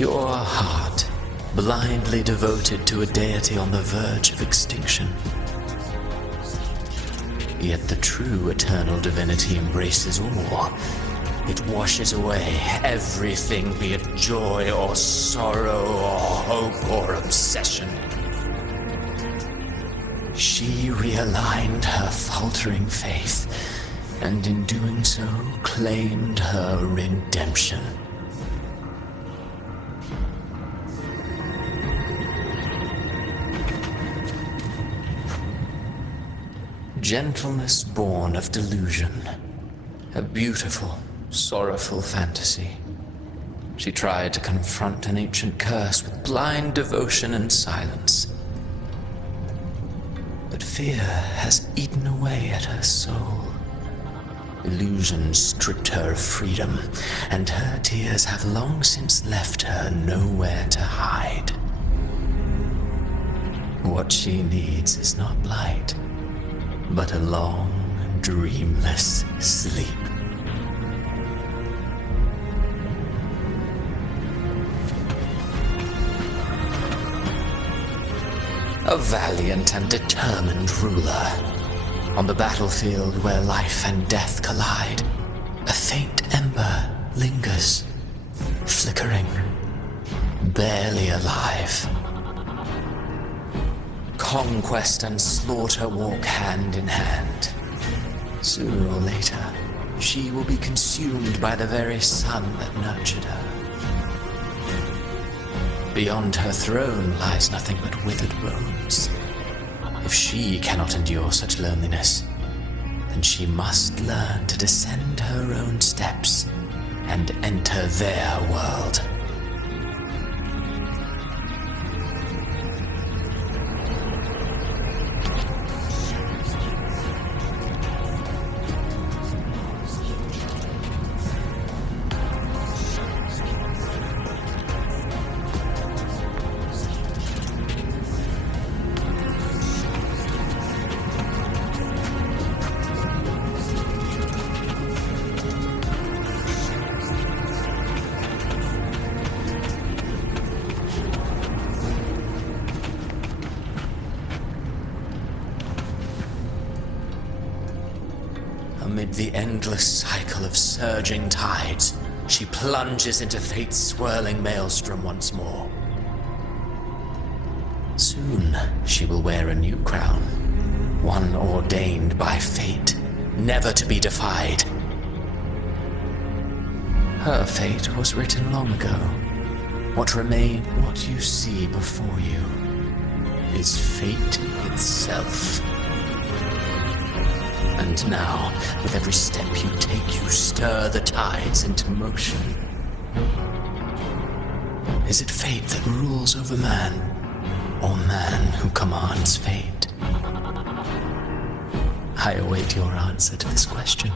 pure heart, blindly devoted to a deity on the verge of extinction. Yet the true eternal divinity embraces all. It washes away everything, be it joy or sorrow or hope or obsession. She realigned her faltering faith, and in doing so claimed her redemption. Gentleness born of delusion, a beautiful, sorrowful fantasy. She tried to confront an ancient curse with blind devotion and silence. But fear has eaten away at her soul. Illusion stripped her of freedom, and her tears have long since left her nowhere to hide. What she needs is not light, but a long, dreamless sleep. A valiant and determined ruler. On the battlefield where life and death collide, a faint ember lingers, flickering, barely alive. Conquest and slaughter walk hand in hand. Sooner or later, she will be consumed by the very sun that nurtured her. Beyond her throne lies nothing but withered bones. If she cannot endure such loneliness, then she must learn to descend her own steps and enter their world. Amid the endless cycle of surging tides, she plunges into fate's swirling maelstrom once more. Soon, she will wear a new crown, one ordained by fate, never to be defied. Her fate was written long ago. What you see before you is fate itself. And now, with every step you take, you stir the tides into motion. Is it fate that rules over man, or man who commands fate? I await your answer to this question.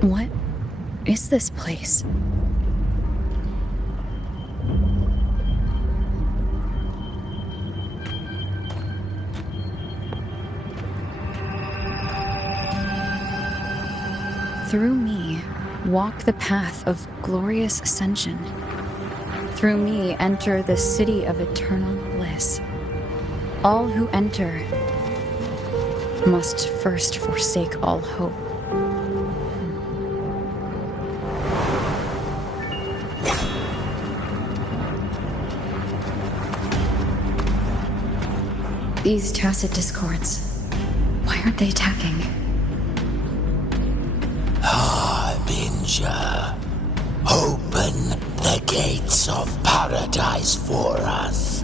What is this place? Through me, walk the path of glorious ascension. Through me, enter the city of eternal bliss. All who enter must first forsake all hope. These tacit discords, why aren't they attacking? Harbinger, open the gates of paradise for us.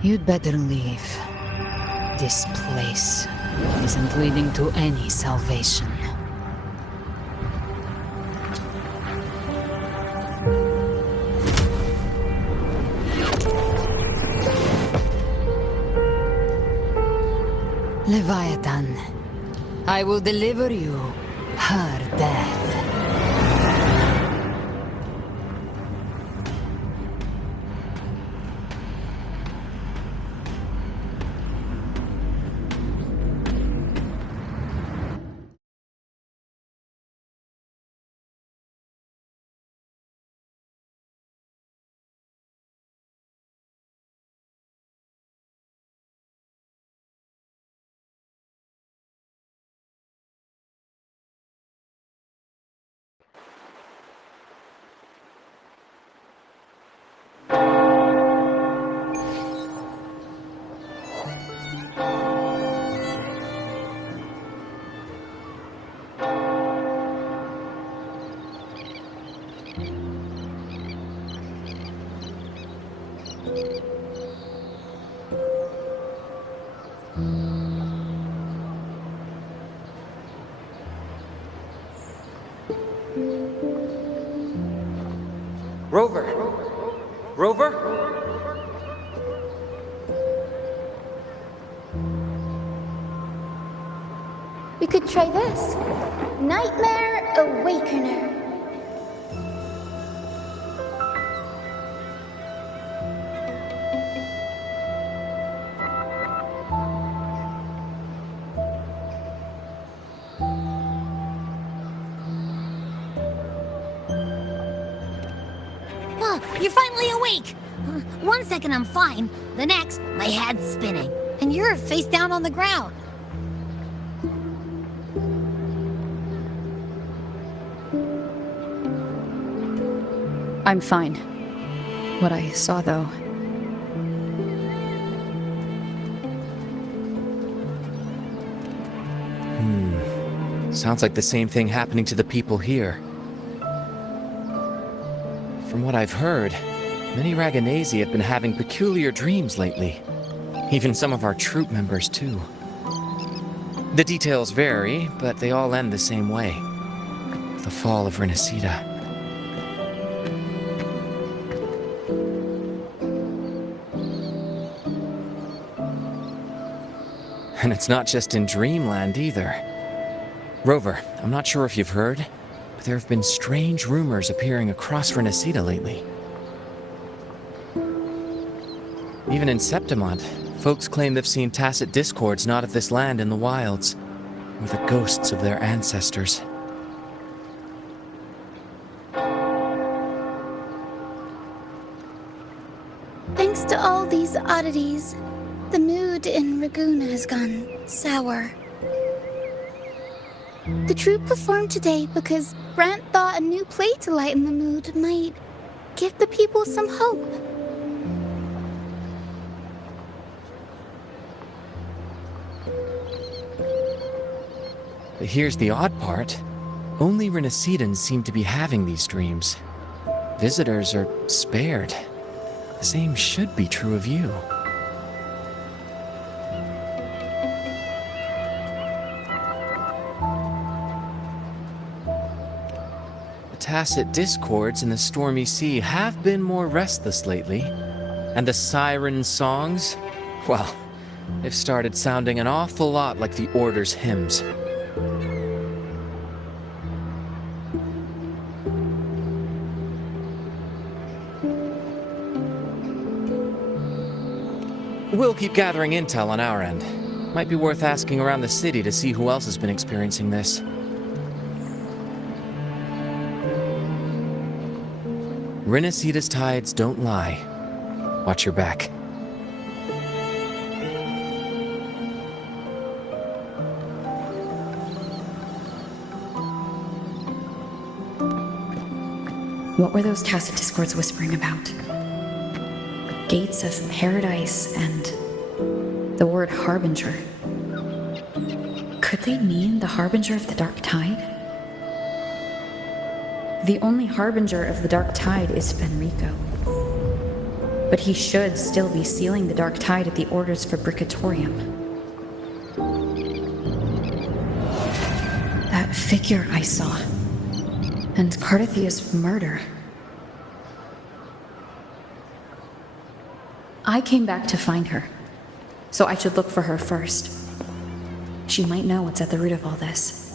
You'd better leave. This place isn't leading to any salvation. Leviathan, I will deliver you her death. Rover! Rover? We could try this. Nightmare Awakener. Oh, you're finally awake! 1 second I'm fine, the next, my head's spinning, and you're face down on the ground. I'm fine. What I saw, though. Sounds like the same thing happening to the people here. From what I've heard, many Raganesi have been having peculiar dreams lately. Even some of our troop members, too. The details vary, but they all end the same way. The fall of Renacida. And it's not just in Dreamland either. Rover, I'm not sure if you've heard, but there have been strange rumors appearing across Renacida lately. Even in Septimont, folks claim they've seen tacit discords not of this land in the wilds, or the ghosts of their ancestors. Thanks to all these oddities, the mood in Ragoon has gone sour. The troupe performed today because Brant thought a new play to lighten the mood might give the people some hope. But here's the odd part. Only Renacidans seem to be having these dreams. Visitors are spared. The same should be true of you. The tacit discords in the stormy sea have been more restless lately. And the siren songs, well, they've started sounding an awful lot like the Order's hymns. We'll keep gathering intel on our end. Might be worth asking around the city to see who else has been experiencing this. Rinasita's tides don't lie. Watch your back. What were those tacit discords whispering about? Gates of paradise and the word harbinger. Could they mean the harbinger of the dark tide? The only harbinger of the dark tide is Fenrico. But he should still be sealing the dark tide at the orders for Bricatorium. That figure I saw. And Cardathia's murder. I came back to find her, so I should look for her first. She might know what's at the root of all this.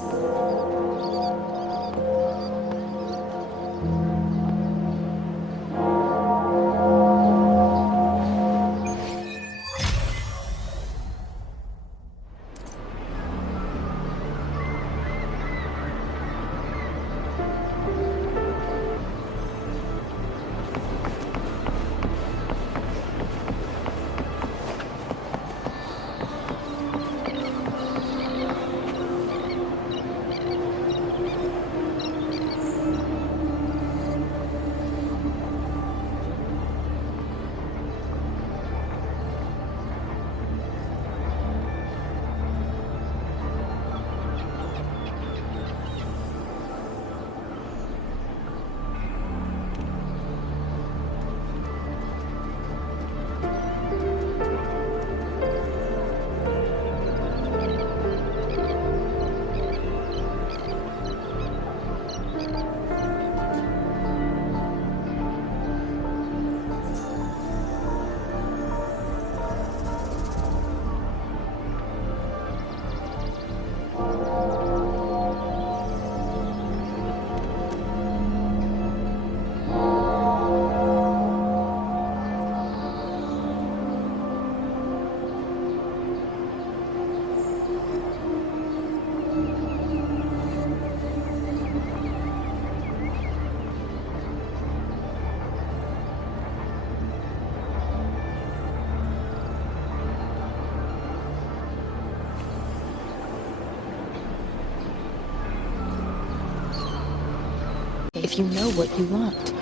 If you know what you want.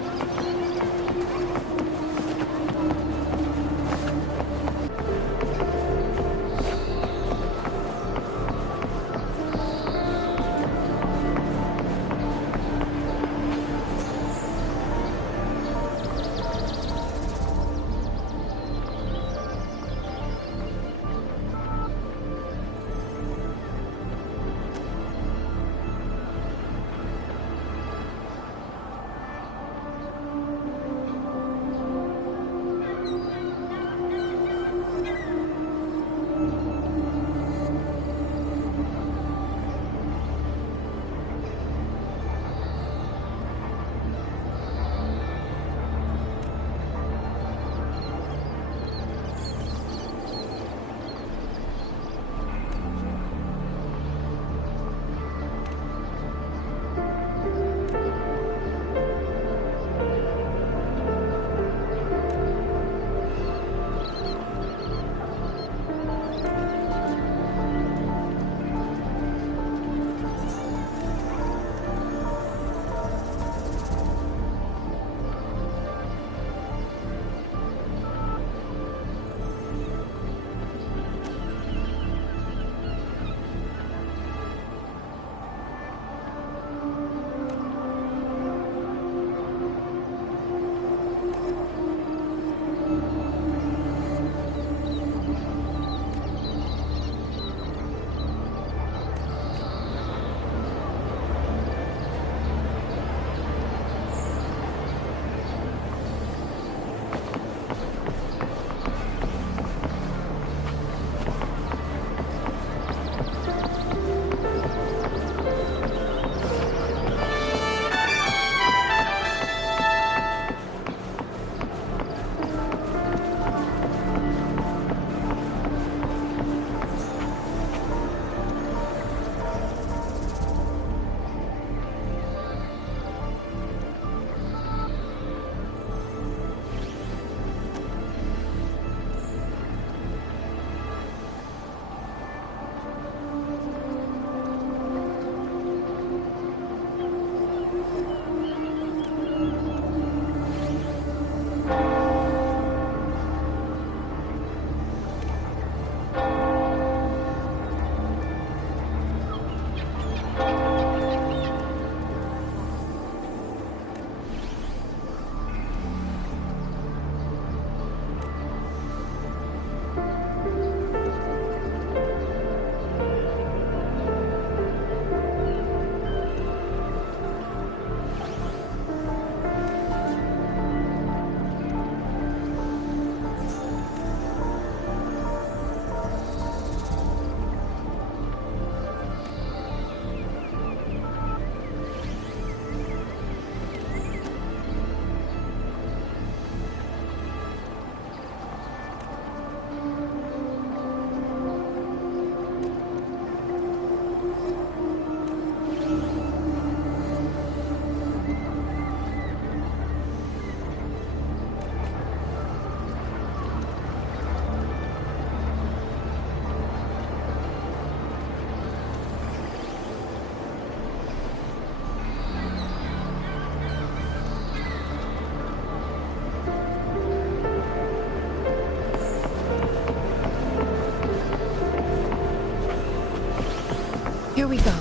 Here we go.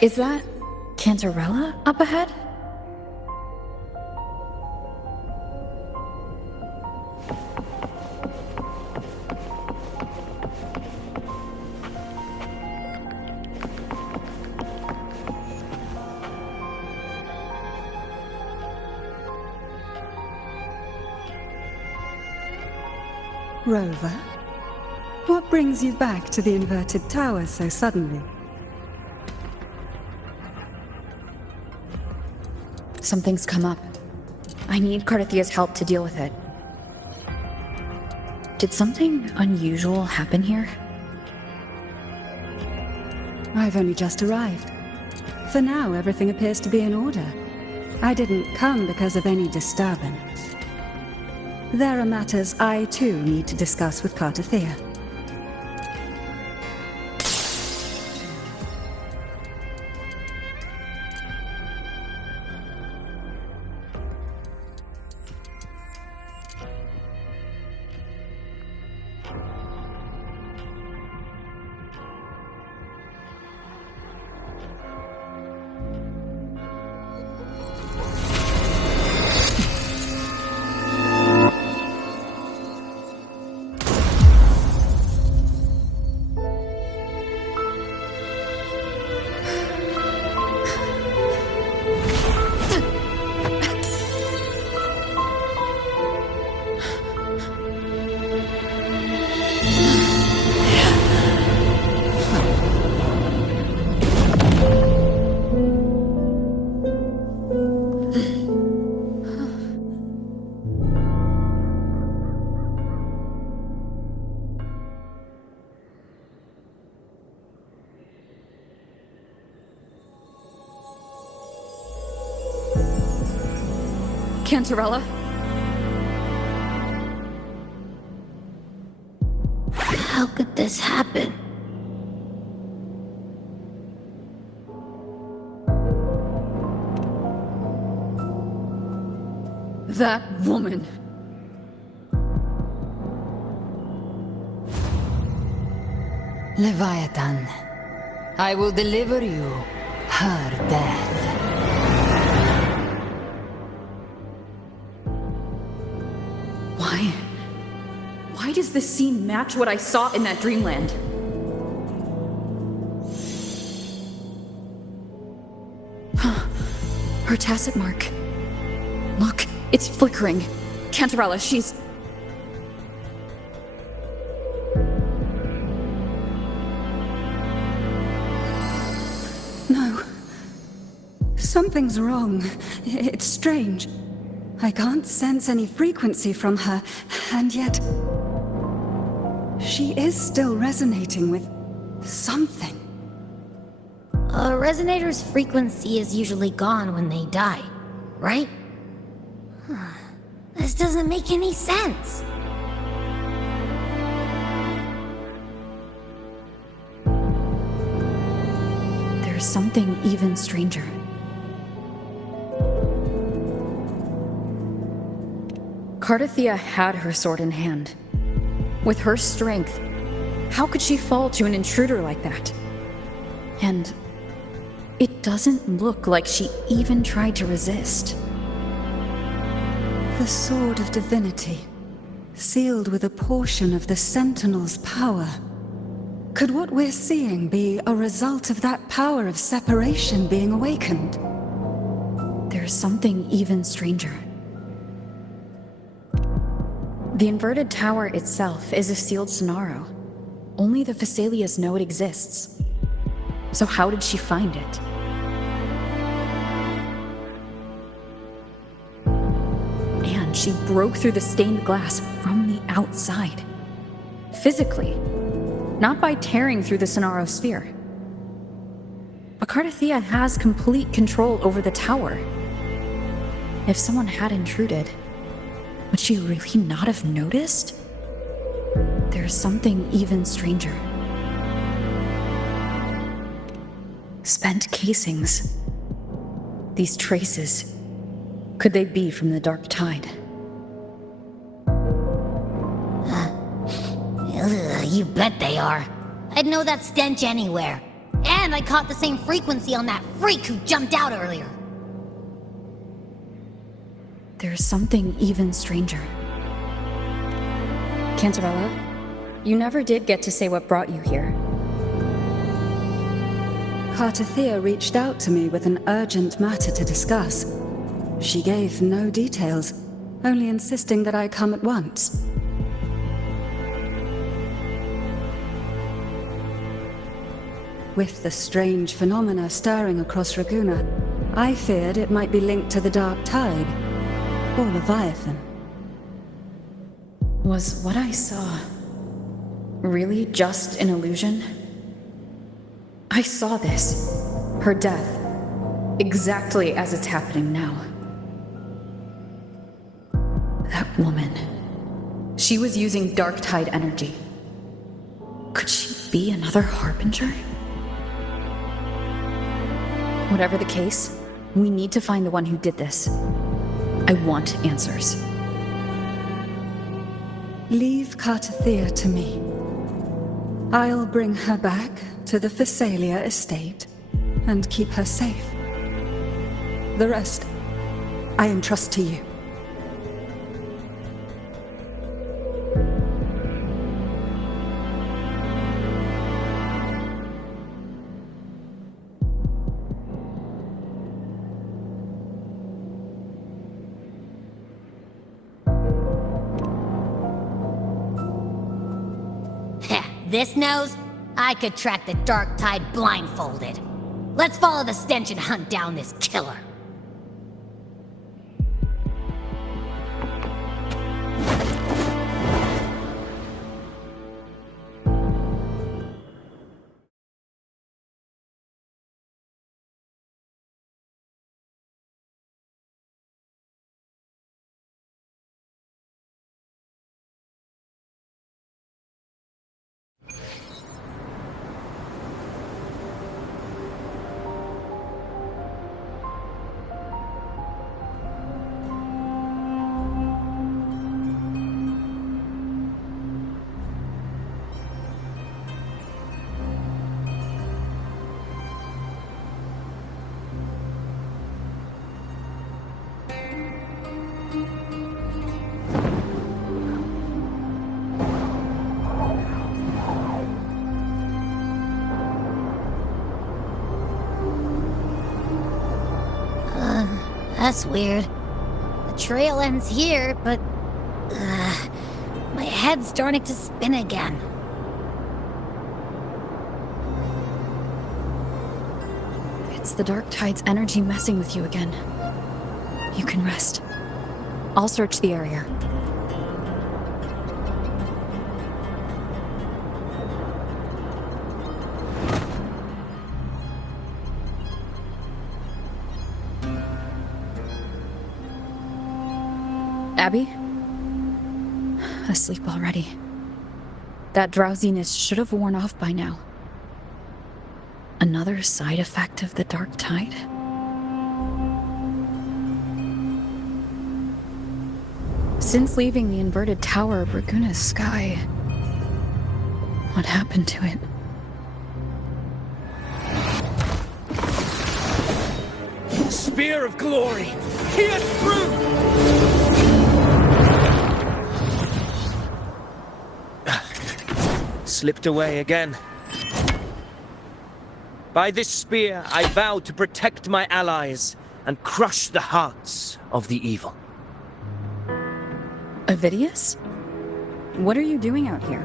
Is that Cantarella up ahead? Rover, what brings you back to the inverted tower so suddenly? Something's come up. I need Cardathia's help to deal with it. Did something unusual happen here? I've only just arrived. For now, everything appears to be in order. I didn't come because of any disturbance. There are matters I too need to discuss with Cardathia. Cantarella? How could this happen? That woman. Leviathan, I will deliver you her death. Why does this scene match what I saw in that dreamland? Her tacit mark. Look, it's flickering. Cantarella, she's... No. Something's wrong. It's strange. I can't sense any frequency from her, and yet... she is still resonating with something. A resonator's frequency is usually gone when they die, right? This doesn't make any sense. There's something even stranger. Cardathia had her sword in hand. With her strength, how could she fall to an intruder like that? And it doesn't look like she even tried to resist. The Sword of Divinity, sealed with a portion of the Sentinel's power. Could what we're seeing be a result of that power of separation being awakened? There's something even stranger. The inverted tower itself is a sealed Sonaro. Only the Phasaelias know it exists. So how did she find it? And she broke through the stained glass from the outside. Physically, not by tearing through the Sonaro sphere. But Cardathia has complete control over the tower. If someone had intruded, would she really not have noticed? There's something even stranger. Spent casings. These traces. Could they be from the dark tide? You bet they are. I'd know that stench anywhere. And I caught the same frequency on that freak who jumped out earlier. There's something even stranger. Cantarella, you never did get to say what brought you here. Cartathea reached out to me with an urgent matter to discuss. She gave no details, only insisting that I come at once. With the strange phenomena stirring across Raguna, I feared it might be linked to the dark tide, or Leviathan. Was what I saw really just an illusion? I saw this, her death, exactly as it's happening now. That woman, she was using dark tide energy. Could she be another harbinger? Whatever the case, we need to find the one who did this. I want answers. Leave Cartathea to me. I'll bring her back to the Phasalia estate and keep her safe. The rest, I entrust to you. This nose? I could track the dark tide blindfolded. Let's follow the stench and hunt down this killer. That's weird. The trail ends here, but... my head's starting to spin again. It's the dark tide's energy messing with you again. You can rest. I'll search the area. Abby? Asleep already. That drowsiness should have worn off by now. Another side effect of the dark tide? Since leaving the inverted tower of Raguna's sky, what happened to it? Spear of glory! Pierce through! Slipped away again. By this spear, I vow to protect my allies and crush the hearts of the evil. Avidius? What are you doing out here?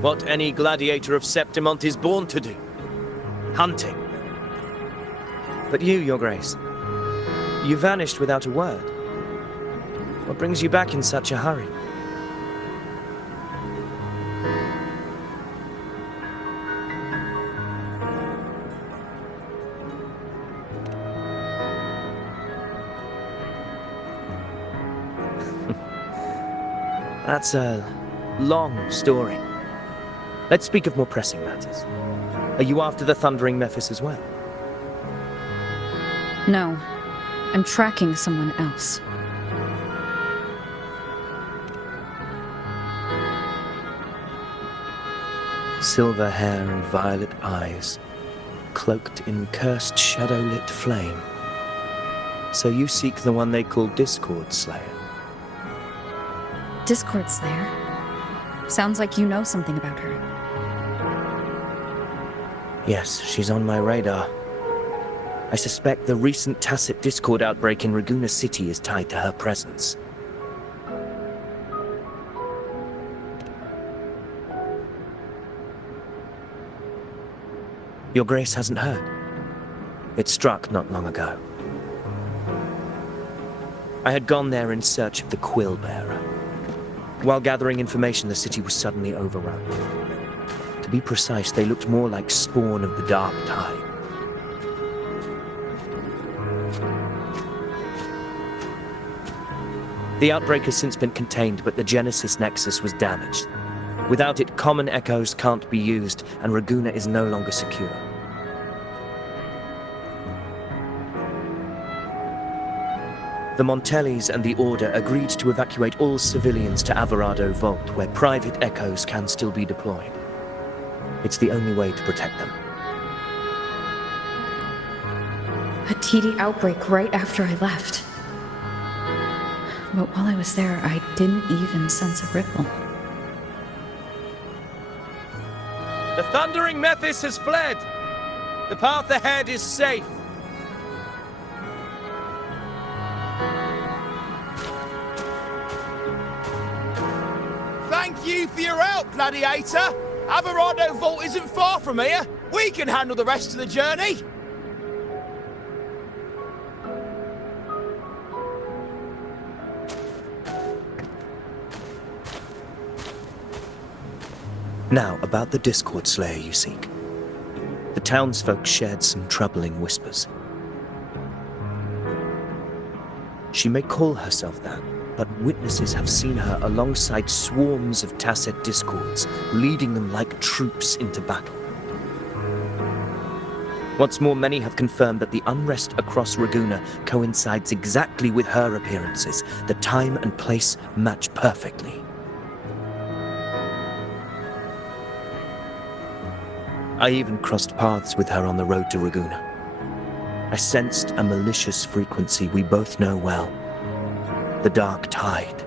What any gladiator of Septimont is born to do. Hunting. But you, Your Grace, you vanished without a word. What brings you back in such a hurry? That's a long story. Let's speak of more pressing matters. Are you after the Thundering Mephis as well? No, I'm tracking someone else. Silver hair and violet eyes, cloaked in cursed shadow-lit flame. So you seek the one they call Discord Slayer. Discord Slayer? Sounds like you know something about her. Yes, she's on my radar. I suspect the recent tacit Discord outbreak in Raguna City is tied to her presence. Your Grace hasn't heard. It struck not long ago. I had gone there in search of the Quill Bearer. While gathering information, the city was suddenly overrun. To be precise, they looked more like spawn of the Dark Tide. The outbreak has since been contained, but the Genesis Nexus was damaged. Without it, common echoes can't be used, and Raguna is no longer secure. The Montellis and the Order agreed to evacuate all civilians to Alvarado Vault, where private echoes can still be deployed. It's the only way to protect them. A TD outbreak right after I left. But while I was there, I didn't even sense a ripple. The Thundering Mephis has fled! The path ahead is safe! Thank you for your help, Gladiator! Alvarado Vault isn't far from here. We can handle the rest of the journey. Now, about the Discord Slayer you seek. The townsfolk shared some troubling whispers. She may call herself that, but witnesses have seen her alongside swarms of tacit discords, leading them like troops into battle. What's more, many have confirmed that the unrest across Raguna coincides exactly with her appearances. The time and place match perfectly. I even crossed paths with her on the road to Raguna. I sensed a malicious frequency we both know well. The Dark Tide.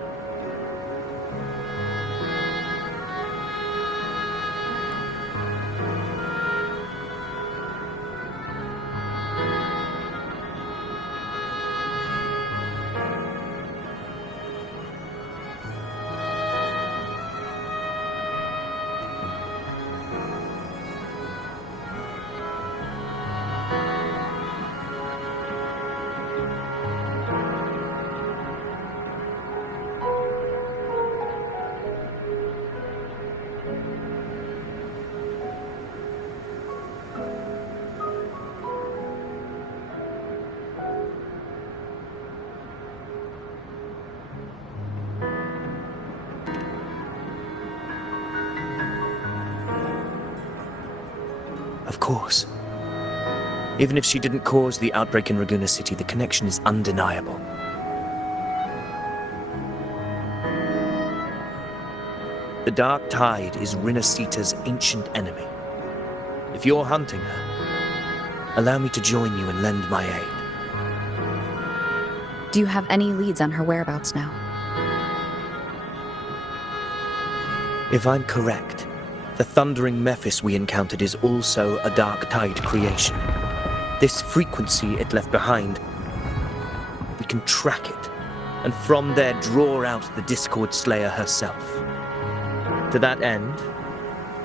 Of course. Even if she didn't cause the outbreak in Raguna City, the connection is undeniable. The Dark Tide is Rinasita's ancient enemy. If you're hunting her, allow me to join you and lend my aid. Do you have any leads on her whereabouts now? If I'm correct, the Thundering Mephis we encountered is also a Dark Tide creation. This frequency it left behind, we can track it, and from there draw out the Discord Slayer herself. To that end,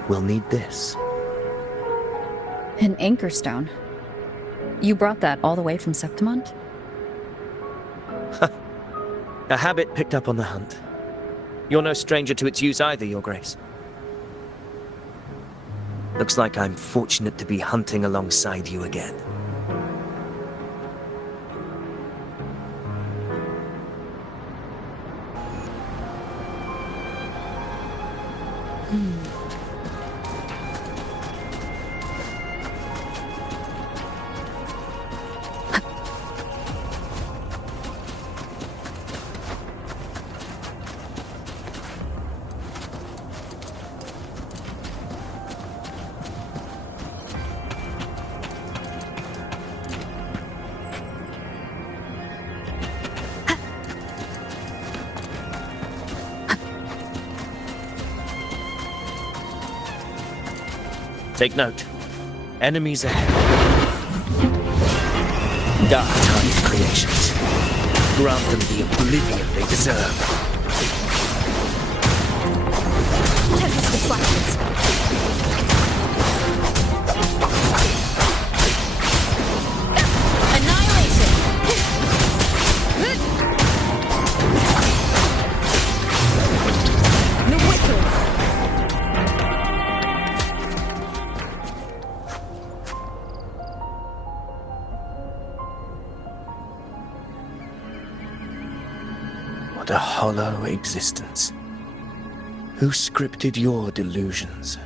we'll need this. An anchor stone. You brought that all the way from Septimont? A habit picked up on the hunt. You're no stranger to its use either, Your Grace. Looks like I'm fortunate to be hunting alongside you again. Take note. Enemies ahead. Dark Tide creations. Grant them the oblivion they deserve. Tempest deflections. Annihilation. The wicked. What a hollow existence. Who scripted your delusions?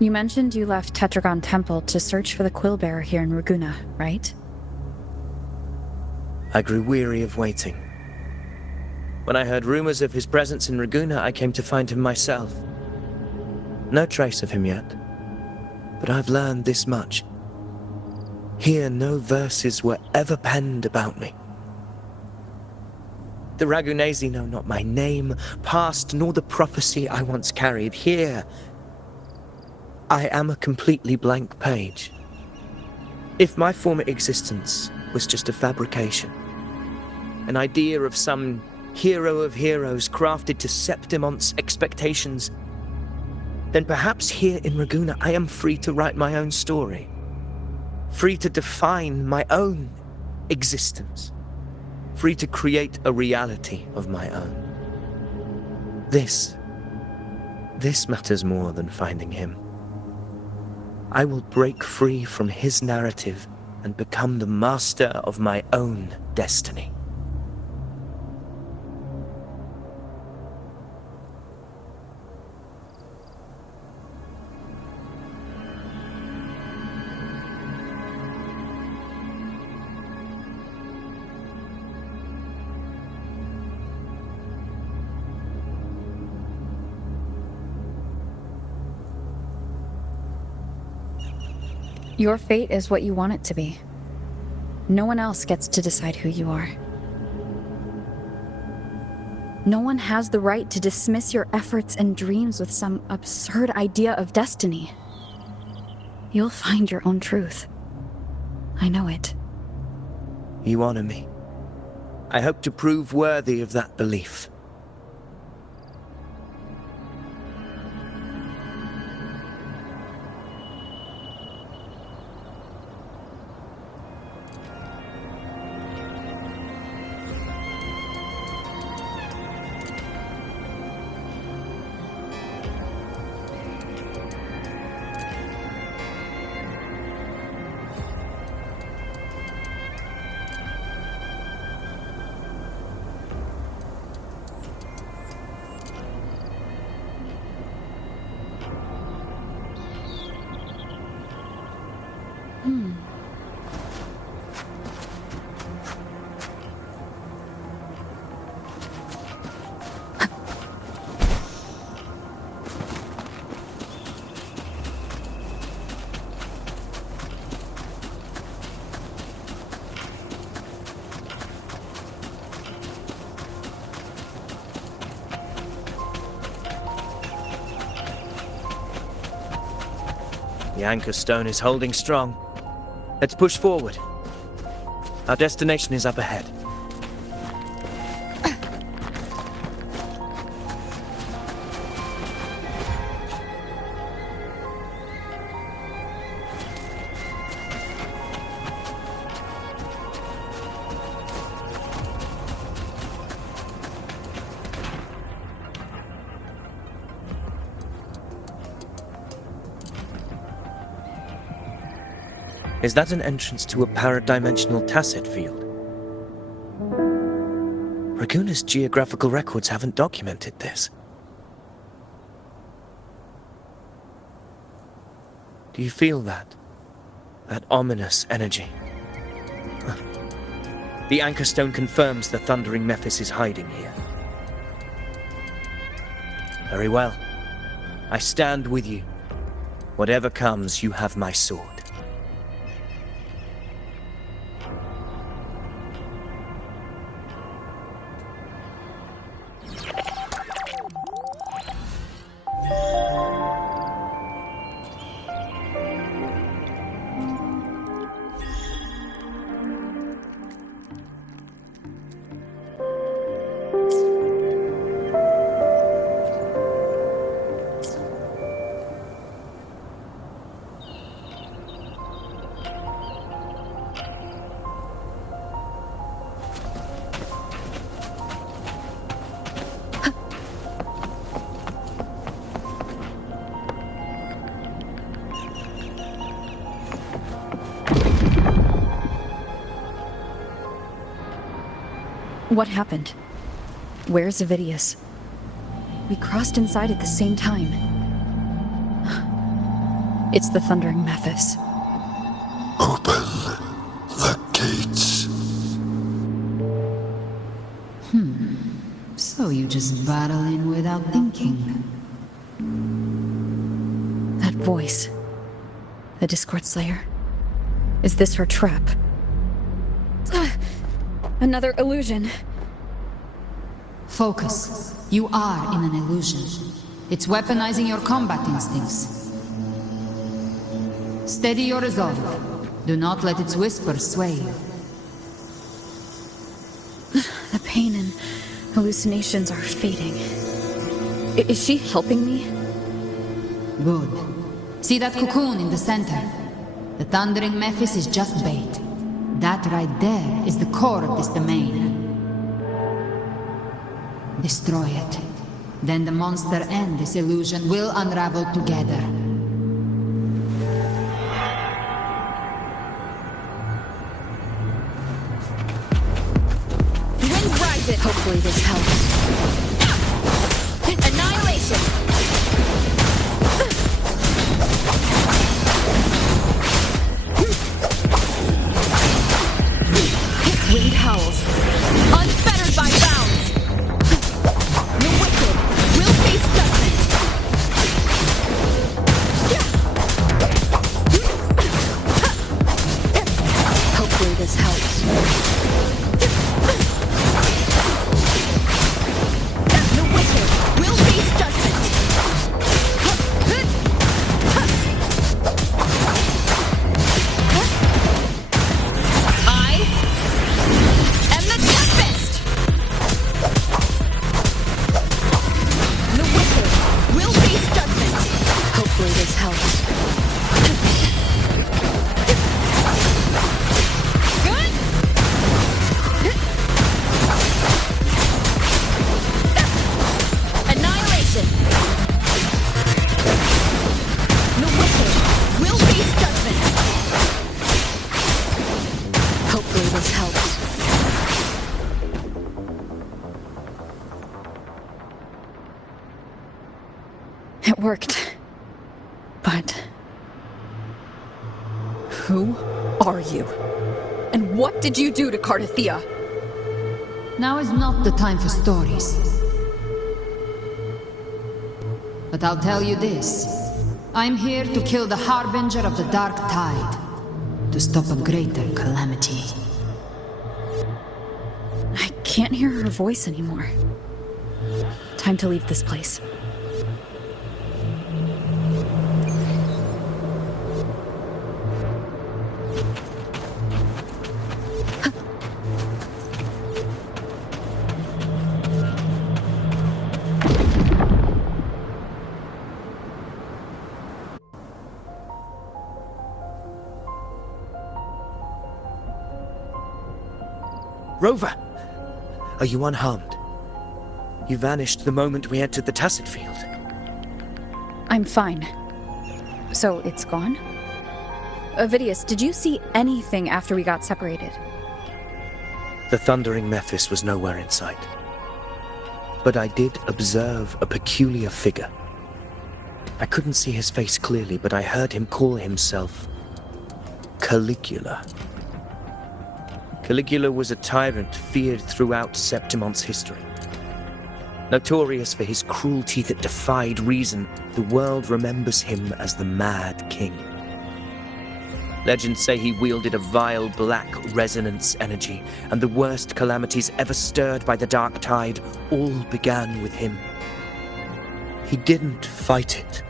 You mentioned you left Tetragon Temple to search for the Quill Bearer here in Raguna, right? I grew weary of waiting. When I heard rumors of his presence in Raguna, I came to find him myself. No trace of him yet, but I've learned this much. Here, no verses were ever penned about me. The Ragunesi know not my name, past, nor the prophecy I once carried. Here, I am a completely blank page. If my former existence was just a fabrication, an idea of some hero of heroes crafted to Septimon's expectations, then perhaps here in Raguna I am free to write my own story, free to define my own existence, free to create a reality of my own. This matters more than finding him. I will break free from his narrative and become the master of my own destiny. Your fate is what you want it to be. No one else gets to decide who you are. No one has the right to dismiss your efforts and dreams with some absurd idea of destiny. You'll find your own truth. I know it. You honor me. I hope to prove worthy of that belief. The anchor stone is holding strong. Let's push forward. Our destination is up ahead. Is that an entrance to a paradimensional tacit field? Raguna's geographical records haven't documented this. Do you feel that? That ominous energy? The anchor stone confirms the thundering Mephis is hiding here. Very well. I stand with you. Whatever comes, you have my sword. What happened? Where's Avidius? We crossed inside at the same time. It's the Thundering Mephis. Open the gates. So you just barrel in without thinking. That voice. The Discord Slayer. Is this her trap? Another illusion. Focus. You are in an illusion. It's weaponizing your combat instincts. Steady your resolve. Do not let its whispers sway you. The pain and hallucinations are fading. Is she helping me? Good. See that cocoon in the center? The Thundering Mephis is just bait. That right there is the core of this domain. Destroy it. Then the monster and this illusion will unravel together. Wind rise it! Hopefully this helps. Annihilation! Wind howls. Unfettered by bounds! The wicked will face judgment! Hopefully this helps. The wicked will face judgment! And the Tempest! The wicked will face judgment! Hopefully this helps. Good! Annihilation! The wicked will face judgment! Hopefully this helps. It worked. But who are you? And what did you do to Cardathea? Now is not the time for stories. But I'll tell you this. I'm here to kill the Harbinger of the Dark Tide. To stop a greater calamity. I can't hear her voice anymore. Time to leave this place. Rover! Are you unharmed? You vanished the moment we entered the Tacit Field. I'm fine. So it's gone? Avidius, did you see anything after we got separated? The Thundering Mephis was nowhere in sight. But I did observe a peculiar figure. I couldn't see his face clearly, but I heard him call himself Caligula. Caligula was a tyrant feared throughout Septimon's history. Notorious for his cruelty that defied reason, the world remembers him as the Mad King. Legends say he wielded a vile black resonance energy, and the worst calamities ever stirred by the Dark Tide all began with him. He didn't fight it.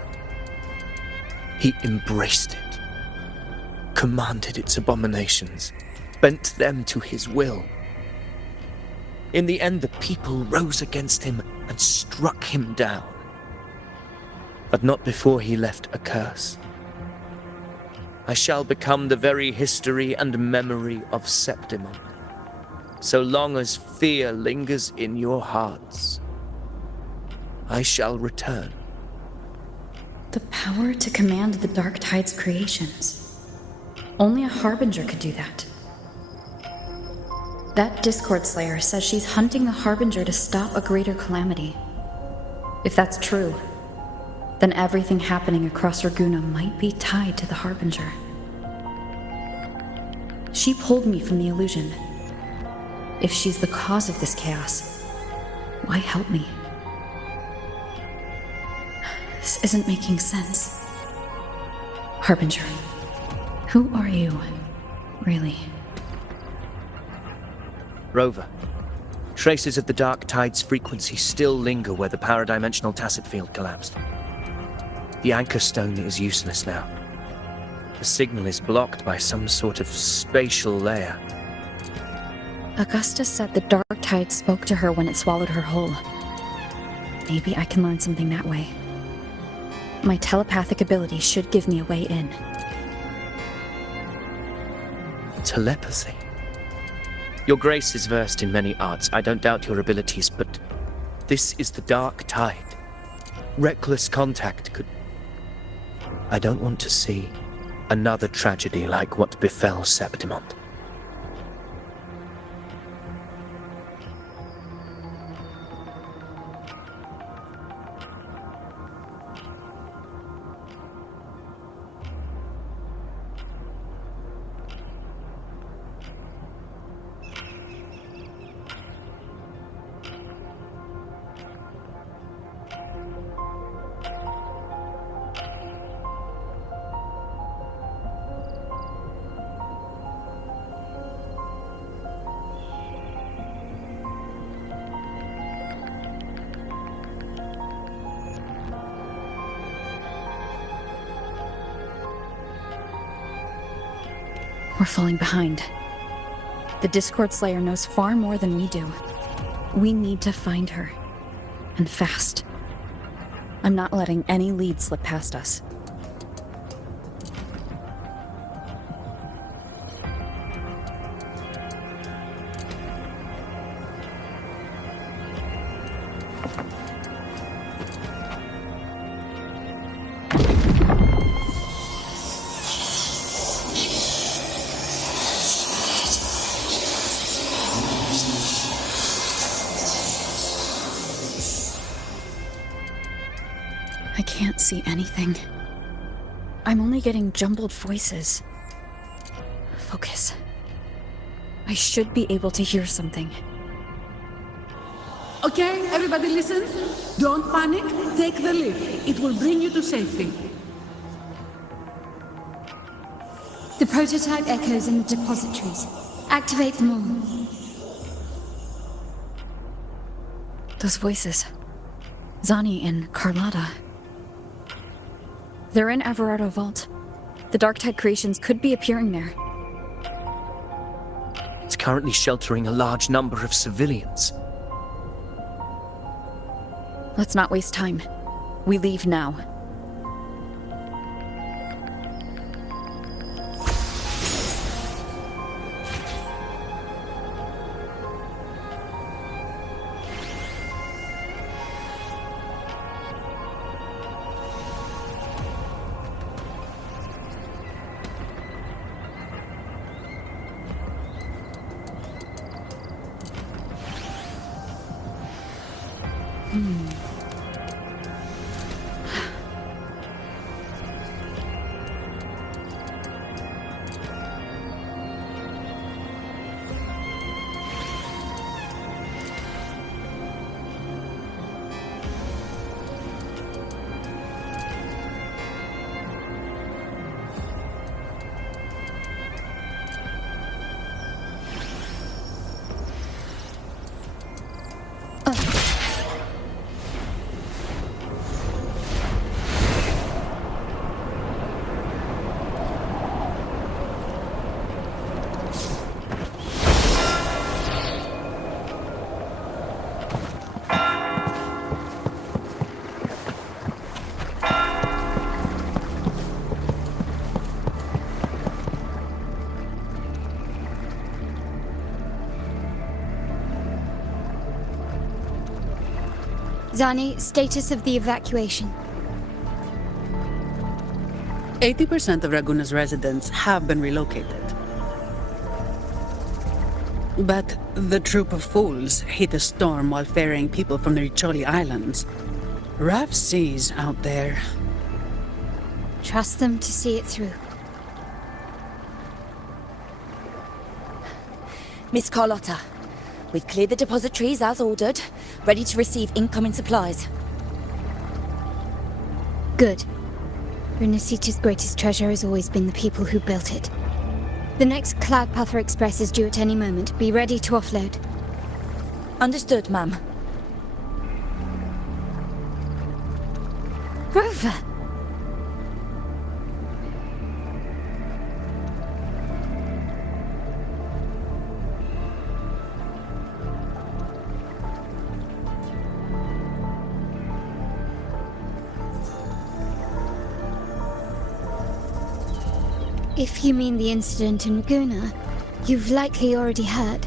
He embraced it, commanded its abominations, bent them to his will. In the end, the people rose against him and struck him down. But not before he left a curse. I shall become the very history and memory of Septimon, so long as fear lingers in your hearts. I shall return. The power to command the Dark Tide's creations. Only a Harbinger could do that. That Discord Slayer says she's hunting the Harbinger to stop a greater calamity. If that's true, then everything happening across Raguna might be tied to the Harbinger. She pulled me from the illusion. If she's the cause of this chaos, why help me? This isn't making sense. Harbinger, who are you, really? Rover, traces of the Dark Tide's frequency still linger where the paradimensional tacit field collapsed. The anchor stone is useless now. The signal is blocked by some sort of spatial layer. Augusta said the Dark Tide spoke to her when it swallowed her whole. Maybe I can learn something that way. My telepathic ability should give me a way in. Telepathy? Your Grace is versed in many arts. I don't doubt your abilities, but this is the Dark Tide. Reckless contact could... I don't want to see another tragedy like what befell Septimond. We're falling behind. The Discord Slayer knows far more than we do. We need to find her. And fast. I'm not letting any lead slip past us. I can't see anything. I'm only getting jumbled voices. Focus. I should be able to hear something. Okay, everybody listen. Don't panic. Take the lift. It will bring you to safety. The prototype echoes in the depositories. Activate them all. Those voices. Zani and Carlotta. They're in Everardo Vault. The Darktide creations could be appearing there. It's currently sheltering a large number of civilians. Let's not waste time. We leave now. Zani, status of the evacuation. 80% of Raguna's residents have been relocated. But the troop of fools hit a storm while ferrying people from the Riccioli Islands. Rough seas out there. Trust them to see it through. Miss Carlotta, we've cleared the depositories as ordered, ready to receive incoming supplies. Good. Renacita's greatest treasure has always been the people who built it. The next Cloudpather Express is due at any moment. Be ready to offload. Understood, ma'am. Rover! If you mean the incident in Laguna, you've likely already heard.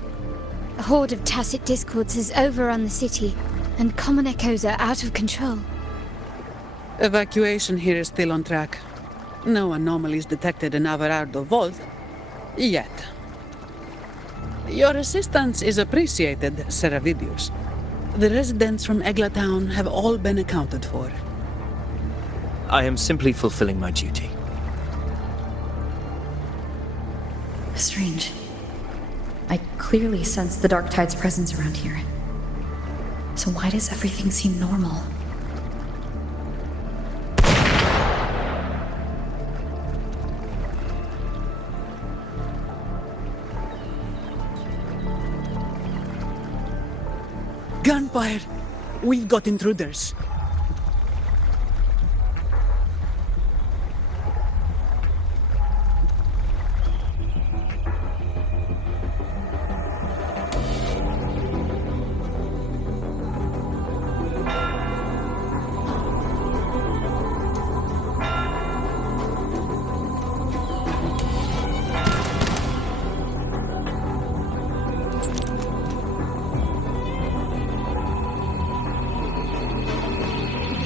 A horde of tacit discords has overrun the city, and common echoes are out of control. Evacuation here is still on track. No anomalies detected in Averardo Vault. Yet. Your assistance is appreciated, Seravidius. The residents from Eglatown have all been accounted for. I am simply fulfilling my duty. Strange. I clearly sense the Dark Tide's presence around here. So why does everything seem normal? Gunfire! We've got intruders.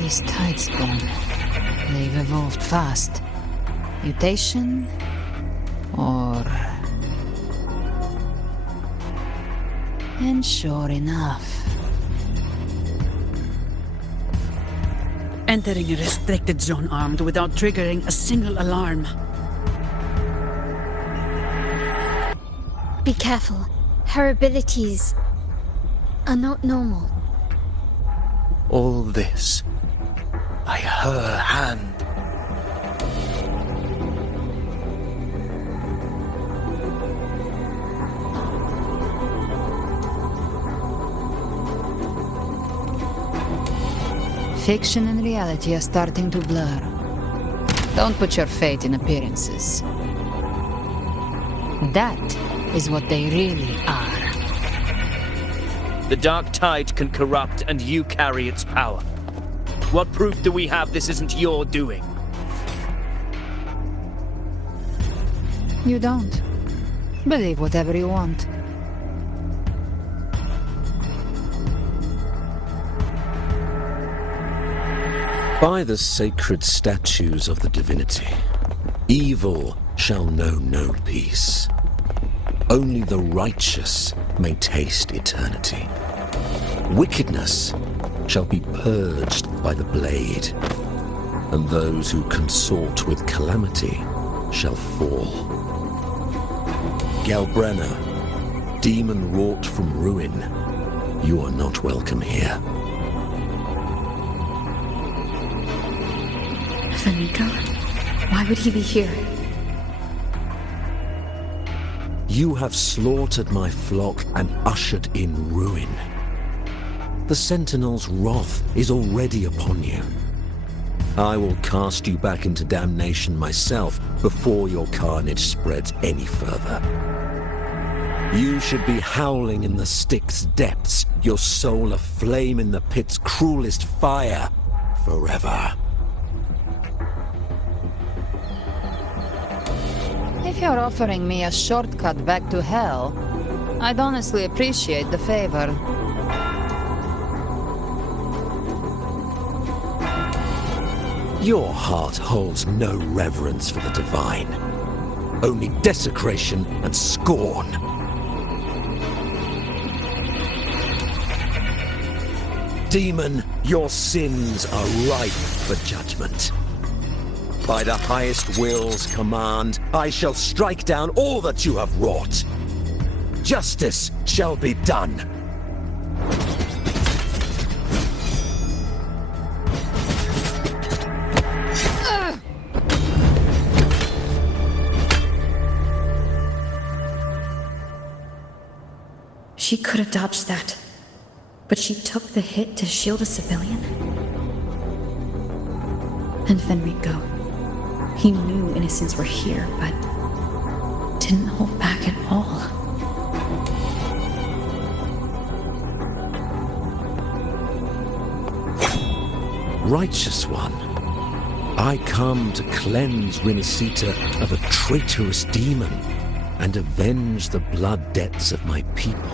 These tidespawn, they've evolved fast. Mutation? Or... And sure enough... Entering a restricted zone armed without triggering a single alarm. Be careful. Her abilities are not normal. All this by her hand. Fiction and reality are starting to blur. Don't put your faith in appearances. That is what they really are. The Dark Tide can corrupt, and you carry its power. What proof do we have this isn't your doing? You don't. Believe whatever you want. By the sacred statues of the divinity, evil shall know no peace. Only the righteous may taste eternity. Wickedness shall be purged by the blade, and those who consort with calamity shall fall. Galbrenna, demon wrought from ruin, you are not welcome here. Fanico? Why would he be here? You have slaughtered my flock and ushered in ruin. The Sentinel's wrath is already upon you. I will cast you back into damnation myself before your carnage spreads any further. You should be howling in the Styx's depths, your soul aflame in the pit's cruelest fire, forever. If you're offering me a shortcut back to hell, I'd honestly appreciate the favor. Your heart holds no reverence for the divine, only desecration and scorn. Demon, your sins are ripe for judgment. By the highest will's command, I shall strike down all that you have wrought. Justice shall be done. She could have dodged that, but she took the hit to shield a civilian. And Fenrico, he knew innocents were here, but didn't hold back at all. Righteous one, I come to cleanse Rinascita of a traitorous demon and avenge the blood debts of my people.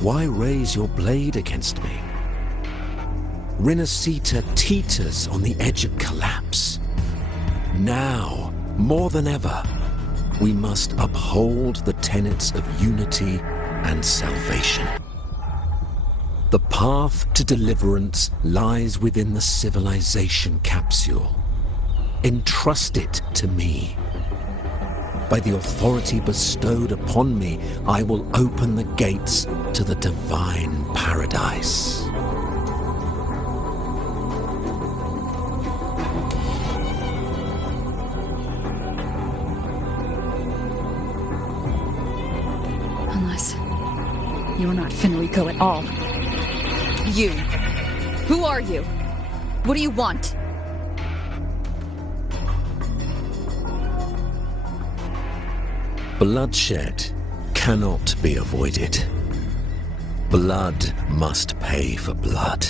Why raise your blade against me? Rinascita teeters on the edge of collapse. Now, more than ever, we must uphold the tenets of unity and salvation. The path to deliverance lies within the civilization capsule. Entrust it to me. By the authority bestowed upon me, I will open the gates to the divine paradise. Unless you're not Fenrico at all. You. Who are you? What do you want? Bloodshed cannot be avoided. Blood must pay for blood.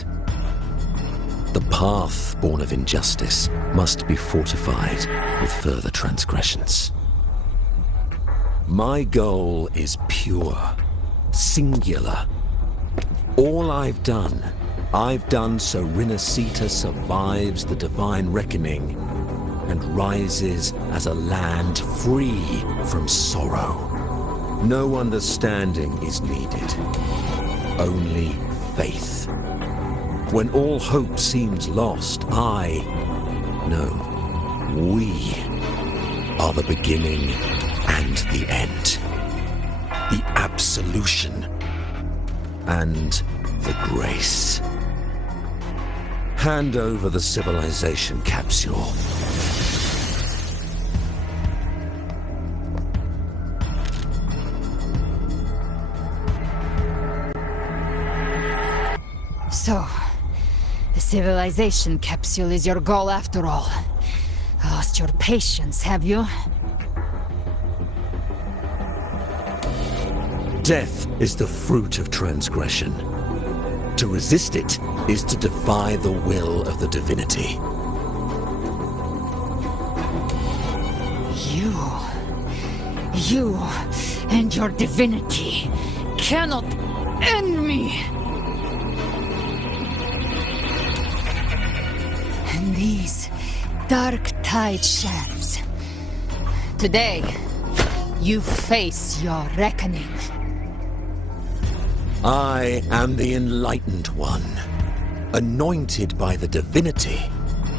The path born of injustice must be fortified with further transgressions. My goal is pure, singular. All I've done so Rinascita survives the divine reckoning and rises as a land free from sorrow. No understanding is needed, only faith. When all hope seems lost, we are the beginning and the end, the absolution and the grace. Hand over the civilization capsule. So, the civilization capsule is your goal after all. Lost your patience, have you? Death is the fruit of transgression. To resist it is to defy the will of the divinity. You and your divinity cannot end me! And these dark tide shams. Today, you face your reckoning. I am the Enlightened One, anointed by the divinity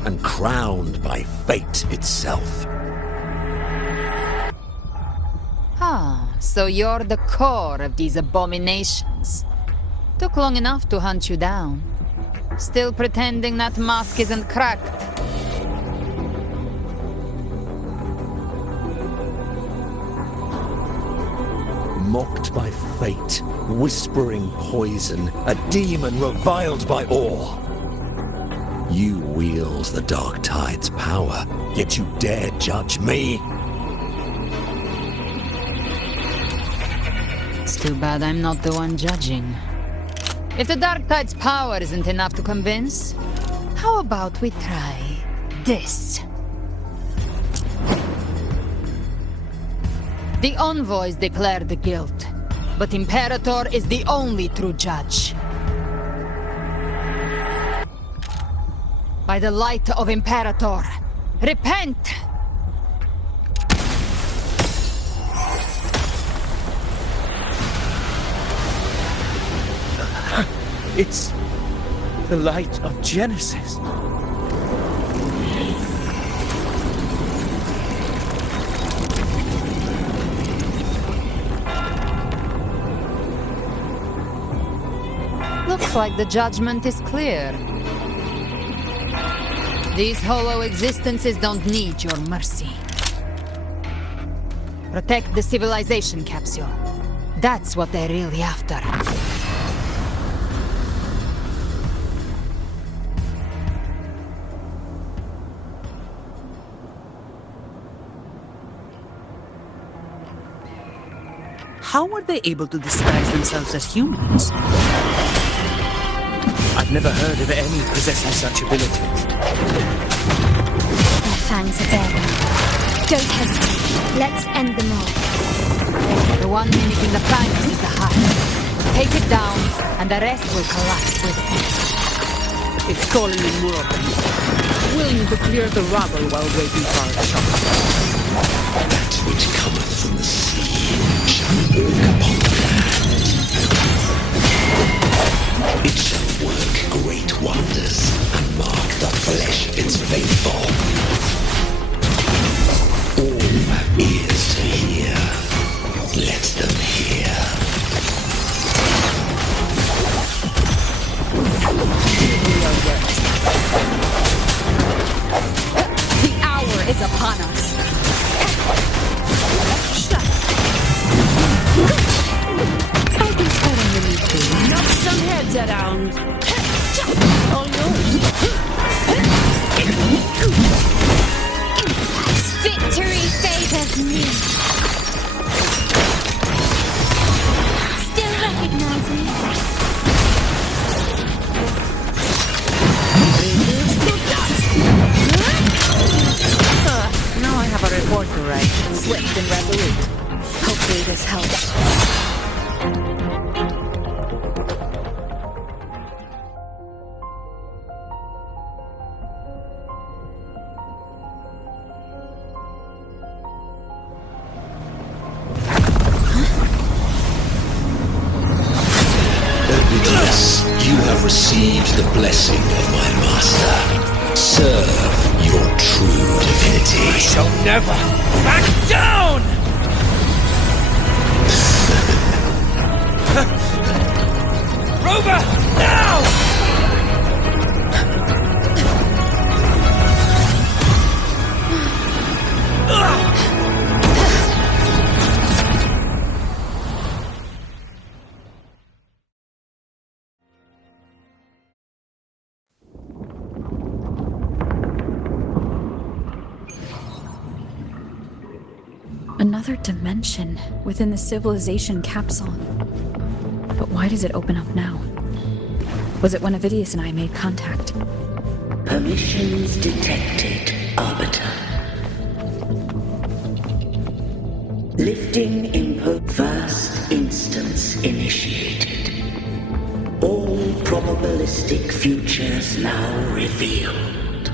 and crowned by fate itself. So you're the core of these abominations. Took long enough to hunt you down. Still pretending that mask isn't cracked. Mocked by fate, whispering poison, a demon reviled by all. You wield the Dark Tide's power, yet you dare judge me? It's too bad I'm not the one judging. If the Dark Tide's power isn't enough to convince, how about we try this? The envoys declare the guilt, but Imperator is the only true judge. By the light of Imperator, repent! It's The light of Genesis. Looks like the judgment is clear. These hollow existences don't need your mercy. Protect the civilization capsule. That's what they're really after. How were they able to disguise themselves as humans? I've never heard of any possessing such abilities. Their fangs are there now. Don't hesitate. Let's end them all. The one mimicking the fangs is the heart. Take it down, and the rest will collapse with it. It's calling in more. Willing to clear the rubble while waiting for our shot. That which cometh from the sea shall walk upon the land. It shall work great wonders and mark the flesh of its faithful. All who have ears to hear, let them hear. The hour is upon us. I'll be telling you to knock some heads around. All yours. Victory favors me. Still recognize me? Now I have a report to write. Swift and resolute. Hopefully this helps. Obedience, you have received the blessing of my master. Serve your true divinity. I shall never back down! Rover, now! Another dimension within the civilization capsule. But why does it open up now? Was it when Avidius and I made contact? Permissions detected, Arbiter. Lifting input. First instance initiated. All probabilistic futures now revealed.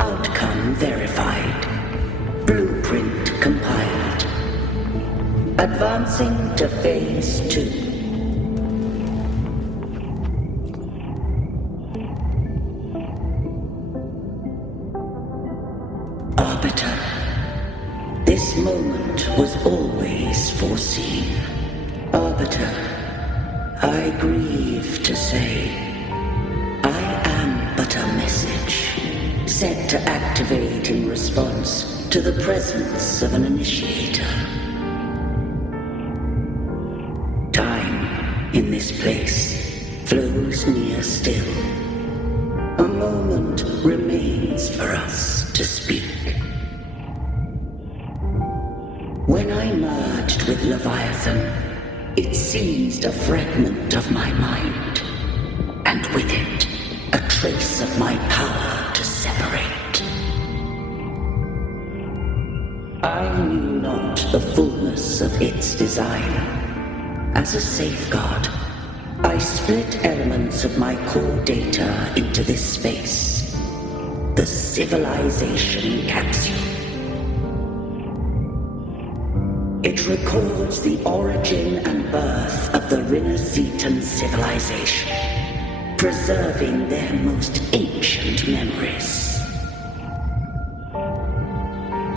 Outcome verified. Blueprint compiled. Advancing to phase 2. Arbiter, this moment was always foreseen. Arbiter, I grieve to say, I am but a message, set to activate in response to the presence of an initiator. Time in this place flows near still. A moment remains for us to speak. When I merged with Leviathan, it seized a fragment of my mind, and with it, a trace of my power to separate. I knew not the fullness of its design. As a safeguard, I split elements of my core data into this space, the civilization capsule. It records the origin and birth of the Rinascitan civilization, preserving their most ancient memories.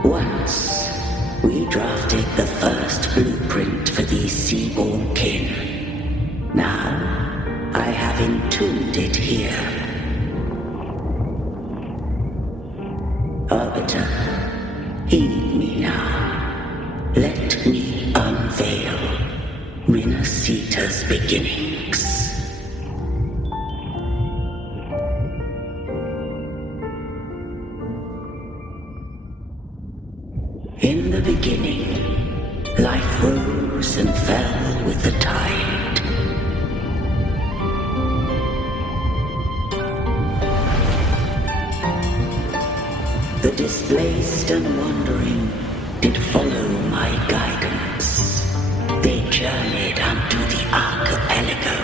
Once, we drafted the first blueprint for these seaborn kin. Now, I have entombed it here. Arbiter, heed me now. Let me unveil Rinascita's beginnings. In the beginning, life rose and fell with the tide. The displaced and wandering did follow my guidance. They journeyed unto the archipelago.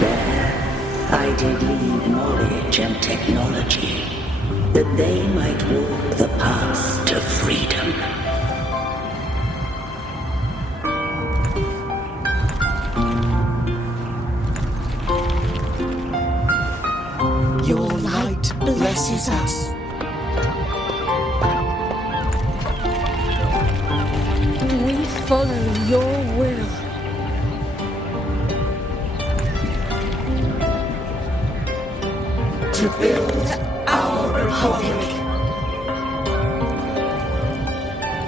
There, I did lean knowledge and technology, that they might walk the path to freedom. Your light blesses us. We follow your will. To build our republic.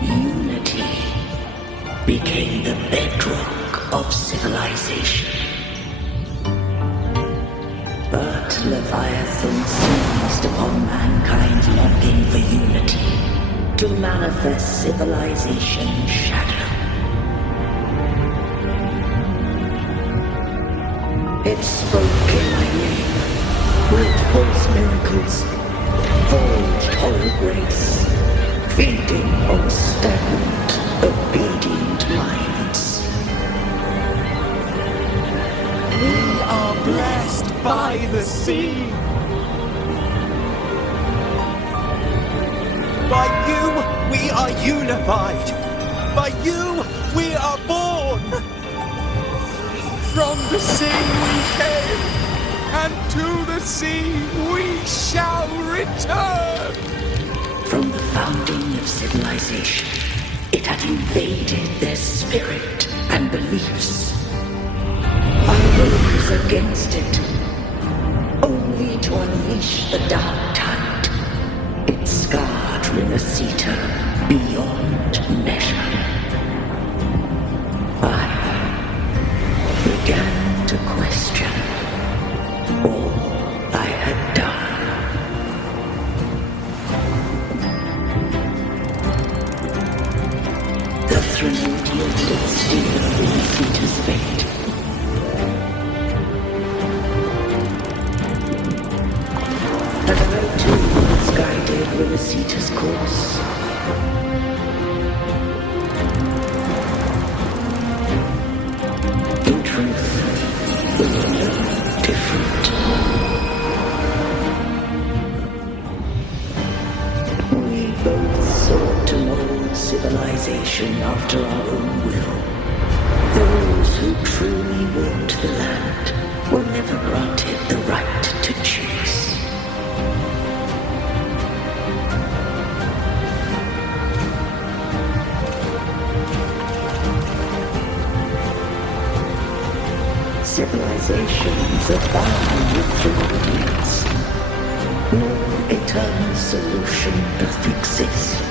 Unity became the bedrock of civilization. But Leviathan seized upon mankind's longing for unity to manifest civilization's shadow. It spoke in my name, with false miracles, forged hollow grace, feeding on stagnant, obedient minds. We are blessed by the sea. By you, we are unified. By you, we are born. From the sea we came, and to the sea we shall return. From the founding of civilization, it had invaded their spirit and beliefs. I rose against it, only to unleash the dark tide. It scarred Rinascita beyond measure. I began to question all I had done. The Threnodian did steal Rinascita's fate. And I too was guided Rinascita's course. In truth, we were no different. We both sought to mold civilization after our own will. Those who truly walked the land were never granted the right to choose. Civilizations abound with Threnodians. No eternal solution doth exist.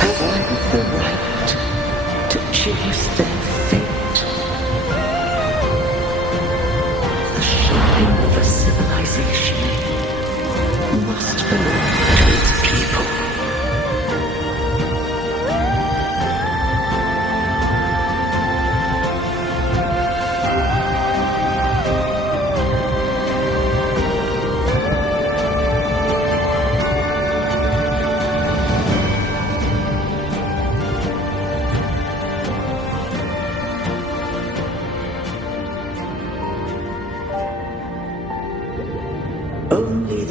Have I the right to choose their fate? The shine of a civilization must belong to its people.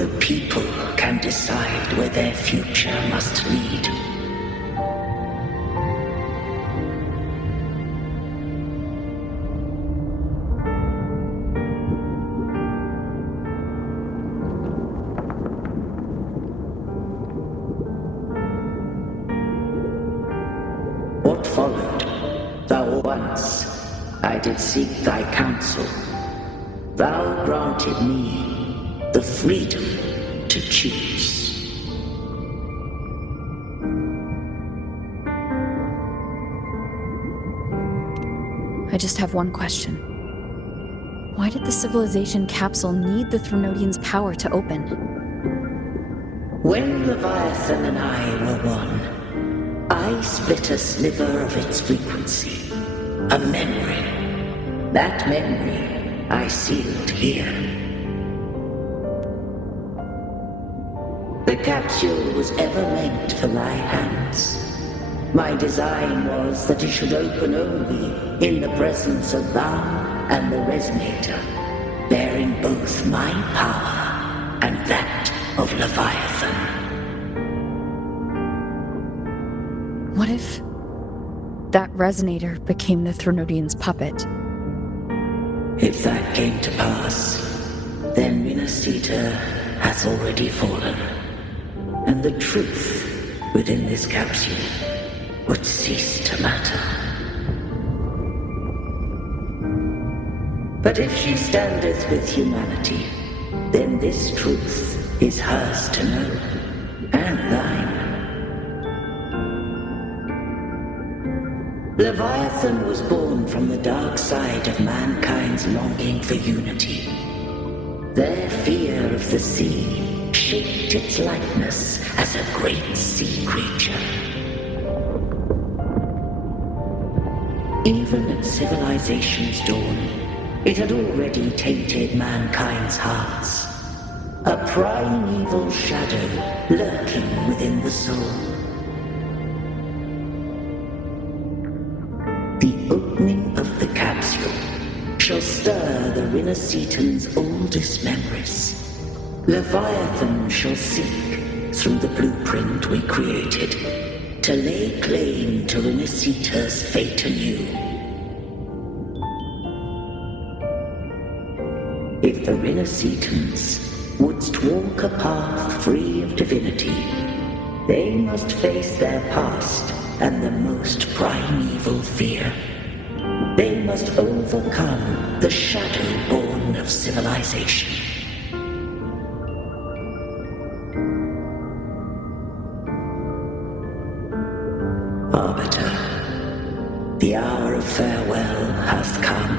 the people can decide where their future must lead. What followed? Thou once I did seek thy counsel. Thou granted me the freedom to choose. I just have one question. Why did the civilization capsule need the Threnodians' power to open? When Leviathan and I were one, I split a sliver of its frequency, a memory. That memory I sealed here. The capsule was ever meant for my hands. My design was that it should open only in the presence of thou and the Resonator, bearing both my power and that of Leviathan. What if that Resonator became the Threnodians' puppet? If that came to pass, then Minasita has already fallen, and the truth within this capsule would cease to matter. But if she standeth with humanity, then this truth is hers to know, and thine. Leviathan was born from the dark side of mankind's longing for unity. Their fear of the sea shaped its likeness as a great sea creature. Even at civilization's dawn, it had already tainted mankind's hearts. A primeval shadow lurking within the soul. The opening of the capsule shall stir the Rinacetans' oldest memories. Leviathan shall seek, through the blueprint we created, to lay claim to Rinacita's fate anew. If the Rinacetans wouldst walk a path free of divinity, they must face their past and the most primeval fear. They must overcome the shadow born of civilization. Arbiter, the hour of farewell hath come.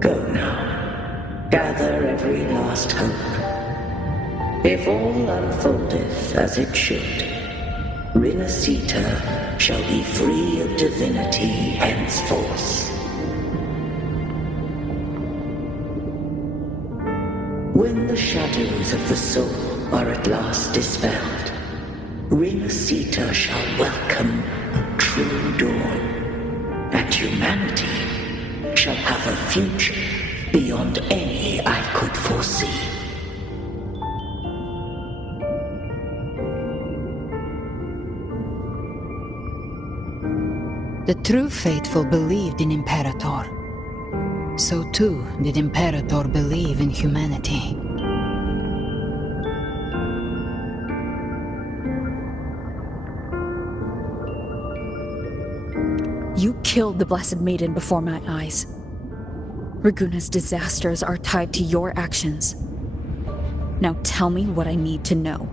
Go now, gather every last hope. If all unfoldeth as it should, Rinacita shall be free of divinity henceforth. When the shadows of the soul are at last dispelled, Rinacita shall welcome a true dawn, and humanity shall have a future beyond any I could foresee. The true faithful believed in Imperator. So too did Imperator believe in humanity. You killed the Blessed Maiden before my eyes. Raguna's disasters are tied to your actions. Now tell me what I need to know.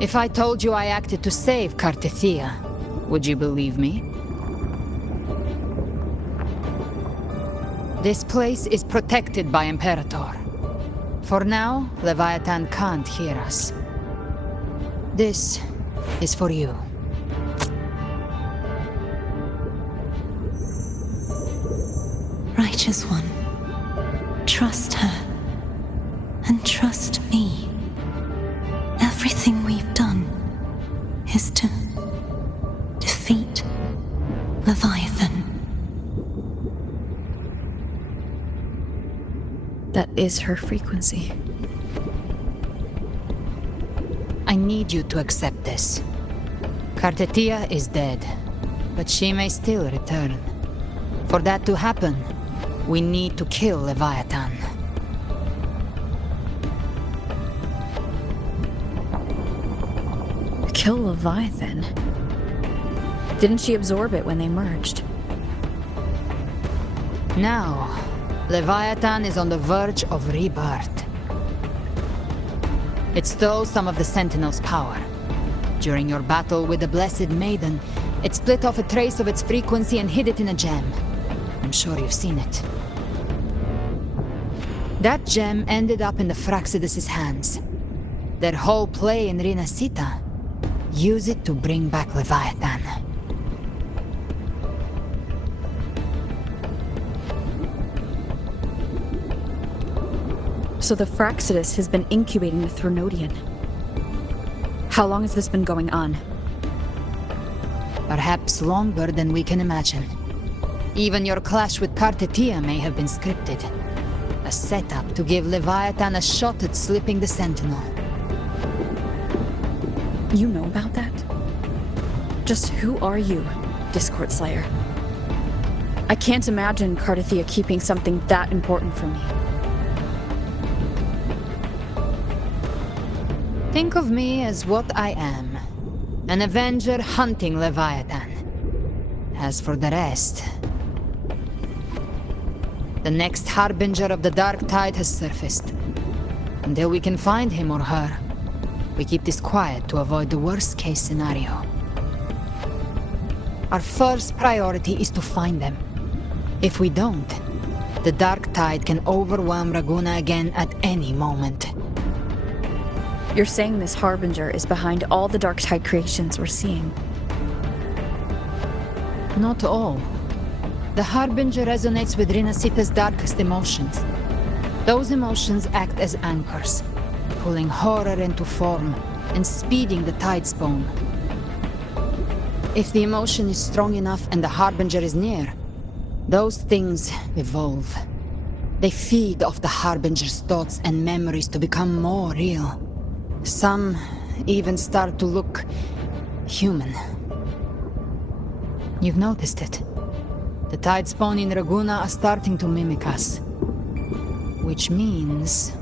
If I told you I acted to save Cartithia, would you believe me? This place is protected by Imperator. For now, Leviathan can't hear us. This is for you. Righteous One, trust her, and trust me. Everything we've done is to defeat Leviathan. That is her frequency. I need you to accept this. Kartetia is dead, but she may still return. For that to happen, we need to kill Leviathan. Kill Leviathan? Didn't she absorb it when they merged? Now, Leviathan is on the verge of rebirth. It stole some of the Sentinel's power. During your battle with the Blessed Maiden, it split off a trace of its frequency and hid it in a gem. I'm sure you've seen it. That gem ended up in the Fraxidus' hands. Their whole play in Rinasita, use it to bring back Leviathan. So the Fraxidus has been incubating the Thronodian. How long has this been going on? Perhaps longer than we can imagine. Even your clash with Kartetia may have been scripted. A setup to give Leviathan a shot at slipping the Sentinel. You know about that? Just who are you, Discord Slayer? I can't imagine Kartetia keeping something that important from me. Think of me as what I am. An Avenger hunting Leviathan. As for the rest... The next Harbinger of the Dark Tide has surfaced. Until we can find him or her, we keep this quiet to avoid the worst-case scenario. Our first priority is to find them. If we don't, the Dark Tide can overwhelm Raguna again at any moment. You're saying this Harbinger is behind all the Dark Tide creations we're seeing? Not all. The Harbinger resonates with Rinasita's darkest emotions. Those emotions act as anchors, pulling horror into form and speeding the tide spawn. If the emotion is strong enough and the Harbinger is near, those things evolve. They feed off the Harbinger's thoughts and memories to become more real. Some even start to look human. You've noticed it. The tide spawn in Raguna are starting to mimic us. Which means...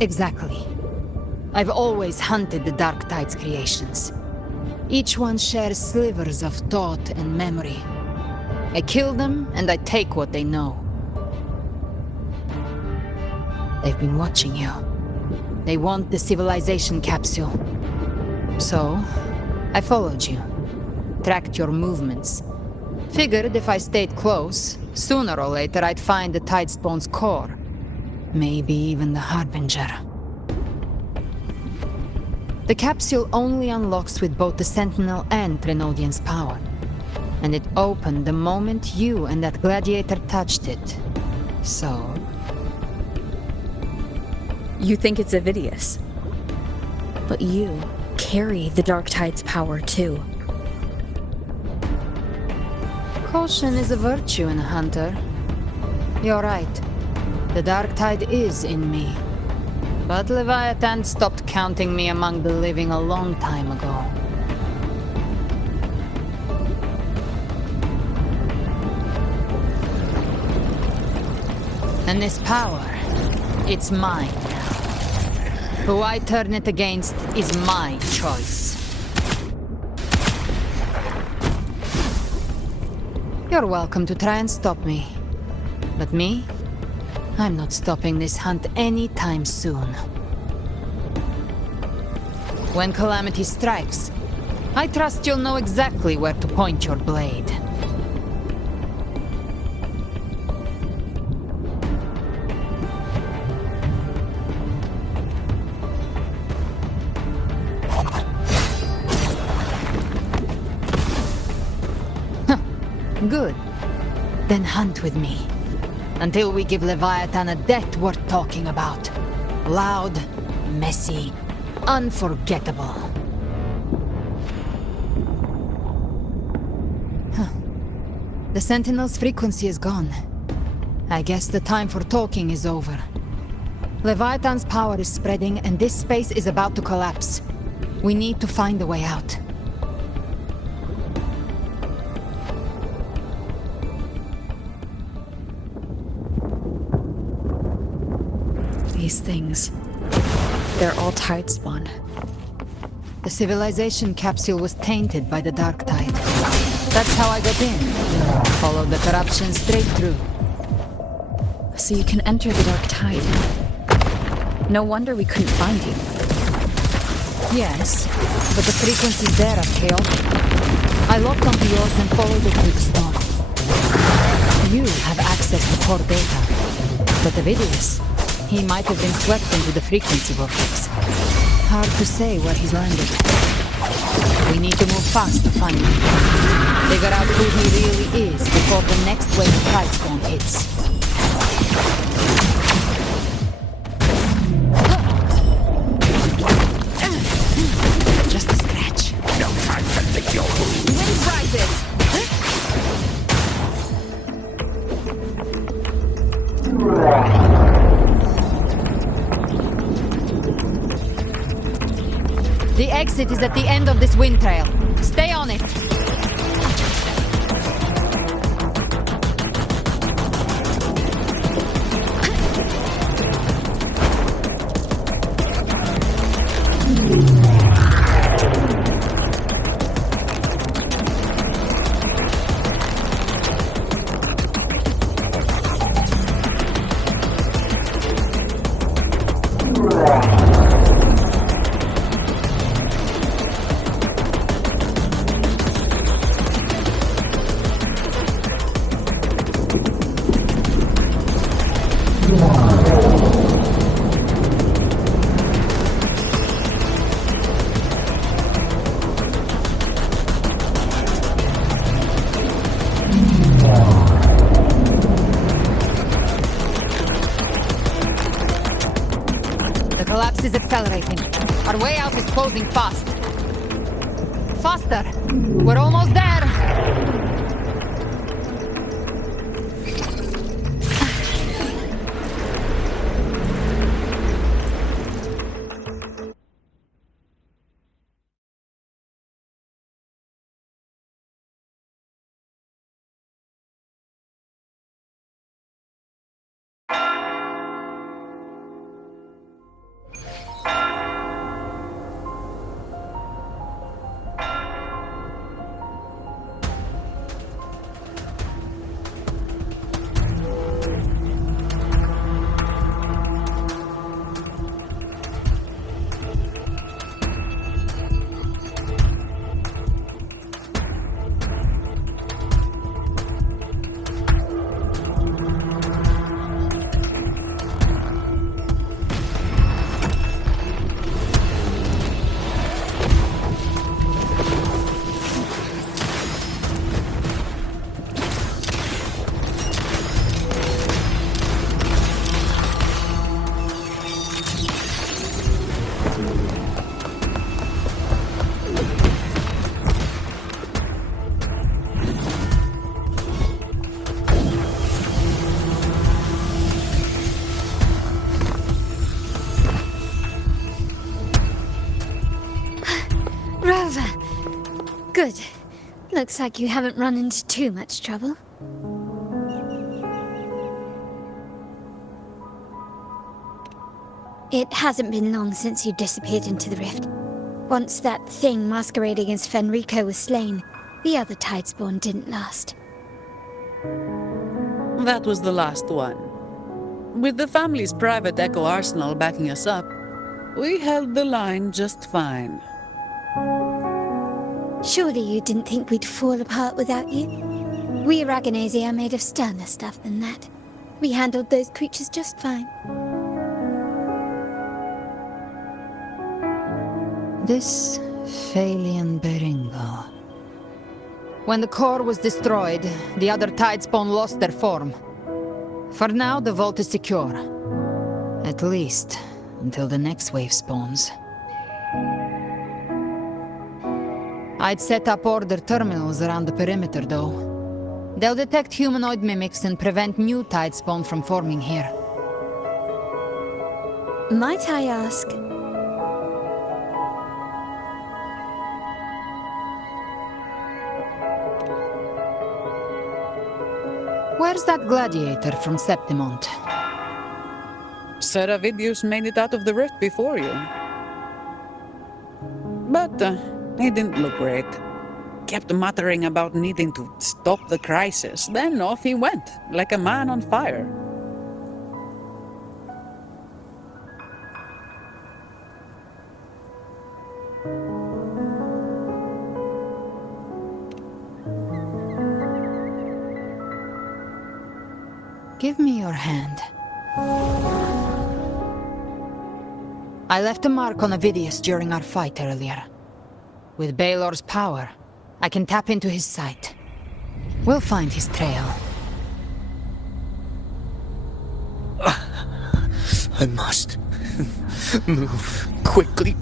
Exactly. I've always hunted the Dark Tide's creations. Each one shares slivers of thought and memory. I kill them and I take what they know. They've been watching you. They want the civilization capsule. So, I followed you. Tracked your movements. Figured if I stayed close, sooner or later I'd find the Tide Spawn's core. Maybe even the Harbinger. The capsule only unlocks with both the Sentinel and Threnodian's power. And it opened the moment you and that gladiator touched it. So... You think it's Avidius. But you carry the Dark Tide's power too. Caution is a virtue in a hunter. You're right. The Dark Tide is in me. But Leviathan stopped counting me among the living a long time ago. And this power, it's mine now. Who I turn it against is my choice. You're welcome to try and stop me. But me? I'm not stopping this hunt anytime soon. When calamity strikes, I trust you'll know exactly where to point your blade. Good. Then hunt with me. Until we give Leviathan a death worth talking about. Loud, messy, unforgettable. The Sentinel's frequency is gone. I guess the time for talking is over. Leviathan's power is spreading, and this space is about to collapse. We need to find a way out. These things, they're all tide spawn. The civilization capsule was tainted by the dark tide. That's how I got in. Followed the corruption straight through. So you can enter the dark tide. No wonder we couldn't find you. Yes, but the frequency's there at chaotic. I locked onto yours and followed it through the storm. You have access to core data, but Ovidius, he might have been swept into the frequency vortex. Hard to say where he's landed. We need to move fast to find him. Figure out who he really is before the next wave of tidespawn hits. Just a scratch. No time to lick your wounds. Wind rises! The exit is at the end of this wind trail. Stay on it. The collapse is accelerating. Our way out is closing fast. Faster! We're almost there! Good. Looks like you haven't run into too much trouble. It hasn't been long since you disappeared into the rift. Once that thing masquerading as Fenrico was slain, the other tidespawn didn't last. That was the last one. With the family's private echo arsenal backing us up, we held the line just fine. Surely you didn't think we'd fall apart without you? We Raganese are made of sterner stuff than that. We handled those creatures just fine. This Phalian Beringo. When the core was destroyed, the other tidespawn lost their form. For now, the vault is secure. At least, until the next wave spawns. I'd set up order terminals around the perimeter, though. They'll detect humanoid mimics and prevent new tide spawn from forming here. Might I ask? Where's that gladiator from Septimont? Seravidius made it out of the rift before you. But he didn't look great. Kept muttering about needing to stop the crisis. Then off he went, like a man on fire. Give me your hand. I left a mark on Avidius during our fight earlier. With Baelor's power, I can tap into his sight. We'll find his trail. I must move quickly.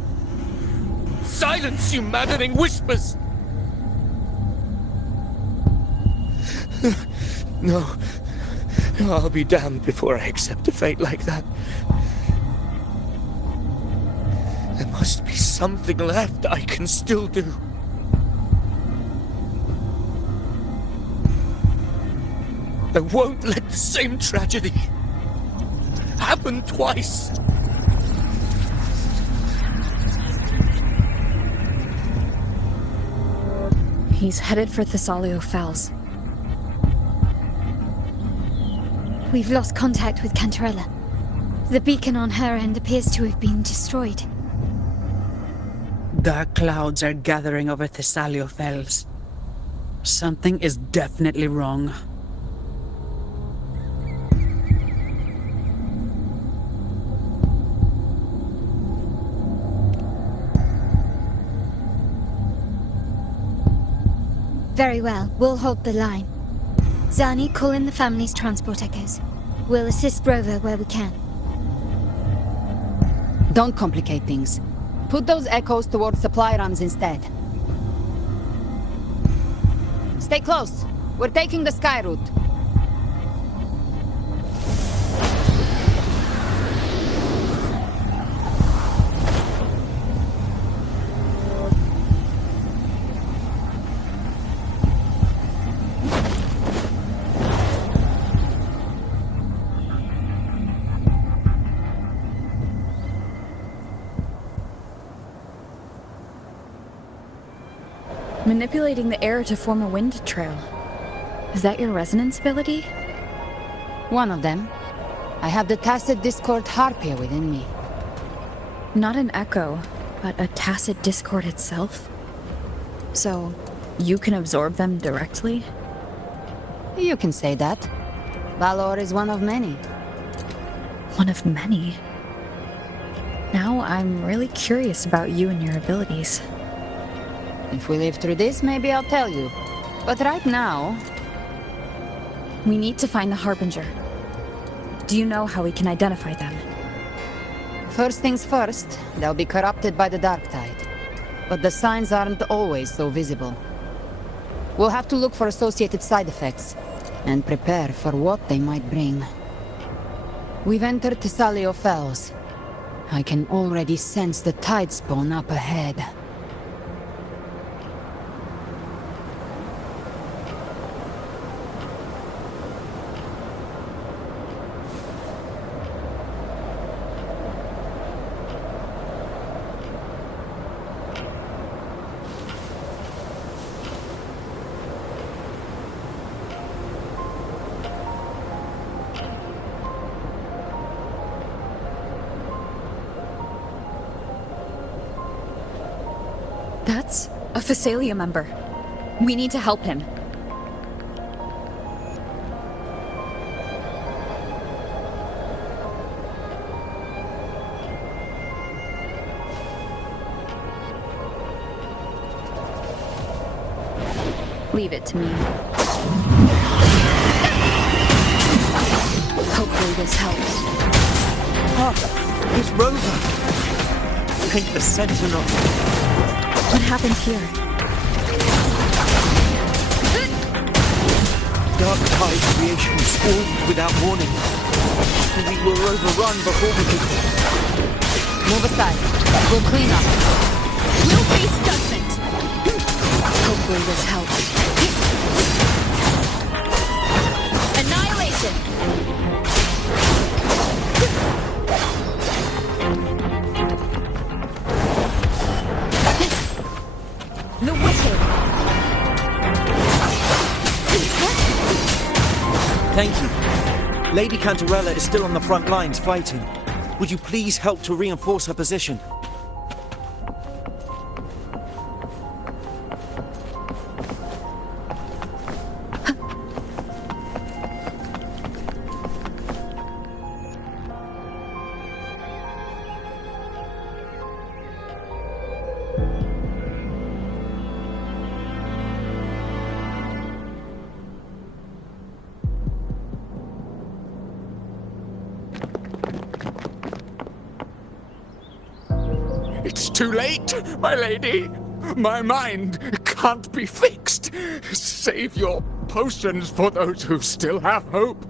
Silence, you maddening whispers! No. I'll be damned before I accept a fate like that. There must be something left I can still do. I won't let the same tragedy happen twice. He's headed for Thessalio Fells. We've lost contact with Cantarella. The beacon on her end appears to have been destroyed. Dark clouds are gathering over Thessalio Fells. Something is definitely wrong. Very well, we'll hold the line. Zani, call in the family's transport echoes. We'll assist Rover where we can. Don't complicate things. Put those echoes towards supply runs instead. Stay close. We're taking the sky route. Manipulating the air to form a wind trail. Is that your resonance ability? One of them. I have the tacit discord harpia within me. Not an echo, but a tacit discord itself? So, you can absorb them directly? You can say that. Valor is one of many. One of many? Now I'm really curious about you and your abilities. If we live through this, maybe I'll tell you. But right now... We need to find the Harbinger. Do you know how we can identify them? First things first, they'll be corrupted by the dark tide. But the signs aren't always so visible. We'll have to look for associated side effects, and prepare for what they might bring. We've entered Thessalio Fells. I can already sense the tide spawn up ahead. That's a Phasalia member. We need to help him. Leave it to me. Hopefully this helps. Oh, it's Rover. Think the Sentinel. What happened here? dark tide creation swarmed without warning. We were overrun before we could... Move aside. We'll clean up. We'll face judgment. Hopefully this helps. Annihilation. The wicked. Thank you. Lady Cantarella is still on the front lines fighting. Would you please help to reinforce her position? It's too late, my lady. My mind can't be fixed. Save your potions for those who still have hope.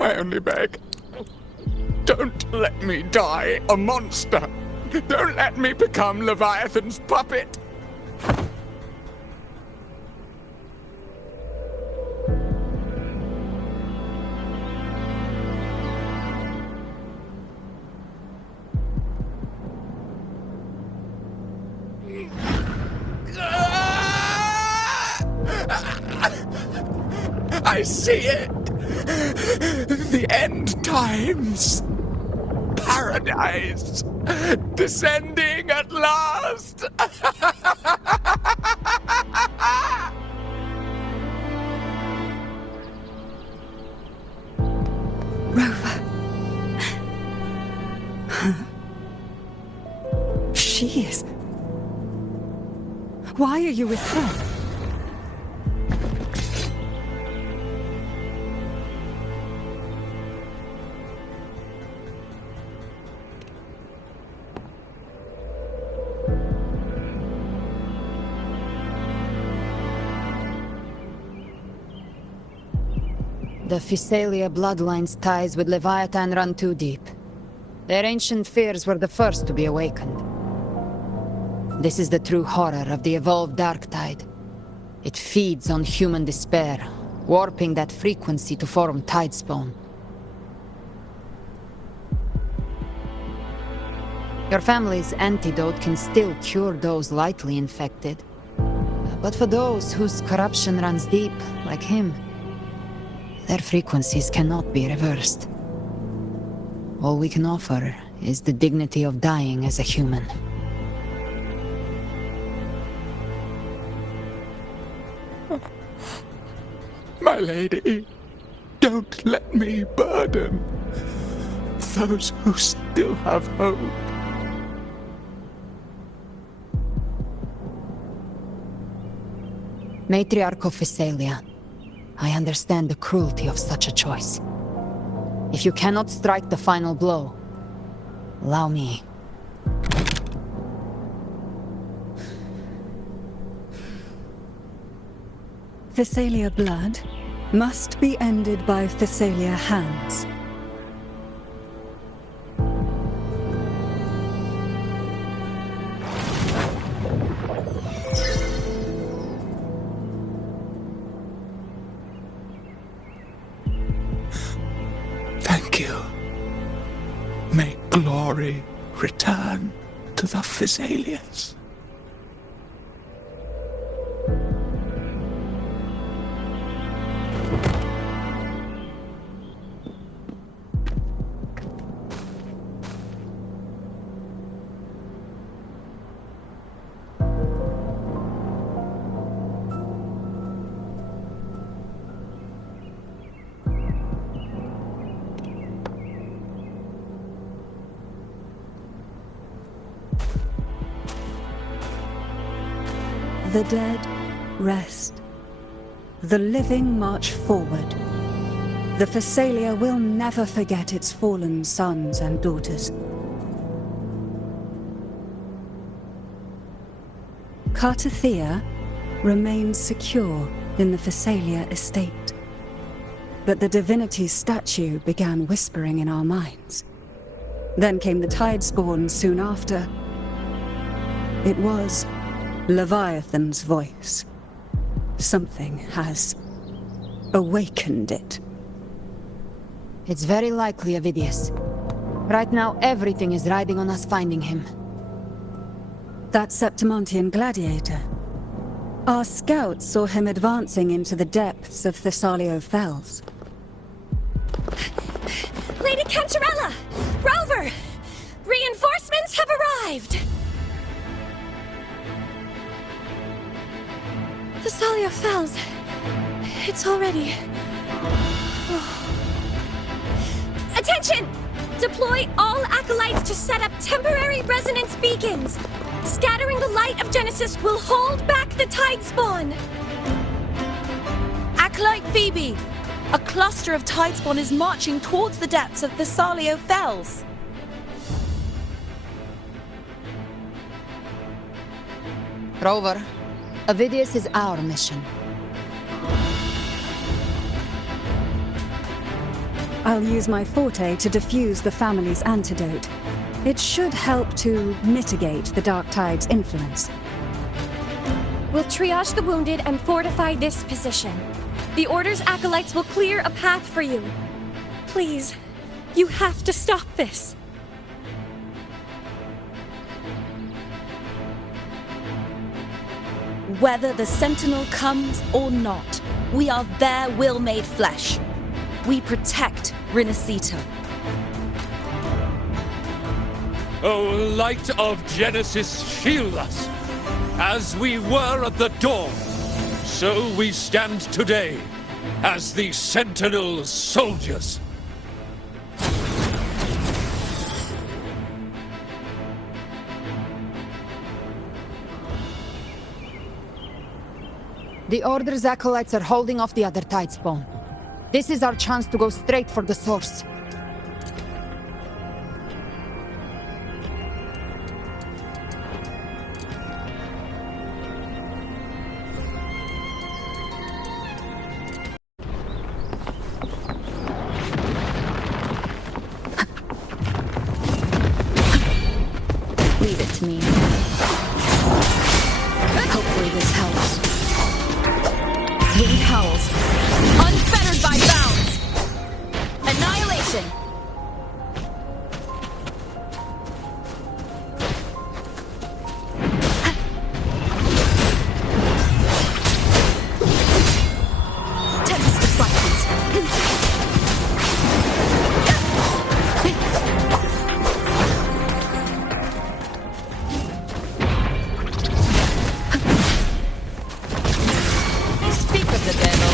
I only beg. Don't let me die a monster. Don't let me become Leviathan's puppet. I see it. The end times. Paradise. Descending at last. Rover. She is. Why are you with her? The Physalia bloodline's ties with Leviathan run too deep. Their ancient fears were the first to be awakened. This is the true horror of the evolved dark tide. It feeds on human despair, warping that frequency to form tidespawn. Your family's antidote can still cure those lightly infected. But for those whose corruption runs deep, like him, their frequencies cannot be reversed. All we can offer is the dignity of dying as a human. My lady, don't let me burden those who still have hope. Matriarch of Physalia, I understand the cruelty of such a choice. If you cannot strike the final blow, allow me. Physalia blood must be ended by Physalia hands. Thank you. May glory return to the Physalians. The dead rest. The living march forward. The Phasalia will never forget its fallen sons and daughters. Cartathea remains secure in the Phasalia estate. But the divinity's statue began whispering in our minds. Then came the Tidespawn soon after. It was Leviathan's voice. Something has awakened it. It's very likely, Avidius. Right now, everything is riding on us finding him. That Septimontian gladiator. Our scouts saw him advancing into the depths of Thessalio Fells. Lady Cantarella! Rover! Reinforcements have arrived! Thessalio Fells. It's already... Attention! Deploy all acolytes to set up temporary resonance beacons. Scattering the light of Genesis will hold back the Tidespawn. Acolyte Phoebe, a cluster of Tidespawn is marching towards the depths of Thessalio Fells. Rover, Avidius is our mission. I'll use my forte to defuse the family's antidote. It should help to mitigate the Dark Tide's influence. We'll triage the wounded and fortify this position. The Order's acolytes will clear a path for you. Please, you have to stop this. Whether the Sentinel comes or not, we are their will made flesh. We protect Rinasita. O light of Genesis, shield us! As we were at the dawn, so we stand today, as the Sentinel soldiers. The Order's acolytes are holding off the other Tidespawn. This is our chance to go straight for the source. Leave it to me. Hopefully this helps. Wind howls, unfettered by bounds. Annihilation. Tempest deflections. Speak of the devil.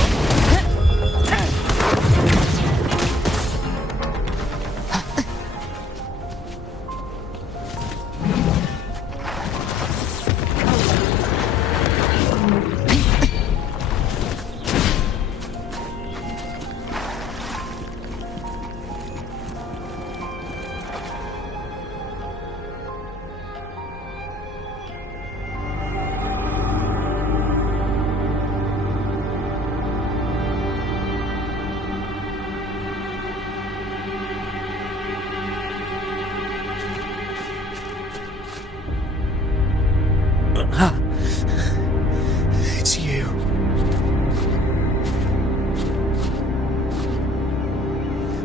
It's you.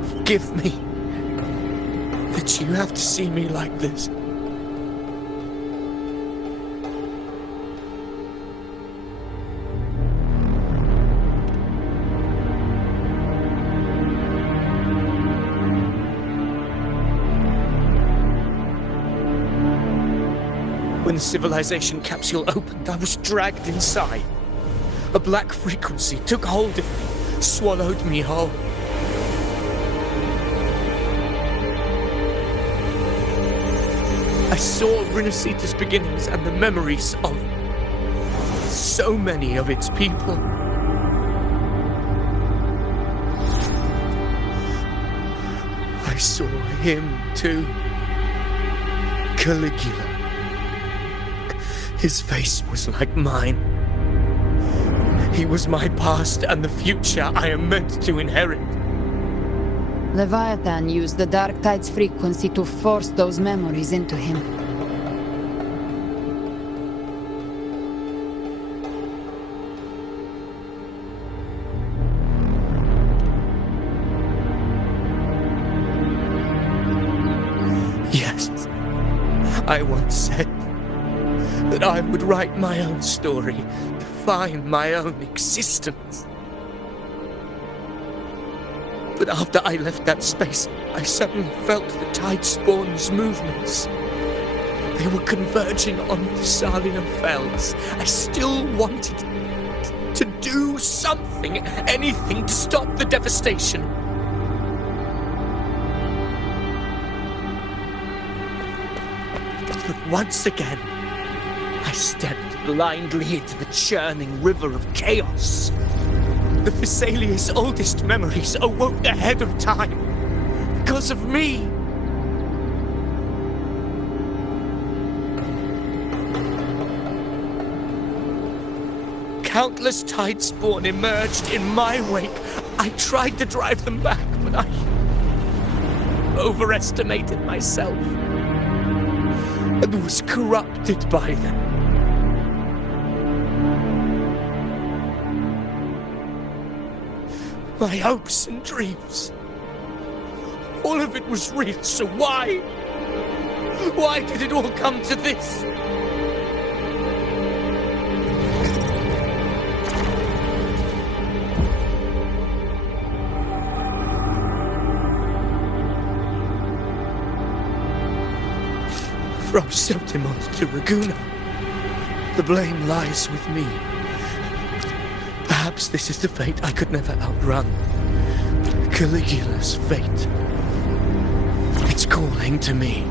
Forgive me that you have to see me like this. When the civilization capsule opened, I was dragged inside. A black frequency took hold of me, swallowed me whole. I saw Rinasita's beginnings and the memories of so many of its people. I saw him too. Caligula. His face was like mine. He was my past and the future I am meant to inherit. Leviathan used the Dark Tide's frequency to force those memories into him. Yes, I once said that I would write my own story, define my own existence. But after I left that space, I suddenly felt the Tidespawn's movements. They were converging on Thessalia Fells. I still wanted to do something, anything to stop the devastation. But once again, I stepped blindly into the churning river of chaos. The Thessalia's oldest memories awoke ahead of time because of me. Countless Tidespawn emerged in my wake. I tried to drive them back, but I overestimated myself and was corrupted by them. My hopes and dreams. All of it was real, so why? Why did it all come to this? From Septimont to Ragusa, the blame lies with me. Perhaps this is the fate I could never outrun. Caligula's fate. It's calling to me.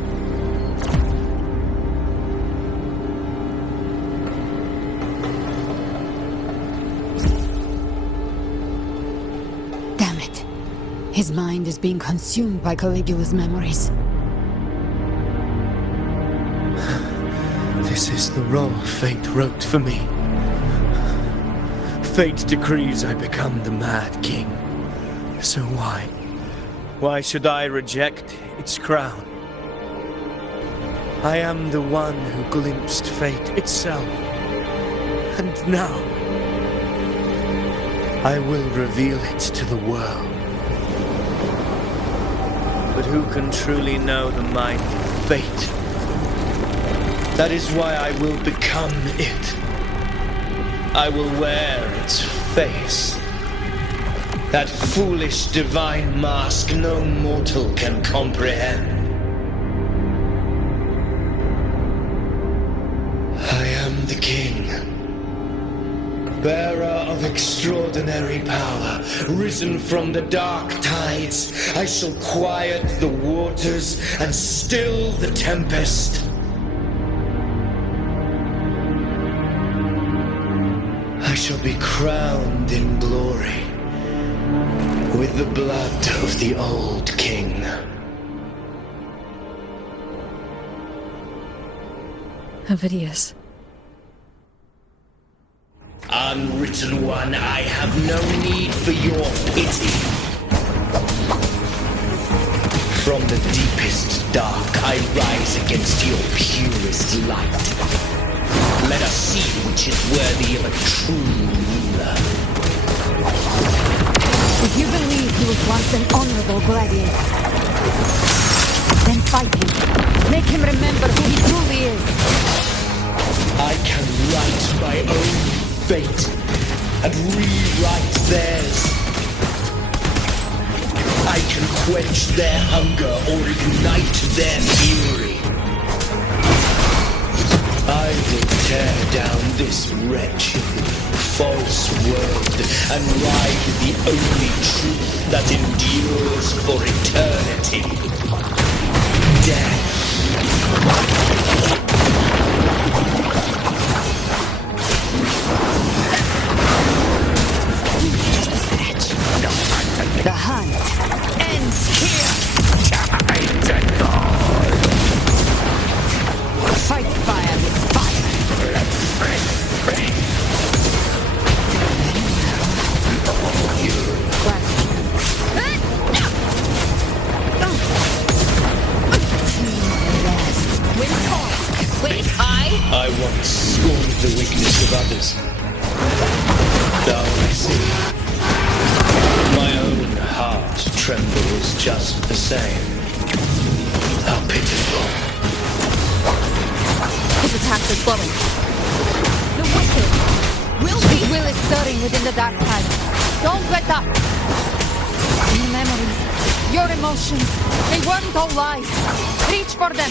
Damn it. His mind is being consumed by Caligula's memories. This is the role fate wrote for me. Fate decrees I become the Mad King. So why? Why should I reject its crown? I am the one who glimpsed fate itself. And now, I will reveal it to the world. But who can truly know the mind of fate? That is why I will become it. I will wear its face. That foolish divine mask no mortal can comprehend. I am the king, bearer of extraordinary power, risen from the dark tides. I shall quiet the waters and still the tempest. I shall be crowned in glory with the blood of the old king. Ovidius. Unwritten one, I have no need for your pity. From the deepest dark, I rise against your purest light. Let us see which is worthy of a true ruler. If you believe he was once an honorable gladiator, then fight him. Make him remember who he truly is. I can write my own fate and rewrite theirs. I can quench their hunger or ignite their fury. I will tear down this wretched, false world and ride the only truth that endures for eternity. Death. weakness of others. Now I see. My own heart trembles just the same. How pitiful. His attack is flowing. The wicked His will is stirring within the dark tide. Don't let up. Your memories, your emotions, they weren't all lies. Reach for them.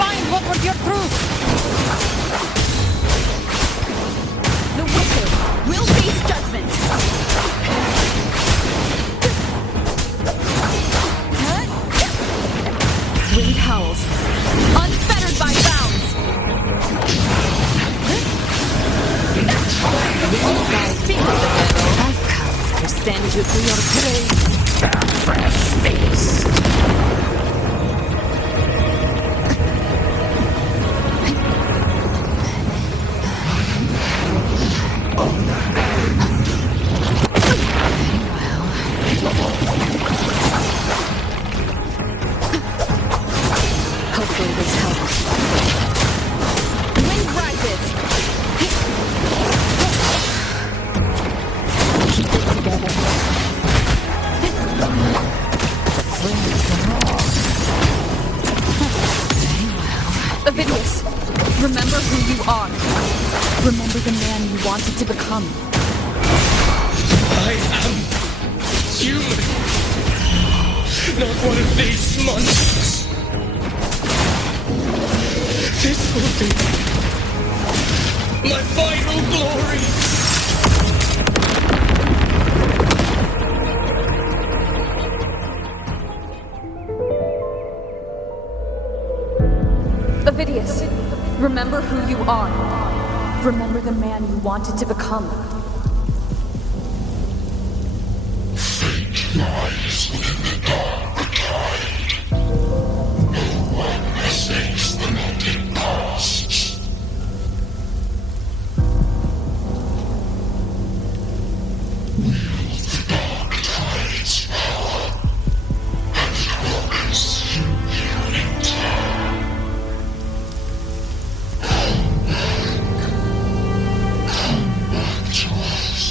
Find what was your truth. The wicked will face judgment. Wind howls, unfettered by bounds. Speak of the devil. I've come to send you to your grave. Fresh feast. Hopefully this helps. Wind rises. Keep it together. Avidius, remember who you are. Remember the man you wanted to become. I am human. Not one of these monsters. This will be my final glory. Avidius, remember who you are. Remember the man you wanted to become. Fate lies within the dark tide. No one mistakes the melting past. Wield the dark tide's power, and it will consume you in turn. Come back to us.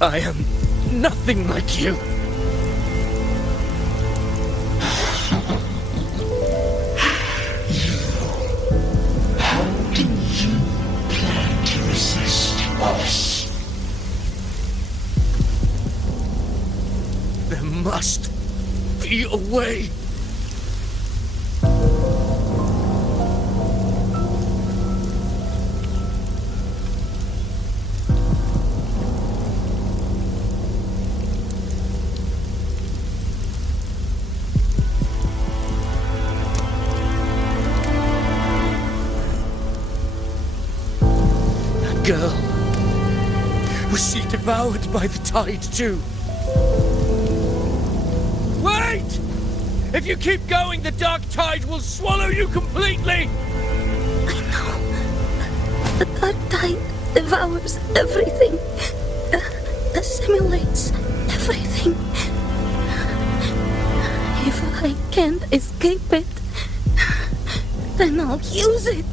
I am nothing like you. How do you plan to resist us? There must be a way. That girl, was she devoured by the tide too? Wait! If you keep going, the dark tide will swallow you completely! The dark tide devours everything, assimilates everything. If I can't escape it, then I'll use it.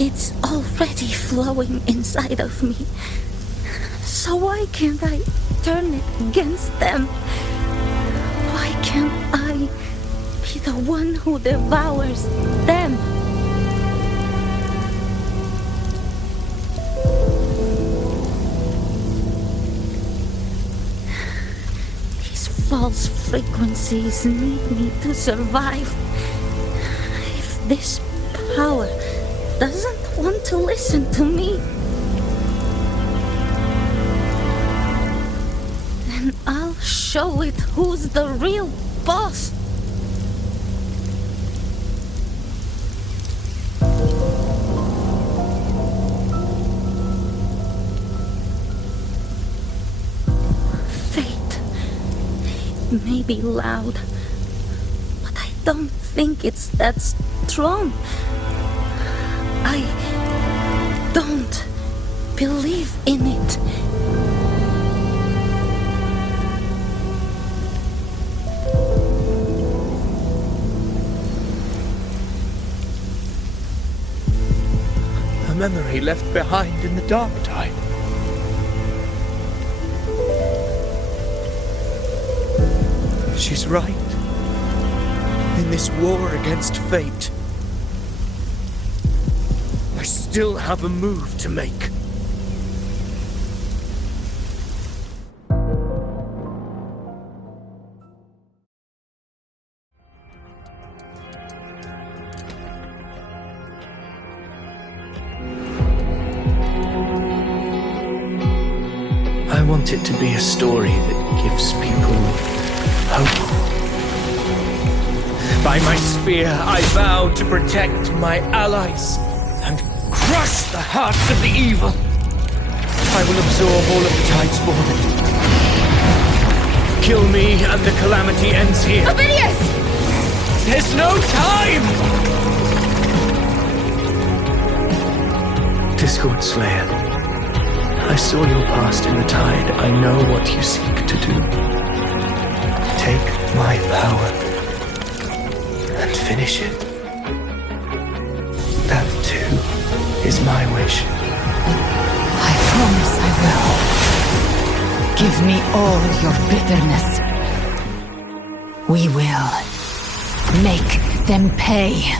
It's already flowing inside of me. So why can't I turn it against them? Why can't I be the one who devours them? These false frequencies need me to survive. If this power doesn't want to listen to me, then I'll show it who's the real boss. Fate may be loud, but I don't think it's that strong. I don't believe in it. A memory left behind in the dark tide. She's right. In this war against fate, I still have a move to make. I want it to be a story that gives people hope. By my spear, I vow to protect my allies and crush the hearts of the evil. I will absorb all of the Tidespawn. Kill me and the calamity ends here. Ovidius! There's no time! Discord Slayer, I saw your past in the tide. I know what you seek to do. Take my power and finish it. That too is my wish. I promise I will. Give me all your bitterness. We will make them pay.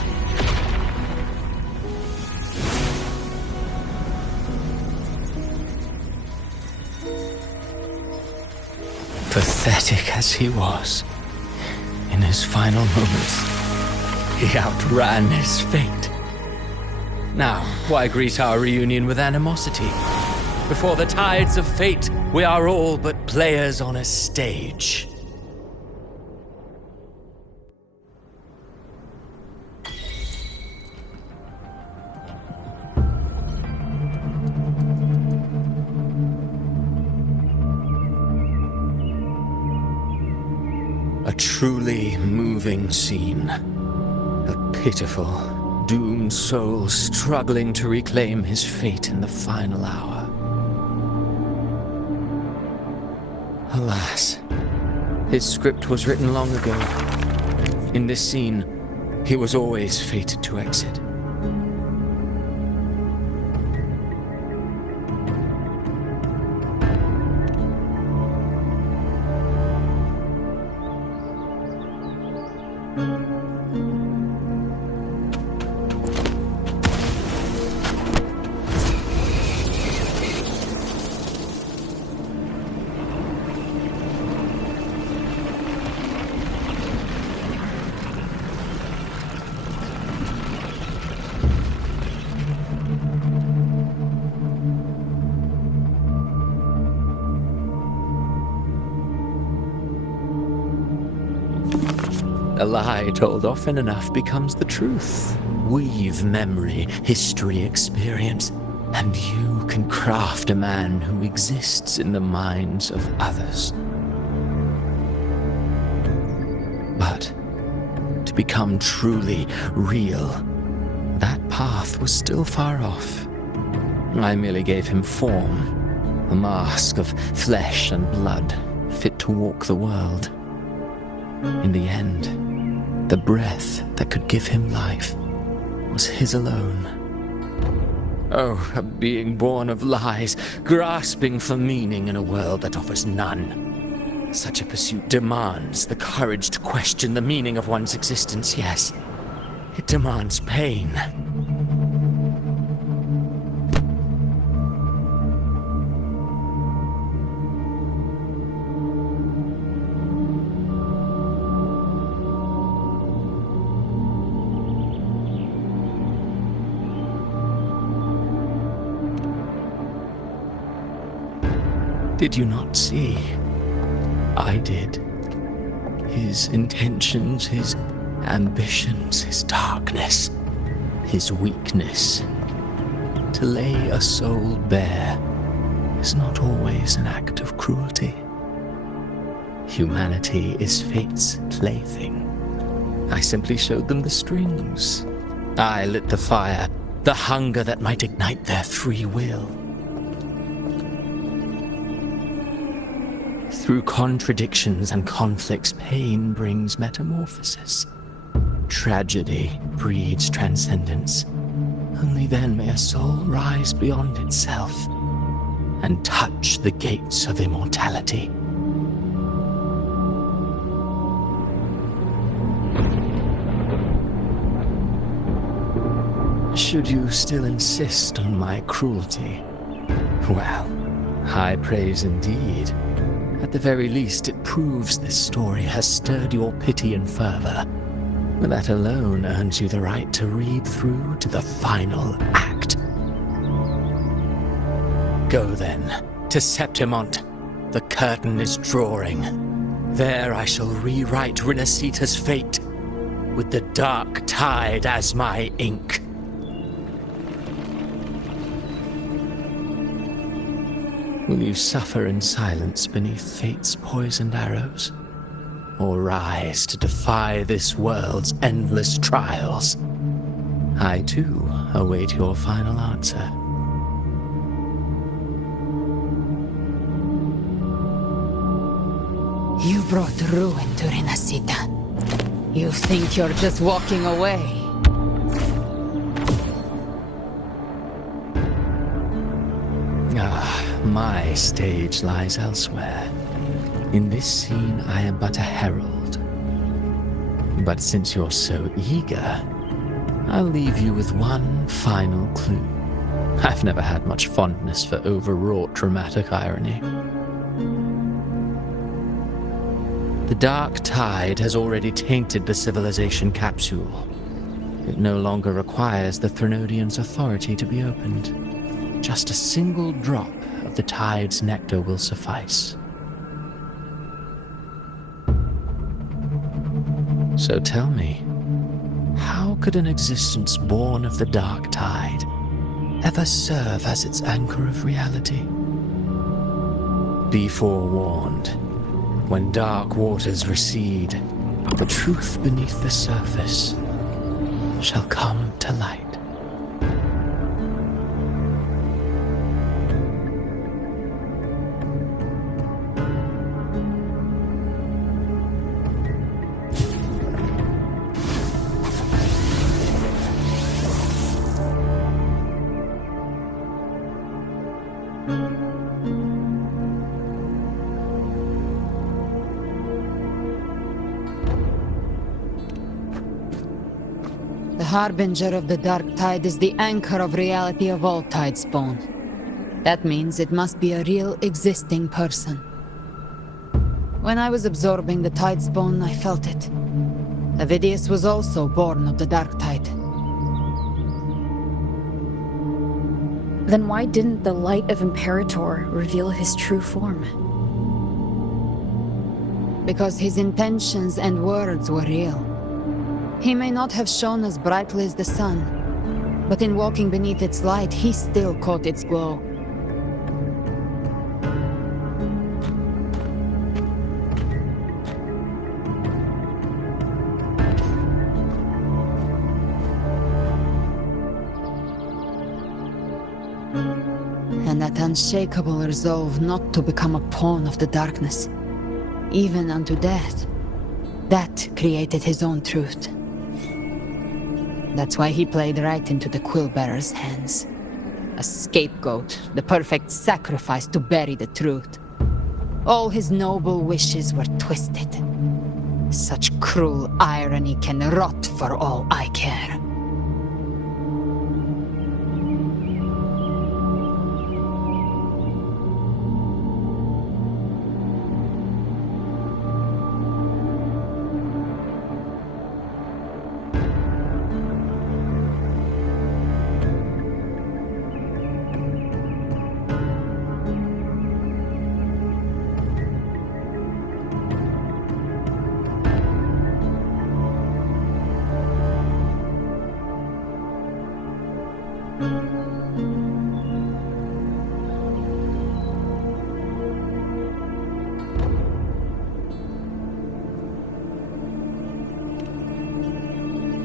Pathetic as he was, in his final moments, he outran his fate. Now, why greet our reunion with animosity? Before the tides of fate, we are all but players on a stage. A truly moving scene. A pitiful, doomed soul struggling to reclaim his fate in the final hour. Alas, his script was written long ago. In this scene, he was always fated to exit. A lie told often enough becomes the truth. Weave memory, history, experience, and you can craft a man who exists in the minds of others. But to become truly real, that path was still far off. I merely gave him form, a mask of flesh and blood, fit to walk the world. In the end, the breath that could give him life was his alone. Oh, a being born of lies, grasping for meaning in a world that offers none. Such a pursuit demands the courage to question the meaning of one's existence, yes. It demands pain. Did you not see? I did. His intentions, his ambitions, his darkness, his weakness. To lay a soul bare is not always an act of cruelty. Humanity is fate's plaything. I simply showed them the strings. I lit the fire, the hunger that might ignite their free will. Through contradictions and conflicts, pain brings metamorphosis. Tragedy breeds transcendence. Only then may a soul rise beyond itself and touch the gates of immortality. Should you still insist on my cruelty? Well, high praise indeed. At the very least, it proves this story has stirred your pity and fervor. That alone earns you the right to read through to the final act. Go then, to Septimont. The curtain is drawing. There I shall rewrite Rinasita's fate, with the dark tide as my ink. Will you suffer in silence beneath fate's poisoned arrows? Or rise to defy this world's endless trials? I too await your final answer. You brought ruin to Rinasita. You think you're just walking away? My stage lies elsewhere. In this scene, I am but a herald. But since you're so eager, I'll leave you with one final clue. I've never had much fondness for overwrought dramatic irony. The dark tide has already tainted the civilization capsule. It no longer requires the Threnodians' authority to be opened. Just a single drop of the tide's nectar will suffice. So tell me, how could an existence born of the dark tide ever serve as its anchor of reality? Be forewarned, when dark waters recede, the truth beneath the surface shall come to light. The harbinger of the dark tide is the anchor of reality of all tidespawn. That means it must be a real existing person. When I was absorbing the tidespawn, I felt it. Avidius was also born of the dark tide. Then why didn't the light of Imperator reveal his true form? Because his intentions and words were real. He may not have shone as brightly as the sun, but in walking beneath its light, he still caught its glow. And that unshakable resolve not to become a pawn of the darkness, even unto death, that created his own truth. That's why he played right into the Quillbearer's hands. A scapegoat, the perfect sacrifice to bury the truth. All his noble wishes were twisted. Such cruel irony can rot for all I care.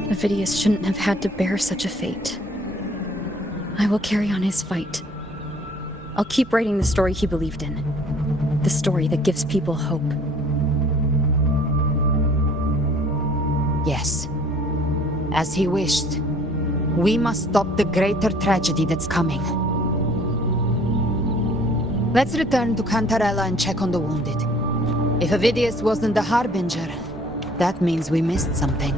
Avidius shouldn't have had to bear such a fate. I will carry on his fight. I'll keep writing the story he believed in. The story that gives people hope. Yes. As he wished. We must stop the greater tragedy that's coming. Let's return to Cantarella and check on the wounded. If Avidius wasn't the Harbinger, that means we missed something.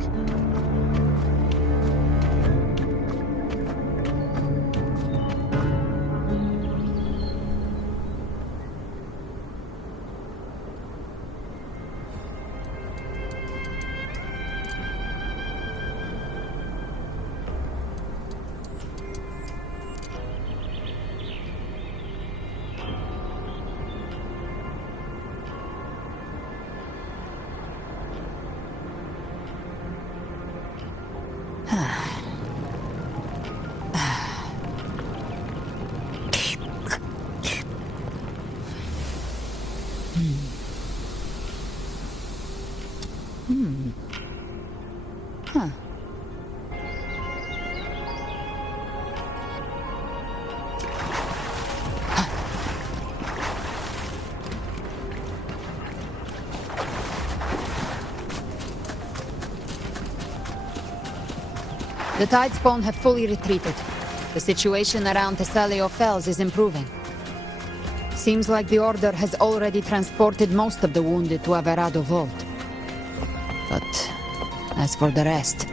The Tidespawn have fully retreated. The situation around Thessalio Fells is improving. Seems like the Order has already transported most of the wounded to Averado Vault. But as for the rest...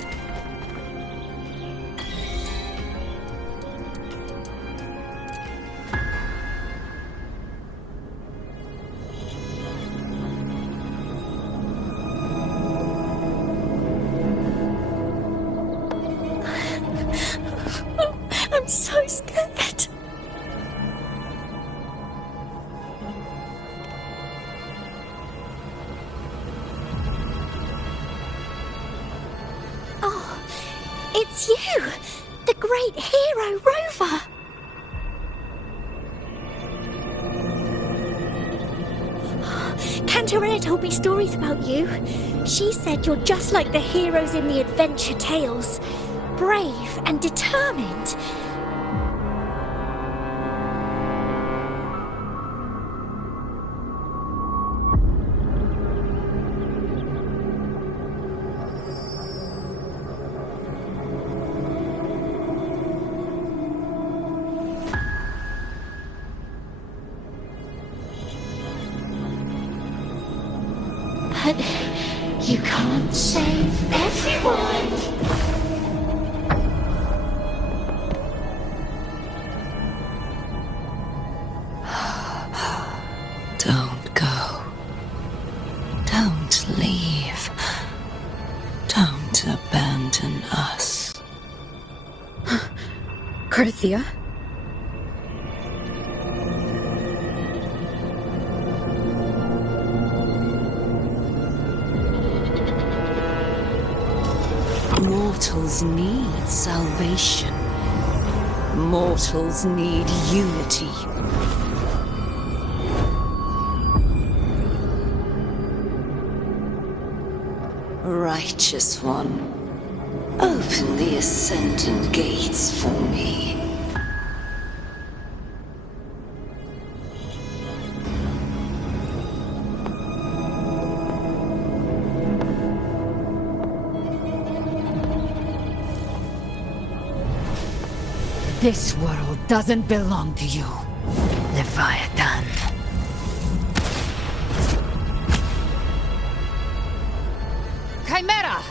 I'm so scared. Oh, it's you, the great hero Rover. Cantarella told me stories about you. She said you're just like the heroes in the adventure tales. Brave and determined. But you can't save everyone. Don't go. Don't leave. Don't abandon us. Cardathea? Mortals need salvation. Mortals need unity. Righteous One, open the Ascendant gates for me. This world doesn't belong to you, Leviathan. Chimera!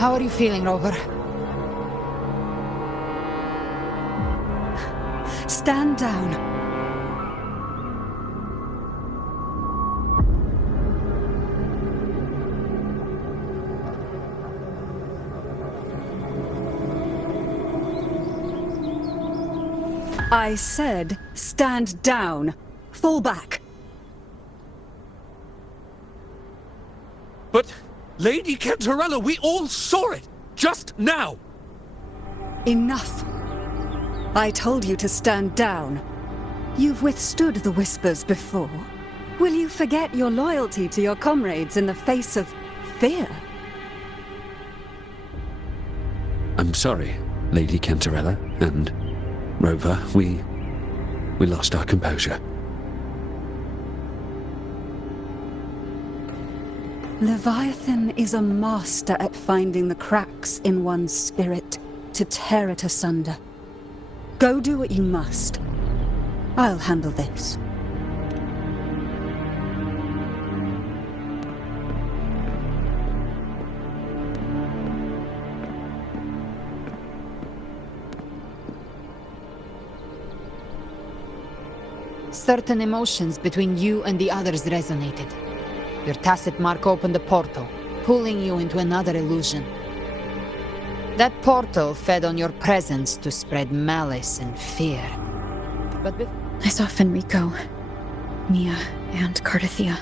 How are you feeling, Rover? Stand down. I said, stand down. Fall back. But, Lady Cantarella, we all saw it! Just now! Enough. I told you to stand down. You've withstood the whispers before. Will you forget your loyalty to your comrades in the face of fear? I'm sorry, Lady Cantarella and Rover. We lost our composure. Leviathan is a master at finding the cracks in one's spirit to tear it asunder. Go do what you must. I'll handle this. Certain emotions between you and the others resonated. Your tacit mark opened a portal, pulling you into another illusion. That portal fed on your presence to spread malice and fear. But I saw Fenrico, Mia, and Cardathia.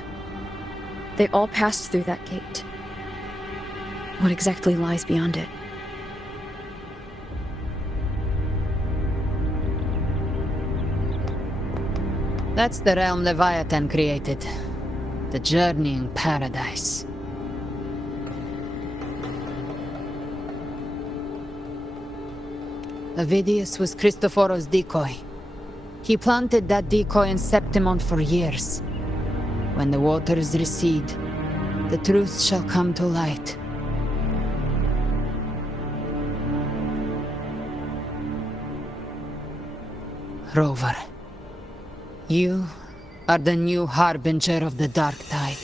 They all passed through that gate. What exactly lies beyond it? That's the realm Leviathan created. The journeying paradise. Avidius was Christophoros' decoy. He planted that decoy in Septimont for years. When the waters recede, the truth shall come to light. Rover, you are the new harbinger of the dark tide.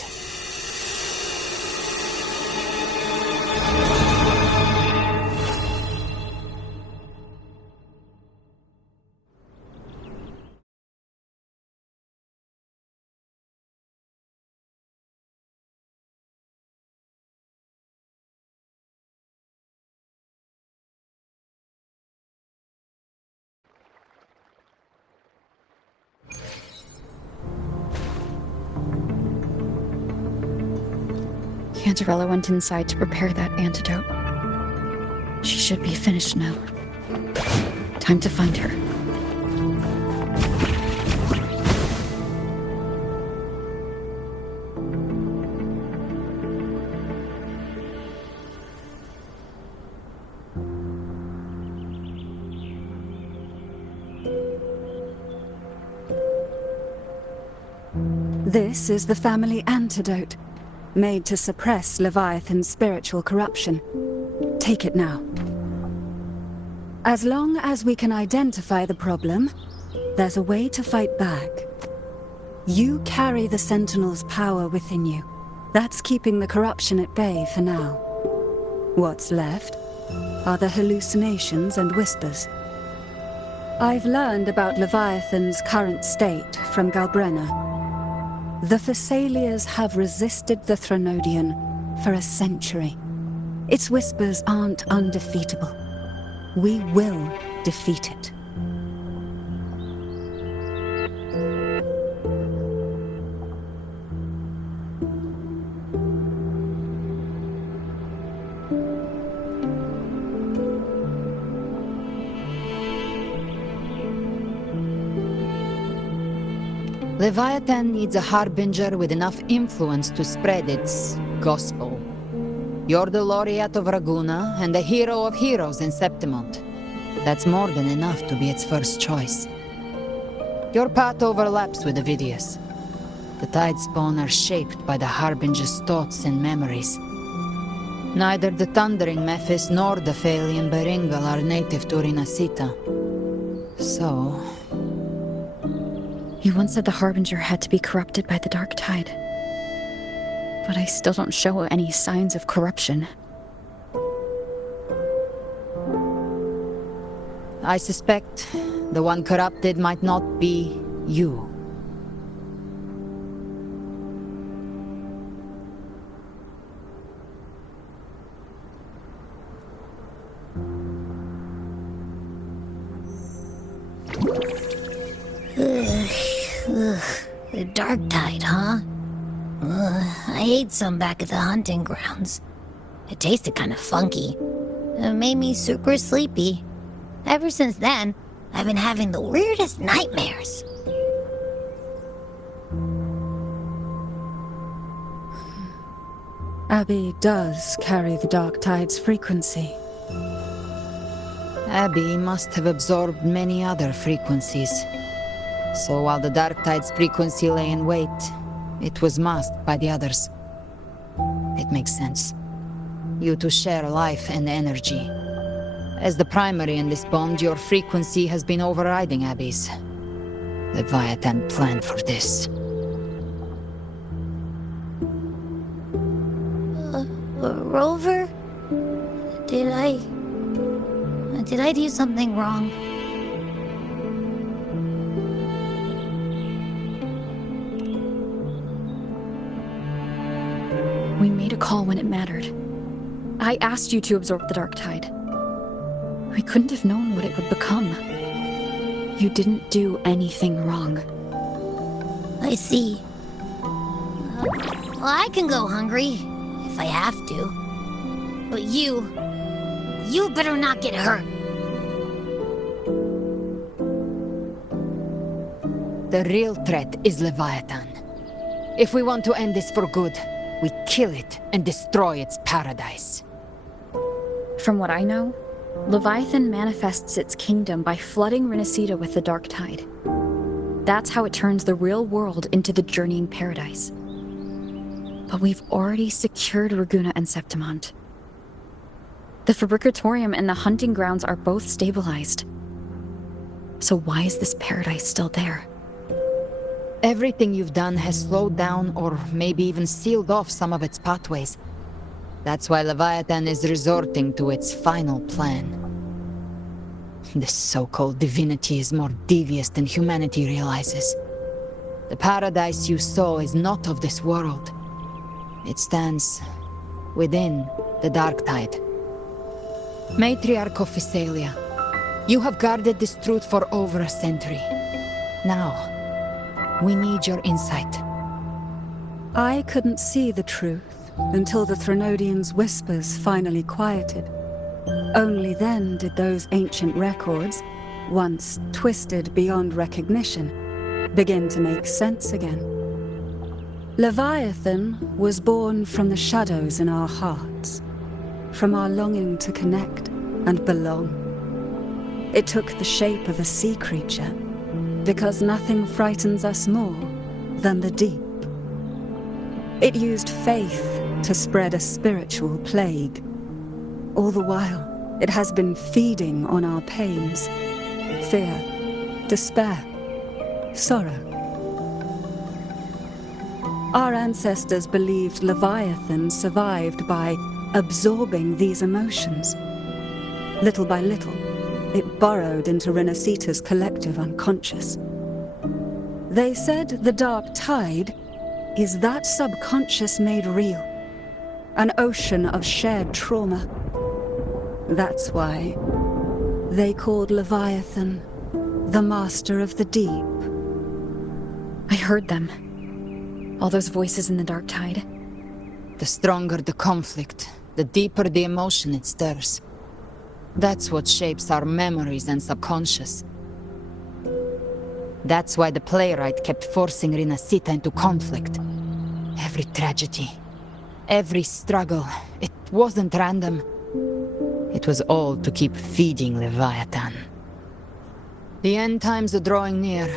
Cantarella went inside to prepare that antidote. She should be finished now. Time to find her. This is the family antidote, made to suppress Leviathan's spiritual corruption. Take it now. As long as we can identify the problem, there's a way to fight back. You carry the Sentinel's power within you. That's keeping the corruption at bay for now. What's left are the hallucinations and whispers. I've learned about Leviathan's current state from Galbrenna. The Thessalias have resisted the Threnodian for a century. Its whispers aren't undefeatable. We will defeat it. Leviathan needs a harbinger with enough influence to spread its gospel. You're the laureate of Raguna and the hero of heroes in Septimont. That's more than enough to be its first choice. Your path overlaps with Avidius. The Tidespawn are shaped by the harbinger's thoughts and memories. Neither the Thundering Mephis nor the Phalian Beringal are native to Rinasita. So... You once said the Harbinger had to be corrupted by the Dark Tide. But I still don't show any signs of corruption. I suspect the one corrupted might not be you. The Dark Tide, huh? I ate some back at the hunting grounds. It tasted kind of funky. It made me super sleepy. Ever since then, I've been having the weirdest nightmares. Abby does carry the Dark Tide's frequency. Abby must have absorbed many other frequencies. So while the Dark Tide's frequency lay in wait, it was masked by the others. It makes sense. You two share life and energy. As the primary in this bond, your frequency has been overriding Abby's. Leviathan planned for this. Rover? Did I do something wrong? We made a call when it mattered. I asked you to absorb the Dark Tide. We couldn't have known what it would become. You didn't do anything wrong. I see. Well, I can go hungry, if I have to. But you better not get hurt. The real threat is Leviathan. If we want to end this for good, we kill it and destroy its paradise. From what I know, Leviathan manifests its kingdom by flooding Renacita with the Dark Tide. That's how it turns the real world into the journeying paradise. But we've already secured Ragunna and Septimont. The Fabricatorium and the hunting grounds are both stabilized. So why is this paradise still there? Everything you've done has slowed down or maybe even sealed off some of its pathways. That's why Leviathan is resorting to its final plan. This so-called divinity is more devious than humanity realizes. The paradise you saw is not of this world. It stands within the Dark Tide. Matriarch of Physalia, you have guarded this truth for over a century. Now, we need your insight. I couldn't see the truth until the Threnodians' whispers finally quieted. Only then did those ancient records, once twisted beyond recognition, begin to make sense again. Leviathan was born from the shadows in our hearts, from our longing to connect and belong. It took the shape of a sea creature, because nothing frightens us more than the deep. It used faith to spread a spiritual plague. All the while, it has been feeding on our pains, fear, despair, sorrow. Our ancestors believed Leviathan survived by absorbing these emotions. Little by little, it burrowed into Renacita's collective unconscious. They said the Dark Tide is that subconscious made real, an ocean of shared trauma. That's why they called Leviathan the Master of the Deep. I heard them. All those voices in the Dark Tide. The stronger the conflict, the deeper the emotion it stirs. That's what shapes our memories and subconscious. That's why the playwright kept forcing Renacita into conflict. Every tragedy, every struggle, it wasn't random. It was all to keep feeding Leviathan. The end times are drawing near.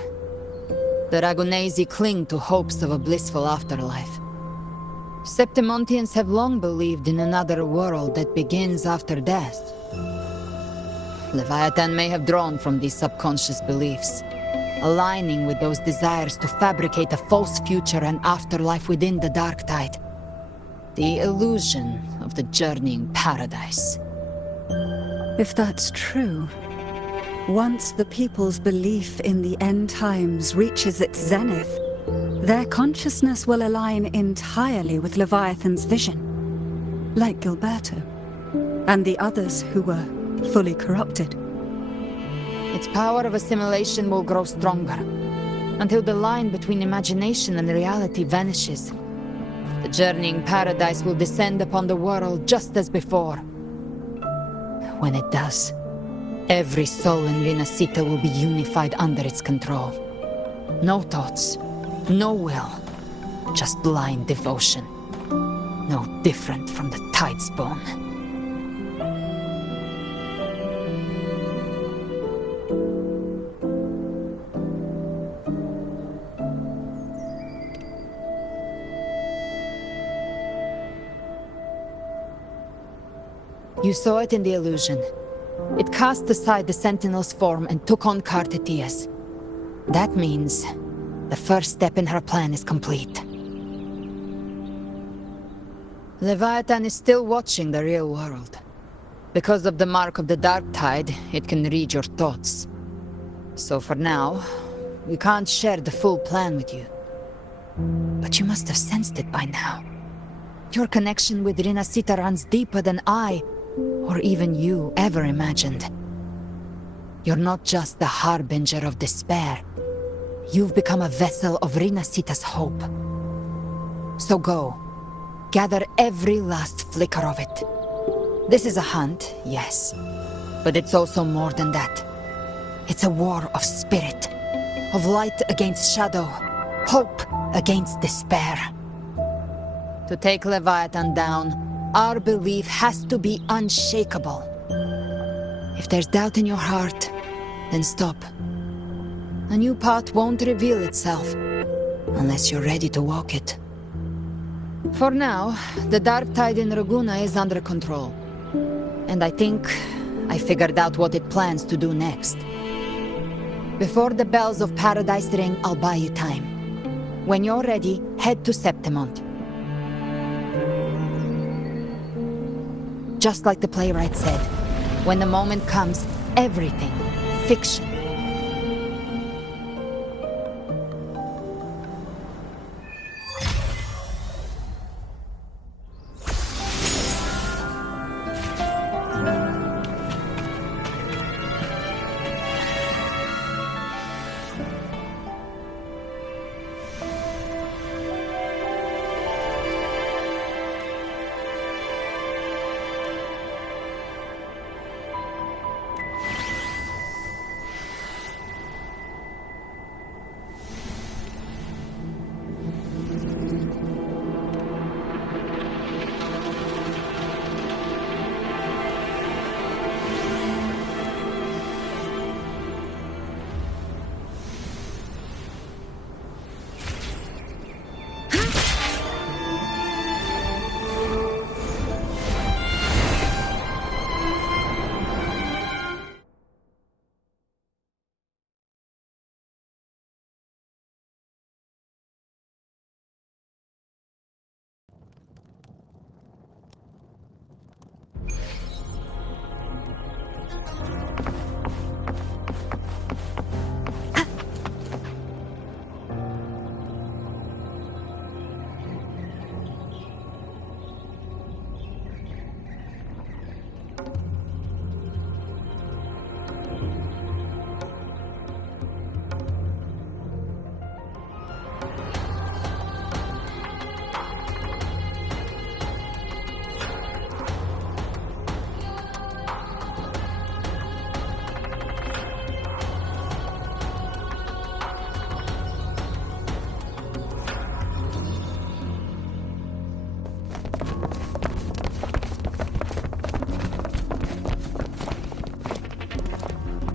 The Ragunesi cling to hopes of a blissful afterlife. Septimontians have long believed in another world that begins after death. Leviathan may have drawn from these subconscious beliefs, aligning with those desires to fabricate a false future and afterlife within the Dark Tide. The illusion of the journeying paradise. If that's true, once the people's belief in the end times reaches its zenith, their consciousness will align entirely with Leviathan's vision, like Gilberto, and the others who were fully corrupted. Its power of assimilation will grow stronger, until the line between imagination and reality vanishes. The journeying paradise will descend upon the world just as before. When it does, every soul in Renacita will be unified under its control. No thoughts, no will, just blind devotion. no different from the tide spawn. You saw it in the illusion. It cast aside the Sentinel's form and took on Cartetia's. That means the first step in her plan is complete. Leviathan is still watching the real world. Because of the mark of the Dark Tide, it can read your thoughts. So for now, we can't share the full plan with you. But you must have sensed it by now. Your connection with Rinasita runs deeper than I, or even you, ever imagined. You're not just the harbinger of despair. You've become a vessel of Rinasita's hope. So go. Gather every last flicker of it. This is a hunt, yes. But it's also more than that. It's a war of spirit. Of light against shadow. Hope against despair. To take Leviathan down, our belief has to be unshakable. If there's doubt in your heart, then stop. A new path won't reveal itself unless you're ready to walk it. For now, the Dark Tide in Raguna is under control. And I think I figured out what it plans to do next. Before the bells of Paradise ring, I'll buy you time. When you're ready, head to Septimont. Just like the playwright said, when the moment comes, everything, fiction,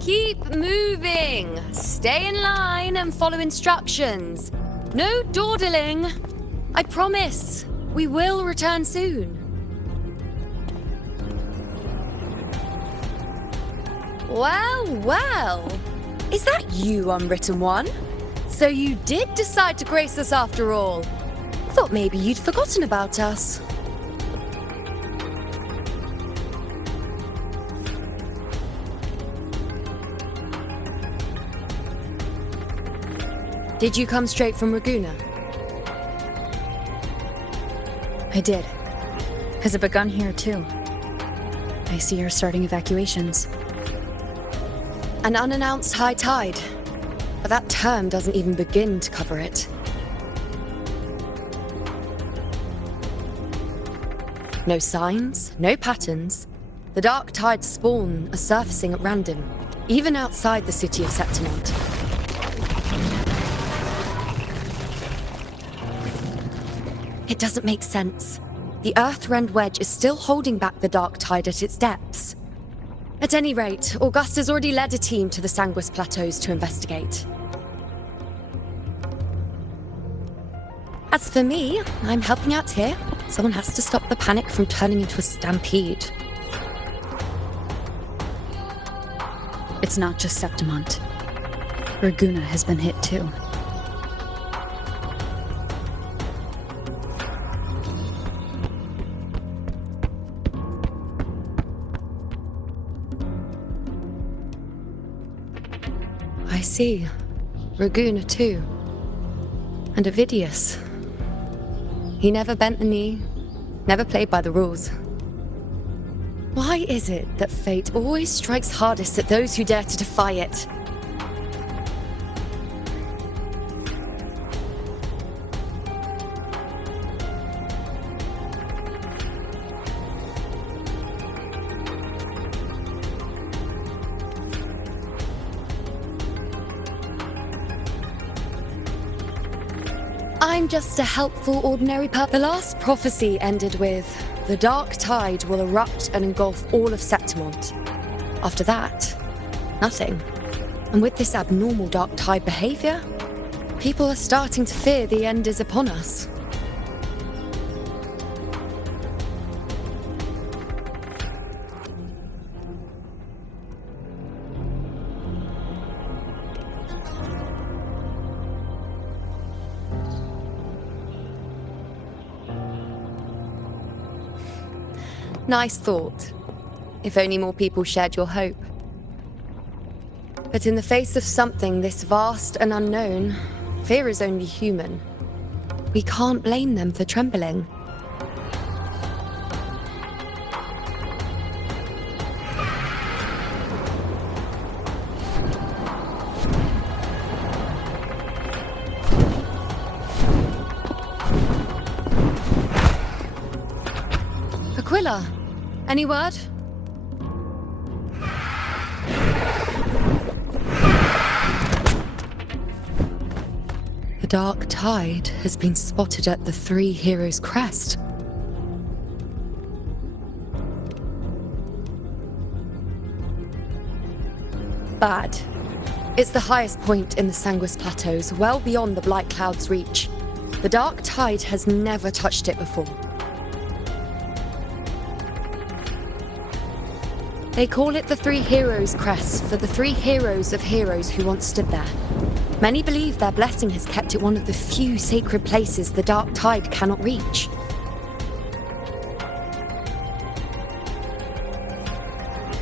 Keep moving. Stay in line and follow instructions. No dawdling. I promise. We will return soon. Well, well. Is that you, Unwritten One? So you did decide to grace us after all. Thought maybe you'd forgotten about us. Did you come straight from Raguna? I did. Has it begun here, too? I see you're starting evacuations. An unannounced high tide. But that term doesn't even begin to cover it. No signs, no patterns. The dark tide spawn are surfacing at random, even outside the city of Septimont. It doesn't make sense. The Earthrend Wedge is still holding back the Dark Tide at its depths. At any rate, Augusta's already led a team to the Sanguis Plateaus to investigate. As for me, I'm helping out here. Someone has to stop the panic from turning into a stampede. It's not just Septimont. Raguna has been hit too. I see. Raguna too. And Ovidius. He never bent the knee, never played by the rules. Why is it that fate always strikes hardest at those who dare to defy it? I'm just a helpful ordinary pup. The last prophecy ended with, the Dark Tide will erupt and engulf all of Septimont. After that, nothing. And with this abnormal Dark Tide behavior, people are starting to fear the end is upon us. Nice thought. If only more people shared your hope. But in the face of something this vast and unknown, fear is only human. We can't blame them for trembling. Aquila, any word? The Dark Tide has been spotted at the Three Heroes' Crest. Bad. It's the highest point in the Sanguis Plateaus, well beyond the Blight Cloud's reach. The Dark Tide has never touched it before. They call it the Three Heroes' Crest for the three heroes of heroes who once stood there. Many believe their blessing has kept it one of the few sacred places the Dark Tide cannot reach.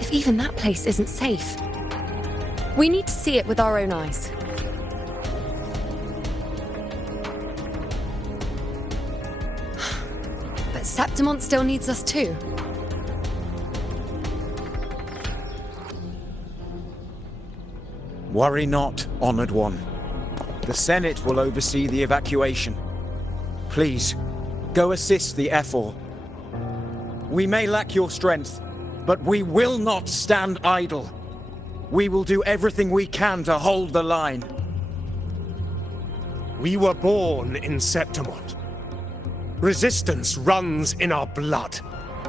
If even that place isn't safe, we need to see it with our own eyes. But Septimont still needs us too. Worry not, Honored One. The Senate will oversee the evacuation. Please, go assist the Ephor. We may lack your strength, but we will not stand idle. We will do everything we can to hold the line. We were born in Septimont. Resistance runs in our blood,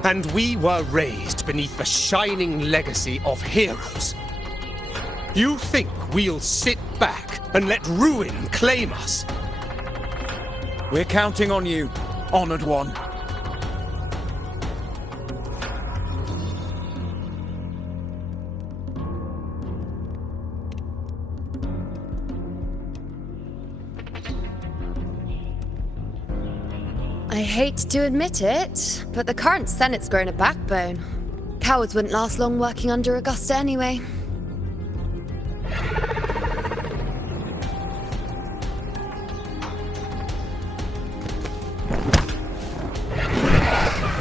and we were raised beneath the shining legacy of heroes. You think we'll sit back and let ruin claim us? We're counting on you, Honored One. I hate to admit it, but the current Senate's grown a backbone. Cowards wouldn't last long working under Augusta anyway.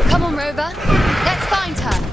Come on, Rover. Let's find her.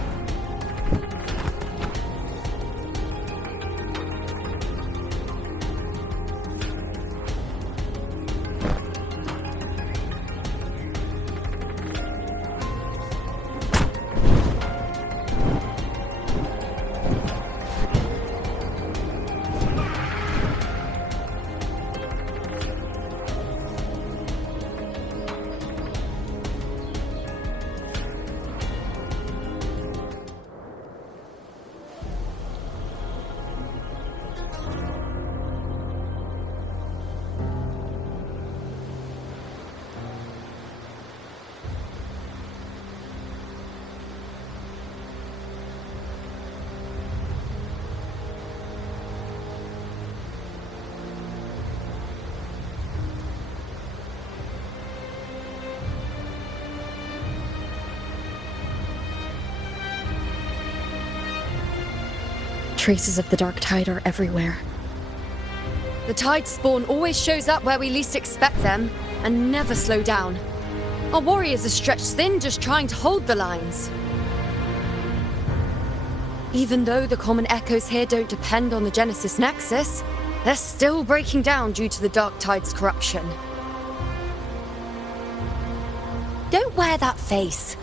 Traces of the dark tide are everywhere. The tide spawn always shows up where we least expect them and never slow down. Our warriors are stretched thin just trying to hold the lines. Even though the common echoes here don't depend on the Genesis Nexus, they're still breaking down due to the Dark Tide's corruption. Don't wear that face.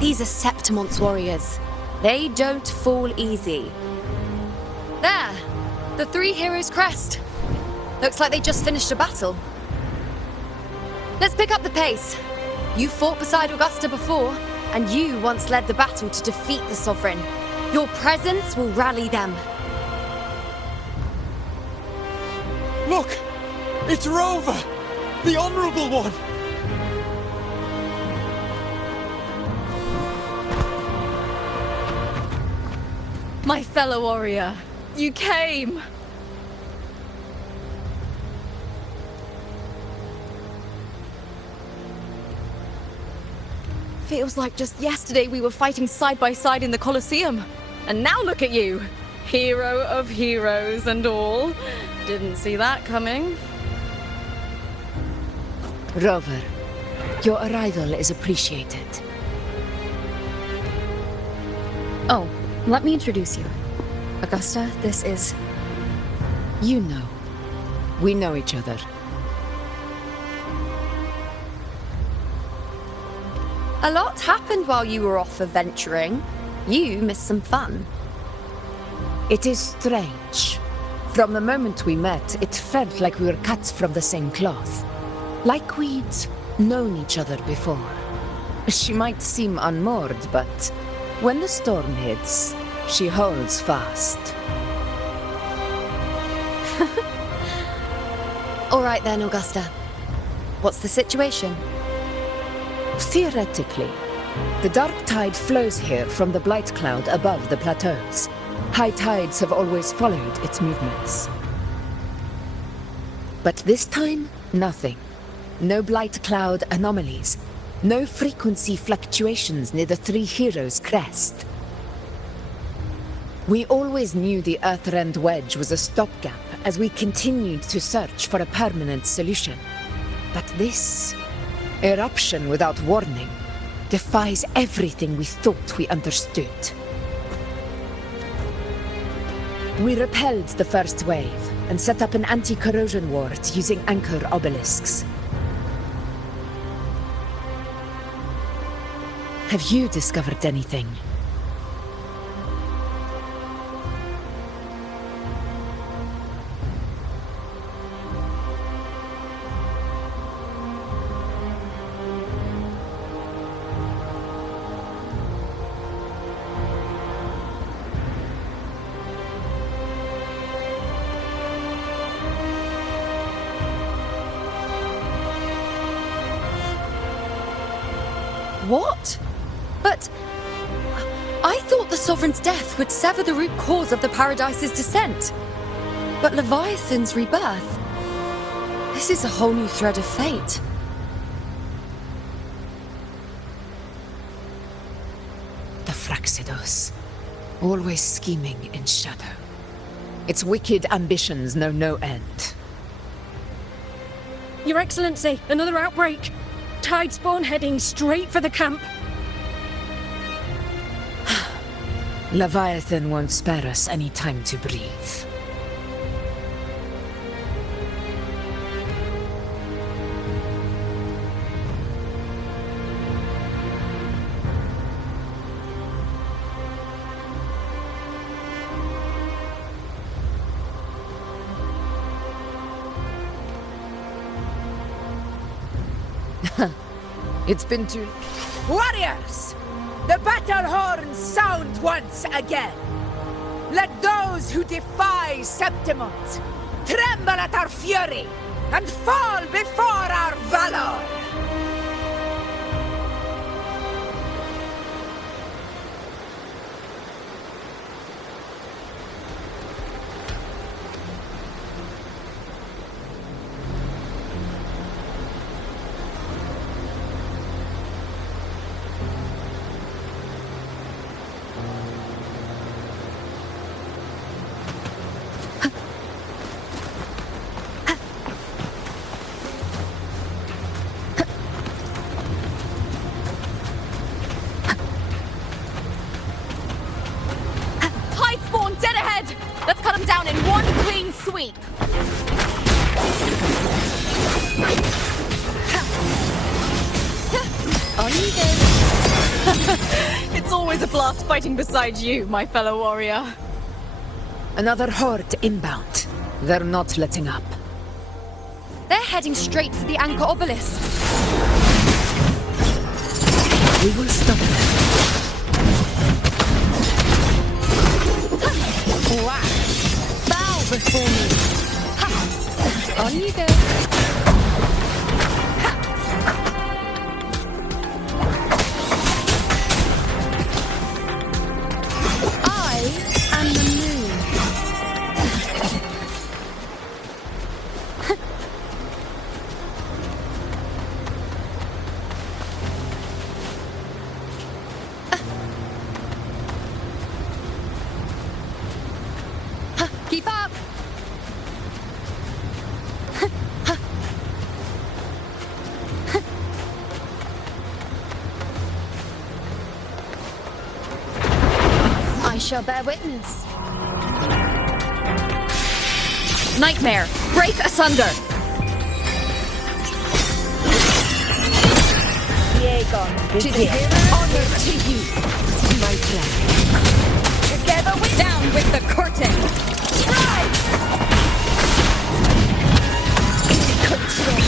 These are Septimon's warriors. They don't fall easy. There! The three heroes' crest. Looks like they just finished a battle. Let's pick up the pace. You fought beside Augusta before, and you once led the battle to defeat the Sovereign. Your presence will rally them. Look! It's Rover! The Honourable One! My fellow warrior, you came! Feels like just yesterday we were fighting side by side in the Colosseum. And now look at you! Hero of heroes and all. Didn't see that coming. Rover, your arrival is appreciated. Oh, let me introduce you. Augusta, this is... You know. We know each other. A lot happened while you were off adventuring. You missed some fun. It is strange. From the moment we met, it felt like we were cut from the same cloth. Like we'd known each other before. She might seem unmoored, but when the storm hits, she holds fast. All right then, Augusta. What's the situation? Theoretically, the dark tide flows here from the blight cloud above the plateaus. High tides have always followed its movements. But this time, nothing. No blight cloud anomalies. No frequency fluctuations near the three heroes' crest. We always knew the Earthrend Wedge was a stopgap as we continued to search for a permanent solution. But this eruption without warning defies everything we thought we understood. We repelled the first wave and set up an anti-corrosion ward using anchor obelisks. Have you discovered anything? What? But I thought the Sovereign's death would sever the root cause of the Paradise's descent. But Leviathan's rebirth... This is a whole new thread of fate. The Fraxidos. Always scheming in shadow. Its wicked ambitions know no end. Your Excellency, another outbreak! Tide spawn heading straight for the camp. Leviathan won't spare us any time to breathe. It's been too... Warriors! The battle horns sound once again. Let those who defy Septimont tremble at our fury and fall before our valor! On you go. It's always a blast fighting beside you, my fellow warrior. Another horde inbound. They're not letting up. They're heading straight for the anchor obelisk. We will stop them. Wow. Bow before me. Ha. On you go. I am the moon. Keep up! I shall bear witness. Nightmare, break asunder! To the honor to you, my friend. Together we down with the curtain! Rise! Control.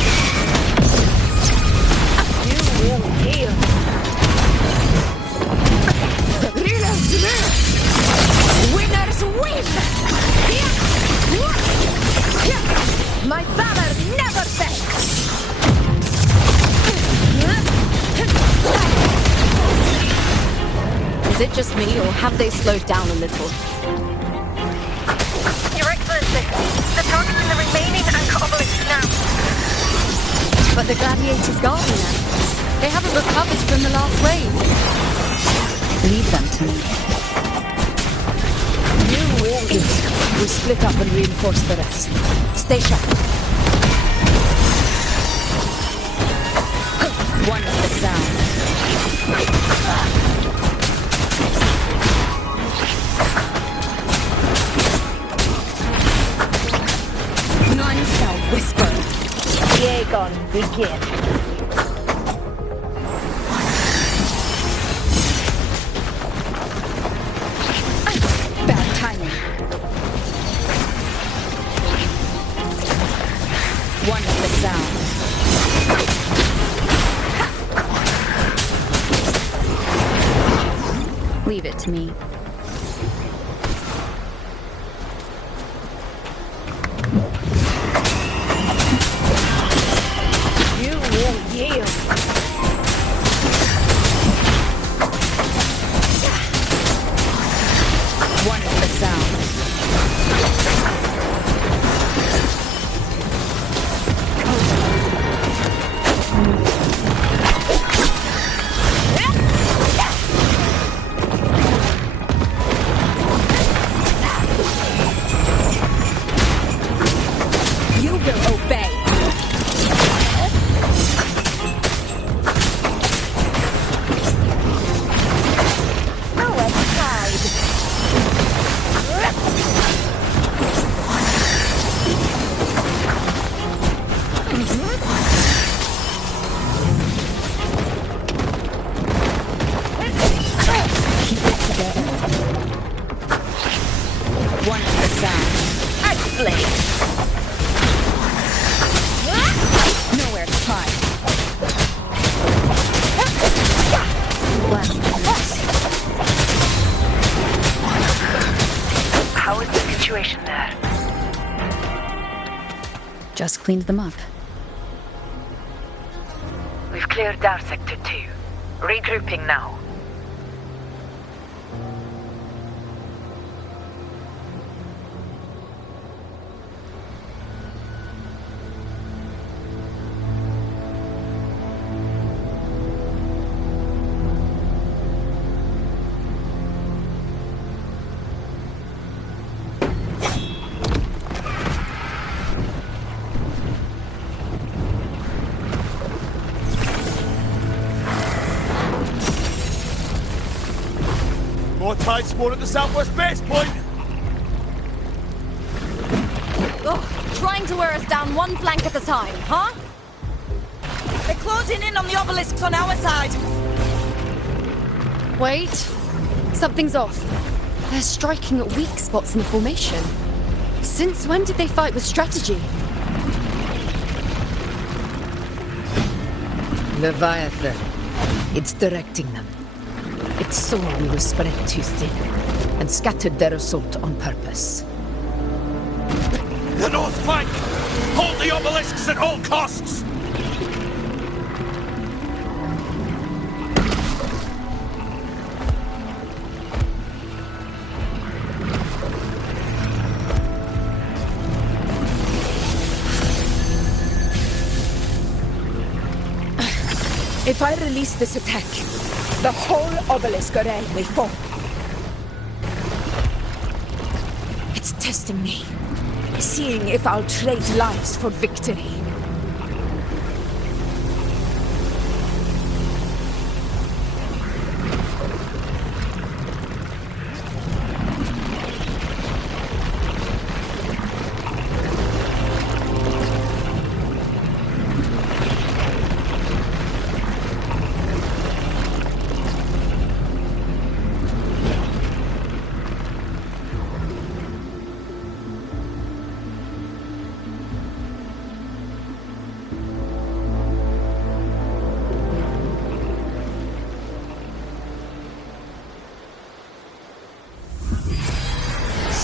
You will heal. Reloads live! Winners win! My valor never fails! Is it just me, or have they slowed down a little? Your Excellency, the target's in the remaining anchor obelisk now. But the gladiators guard me now. They haven't recovered from the last wave. Leave them to me. You will get. We split up and reinforce the rest. Stay sharp. One is the sound. None shall whisper. Aegon, begin. Bad timing. One is the sound. Leave it to me. You will yield. One is the sound. You will obey. Our tide. Keep it together. One is the sound. Explain. Nowhere to hide. How is the situation there? Just cleaned them up. We've cleared our sector 2. Regrouping now. More tide spawn at the southwest base point! Ugh, trying to wear us down one flank at a time, huh? They're closing in on the obelisks on our side. Wait. Something's off. They're striking at weak spots in the formation. Since when did they fight with strategy? Leviathan. It's directing them. It saw we were spread too thin and scattered their assault on purpose. The north flank! Hold the obelisks at all costs! If I release this attack, the whole obelisk array may fall. It's testing me, seeing if I'll trade lives for victory.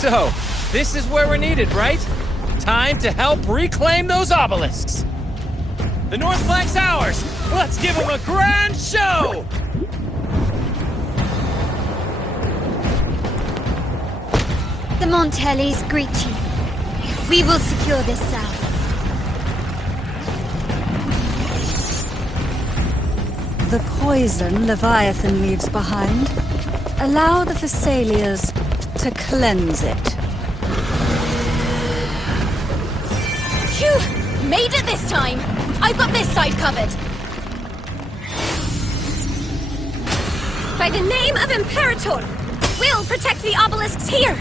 So, this is where we're needed, right? Time to help reclaim those obelisks. The north flank's ours. Let's give them a grand show! The Montellis greet you. We will secure this cell. The poison Leviathan leaves behind, allow the Thessalians to cleanse it. Phew! Made it this time! I've got this side covered. By the name of Imperator, we'll protect the obelisks here!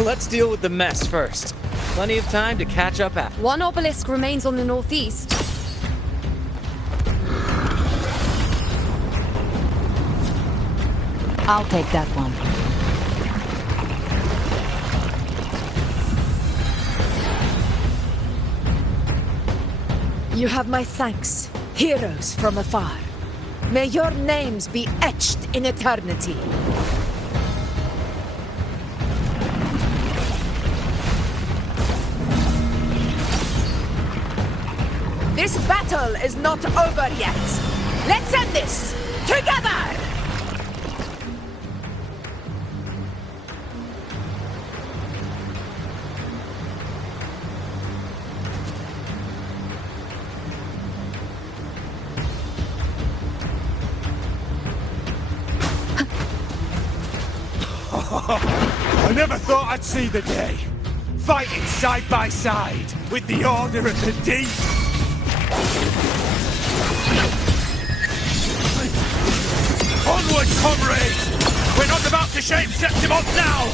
Let's deal with the mess first. Plenty of time to catch up after. One obelisk remains on the northeast. I'll take that one. You have my thanks, heroes from afar. May your names be etched in eternity. This battle is not over yet. Let's end this together! I never thought I'd see the day. Fighting side by side with the Order of the Deep. Onward, comrades! We're not about to shame Septimon now!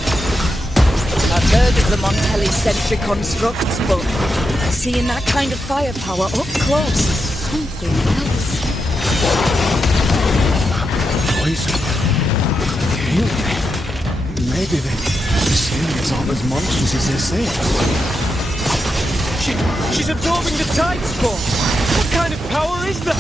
I've heard of the Montelli-centric constructs, but seeing that kind of firepower up close is something else. Poison. Maybe the Thessalians aren't as monstrous as they say. She's absorbing the tide spore! What kind of power is that?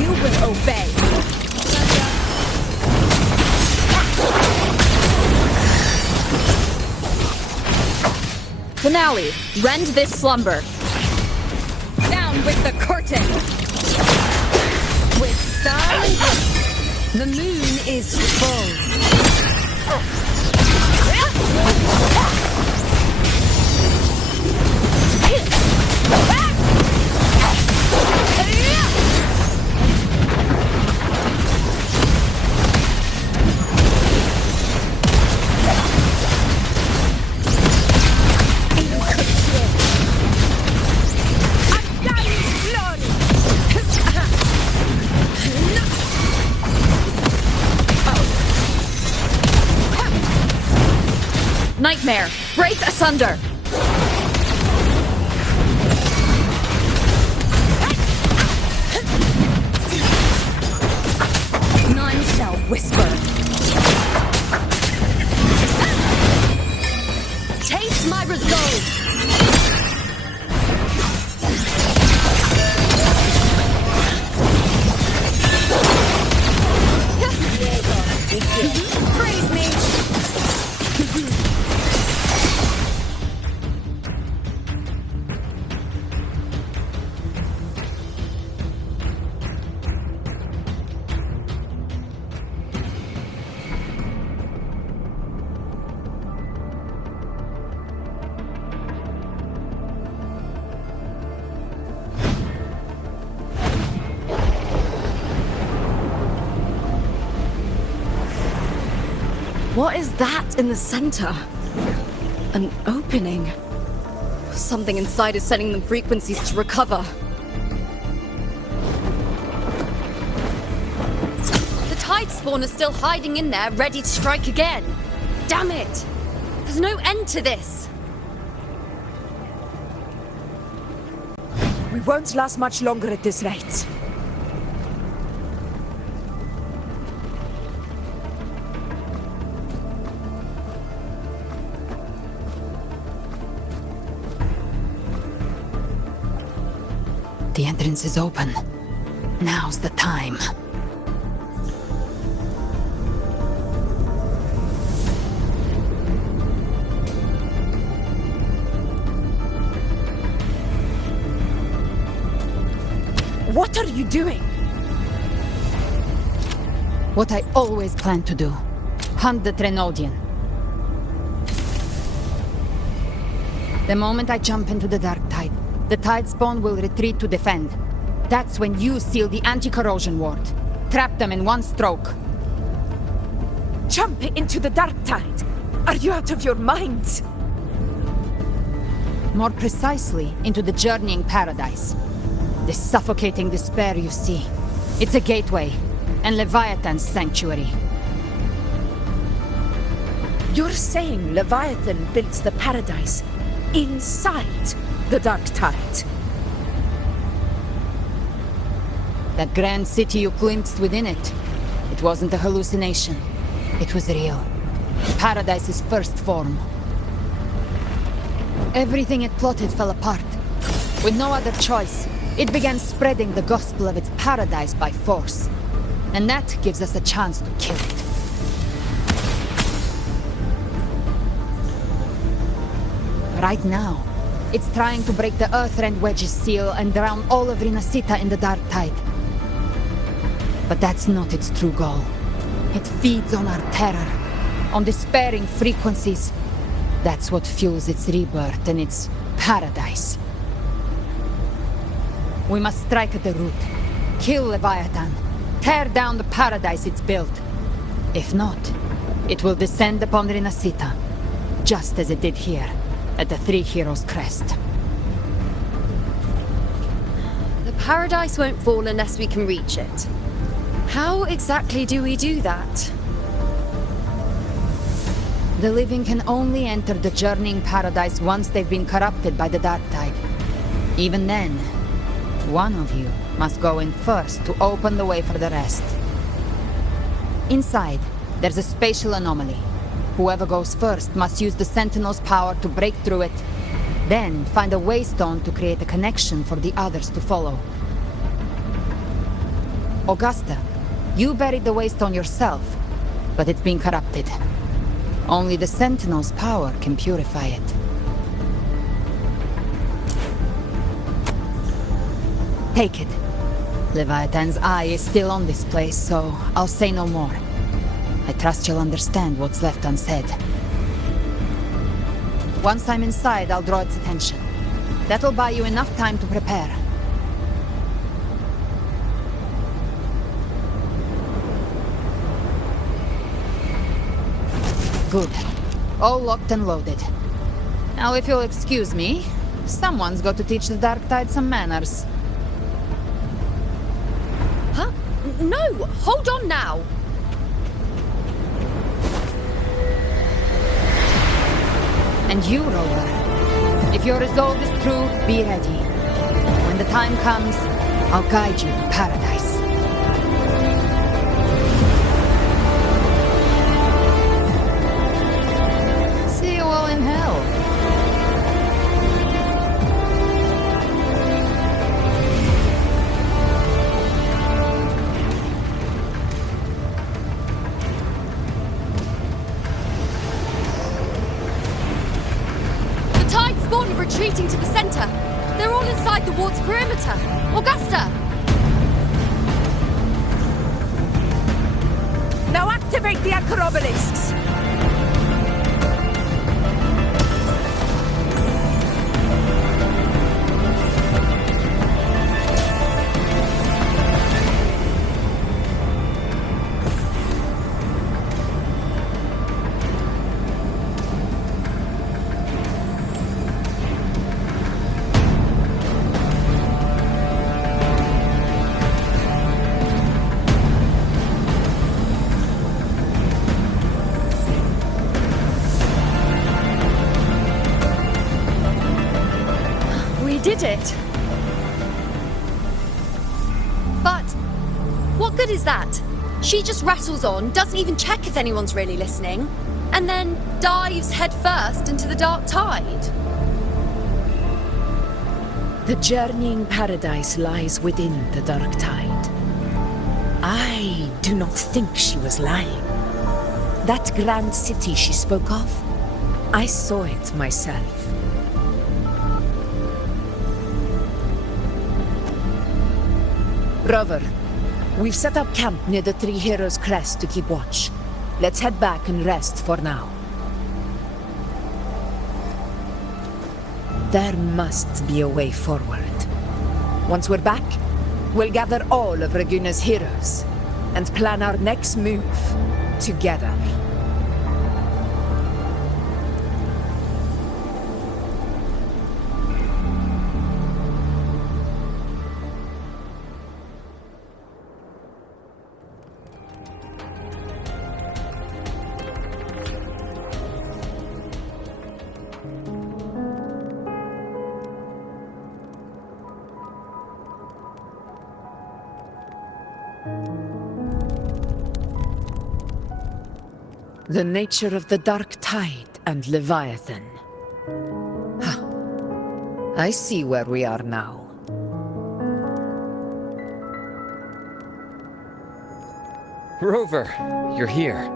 You will obey. Finale, rend this slumber. Down with the curtain. With style and grace, the moon is full. Nightmare! Break asunder! None shall whisper. Taste my resolve! Praise me! What is that in the center? An opening. Something inside is sending them frequencies to recover. The tide spawn is still hiding in there, ready to strike again. Damn it! There's no end to this. We won't last much longer at this rate. The entrance is open. Now's the time. What are you doing? What I always planned to do. Hunt the Trenodian. The moment I jump into the dark tide, the tide spawn will retreat to defend. That's when you seal the anti-corrosion ward. Trap them in one stroke. Jump into the dark tide? Are you out of your mind? More precisely, into the journeying paradise. The suffocating despair you see. It's a gateway, and Leviathan's sanctuary. You're saying Leviathan built the paradise inside the dark tide? That grand city you glimpsed within it, it wasn't a hallucination. It was real. Paradise's first form. Everything it plotted fell apart. With no other choice, it began spreading the gospel of its paradise by force. And that gives us a chance to kill it. Right now, it's trying to break the Earthrend Wedge's seal and drown all of Rinasita in the dark tide. But that's not its true goal. It feeds on our terror, on despairing frequencies. That's what fuels its rebirth and its paradise. We must strike at the root, kill Leviathan, tear down the paradise it's built. If not, it will descend upon Rinasita, just as it did here, at the Three Heroes' Crest. The paradise won't fall unless we can reach it. How exactly do we do that? The living can only enter the journeying paradise once they've been corrupted by the dark tide. Even then, one of you must go in first to open the way for the rest. Inside, there's a spatial anomaly. Whoever goes first must use the Sentinel's power to break through it, then find a waystone to create a connection for the others to follow. Augusta, you buried the waystone yourself, but it's been corrupted. Only the Sentinel's power can purify it. Take it. Leviathan's eye is still on this place, so I'll say no more. I trust you'll understand what's left unsaid. Once I'm inside, I'll draw its attention. That'll buy you enough time to prepare. Good. All locked and loaded. Now, if you'll excuse me, someone's got to teach the Dark Tide some manners. Huh? No! Hold on now! And you, Rover. If your resolve is true, be ready. When the time comes, I'll guide you to paradise. See you all in hell. Spawn are retreating to the center. They're all inside the ward's perimeter. Augusta! Now activate the acrobelisks! Did it. But what good is that? She just rattles on, doesn't even check if anyone's really listening, and then dives headfirst into the dark tide. The journeying paradise lies within the dark tide. I do not think she was lying. That grand city she spoke of, I saw it myself. Rover, we've set up camp near the Three Heroes Crest to keep watch. Let's head back and rest for now. There must be a way forward. Once we're back, we'll gather all of Raguna's heroes and plan our next move together. The nature of the dark tide and Leviathan. I see where we are now. Rover, you're here.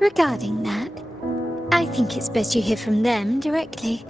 Regarding that, I think it's best you hear from them directly.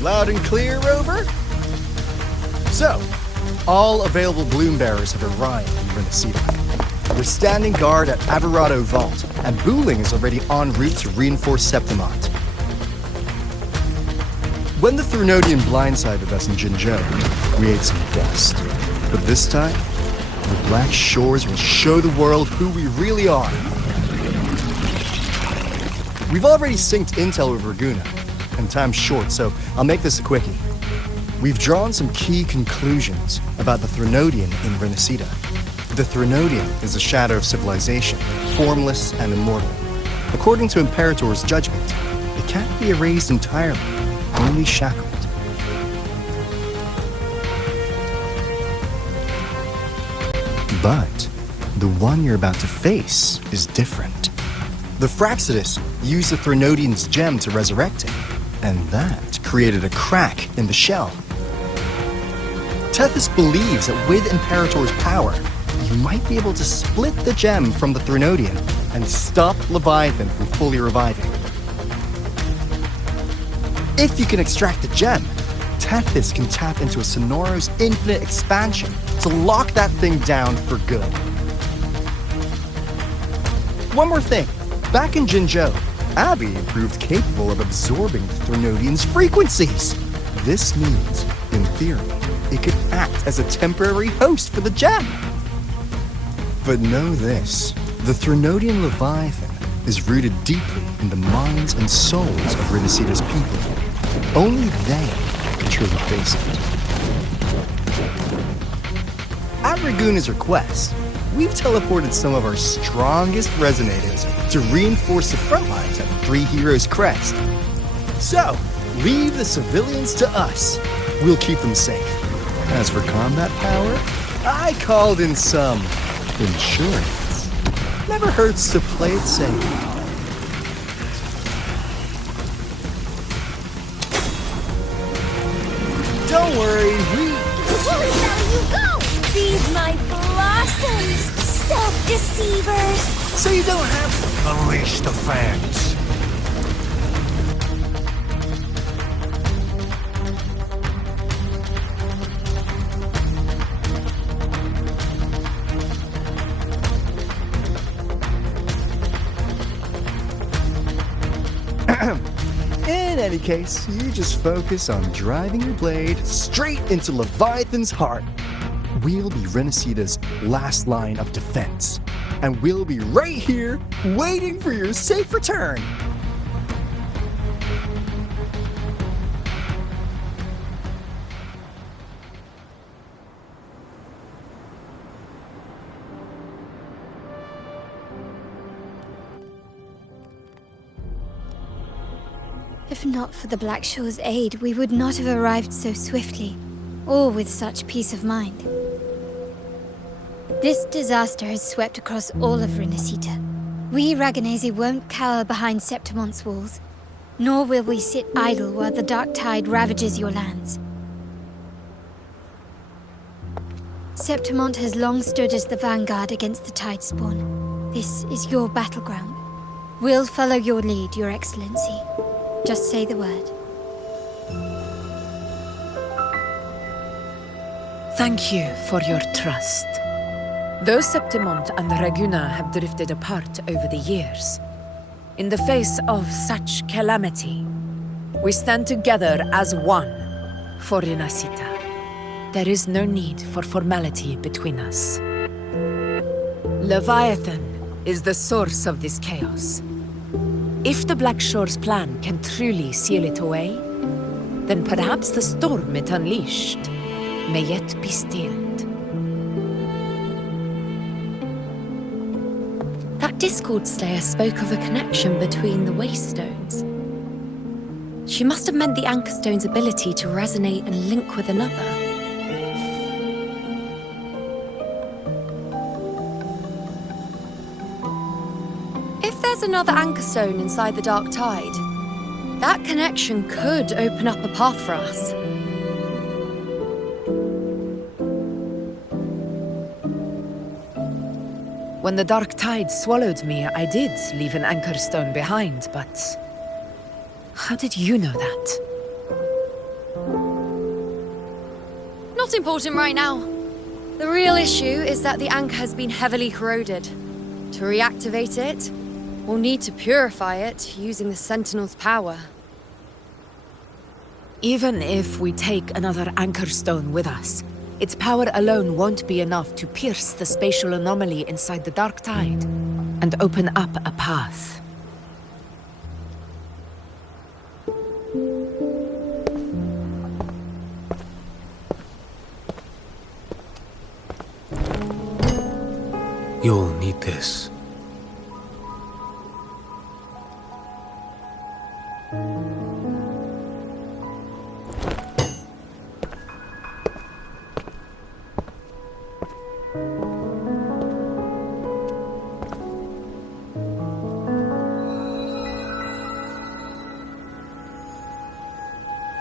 Loud and clear, Rover? So, all available bloom bearers have arrived in Renacida. We're standing guard at Averado Vault, and Booling is already en route to reinforce Septimont. When the Threnodian blindsided us in Jinzhou, we ate some dust. But this time, the Black Shores will show the world who we really are. We've already synced intel with Raguna, and time's short, so I'll make this a quickie. We've drawn some key conclusions about the Threnodian in Renacida. The Threnodian is a shadow of civilization, formless and immortal. According to Imperator's judgment, it can't be erased entirely, only shackled. But the one you're about to face is different. The Fraxidus used the Threnodian's gem to resurrect him, and that created a crack in the shell. Tethys believes that with Imperator's power, you might be able to split the gem from the Threnodian and stop Leviathan from fully reviving. If you can extract the gem, Tethys can tap into a Sonoros infinite expansion to lock that thing down for good. One more thing. Back in Jinzhou, Abby proved capable of absorbing the Threnodian's frequencies. This means, in theory, it could act as a temporary host for the gem. But know this, the Threnodian Leviathan is rooted deeply in the minds and souls of Renicida's people. Only they can truly face it. At Raguna's request, we've teleported some of our strongest resonators to reinforce the front lines at the Three Heroes Crest. So, leave the civilians to us. We'll keep them safe. As for combat power, I called in some insurance. Never hurts to play it safe. Don't worry, Holy hell, you go! Feed my blossoms, self-deceivers! So you don't have to unleash the fangs. In any case, you just focus on driving your blade straight into Leviathan's heart. We'll be Renicida's last line of defense, and we'll be right here waiting for your safe return. If not for the Black Shore's aid, we would not have arrived so swiftly, or with such peace of mind. This disaster has swept across all of Renicida. We Raganese won't cower behind Septimon's walls, nor will we sit idle while the dark tide ravages your lands. Septimont has long stood as the vanguard against the tide spawn. This is your battleground. We'll follow your lead, Your Excellency. Just say the word. Thank you for your trust. Though Septimont and Raguna have drifted apart over the years, in the face of such calamity, we stand together as one for Renacita. There is no need for formality between us. Leviathan is the source of this chaos. If the Black Shore's plan can truly seal it away, then perhaps the storm it unleashed may yet be stilled. That Discord Slayer spoke of a connection between the Waystones. She must have meant the Anchor Stone's ability to resonate and link with another. If there's another Anchor Stone inside the Dark Tide, that connection could open up a path for us. When the Dark Tide swallowed me, I did leave an Anchor Stone behind, but how did you know that? Not important right now. The real issue is that the anchor has been heavily corroded. To reactivate it, we'll need to purify it using the Sentinel's power. Even if we take another Anchor Stone with us, its power alone won't be enough to pierce the spatial anomaly inside the Dark Tide and open up a path. You'll need this.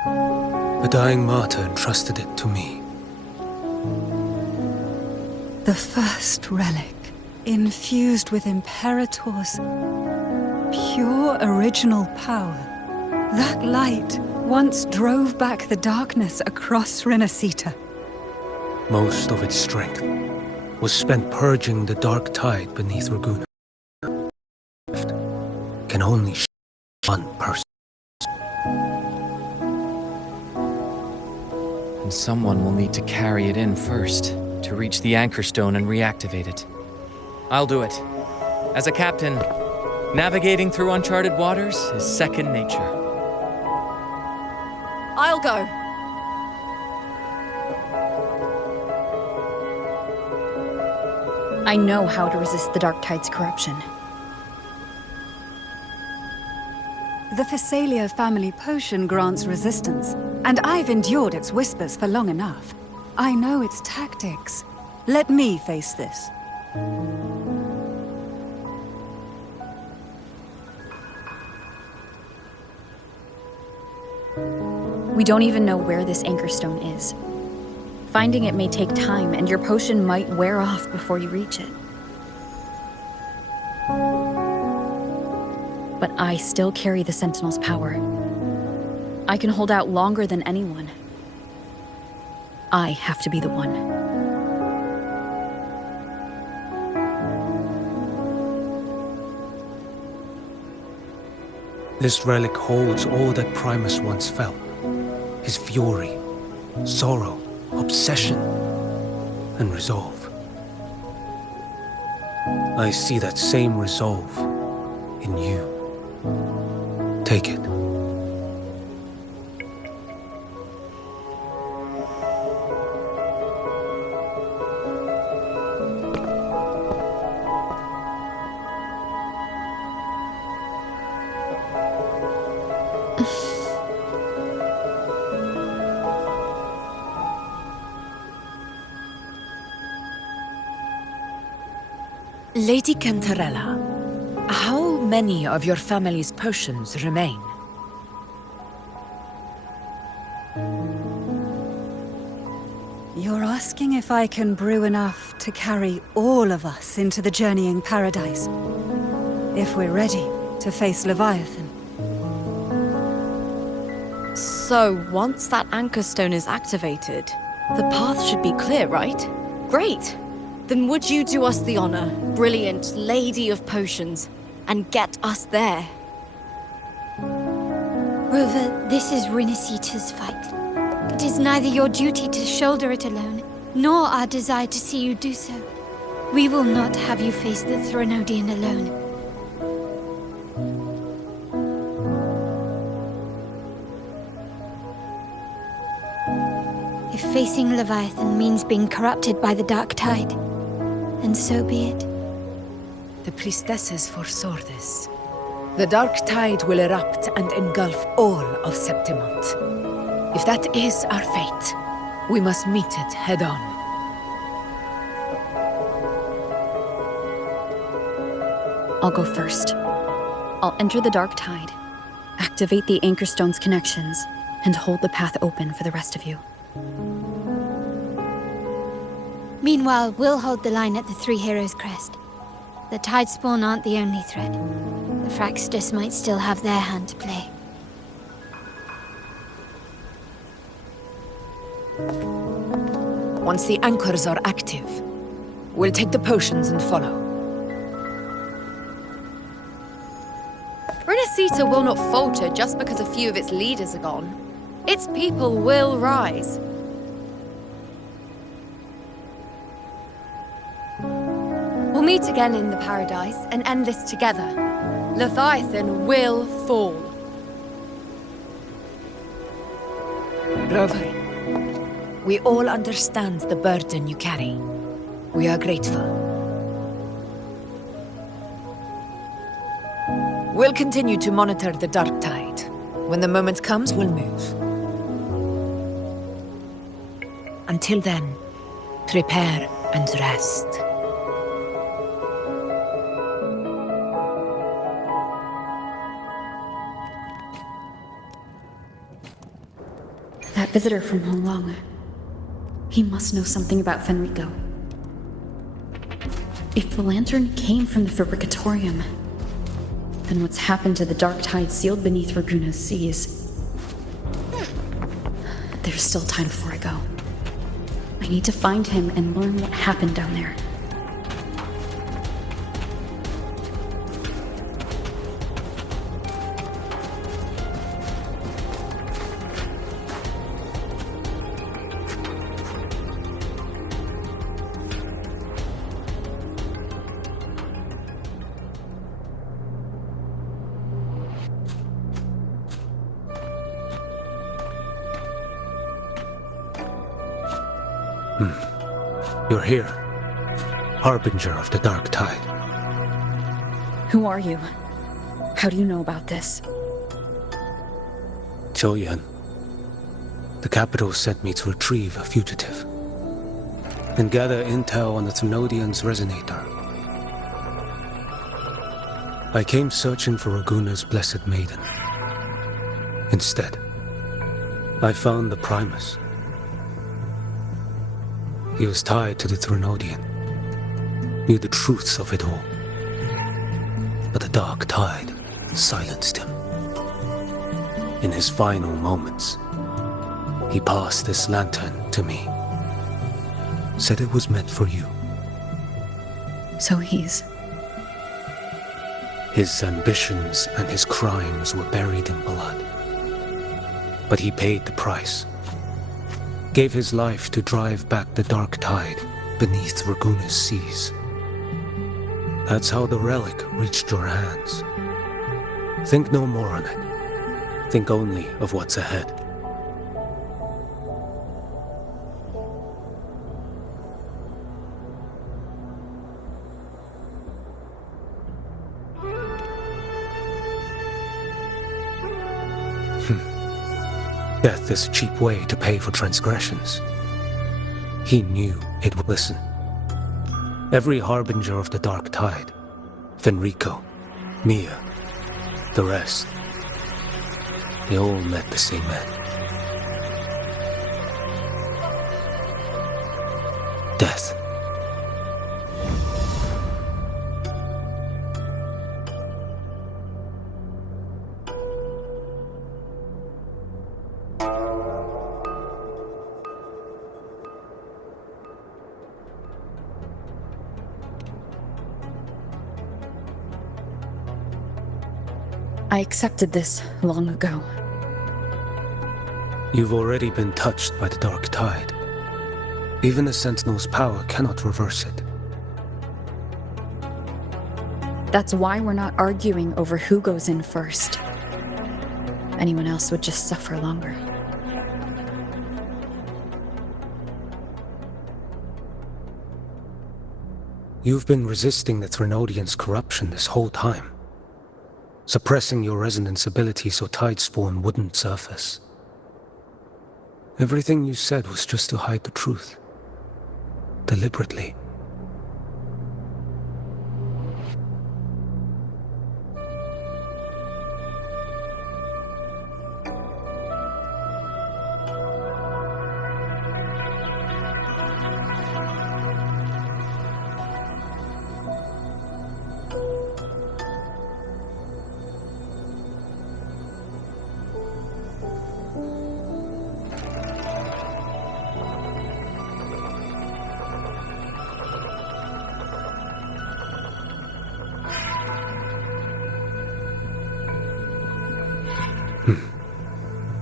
A dying martyr entrusted it to me. The first relic, infused with Imperator's pure original power. That light once drove back the darkness across Renacita. Most of its strength was spent purging the dark tide beneath Raguna. Can only one person. And someone will need to carry it in first, to reach the anchor stone and reactivate it. I'll do it. As a captain, navigating through uncharted waters is second nature. I'll go. I know how to resist the Dark Tide's corruption. The Physalia family potion grants resistance, and I've endured its whispers for long enough. I know its tactics. Let me face this. We don't even know where this anchor stone is. Finding it may take time, and your potion might wear off before you reach it. But I still carry the Sentinel's power. I can hold out longer than anyone. I have to be the one. This relic holds all that Primus once felt. His fury, sorrow, obsession, and resolve. I see that same resolve in you. Take it. Lady Cantarella, how many of your family's potions remain? You're asking if I can brew enough to carry all of us into the journeying paradise. If we're ready to face Leviathan. So, once that anchor stone is activated, the path should be clear, right? Great! Then would you do us the honor, brilliant Lady of Potions, and get us there? Rover, this is Renacita's fight. It is neither your duty to shoulder it alone, nor our desire to see you do so. We will not have you face the Thronodian alone. If facing Leviathan means being corrupted by the Dark Tide, then so be it. The priestesses foresaw this. The Dark Tide will erupt and engulf all of Septimont. If that is our fate, we must meet it head-on. I'll go first. I'll enter the Dark Tide, activate the Anchor Stone's connections, and hold the path open for the rest of you. Meanwhile, we'll hold the line at the Three Heroes Crest. The Tide Spawn aren't the only threat. The Fraxtus might still have their hand to play. Once the anchors are active, we'll take the potions and follow. Renacita will not falter just because a few of its leaders are gone. Its people will rise. We'll meet again in the paradise and end this together. Leviathan will fall. Rover, we all understand the burden you carry. We are grateful. We'll continue to monitor the Dark Tide. When the moment comes, we'll move. Until then, prepare and rest. That visitor from Honglong. He must know something about Fenrico. If the lantern came from the Fabricatorium, then what's happened to the dark tide sealed beneath Raguna's seas? There's still time before I go. I need to find him and learn what happened down there. You're here, harbinger of the dark tide. Who are you? How do you know about this? Choyan. The capital sent me to retrieve a fugitive and gather intel on the Thenodian's resonator. I came searching for Raguna's blessed maiden. Instead, I found the Primus. He was tied to the Thenodian, knew the truths of it all. But the dark tide silenced him. In his final moments, he passed this lantern to me. Said it was meant for you. So he's... His ambitions and his crimes were buried in blood. But he paid the price. Gave his life to drive back the dark tide beneath Raguna's seas. That's how the relic reached your hands. Think no more on it. Think only of what's ahead. Death is a cheap way to pay for transgressions. He knew it would listen. Every harbinger of the dark tide, Fenrico, Mia, the rest, they all met the same end. Death. I accepted this long ago. You've already been touched by the dark tide. Even the Sentinel's power cannot reverse it. That's why we're not arguing over who goes in first. Anyone else would just suffer longer. You've been resisting the Thenodian's corruption this whole time. Suppressing your resonance ability so Tidespawn wouldn't surface. Everything you said was just to hide the truth. Deliberately.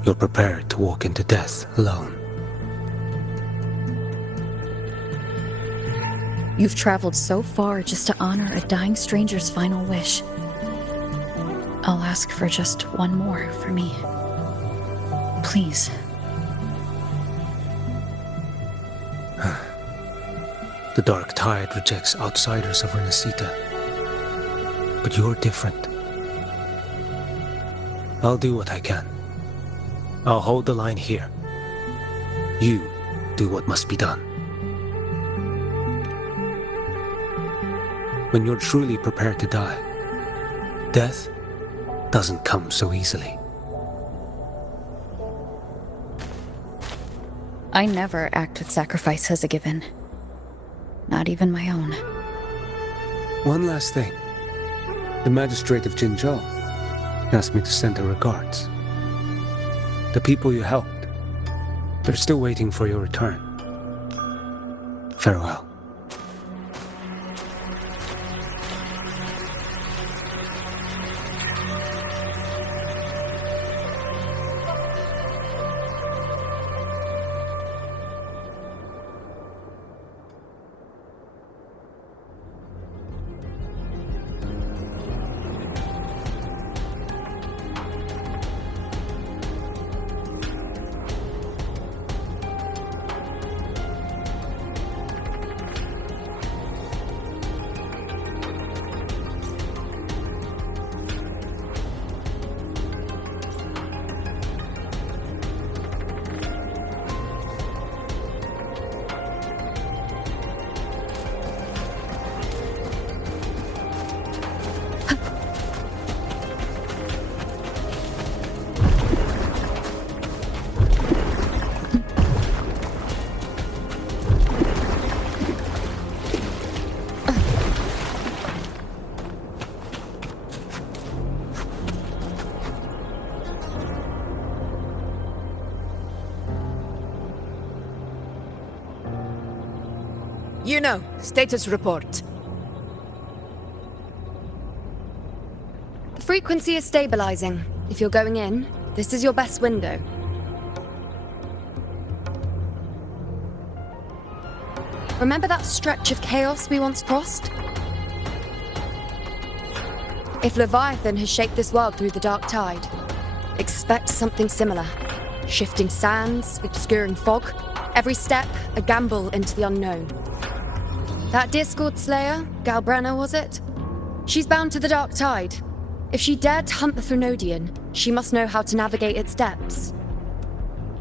You're prepared to walk into death alone. You've traveled so far just to honor a dying stranger's final wish. I'll ask for just one more for me. Please. The dark tide rejects outsiders of Renacita. But you're different. I'll do what I can. I'll hold the line here. You do what must be done. When you're truly prepared to die, death doesn't come so easily. I never act with sacrifice as a given. Not even my own. One last thing. The magistrate of Jinzhou asked me to send her regards. The people you helped, they're still waiting for your return. Farewell. You know, status report. The frequency is stabilizing. If you're going in, this is your best window. Remember that stretch of chaos we once crossed? If Leviathan has shaped this world through the dark tide, expect something similar. Shifting sands, obscuring fog, every step a gamble into the unknown. That Discord Slayer, Galbrenna was it? She's bound to the dark tide. If she dared to hunt the Threnodian, she must know how to navigate its depths.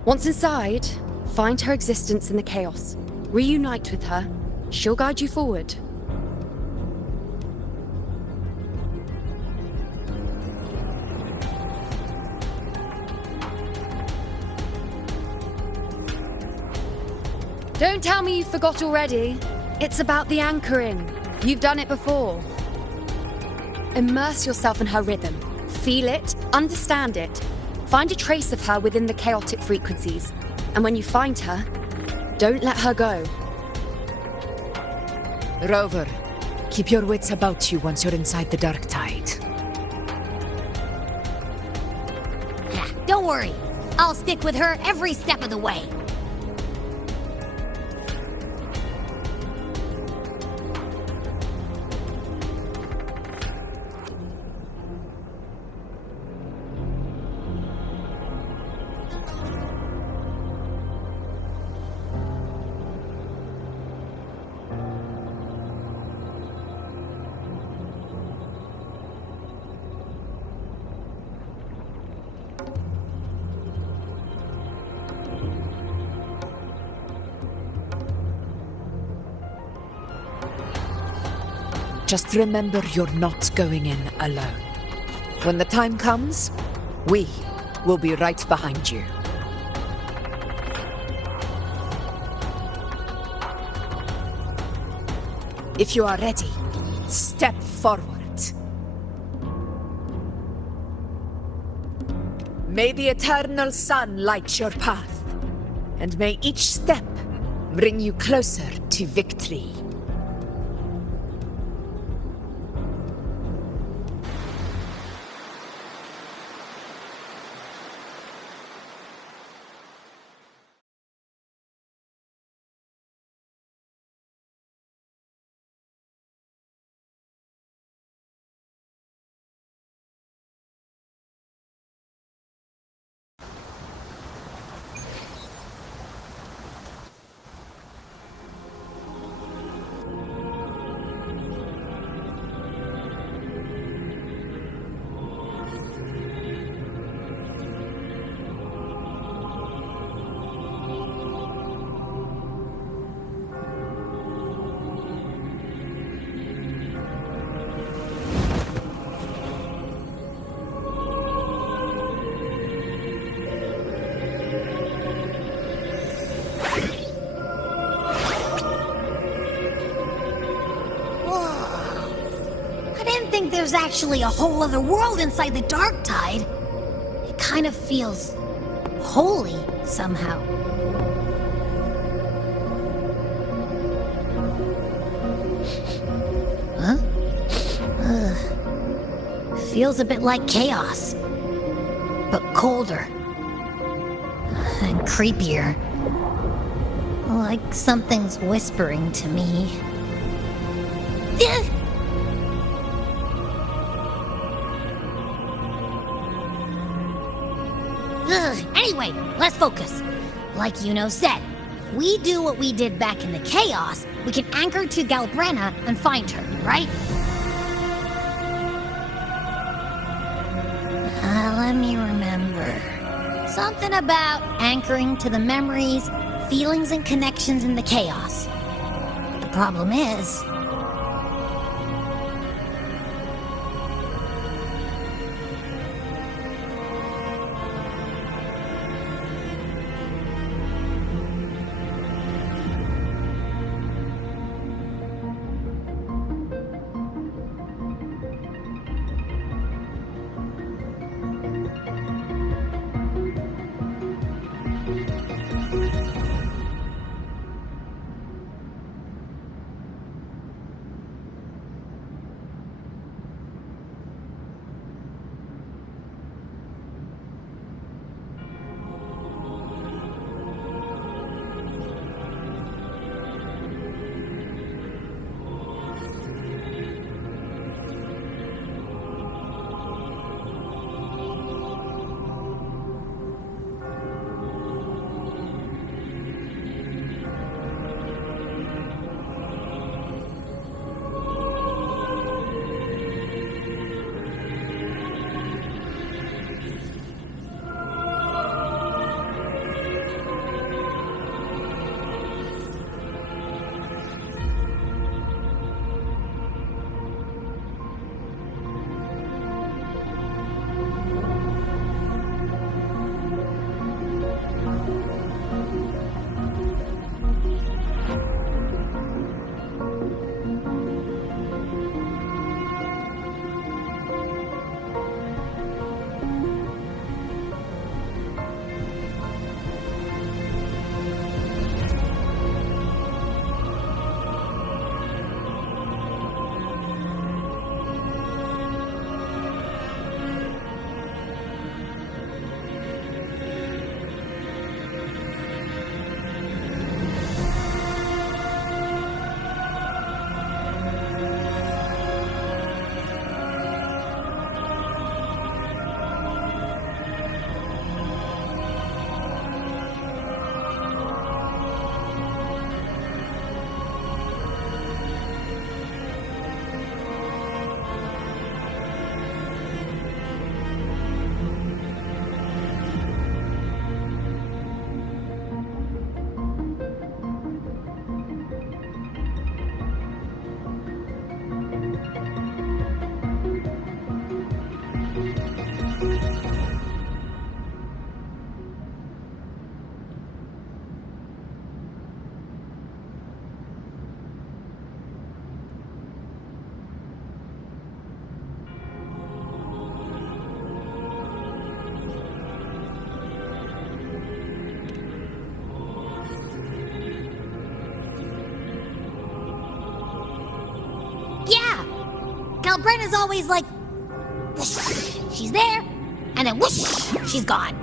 Once inside, find her existence in the chaos. Reunite with her. She'll guide you forward. Don't tell me you forgot already. It's about the anchoring. You've done it before. Immerse yourself in her rhythm. Feel it, understand it. Find a trace of her within the chaotic frequencies. And when you find her, don't let her go. Rover, keep your wits about you once you're inside the dark tide. Yeah, don't worry. I'll stick with her every step of the way. Just remember you're not going in alone. When the time comes, we will be right behind you. If you are ready, step forward. May the eternal sun light your path, and may each step bring you closer to victory. think there's actually a whole other world inside the dark tide. It kind of feels holy somehow. Huh? Feels a bit like chaos, but colder and creepier. Like something's whispering to me. Anyway, let's focus. Like Yuno said, if we do what we did back in the chaos, we can anchor to Galbrena and find her, right? Let me remember. Something about anchoring to the memories, feelings, and connections in the chaos. But the problem is, Galbrena's always like, whoosh, she's there, and then whoosh, she's gone.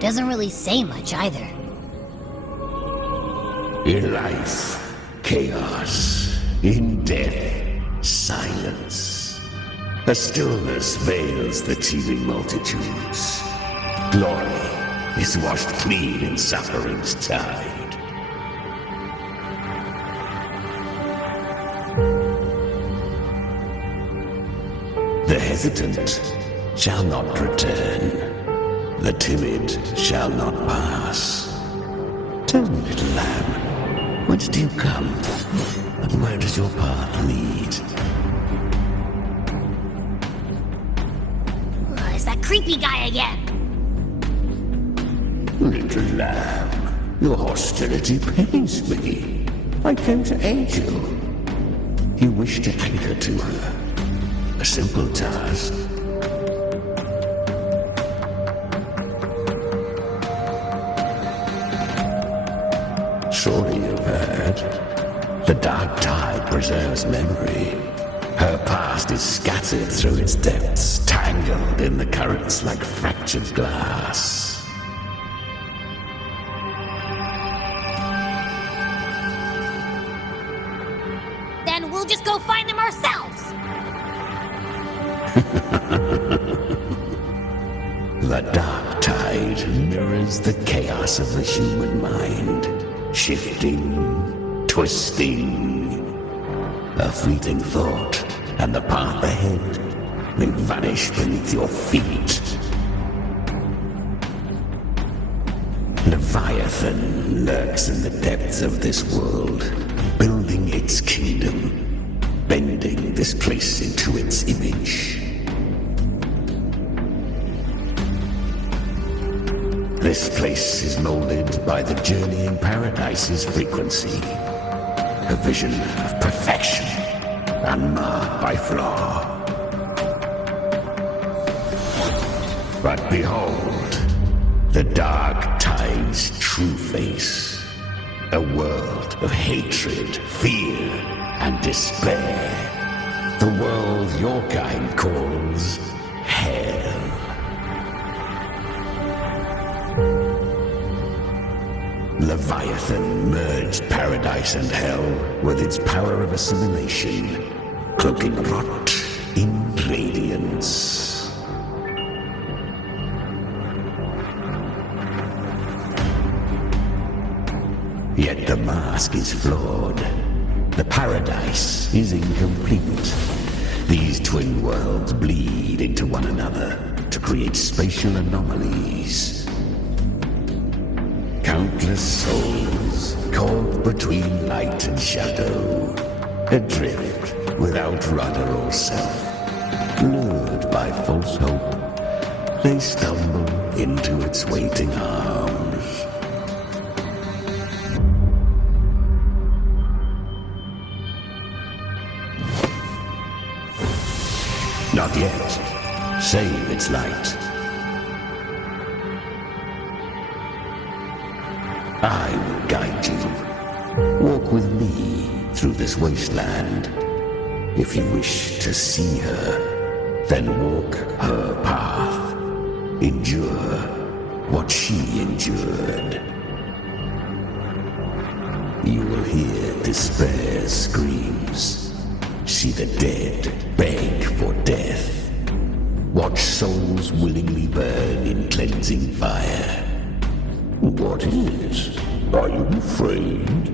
Doesn't really say much either. In life, chaos. In death, silence. A stillness veils the teeming multitudes. Glory is washed clean in suffering's tide. The hesitant shall not return. The timid shall not pass. Tell me, little lamb, whence do you come? And where does your path lead? It's that creepy guy again. Little lamb, your hostility pains me. I came to aid you. You wish to anchor to her. A simple task. Surely you've heard. The dark tide preserves memory. Her past is scattered through its depths, tangled in the currents like fractured glass. Then we'll just go find them ourselves! The dark tide mirrors the chaos of the human mind, shifting, twisting. A fleeting thought, and the path ahead may vanish beneath your feet. Leviathan lurks in the depths of this world, building its kingdom, bending this place into its image. This place is molded by the journeying paradise's frequency, a vision of perfection, unmarred by flaw. But behold, the dark tide's true face, a world of hatred, fear, and despair. The world your kind calls hell. Leviathan merged paradise and hell with its power of assimilation, cloaking rot in radiance. Yet the mask is flawed. The paradise is incomplete. These twin worlds bleed into one another to create spatial anomalies. Countless souls caught between light and shadow, adrift without rudder or self, lured by false hope, they stumble into its waiting arms. Not yet. Save its light. I will guide you. Walk with me through this wasteland. If you wish to see her, then walk her path. Endure what she endured. You will hear despair's screams. See the dead beg for death. Watch souls willingly burn in cleansing fire. What is it? Are you afraid?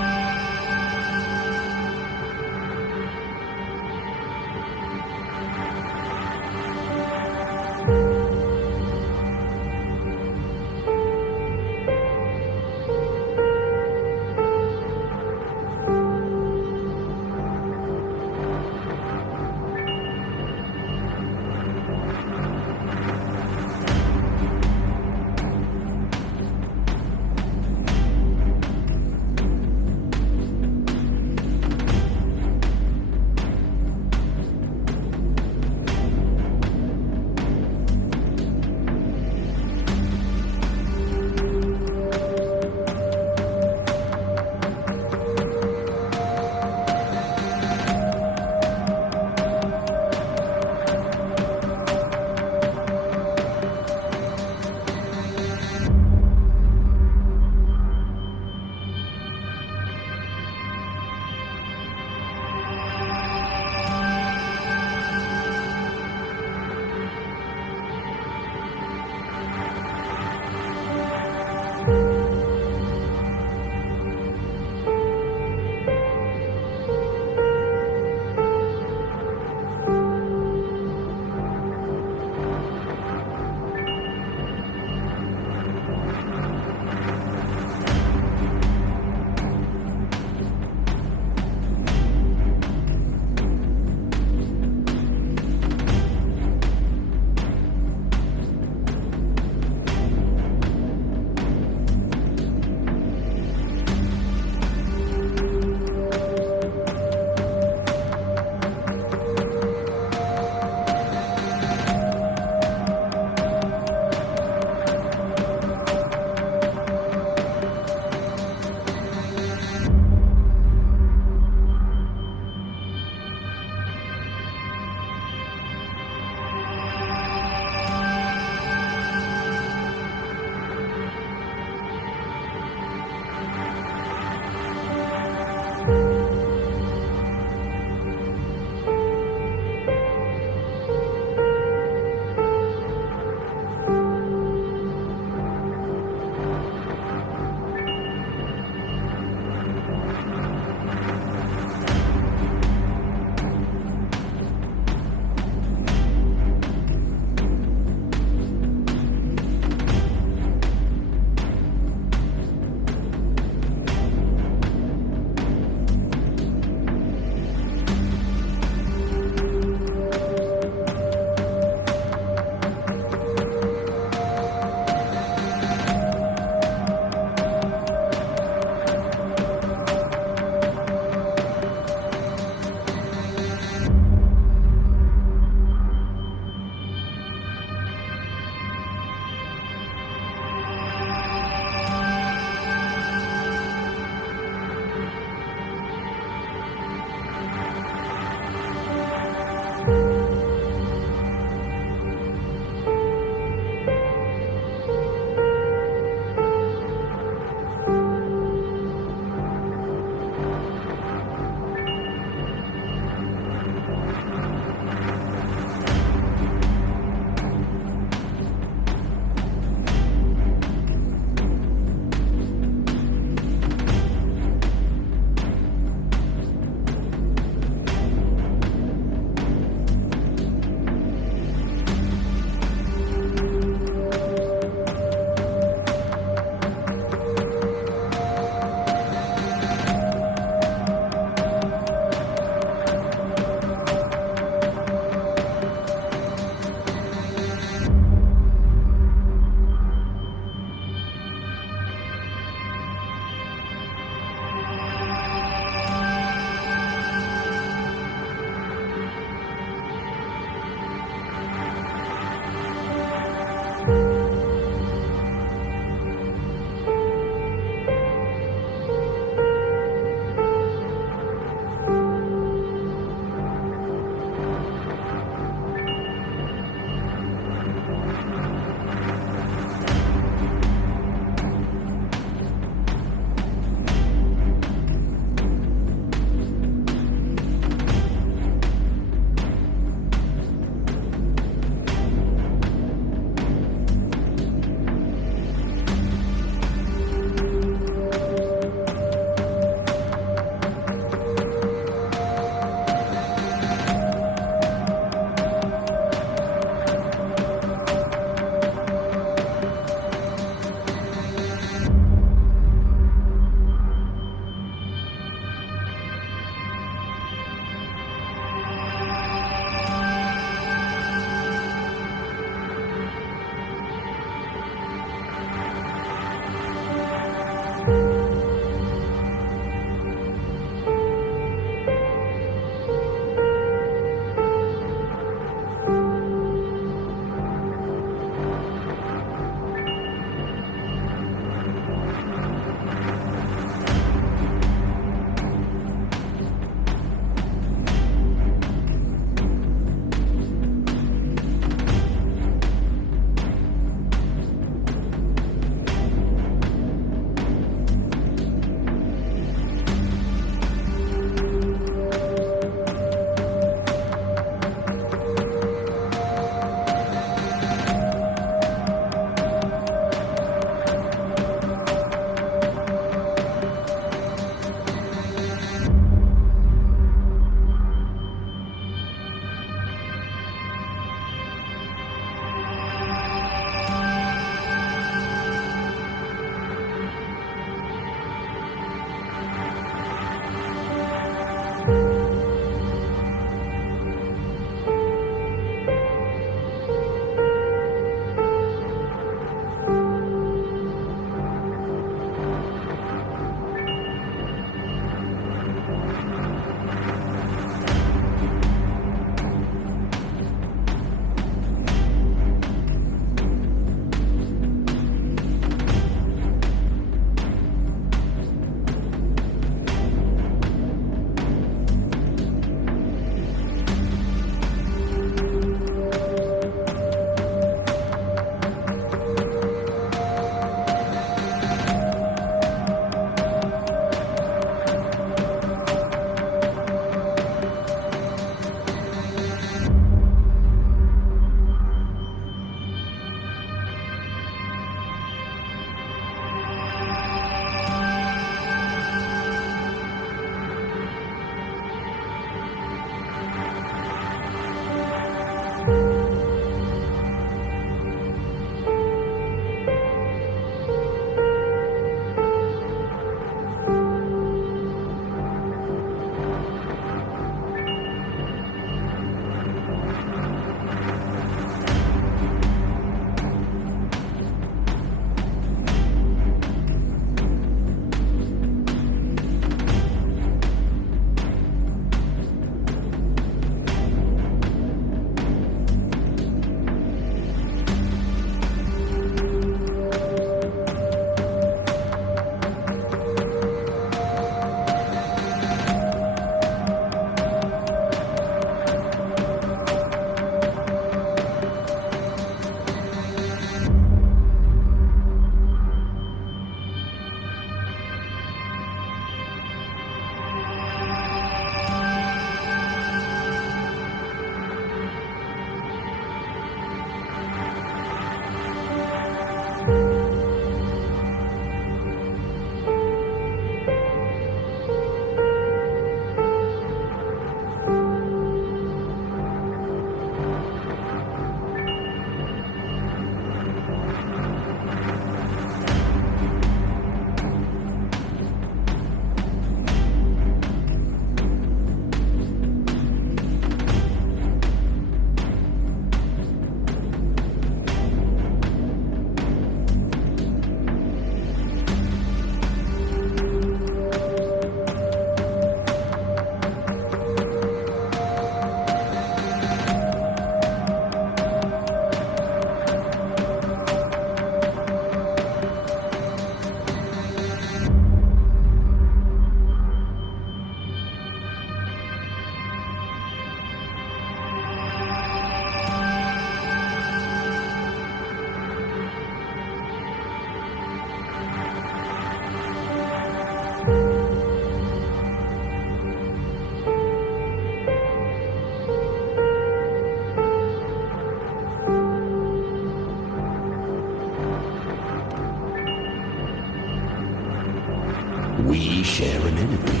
share an enemy.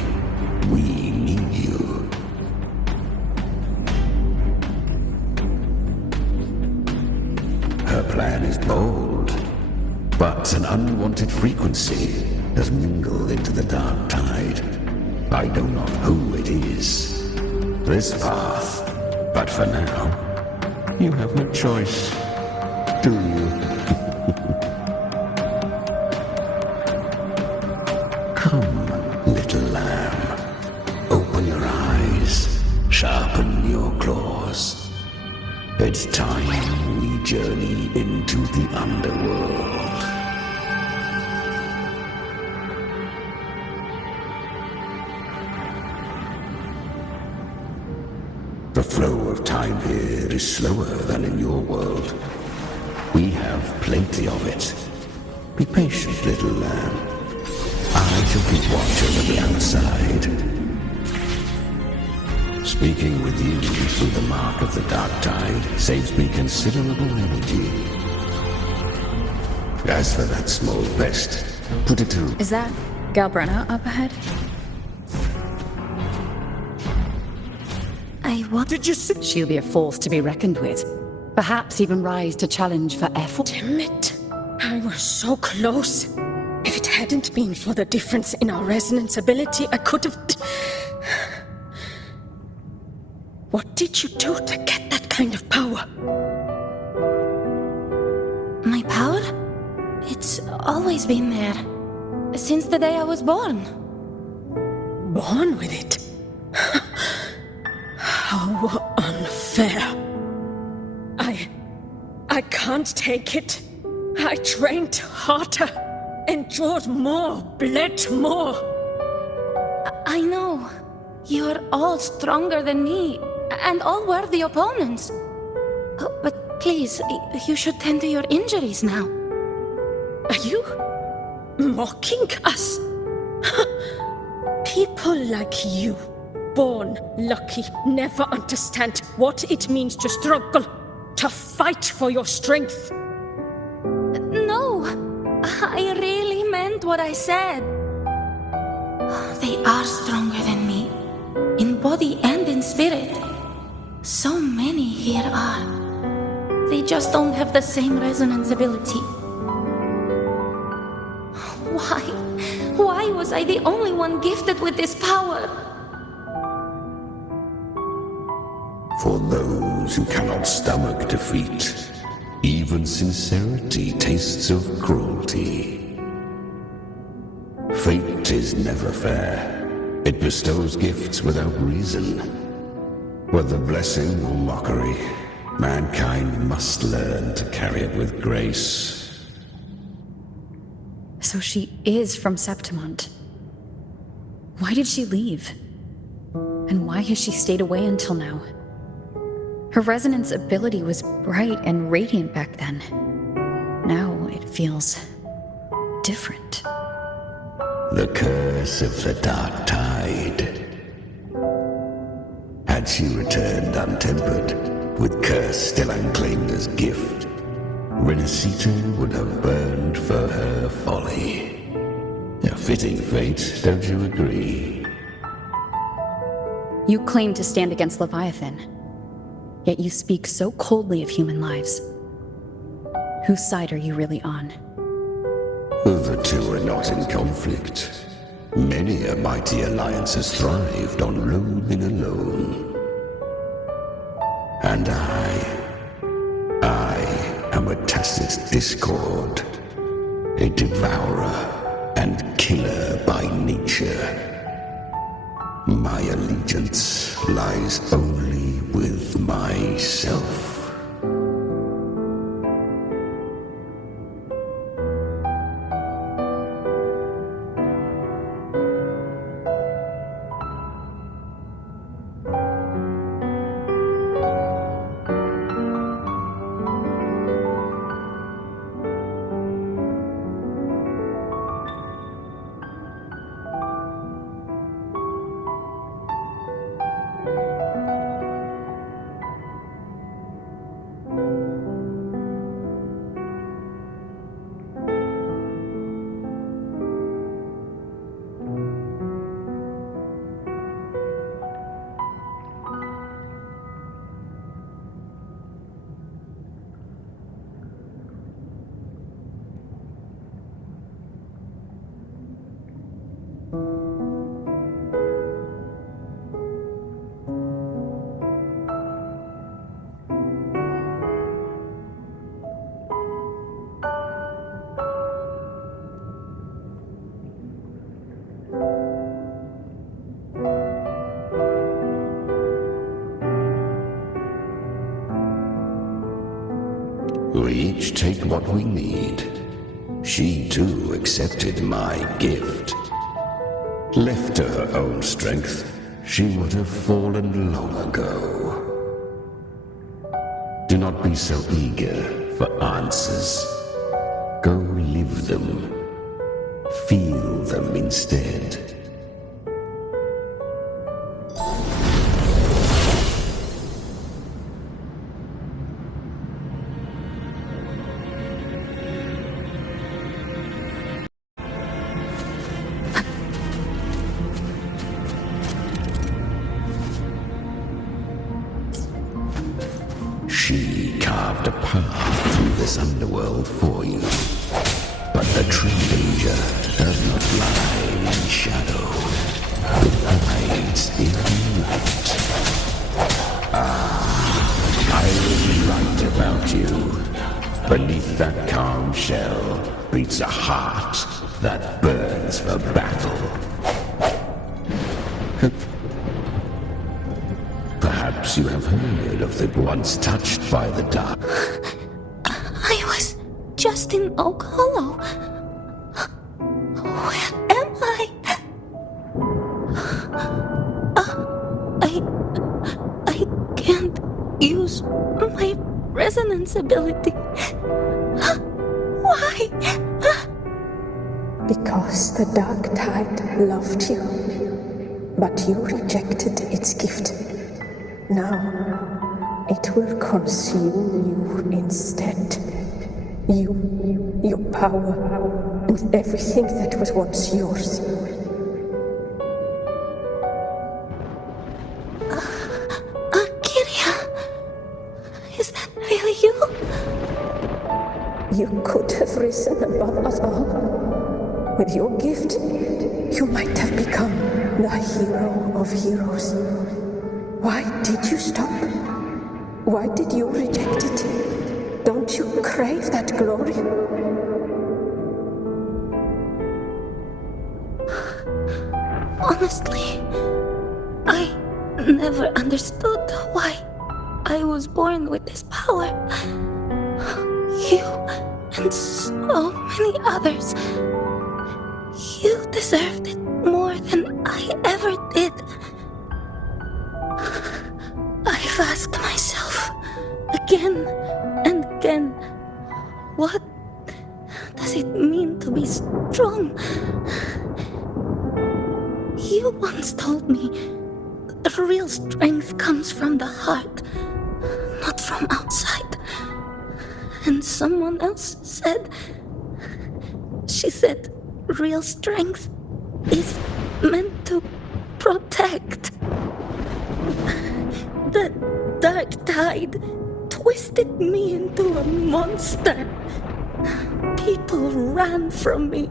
We need you. Her plan is bold, but an unwanted frequency has mingled into the dark tide. I know not who it is. This path, but for now, you have no choice, do you? Come, little lamb. Open your eyes, sharpen your claws. It's time we journey into the underworld. The flow of time here is slower than in your world. We have plenty of it. Be patient, little lamb. I shall keep watch over the outside. Speaking with you through the mark of the dark tide saves me considerable energy. As for that small pest, put it to... Is that Galbrenna up ahead? What did you say? She'll be a force to be reckoned with. Perhaps even rise to challenge for effort. Damn it. I was so close. If it hadn't been for the difference in our resonance ability, I could have... What did you do to get that kind of power? My power? It's always been there. Since the day I was born. Born with it? How unfair. I can't take it. I trained harder, endured more, bled more. I know. You're all stronger than me, and all worthy opponents. But please, you should tend to your injuries now. Are you mocking us? People like you, born lucky, never understand what it means to struggle, to fight for your strength. No, I really meant what I said. They are stronger than me, in body and in spirit. So many here are. They just don't have the same resonance ability. Why was I the only one gifted with this power? For those who cannot stomach defeat, even sincerity tastes of cruelty. Fate is never fair. It bestows gifts without reason. Whether blessing or mockery, mankind must learn to carry it with grace. So she is from Septimont. Why did she leave? And why has she stayed away until now? Her resonance ability was bright and radiant back then. Now it feels different. The curse of the dark tide. Had she returned untempered, with curse still unclaimed as gift, Renacita would have burned for her folly. A fitting fate, don't you agree? You claim to stand against Leviathan, yet you speak so coldly of human lives. Whose side are you really on? The two are not in conflict. Many a mighty alliance has thrived on roaming alone. And I am a tacit discord, a devourer and killer by nature. My allegiance lies only with myself. We each take what we need. She too accepted my gift. Left to her own strength, she would have fallen long ago. Do not be so eager for answers. Go live them. Feel them instead. She carved a path through this underworld for you. But the true danger does not lie in shadow. It hides in light. I was right about you. Beneath that calm shell beats a heart that burns for battle. Perhaps you have heard of the once touched by the dark. I was just in Oak Hollow. Where am I? I can't use my resonance ability. Why? Because the dark tide loved you, but you rejected its gift. Now, it will consume you instead. You, your power, and everything that was once yours. Kiria, is that really you? You could have risen above us all. With your gift, you might have become the hero of heroes. Why did you stop? Why did you reject it? Don't you crave that glory? Honestly, I never understood why I was born with this power. You and so many others. You deserved it more than I ever did. I've asked myself again and again, what does it mean to be strong? You once told me that real strength comes from the heart, not from outside. And someone else said, she said, real strength is meant to protect. The dark tide twisted me into a monster. People ran from me.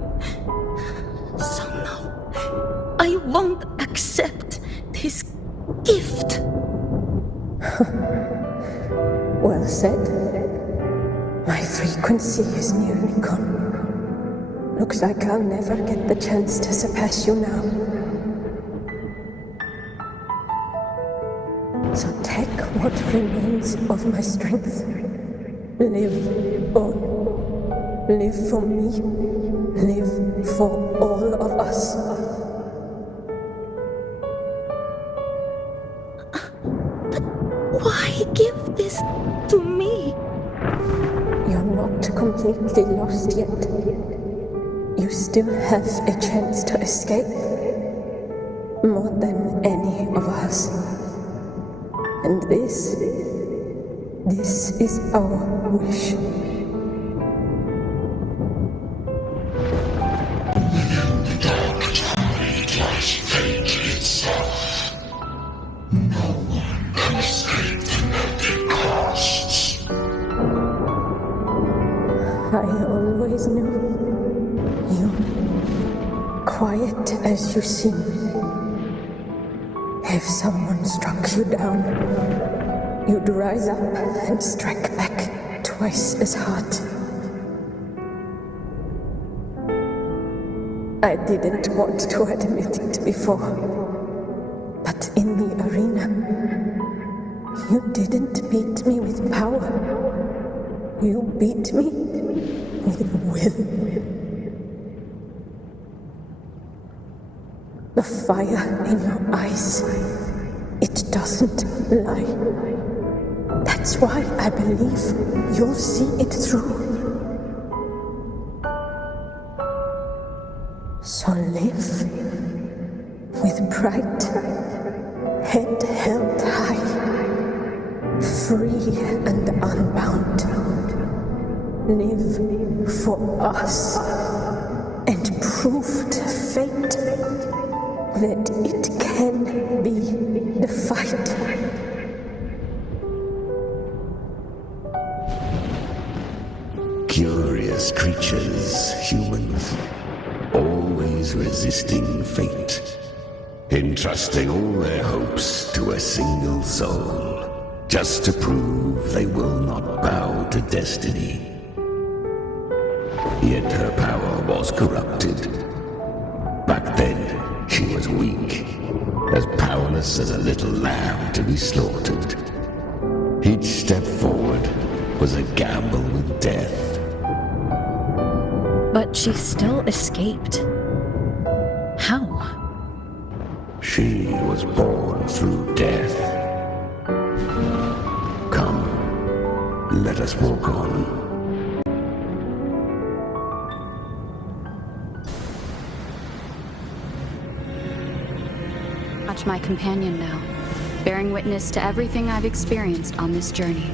So no, I won't accept this gift. Well said. My frequency is nearly gone. Looks like I'll never get the chance to surpass you now. So take what remains of my strength. Live on. Live for me. Live for all of us. But why give this to me? You're not completely lost yet. You still have a chance to escape. More than any of us. And this is our wish. The dark tide lies fate itself. No one can escape the net it casts. I always knew you, quiet as you seem. If someone struck you down, you'd rise up and strike back twice as hard. I didn't want to admit it before, but in the arena, you didn't beat me with power. You beat me with will. The fire in your eyes, it doesn't lie. That's why I believe you'll see it through. So live with pride, head held high, free and unbound. Live for us and prove to fate that it can be defied. Curious creatures, humans, always resisting fate, entrusting all their hopes to a single soul, just to prove they will not bow to destiny. Yet her power was corrupted. Back then, she was weak, as powerless as a little lamb to be slaughtered. Each step forward was a gamble with death. But she still escaped. How? She was born through death. Come, let us walk on. Watch my companion now, bearing witness to everything I've experienced on this journey.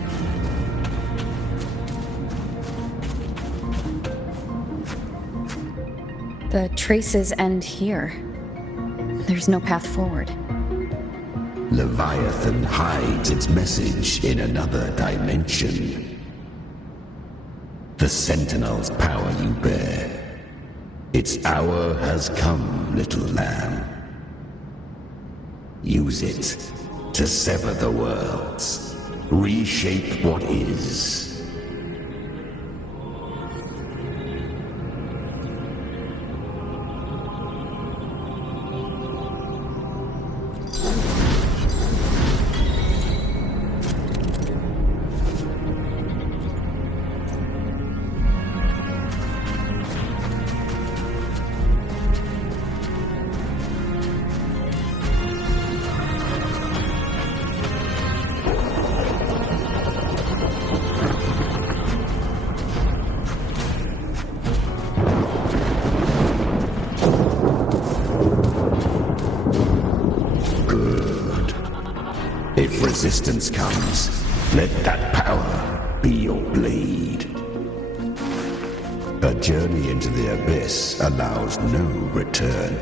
The traces end here. There's no path forward. Leviathan hides its message in another dimension. The Sentinel's power you bear. Its hour has come, little lamb. Use it to sever the worlds, reshape what is. If resistance comes, let that power be your blade. A journey into the abyss allows no return.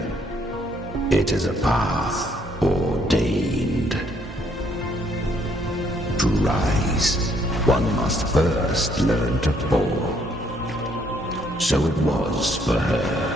It is a path ordained. To rise, one must first learn to fall. So it was for her.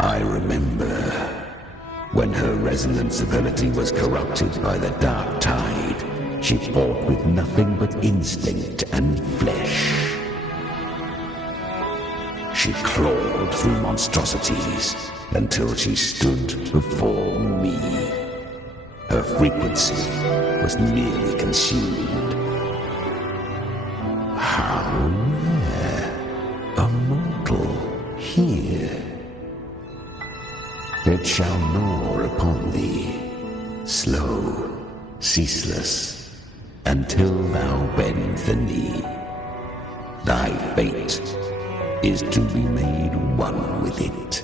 I remember when her resonance ability was corrupted by the dark tide. She fought with nothing but instinct and flesh. She clawed through monstrosities until she stood before me. Her frequency was nearly consumed. How rare a mortal here. It shall gnaw upon thee, slow, ceaseless, until thou bend the knee. Thy fate is to be made one with it.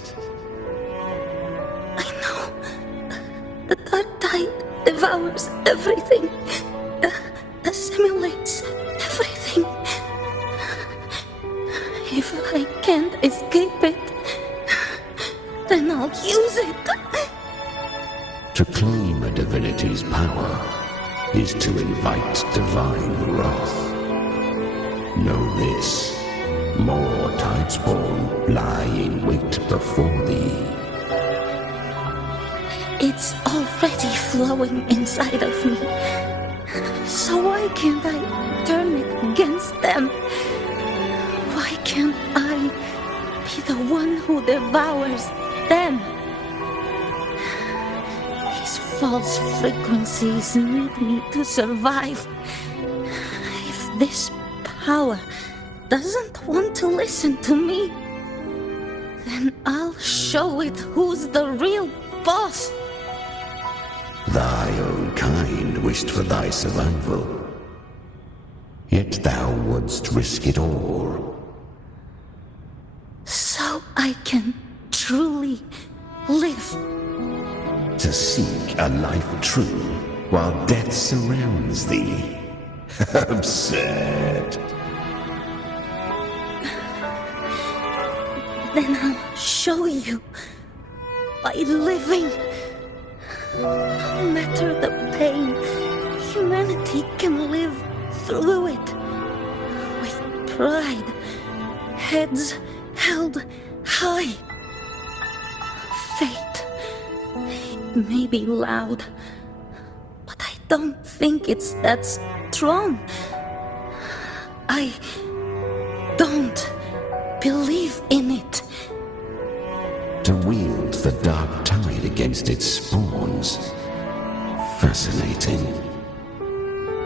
I know. The dark tide devours everything, assimilates everything. If I can't escape it, then I'll use it. To claim a divinity's power is to invite divine wrath. Know this, more tidespawn lie in wait before thee. It's already flowing inside of me. So why can't I turn it against them? Why can't I be the one who devours them? These false frequencies need me to survive. If this power doesn't want to listen to me, then I'll show it who's the real boss. Thy own kind wished for thy survival, yet thou wouldst risk it all. So I can truly live. To seek a life true while death surrounds thee. Absurd. Then I'll show you by living. No matter the pain, humanity can live through it with pride, heads held high. Fate, it may be loud, but I don't think it's that strong. I don't believe in it. To wield the dark tide against its spawns. Fascinating.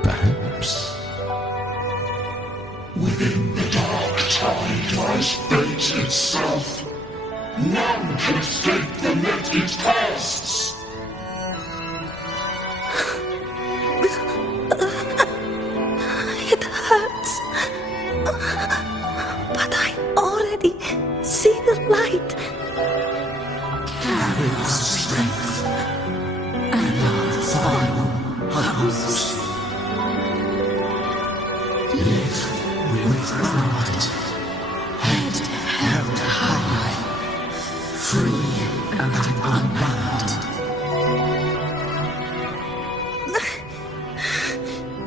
Perhaps. Within the dark tide lies fate itself. None can escape the net it casts. It hurts. But I already see the light. Carry our strength and our final hopes. Live with pride, head held high, free and unbound.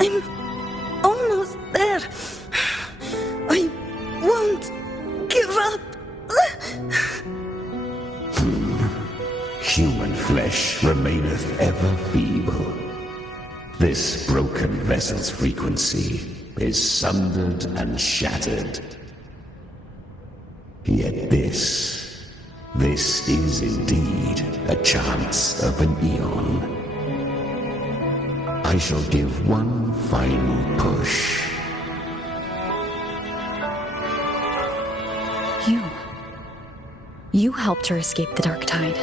I'm almost there. I won't give up. Human flesh remaineth ever feeble. This broken vessel's frequency is sundered and shattered. Yet this is indeed a chance of an eon. I shall give one final push. You helped her escape the dark tide.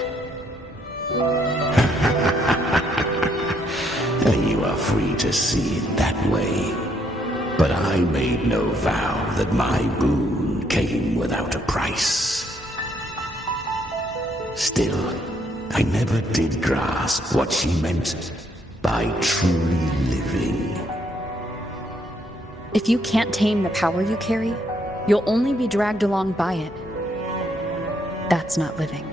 You are free to see it that way. But I made no vow that my boon came without a price. Still, I never did grasp what she meant by truly living. If you can't tame the power you carry, you'll only be dragged along by it. That's not living.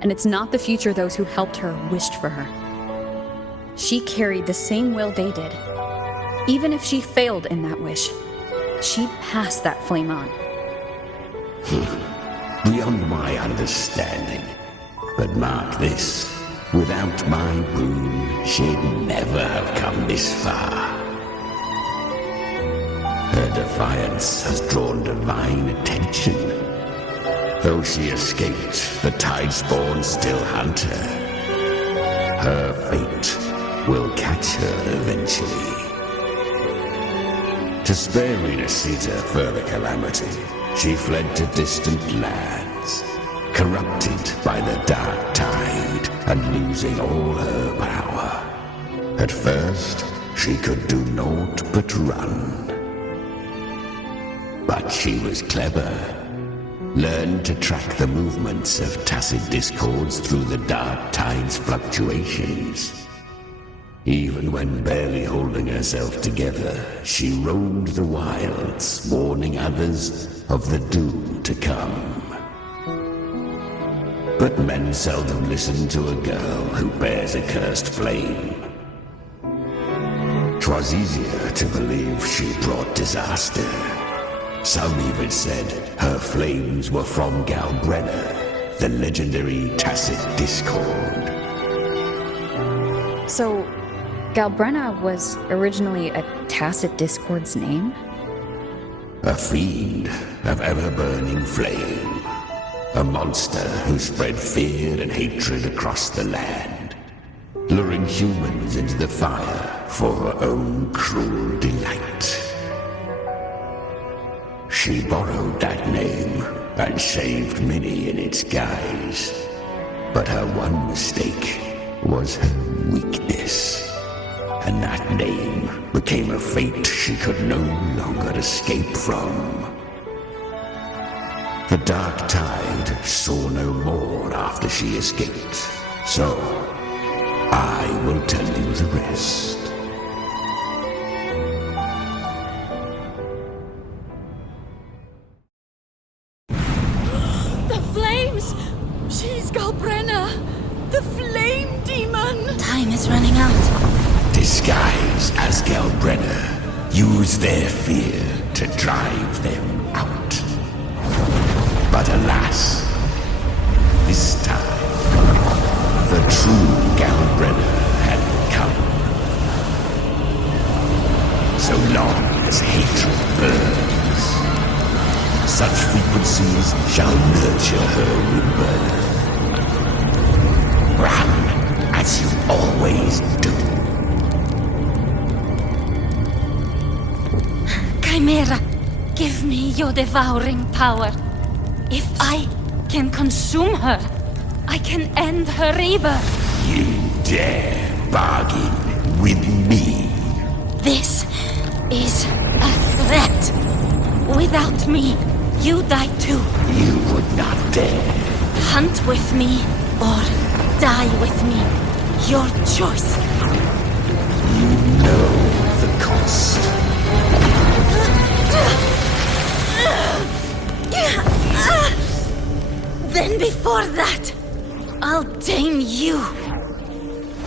And it's not the future those who helped her wished for her. She carried the same will they did. Even if she failed in that wish, she passed that flame on. Beyond my understanding. But mark this, without my boon, she'd never have come this far. Her defiance has drawn divine attention. Though she escaped, the tidespawn still hunt her. Her fate will catch her eventually. To spare Renasita further calamity, she fled to distant lands, corrupted by the dark tide and losing all her power. At first, she could do naught but run. But she was clever. Learned to track the movements of tacit discords through the dark tide's fluctuations. Even when barely holding herself together, she roamed the wilds, warning others of the doom to come. But men seldom listen to a girl who bears a cursed flame. 'Twas easier to believe she brought disaster. Some even said her flames were from Galbrenna, the legendary Tacit Discord. So, Galbrenna was originally a Tacit Discord's name? A fiend of ever-burning flame. A monster who spread fear and hatred across the land, luring humans into the fire for her own cruel delight. She borrowed that name and saved many in its guise. But her one mistake was her weakness. And that name became a fate she could no longer escape from. The Dark Tide saw no more after she escaped. So, I will tell you the rest. The flames! She's Galbrenna! The flame demon! Time is running out. Disguised as Galbrenna, use their fear to drive them out. But alas, this time, the true Galbrenna had come. So long as hatred burns, such frequencies shall nurture her rebirth. Run as you always do. Chimera, give me your devouring power. If I can consume her, I can end her rebirth. You dare bargain with me? This is a threat. Without me, you die too. You would not dare. Hunt with me or die with me. Your choice. You know the cost. Then before that, I'll tame you.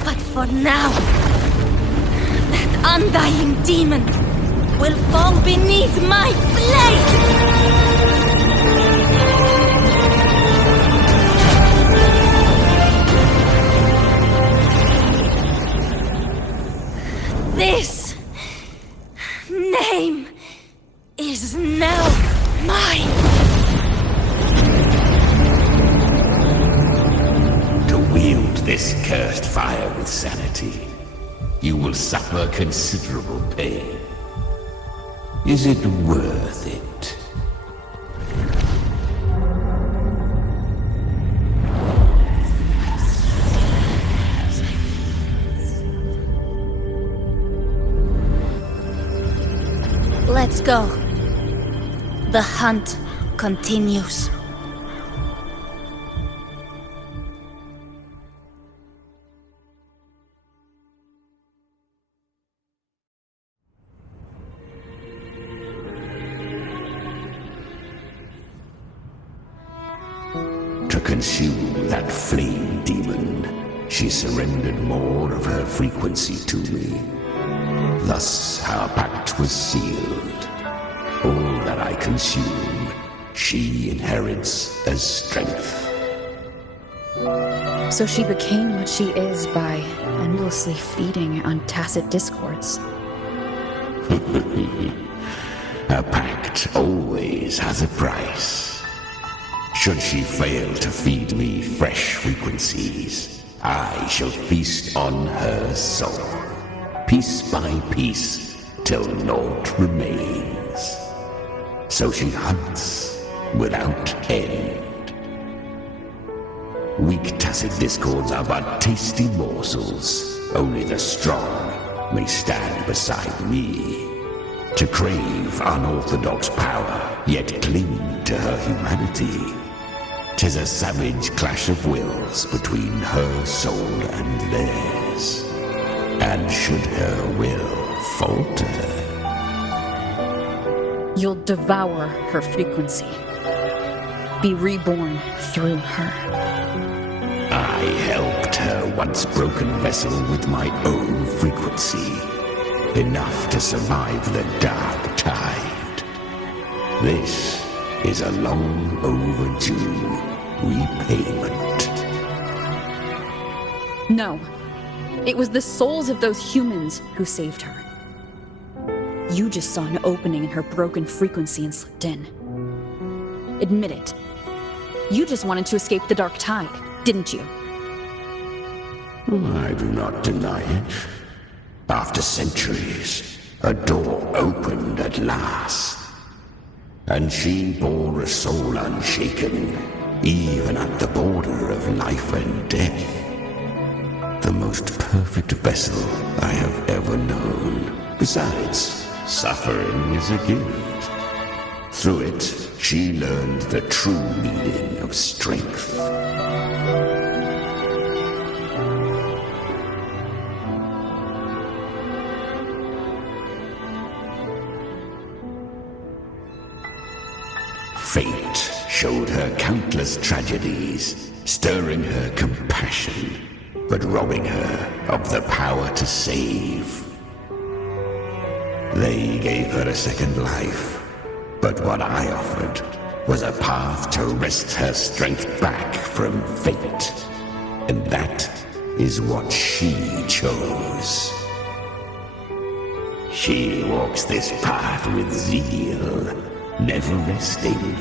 But for now, that undying demon will fall beneath my blade! This name is now mine! To wield this cursed fire with sanity, you will suffer considerable pain. Is it worth it? Let's go. The hunt continues. To consume that flame demon, she surrendered more of her frequency to me. Thus our pact was sealed. All that I consume, she inherits as strength. So she became what she is by endlessly feeding on Tacit Discords. A pact always has a price. Should she fail to feed me fresh frequencies, I shall feast on her soul, piece by piece, till naught remains. So she hunts without end. Weak Tacit Discords are but tasty morsels. Only the strong may stand beside me. To crave unorthodox power, yet cling to her humanity. 'Tis a savage clash of wills between her soul and theirs. And should her will falter, You'll devour her frequency. Be reborn through her. I helped her once broken vessel with my own frequency. Enough to survive the Dark Tide. This is a long overdue repayment. No. It was the souls of those humans who saved her. You just saw an opening in her broken frequency and slipped in. Admit it. You just wanted to escape the dark tide, didn't you? I do not deny it. After centuries, a door opened at last. And she bore a soul unshaken, even at the border of life and death. The most perfect vessel I have ever known. Besides, suffering is a gift. Through it, she learned the true meaning of strength. Fate showed her countless tragedies, stirring her compassion, but robbing her of the power to save. They gave her a second life, but what I offered was a path to wrest her strength back from fate. And that is what she chose. She walks this path with zeal, never resting,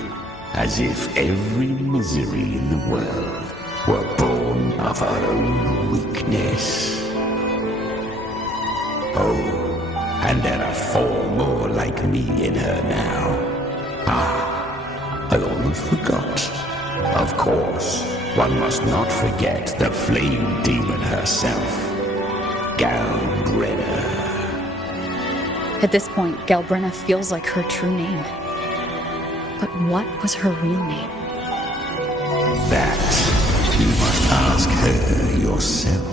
as if every misery in the world were born of her own weakness. Oh, and there are 4 more like me in her now. I almost forgot. Of course, one must not forget the flame demon herself, Galbrenna. At this point, Galbrenna feels like her true name. But what was her real name? That you must ask her yourself.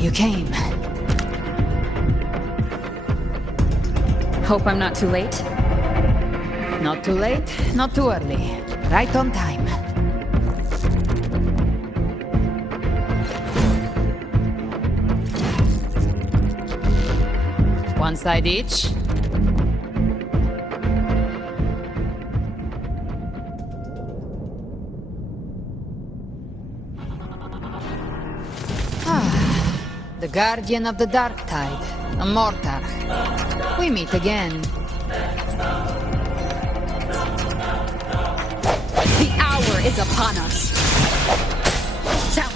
You came. Hope I'm not too late. Not too late, not too early. Right on time. One side each. The guardian of the dark tide, a mortar. We meet again. The hour is upon us.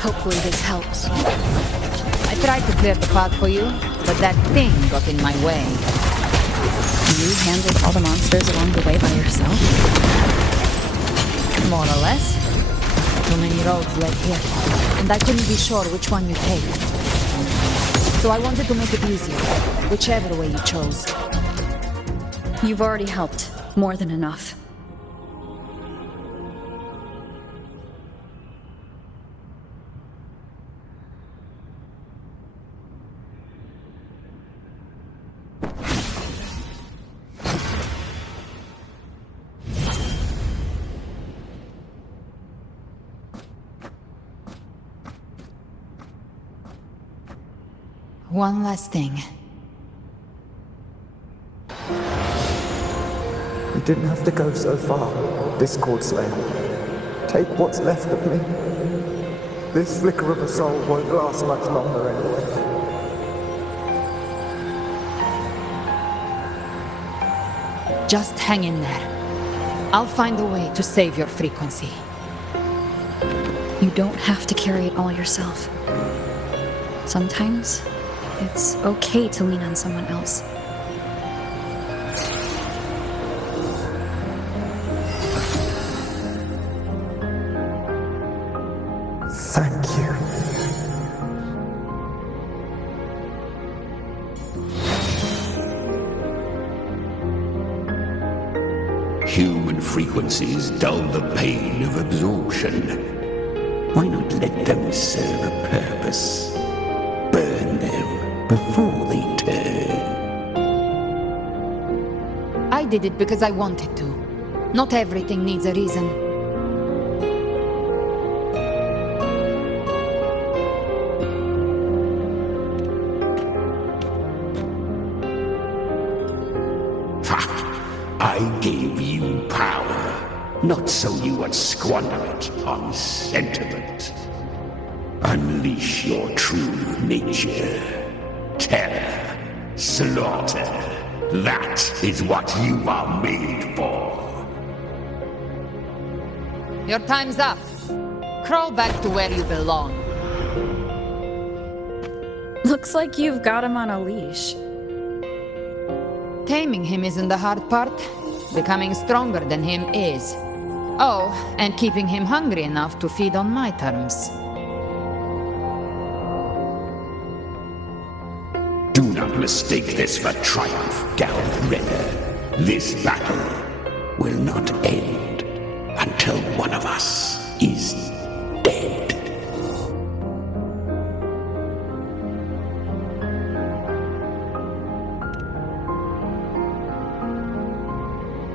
Hopefully this helps. I tried to clear the path for you, but that thing got in my way. You handled all the monsters along the way by yourself? More or less. Too many roads led here, and I couldn't be sure which one you take. So I wanted to make it easier, whichever way you chose. You've already helped. More than enough. One last thing. You didn't have to go so far, Discord Slayer. Take what's left of me. This flicker of a soul won't last much longer anyway. Just hang in there. I'll find a way to save your frequency. You don't have to carry it all yourself. Sometimes, it's okay to lean on someone else. Thank you. human frequencies dull the pain of absorption. Why not let them serve a purpose? Burn them before they turn. I did it because I wanted to. Not everything needs a reason. I gave you power, not so you would squander it on sentiment. Unleash your true nature. Terror, slaughter. That is what you are made for. Your time's up. Crawl back to where you belong. Looks like you've got him on a leash. Taming him isn't the hard part. Becoming stronger than him is. Oh, and keeping him hungry enough to feed on my terms. Do not mistake this for triumph, gallant Renner. This battle will not end until one of us is dead.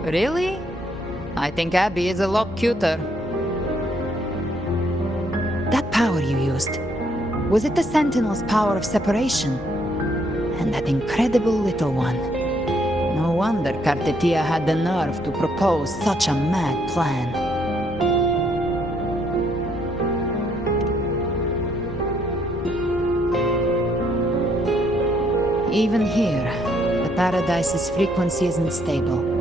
Really? I think Abby is a lot cuter. That power you used, was it the Sentinel's power of separation? And that incredible little one. No wonder Cartetia had the nerve to propose such a mad plan. Even here, the Paradise's frequency isn't stable,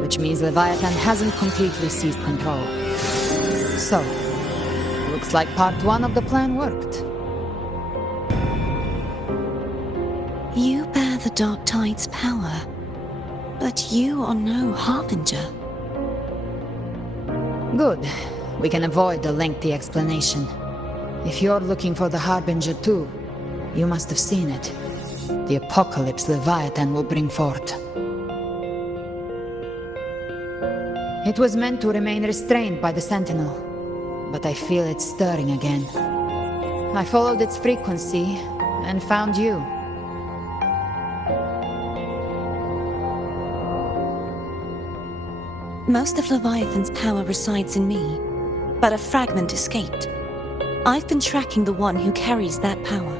which means Leviathan hasn't completely seized control. So, looks like part 1 of the plan worked. You bear the Dark Tide's power, but you are no Harbinger. Good. We can avoid a lengthy explanation. If you're looking for the Harbinger too, you must have seen it. The apocalypse Leviathan will bring forth. It was meant to remain restrained by the Sentinel, but I feel it stirring again. I followed its frequency and found you. Most of Leviathan's power resides in me, but a fragment escaped. I've been tracking the one who carries that power.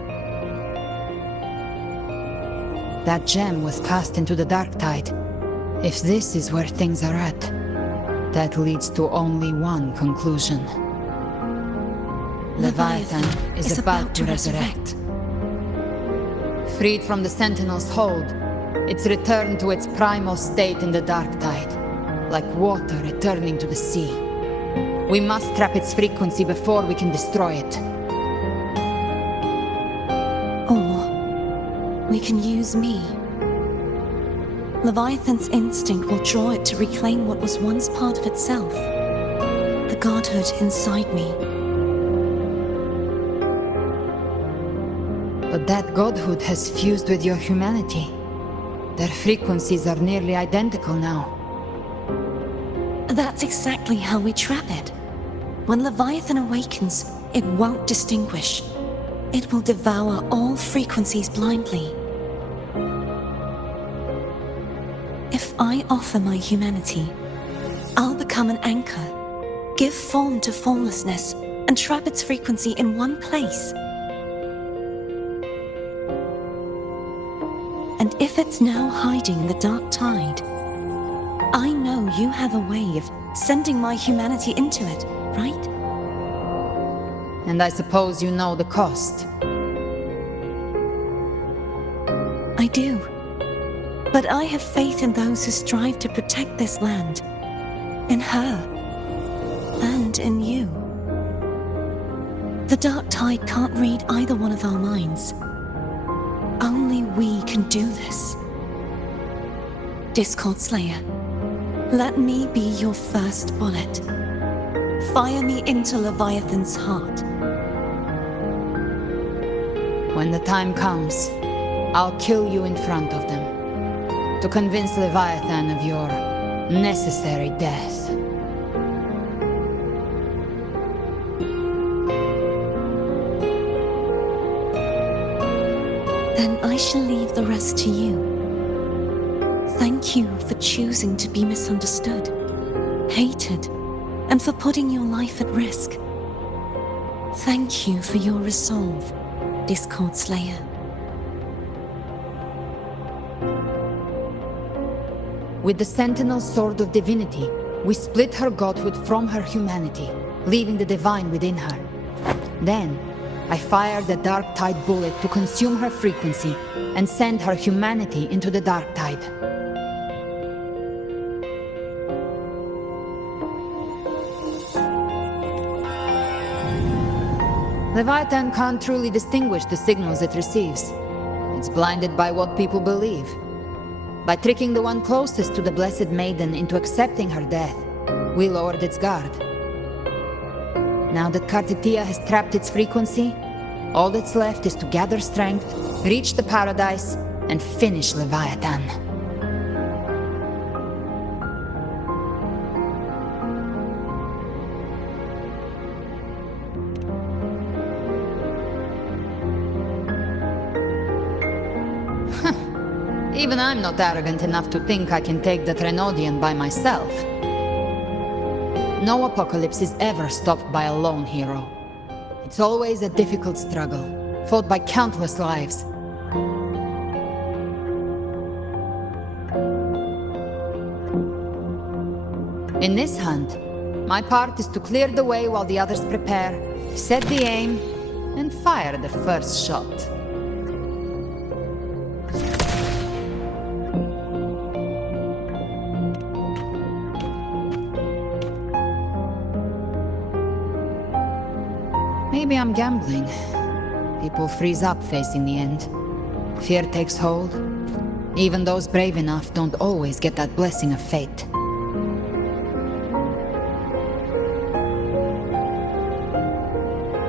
That gem was cast into the Dark Tide. If this is where things are at, that leads to only one conclusion. Leviathan is about to resurrect. Freed from the Sentinel's hold, it's returned to its primal state in the Dark Tide, like water returning to the sea. We must trap its frequency before we can destroy it. Or we can use me. Leviathan's instinct will draw it to reclaim what was once part of itself. The godhood inside me. But that godhood has fused with your humanity. Their frequencies are nearly identical now. That's exactly how we trap it. When Leviathan awakens, it won't distinguish. It will devour all frequencies blindly. If I offer my humanity, I'll become an anchor, give form to formlessness, and trap its frequency in one place. And if it's now hiding in the Dark Tide, I know you have a way of sending my humanity into it, right? And I suppose you know the cost. I do. But I have faith in those who strive to protect this land. In her. And in you. The Dark Tide can't read either one of our minds. Only we can do this. Discord Slayer, let me be your first bullet. Fire me into Leviathan's heart. When the time comes, I'll kill you in front of them, to convince Leviathan of your necessary death. Then I shall leave the rest to you. Thank you for choosing to be misunderstood, hated, and for putting your life at risk. Thank you for your resolve, Discord Slayer. With the Sentinel Sword of Divinity, we split her godhood from her humanity, leaving the divine within her. Then, I fired the Dark Tide bullet to consume her frequency and send her humanity into the Dark Tide. Leviathan can't truly distinguish the signals it receives. It's blinded by what people believe. By tricking the one closest to the Blessed Maiden into accepting her death, we lowered its guard. Now that Kartitia has trapped its frequency, all that's left is to gather strength, reach the paradise, and finish Leviathan. Even I'm not arrogant enough to think I can take the Threnodian by myself. No apocalypse is ever stopped by a lone hero. It's always a difficult struggle, fought by countless lives. In this hunt, my part is to clear the way while the others prepare, set the aim, and fire the first shot. Maybe I'm gambling. People freeze up facing the end. Fear takes hold. Even those brave enough don't always get that blessing of fate.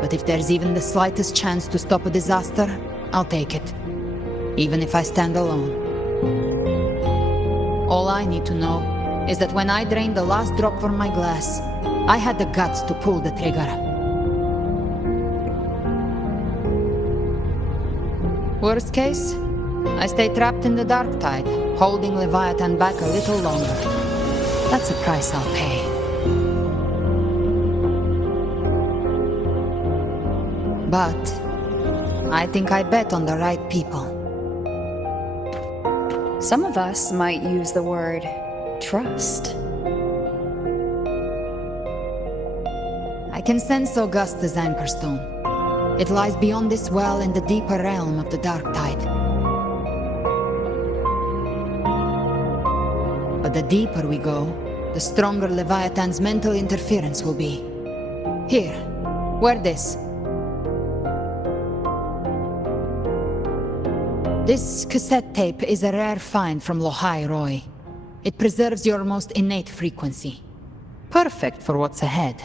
But if there's even the slightest chance to stop a disaster, I'll take it. Even if I stand alone. All I need to know is that when I drained the last drop from my glass, I had the guts to pull the trigger. Worst case, I stay trapped in the Dark Tide, holding Leviathan back a little longer. That's a price I'll pay. But I think I bet on the right people. Some of us might use the word trust. I can sense Augusta's Anchorstone. It lies beyond this well in the deeper realm of the Dark Tide. But the deeper we go, the stronger Leviathan's mental interference will be. Here, wear this. This cassette tape is a rare find from Lohai Roy. It preserves your most innate frequency. Perfect for what's ahead.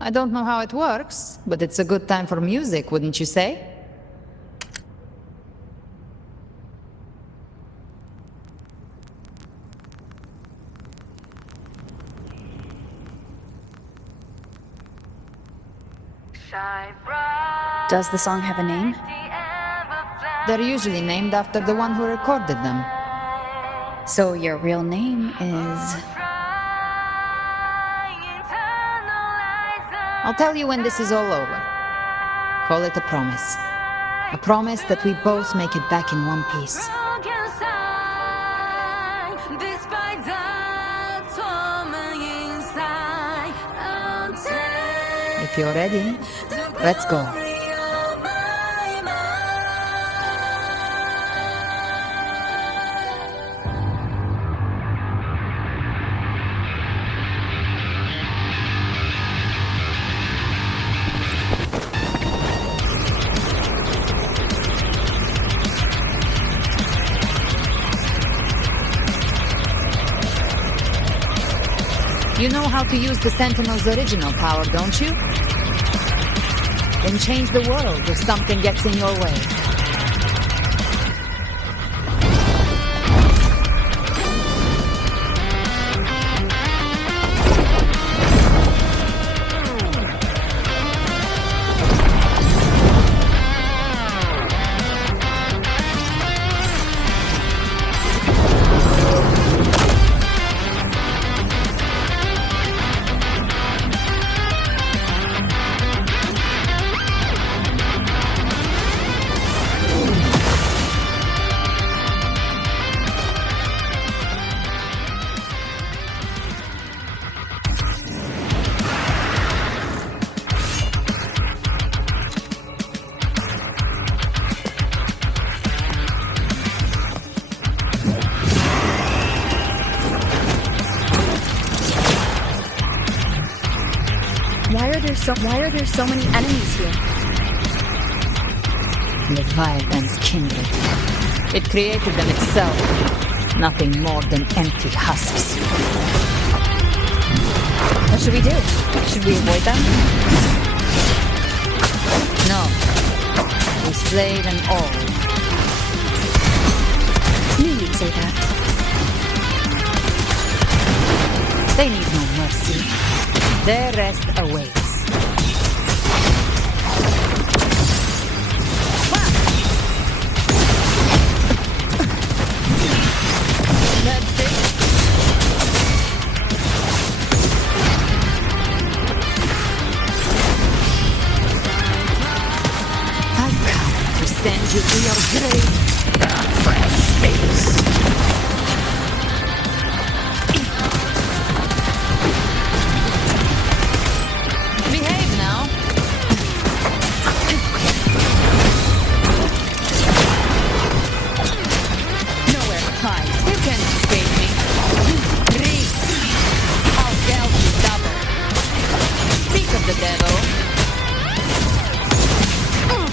I don't know how it works, but it's a good time for music, wouldn't you say? Does the song have a name? They're usually named after the one who recorded them. So your real name is... I'll tell you when this is all over. Call it a promise. A promise that we both make it back in one piece. If you're ready, let's go. You know how to use the Sentinel's original power, don't you? Then change the world if something gets in your way. Why are there so many enemies here? Leviathan's kindred. It created them itself. Nothing more than empty husks. What should we do? Should we avoid them? No. We slay them all. Knew you'd say that. They need no mercy. Their rest awaits. Let's see. I come to send you to your grave. Fresh space. Behave now. Nowhere to hide. You can't escape me. Read. I'll gouge you double. Speak of the devil.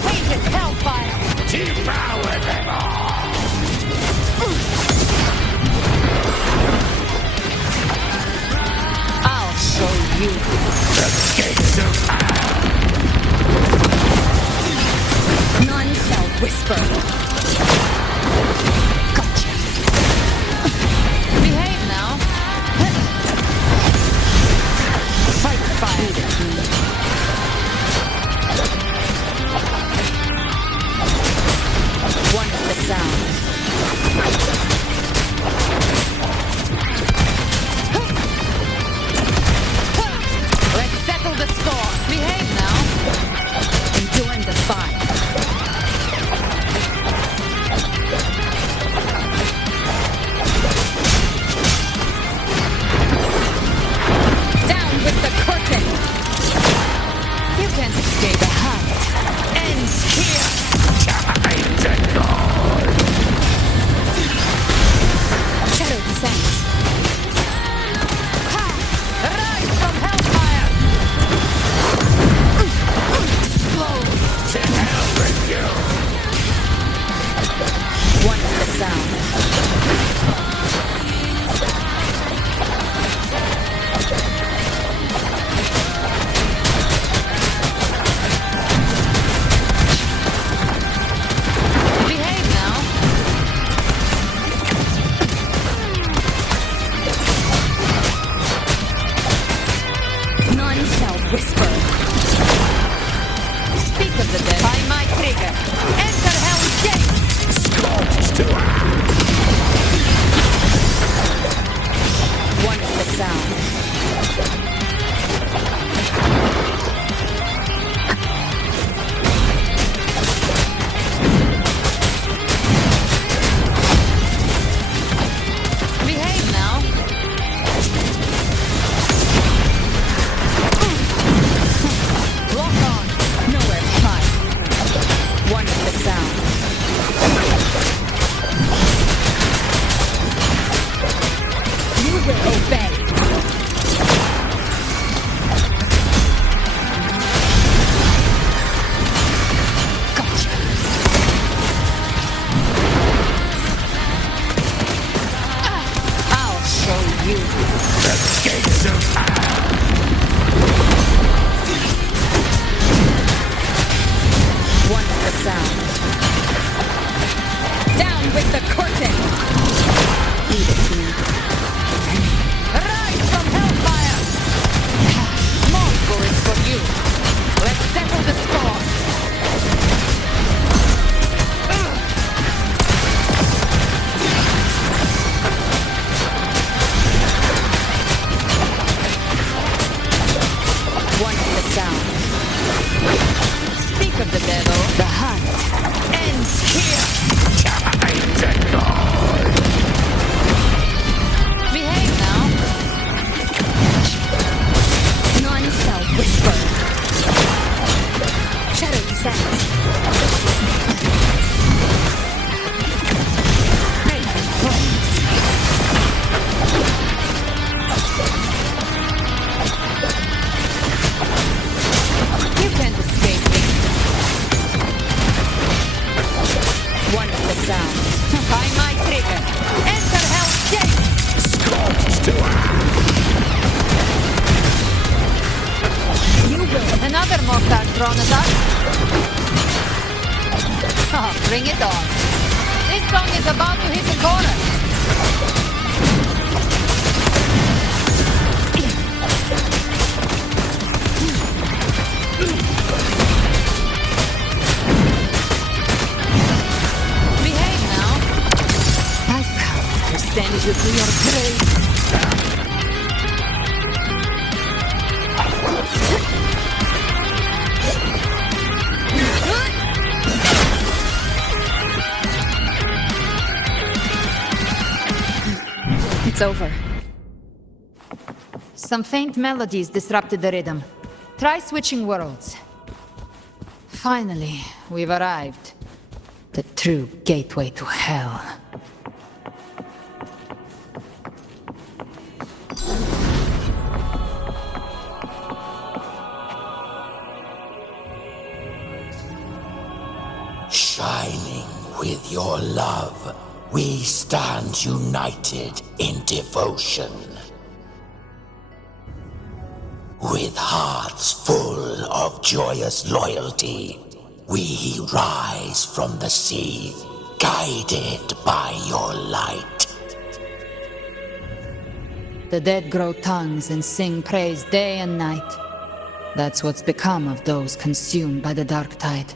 Painted hellfire. Devour them all. I'll show you. The gates of hell. None shall whisper. Gotcha. Behave now. Fight fire. Wonderful sound. Let's settle the score. Behave now. And join the fight. Down with the curtain. You can't escape the hunt. Ends here. Shadow descends. Ha! Rise from hellfire! Explode! To hell with you. Wonderful sound. Behave now. None shall whisper. Speak of the dead. By my trigger. Enter hell's gate. Scorched to Wonderful sound. Behave now. Lock on. Nowhere to hide. Wonderful sound. You will obey. Gotcha. I'll show you. the gates of hell. Wonderful sound. Down with the curtain. Leave it to me. Rise from hellfire. More bullets for you. Let's settle the score. Wonderful sound. Speak of the devil. The hunt ends here. Time to go. Bring it on. This song is about to hit the corner. Behave now. I've come to send you to your grave. It's over. Some faint melodies disrupted the rhythm. Try switching worlds. Finally, we've arrived. The true gateway to hell. Shining with your love, we stand united in devotion. With hearts full of joyous loyalty, we rise from the sea, guided by your light. The dead grow tongues and sing praise day and night. That's what's become of those consumed by the dark tide.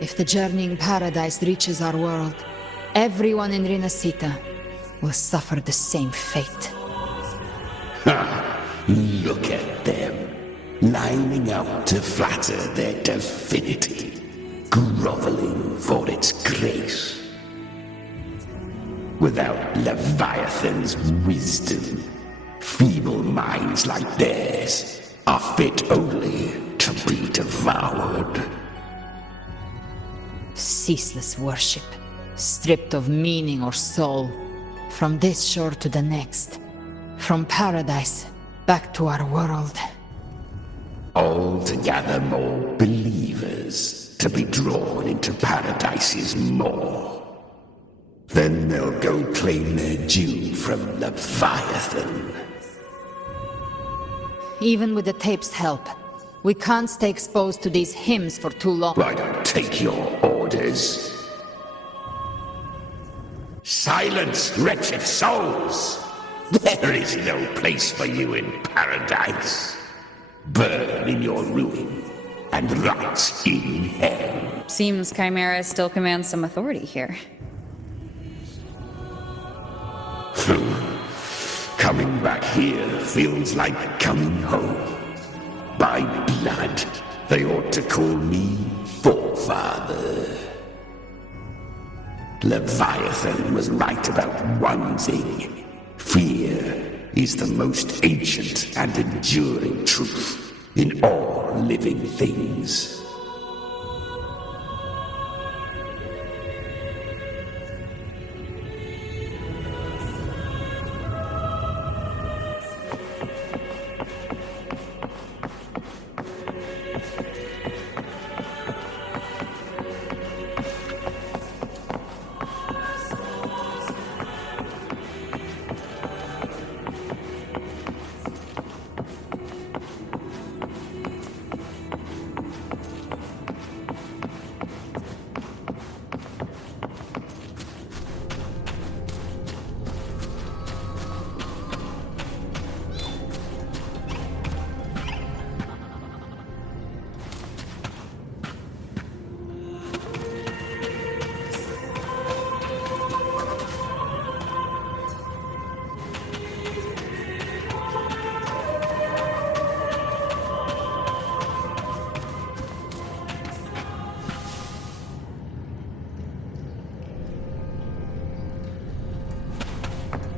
If the journeying paradise reaches our world, everyone in Renacita will suffer the same fate. Look at them, lining up to flatter their divinity, groveling for its grace. Without Leviathan's wisdom, feeble minds like theirs are fit only to be devoured. Ceaseless worship, stripped of meaning or soul, from this shore to the next, from paradise back to our world. All to gather more believers to be drawn into paradise's maw. Then they'll go claim their due from Leviathan. Even with the tape's help, we can't stay exposed to these hymns for too long. I don't take your orders. Silence, wretched souls! There is no place for you in paradise. Burn in your ruin and rot in hell. Seems Chimera still commands some authority here. Coming back here feels like coming home. By blood, they ought to call me Forefather. Leviathan was right about one thing. Fear is the most ancient and enduring truth in all living things.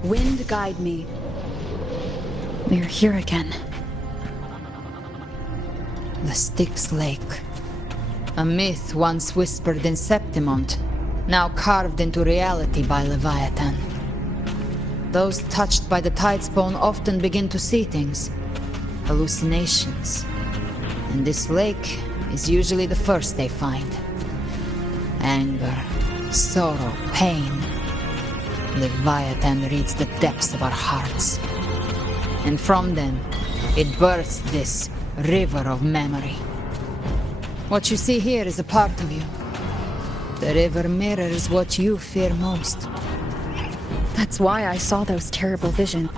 Wind guide me. We're here again. The Styx Lake. A myth once whispered in Septimont, now carved into reality by Leviathan. Those touched by the tide spawn often begin to see things. Hallucinations. And this lake is usually the first they find. Anger, sorrow, pain. Leviathan reads the depths of our hearts. And from them, it births this river of memory. What you see here is a part of you. The river mirrors what you fear most. That's why I saw those terrible visions.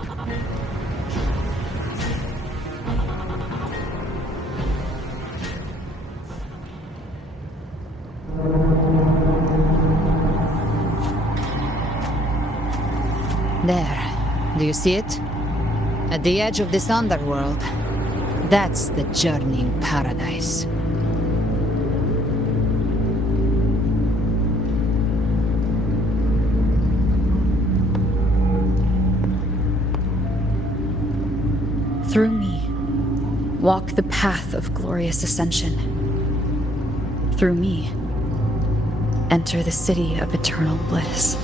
There. Do you see it? At the edge of this underworld. That's the journeying paradise. Through me, walk the path of glorious ascension. Through me, enter the city of eternal bliss.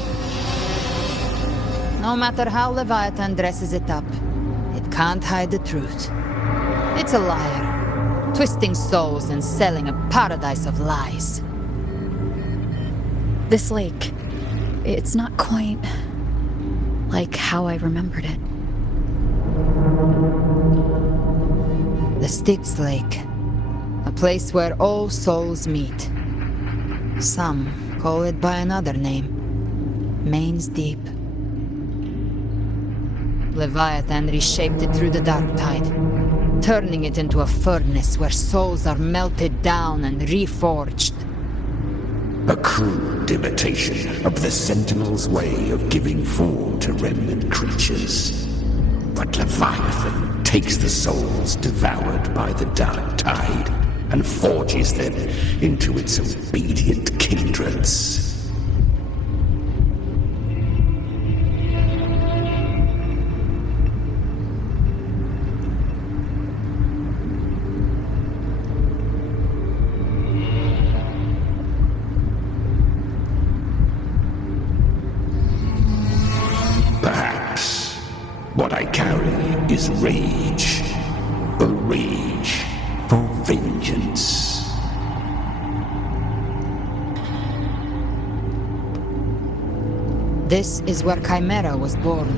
No matter how Leviathan dresses it up, it can't hide the truth. It's a liar, twisting souls and selling a paradise of lies. This lake, it's not quite like how I remembered it. The Styx Lake, a place where all souls meet. Some call it by another name, Main's Deep. Leviathan reshaped it through the dark tide, turning it into a furnace where souls are melted down and reforged. A crude imitation of the Sentinel's way of giving form to remnant creatures. But Leviathan takes the souls devoured by the dark tide and forges them into its obedient kindreds. What I carry is rage, a rage for vengeance. This is where Chimera was born.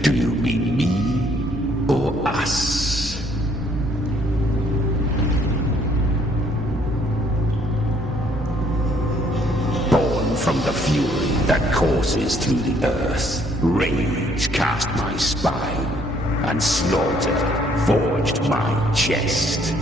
Do you mean me or us? From the fury that courses through the earth, rage cast my spine, and slaughter forged my chest.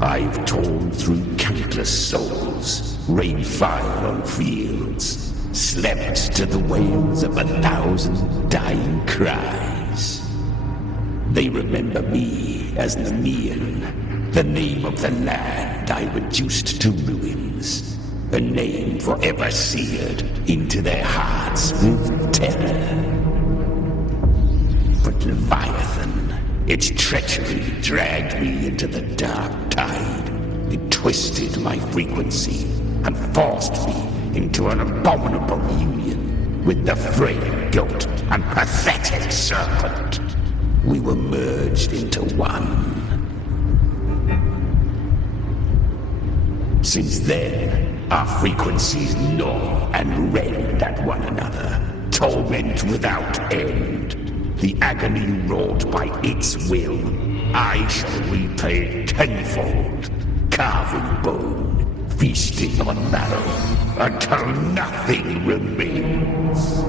I've torn through countless souls, rained fire on fields, slept to the wails of 1,000 dying cries. They remember me as Nemean, the name of the land I reduced to ruins, a name forever seared into their hearts with terror. But Leviathan, its treachery dragged me into the dark tide. It twisted my frequency and forced me into an abominable union with the frail goat and pathetic serpent. We were merged into one. Since then, our frequencies gnaw and rend at one another, torment without end. The agony wrought by its will, I shall repay tenfold, carving bone, feasting on marrow, until nothing remains.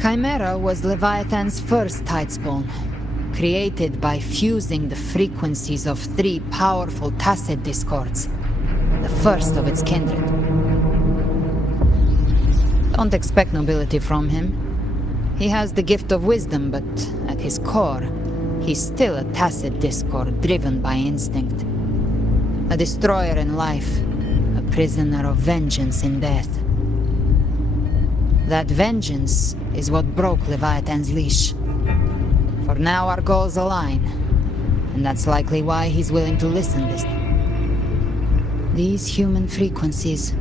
Chimera was Leviathan's first tidespawn. created by fusing the frequencies of 3 powerful tacit discords, the first of its kindred. Don't expect nobility from him. He has the gift of wisdom, but at his core, he's still a tacit discord driven by instinct. A destroyer in life, a prisoner of vengeance in death. That vengeance is what broke Leviathan's leash. For now our goals align, and that's likely why he's willing to listen this. These human frequencies,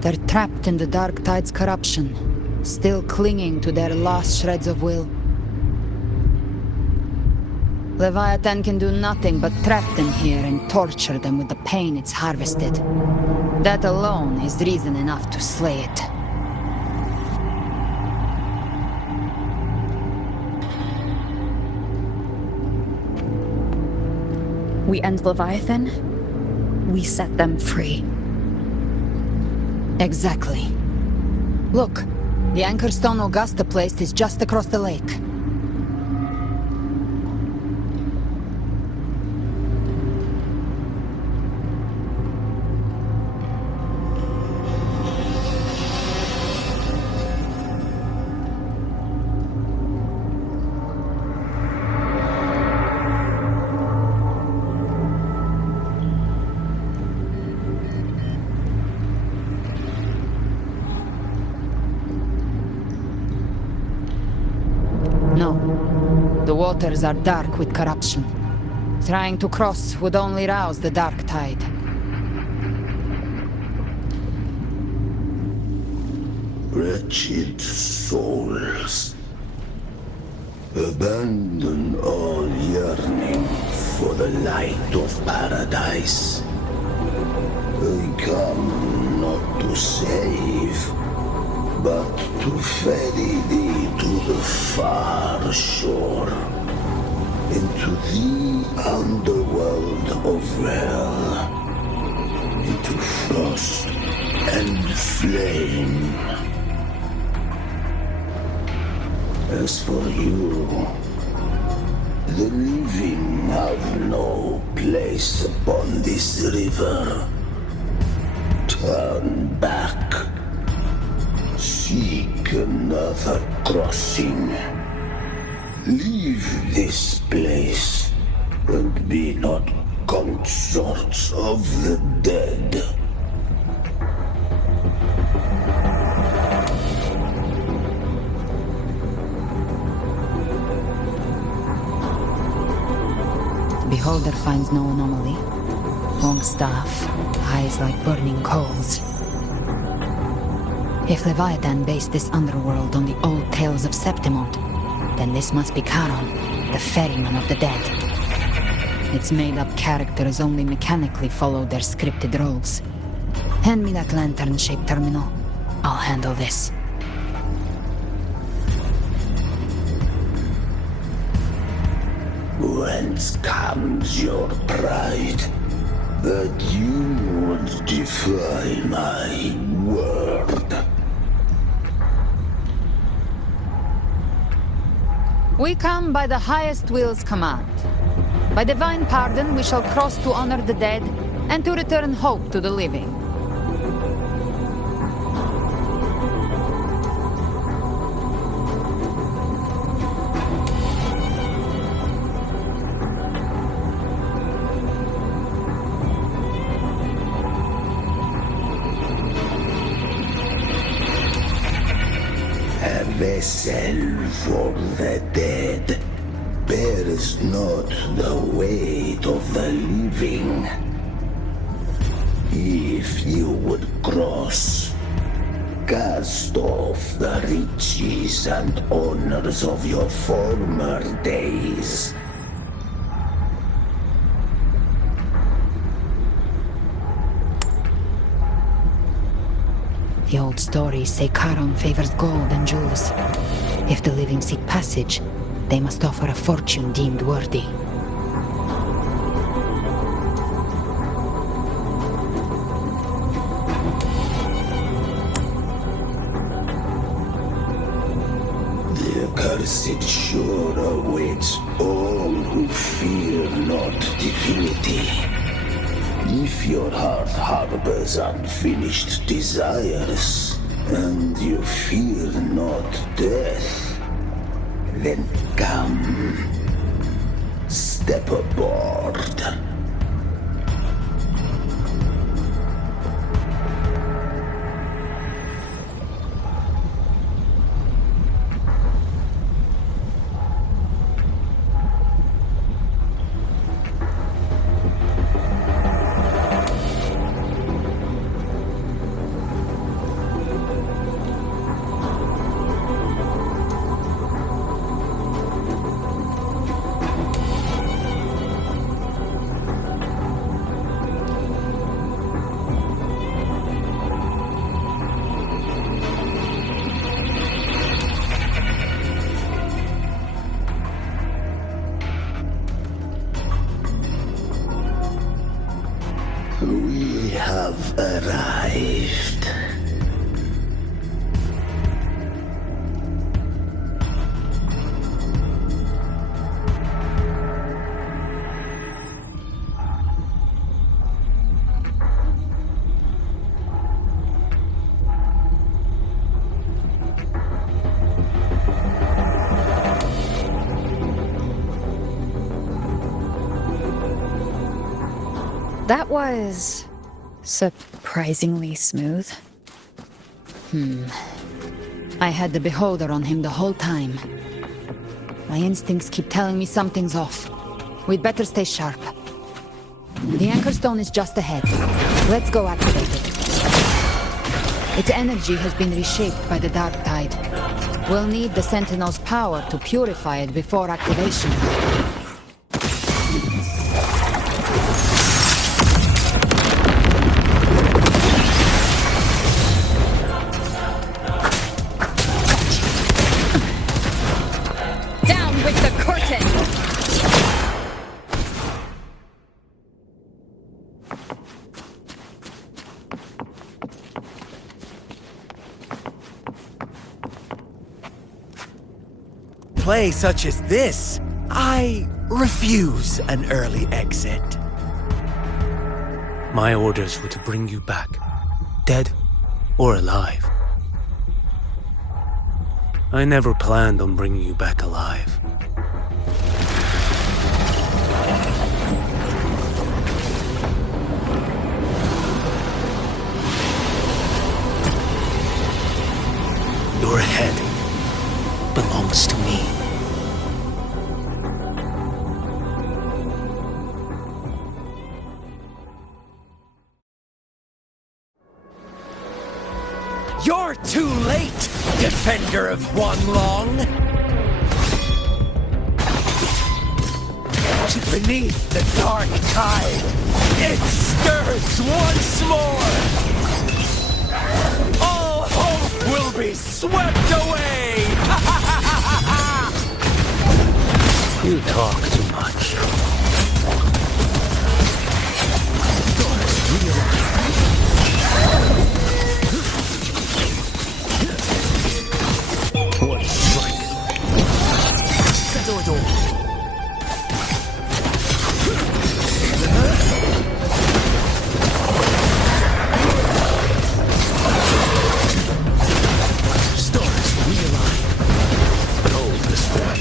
they're trapped in the Dark Tide's corruption, still clinging to their last shreds of will. Leviathan can do nothing but trap them here and torture them with the pain it's harvested. That alone is reason enough to slay it. We end Leviathan, we set them free. Exactly. Look, the anchor stone Augusta placed is just across the lake. No. The waters are dark with corruption. Trying to cross would only rouse the Dark Tide. Wretched souls, abandon all yearning for the light of paradise. I come not to save, but to ferry thee to the far shore, into the underworld of hell, into frost and flame. As for you, the living have no place upon this river. Turn back. Seek another crossing. Leave this place and be not consorts of the dead. Beholder finds no anomaly. Long staff, eyes like burning coals. If Leviathan based this underworld on the old tales of Septimont, then this must be Charon, the ferryman of the dead. Its made-up characters only mechanically follow their scripted roles. Hand me that lantern-shaped terminal. I'll handle this. Whence comes your pride that you would defy my word? We come by the highest will's command. By divine pardon, we shall cross to honor the dead and to return hope to the living. A vessel for the dead bears not the weight of the living. If you would cross, cast off the riches and honors of your former days. The old stories say Charon favors gold and jewels. If the living seek passage, they must offer a fortune deemed worthy. The accursed shore awaits all who fear not divinity. If your heart harbors unfinished desires, and you fear not death, then come, step aboard. We have arrived. That was surprisingly smooth. I had the beholder on him the whole time. My instincts keep telling me something's off. We'd better stay sharp. The anchor stone is just ahead. Let's go activate it. Its energy has been reshaped by the dark tide. We'll need the Sentinel's power to purify it before activation. Down with the curtain! Play such as this, I refuse an early exit. My orders were to bring you back, dead or alive. I never planned on bringing you back alive. Your head belongs to me. You're too late, defender of Wanlong! Beneath the dark tide, it stirs once more! All hope will be swept away! You talk too much. What strike? Settle it all. Stars realign. Hold this way.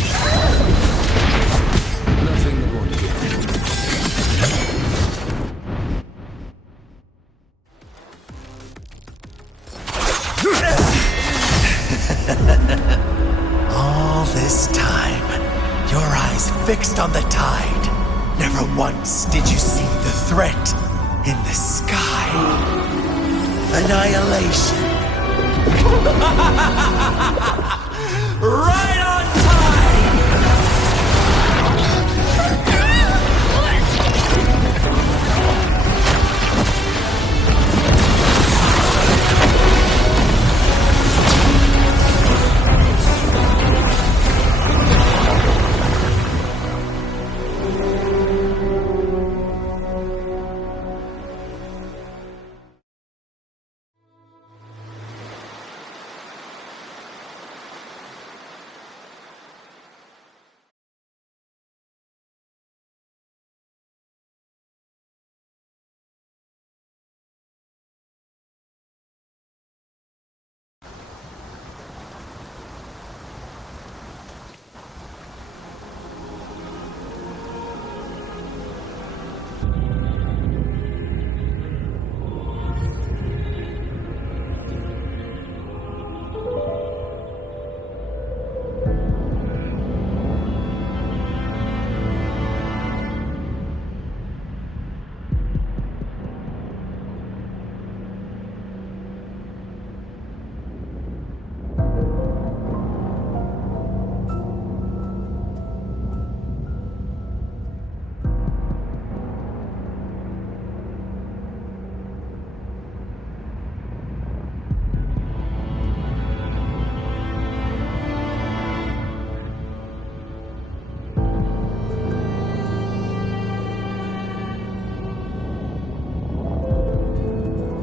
Nothing that won't get. All this time, your eyes fixed on the tide. Never once did you see the threat in the sky. Annihilation. Right on time!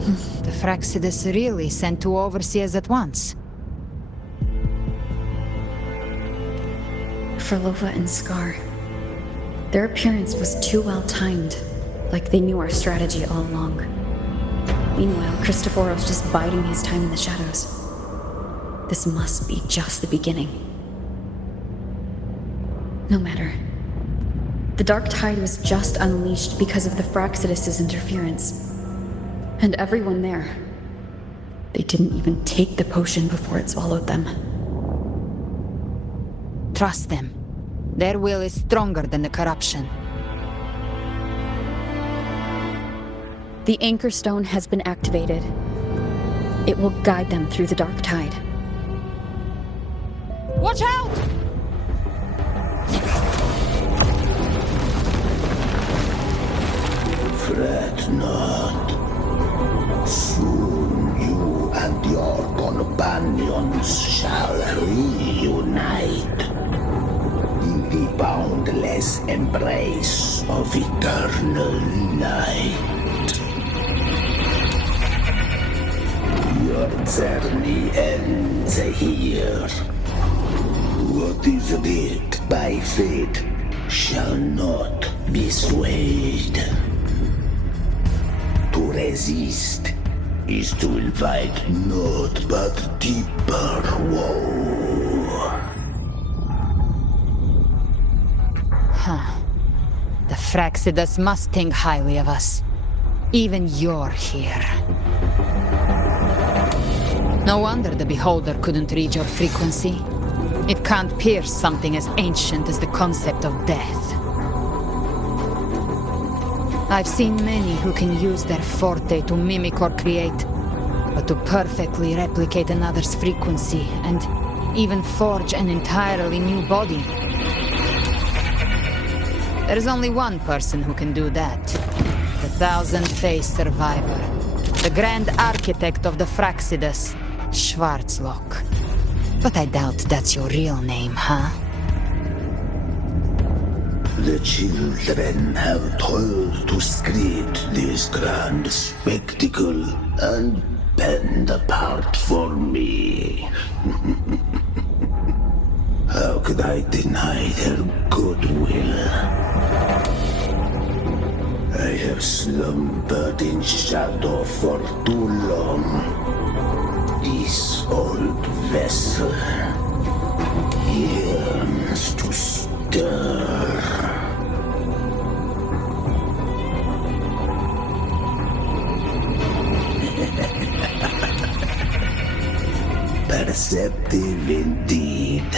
The Fraxidus really sent two overseers at once. Frolova and Scar. Their appearance was too well timed, like they knew our strategy all along. Meanwhile, Christophoros just biding his time in the shadows. This must be just the beginning. No matter. The Dark Tide was just unleashed because of the Fraxidus' interference. And everyone there, they didn't even take the potion before it swallowed them. Trust them. Their will is stronger than the corruption. The Anchor Stone has been activated. It will guide them through the Dark Tide. Watch out! Fret not. Soon you and your companions shall reunite in the boundless embrace of eternal night. Your journey ends here. What is writ by fate shall not be swayed. To resist is to invite naught but deeper woe. The Fraxidus must think highly of us. Even you're here. No wonder the Beholder couldn't read your frequency. It can't pierce something as ancient as the concept of death. I've seen many who can use their forte to mimic or create, but to perfectly replicate another's frequency and even forge an entirely new body. There's only one person who can do that. The thousand-faced survivor. The grand architect of the Fraxidus, Schwarzlock. But I doubt that's your real name, huh? The children have toiled to script this grand spectacle and bend apart for me. How could I deny their goodwill? I have slumbered in shadow for too long. This old vessel yearns to stir. Perceptive indeed.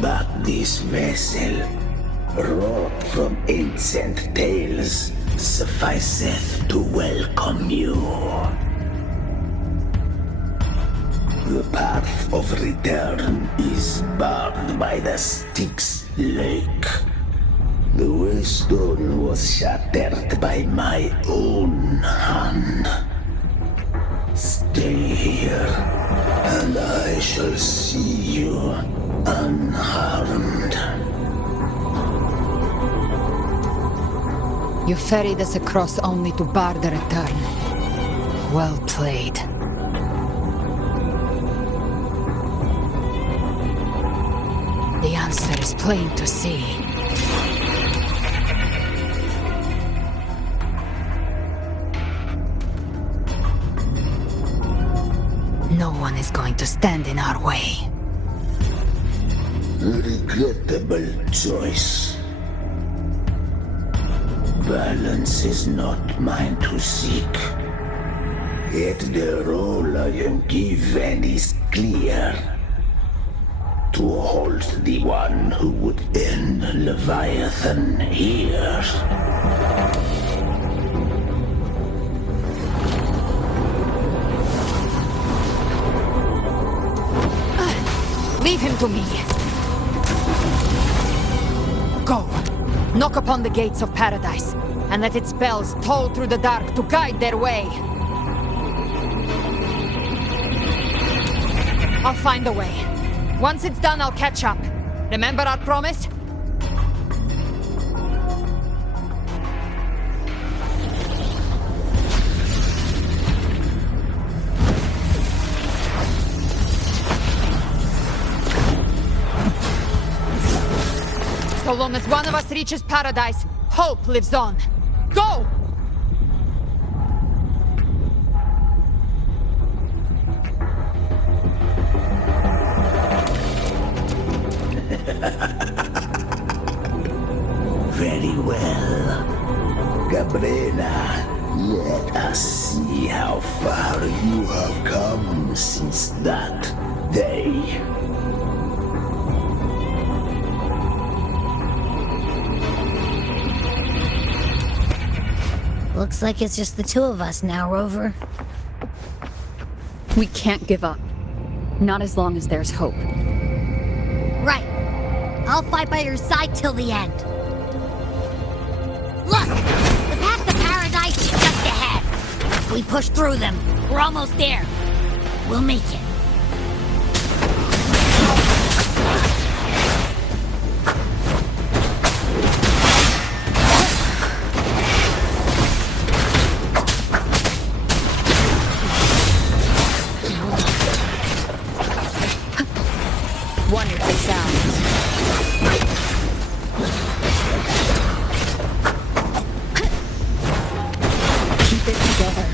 But this vessel, wrought from ancient tales, sufficeth to welcome you. The path of return is barred by the Styx Lake. The waystone was shattered by my own hand. Stay here, and I shall see you unharmed. You ferried us across only to bar the return. Well played. The answer is plain to see. No one is going to stand in our way. Regrettable choice. Balance is not mine to seek. Yet the role I am given is clear. To hold the one who would end Leviathan here. Leave him to me. Go. Knock upon the gates of paradise, and let its bells toll through the dark to guide their way. I'll find a way. Once it's done, I'll catch up. Remember our promise? long as one of us reaches paradise, hope lives on. Go! Very well. Gabrina, let us see how far you have come since that day. Looks like it's just the two of us now, Rover. We can't give up. Not as long as there's hope. Right. I'll fight by your side till the end. Look! The path to paradise is just ahead. If we push through them, we're almost there. We'll make it. Wonderful sounds. Keep it together.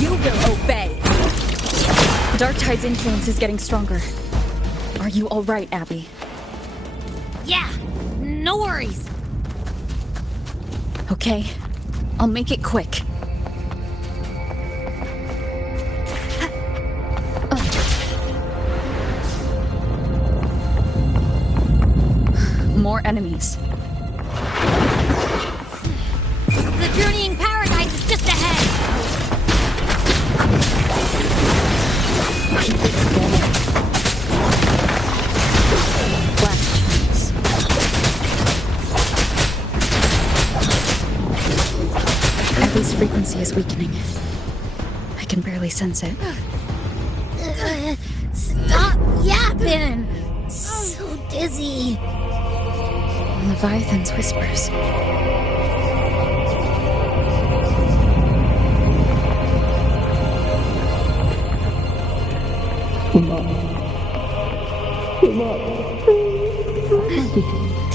You will obey. Dark Tide's influence is getting stronger. Are you all right, Abby? Yeah, no worries. Okay, I'll make it quick. More enemies. The journeying paradise is just ahead. Keep it together. Flash chance. Abby's frequency is weakening. I can barely sense it. Stop yapping. So dizzy. Leviathan's whispers.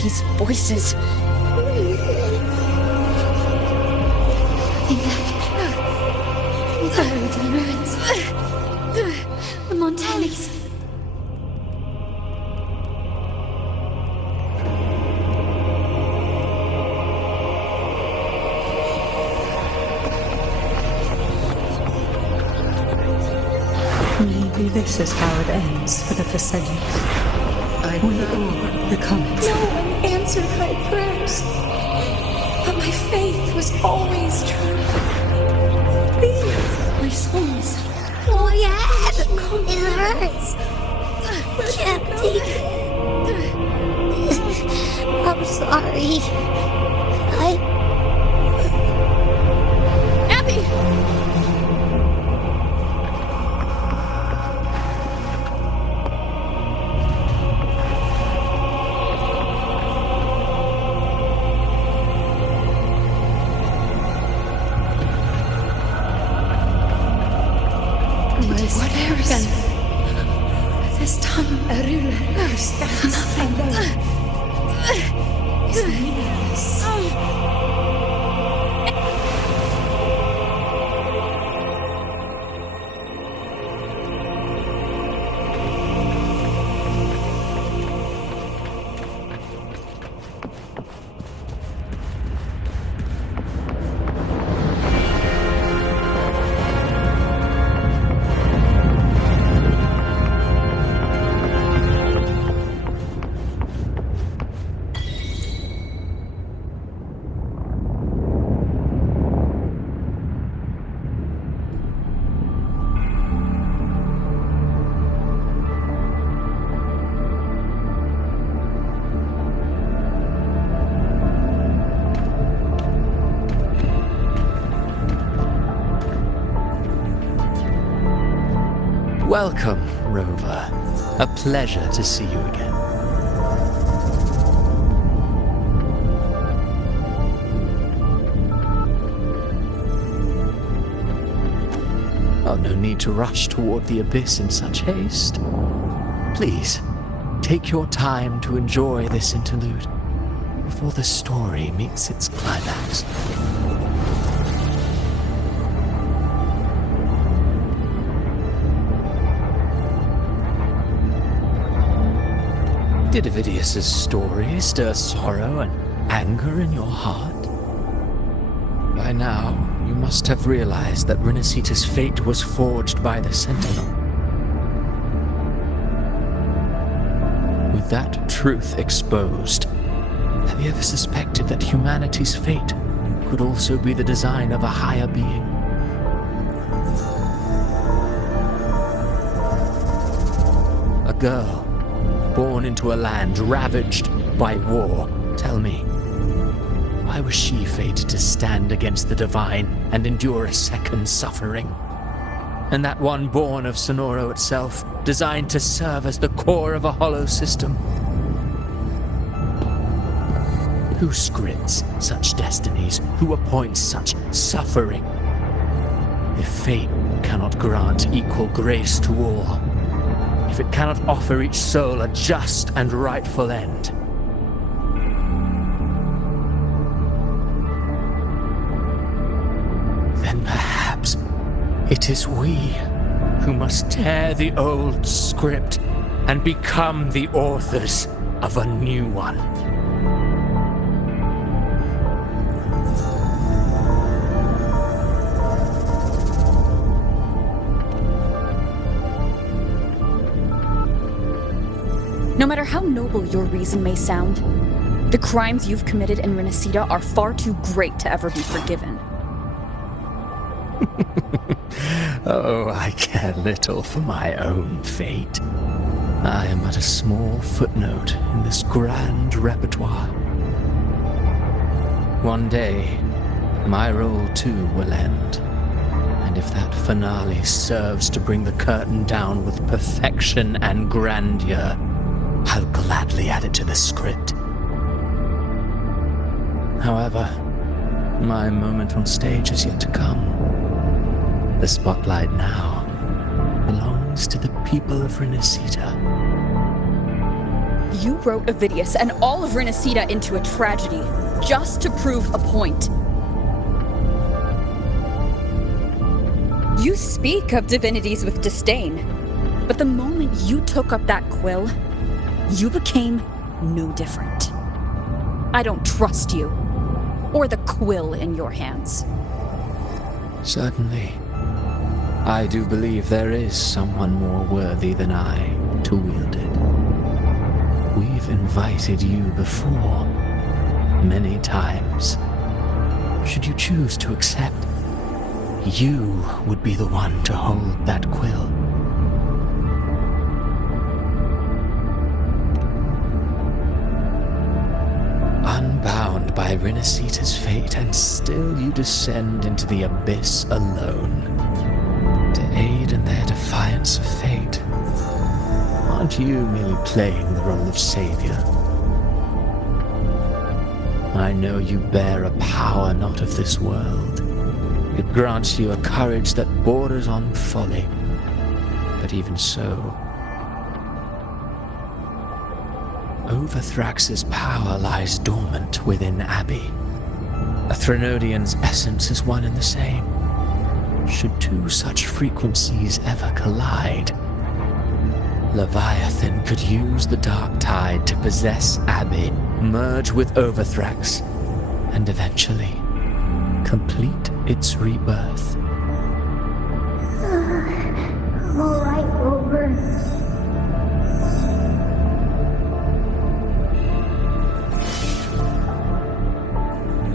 These voices. Buried in ruins. The Montanis. Maybe this is how it ends for the Vicinity. We all become it. No one answered my prayers. But my faith was always true. These, my souls. Oh, yeah. It hurts. I can't take it. I'm sorry. Abby! This time, a ruler knows that nothing is meaningless. Welcome, Rover. A pleasure to see you again. Oh, no need to rush toward the abyss in such haste. Please, take your time to enjoy this interlude before the story meets its climax. Did Ovidius's story stir sorrow and anger in your heart? By now, you must have realized that Renacita's fate was forged by the Sentinel. With that truth exposed, have you ever suspected that humanity's fate could also be the design of a higher being? A girl born into a land ravaged by war. Tell me, why was she fated to stand against the divine and endure a second suffering? And that one born of Sonoro itself, designed to serve as the core of a hollow system? Who scripts such destinies? Who appoints such suffering? If fate cannot grant equal grace to all, if it cannot offer each soul a just and rightful end, then perhaps it is we who must tear the old script and become the authors of a new one. No matter how noble your reason may sound, the crimes you've committed in Renacita are far too great to ever be forgiven. Oh, I care little for my own fate. I am but a small footnote in this grand repertoire. One day, my role too will end. And if that finale serves to bring the curtain down with perfection and grandeur, I'll gladly add it to the script. However, my moment on stage is yet to come. The spotlight now belongs to the people of Renacita. You wrote Ovidius and all of Renacita into a tragedy, just to prove a point. You speak of divinities with disdain, but the moment you took up that quill, you became no different. I don't trust you, or the quill in your hands. Certainly. I do believe there is someone more worthy than I to wield it. We've invited you before, many times. Should you choose to accept, you would be the one to hold that quill. Unbound by Renacita's fate, and still you descend into the abyss alone, to aid in their defiance of fate. Aren't you merely playing the role of savior? I know you bear a power not of this world. It grants you a courage that borders on folly. But even so, Overthrax's power lies dormant within Abbey. A Threnodian's essence is one and the same. Should two such frequencies ever collide, Leviathan could use the dark tide to possess Abbey, merge with Overthrax, and eventually complete its rebirth. I'm alright, Rover.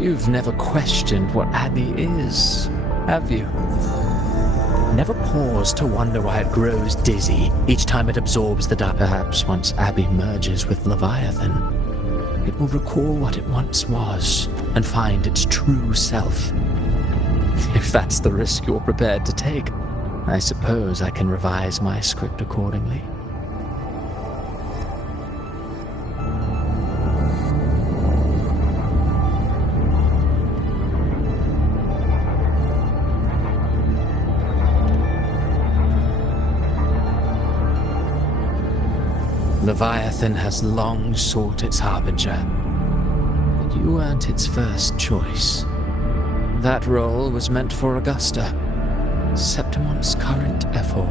You've never questioned what Abbey is, have you? Never paused to wonder why it grows dizzy each time it absorbs the dark. Perhaps once Abbey merges with Leviathan, it will recall what it once was and find its true self. If that's the risk you're prepared to take, I suppose I can revise my script accordingly. Leviathan has long sought its harbinger, but you weren't its first choice. That role was meant for Augusta, Septimon's current ephor.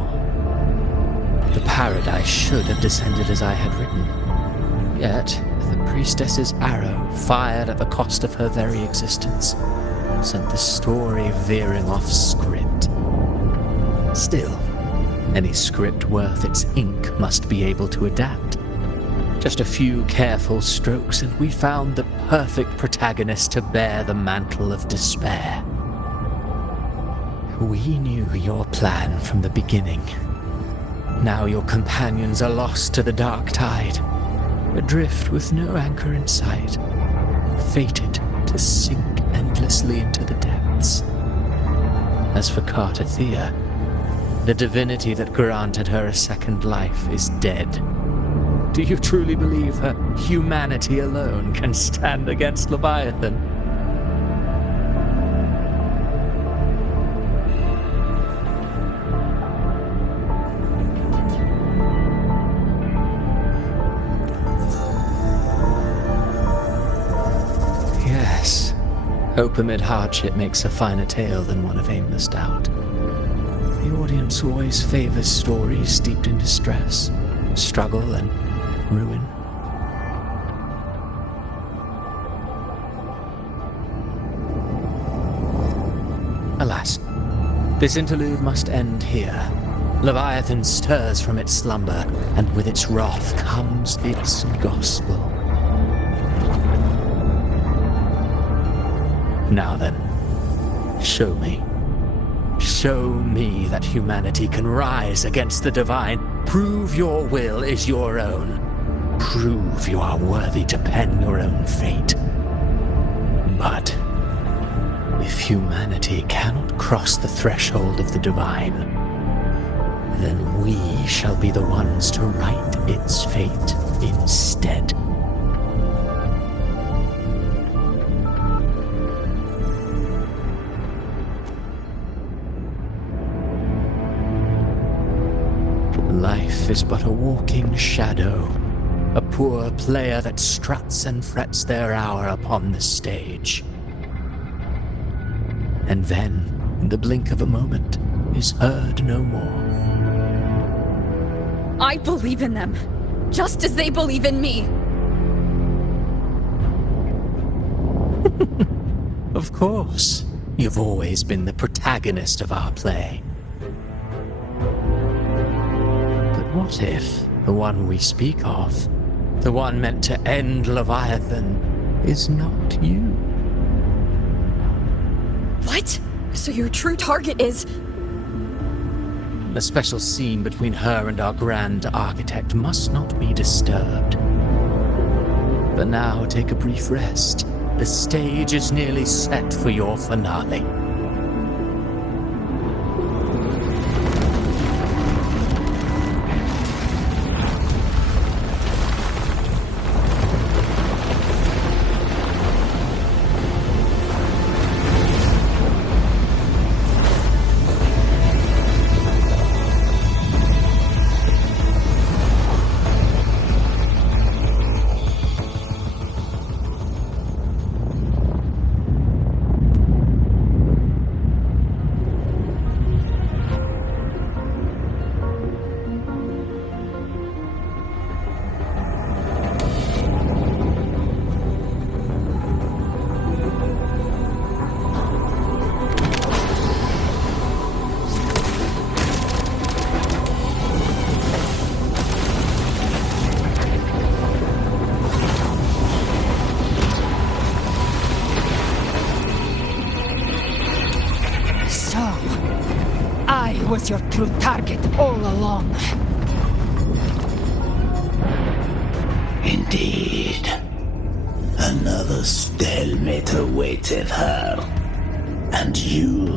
The paradise should have descended as I had written. Yet, the priestess's arrow, fired at the cost of her very existence, sent the story veering off script. Still, any script worth its ink must be able to adapt. Just a few careful strokes and we found the perfect protagonist to bear the mantle of despair. We knew your plan from the beginning. Now your companions are lost to the dark tide, adrift with no anchor in sight, fated to sink endlessly into the depths. As for Cartathea, the divinity that granted her a second life is dead. Do you truly believe her humanity alone can stand against Leviathan? Yes, hope amid hardship makes a finer tale than one of aimless doubt. The audience always favors stories steeped in distress, struggle, and ruin. Alas, this interlude must end here. Leviathan stirs from its slumber, and with its wrath comes its gospel. Now then, show me. Show me that humanity can rise against the divine. Prove your will is your own. Prove you are worthy to pen your own fate. But if humanity cannot cross the threshold of the divine, then we shall be the ones to write its fate instead. Life is but a walking shadow, a poor player that struts and frets their hour upon the stage. And then, in the blink of a moment, is heard no more. I believe in them, just as they believe in me. Of course, you've always been the protagonist of our play. What if the one we speak of, the one meant to end Leviathan, is not you? What? So your true target is... The special scene between her and our grand architect must not be disturbed. But now take a brief rest. The stage is nearly set for your finale. Was your true target all along. Indeed. Another stalemate awaited her. And you,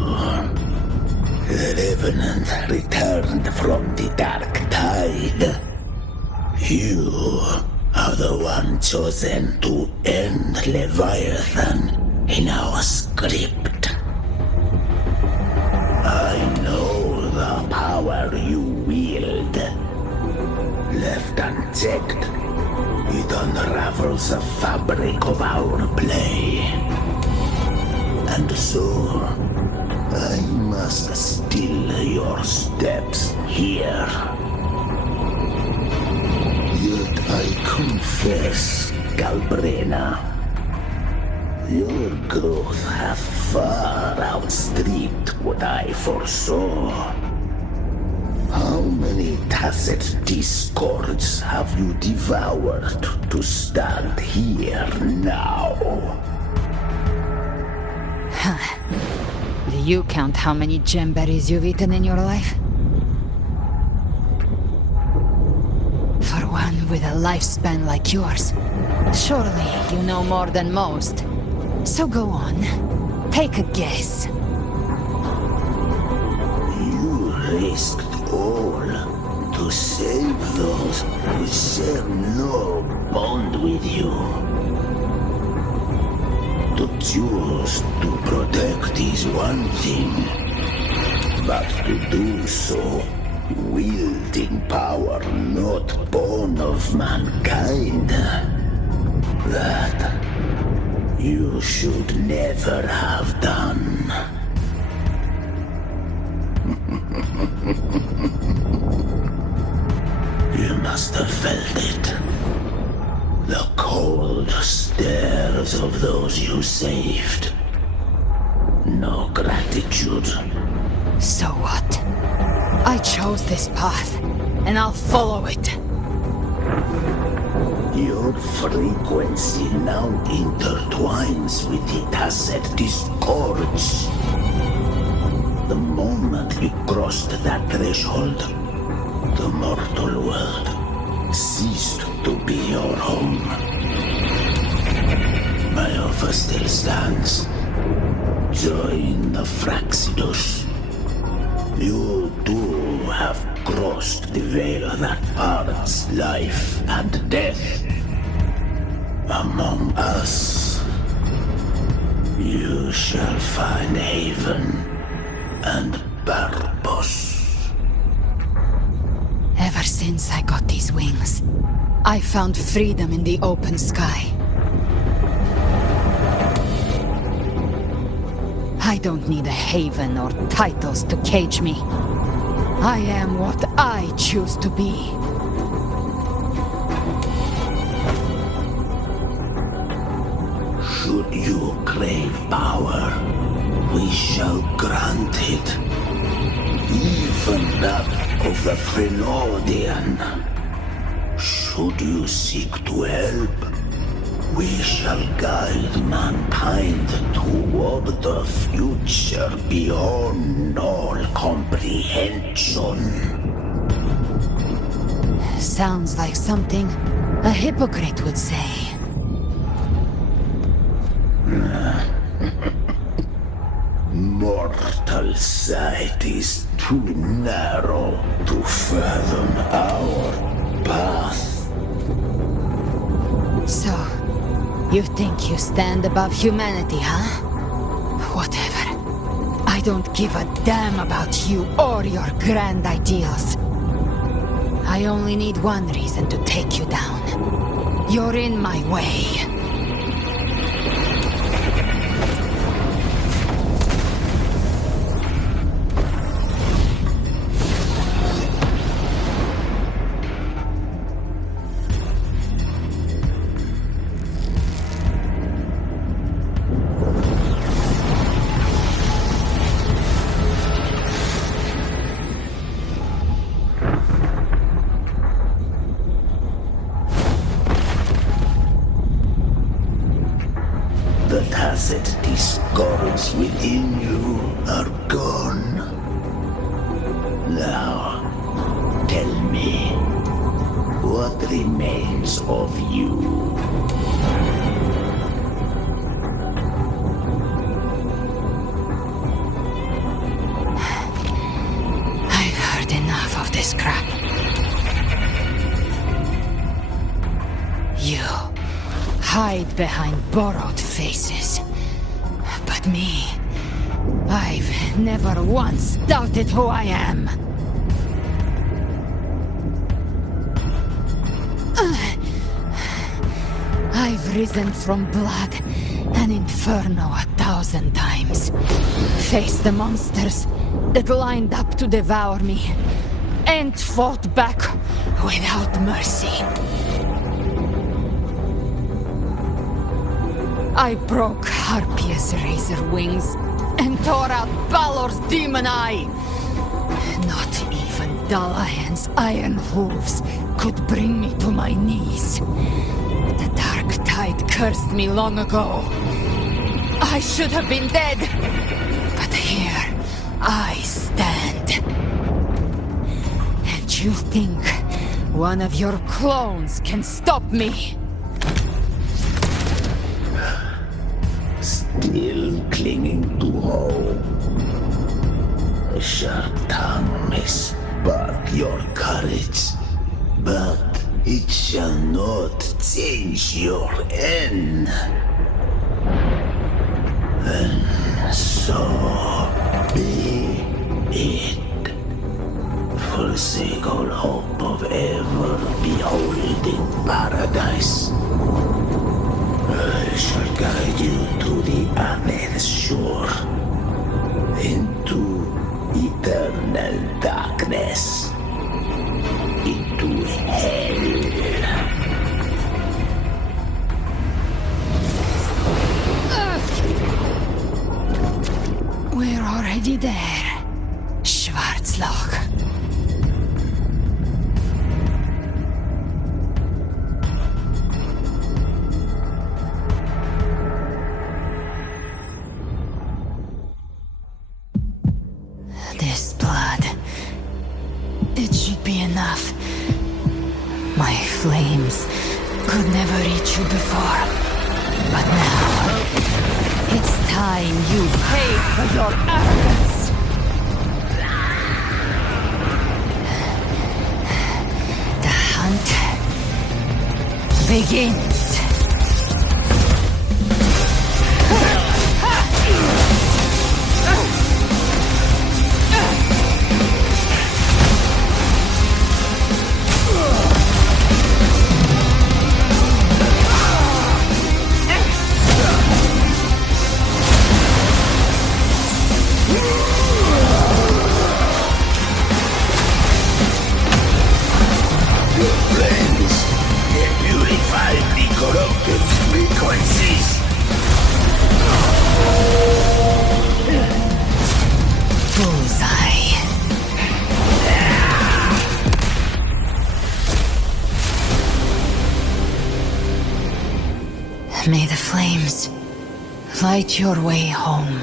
the revenant returned from the dark tide. You are the one chosen to end Leviathan in our script. I know the power you wield, left unchecked architect. It unravels the fabric of our play. And so, I must still your steps here. Yet I confess, Galbrena, your growth hath far outstripped what I foresaw. How many tacit discords have you devoured to stand here now? Do you count how many gemberries you've eaten in your life? For one with a lifespan like yours, surely you know more than most. So go on, take a guess. You risked all to save those who share no bond with you. To choose to protect is one thing, but to do so wielding power not born of mankind, that you should never have done. You must have felt it. The cold stares of those you saved. No gratitude. So what? I chose this path, and I'll follow it. Your frequency now intertwines with the tacit discords. The moment you crossed that threshold, the mortal world ceased to be your home. My offer still stands. Join the Fraxidus. You too have crossed the veil that parts life and death. Among us, you shall find haven and purpose. Ever since I got these wings, I found freedom in the open sky. I don't need a haven or titles to cage me. I am what I choose to be. Should you crave power, we shall grant it. Even that of the Prenodian. Should you seek to help, we shall guide mankind toward the future beyond all comprehension. Sounds like something a hypocrite would say. Mortal sight is too narrow to fathom our path. So, you think you stand above humanity, huh? Whatever. I don't give a damn about you or your grand ideals. I only need one reason to take you down. You're in my way. The tacit discords within you are gone. Now, tell me, what remains of you? I've heard enough of this crap. You hide behind borrowed faces. But me, I've never once doubted who I am. risen from blood and inferno 1,000 times. Faced the monsters that lined up to devour me, and fought back without mercy. I broke Harpia's razor wings and tore out Balor's demon eye. Not even Dalahan's iron hooves could bring me to my knees. The dark tide cursed me long ago. I should have been dead, but here I stand. And you think one of your clones can stop me? Still clinging to hope. A sharp tongue may spark your courage, but it shall not change your end. And so be it. Forsake all hope of ever beholding paradise. I shall guide you to the other shore, into eternal darkness, into hell. We're already there, Schwarzloch. This blood, it should be enough. My flames could never reach you before, but now it's time you pay for your arrogance. The hunt begins. May the flames light your way home.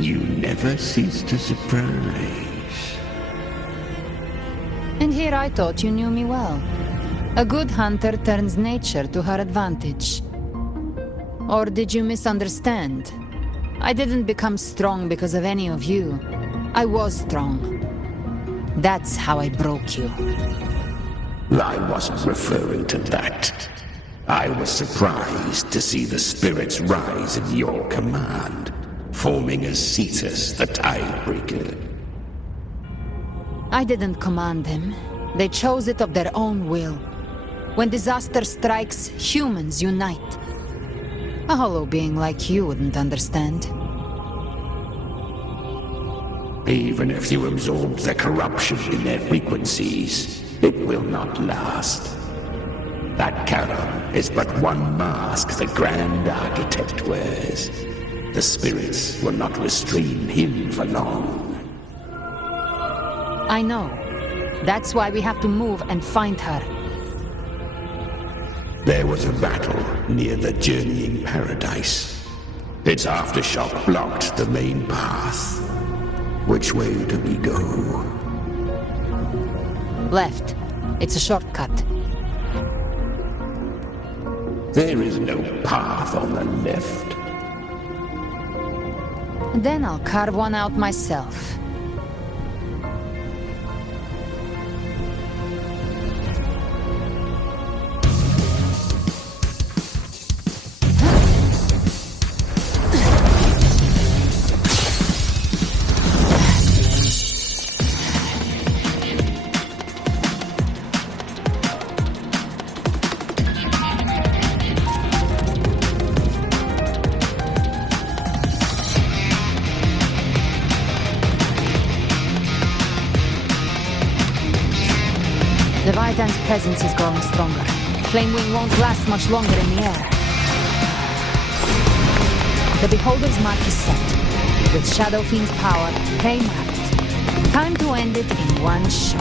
You never cease to surprise. And here I thought you knew me well. A good hunter turns nature to her advantage. Or did you misunderstand? I didn't become strong because of any of you. I was strong. That's how I broke you. I wasn't referring to that. I was surprised to see the spirits rise at your command, forming as Cetus the Tidebreaker. I didn't command them. They chose it of their own will. When disaster strikes, humans unite. A hollow being like you wouldn't understand. Even if you absorb the corruption in their frequencies, it will not last. That Charon is but one mask the Grand Architect wears. The spirits will not restrain him for long. I know. That's why we have to move and find her. There was a battle near the Journeying Paradise. Its aftershock blocked the main path. Which way do we go? Left. It's a shortcut. There is no path on the left. Then I'll carve one out myself. Leviathan's presence is growing stronger. Flame Wing won't last much longer in the air. The Beholder's mark is set. With Shadow Fiend's power mapped. Time to end it in one shot.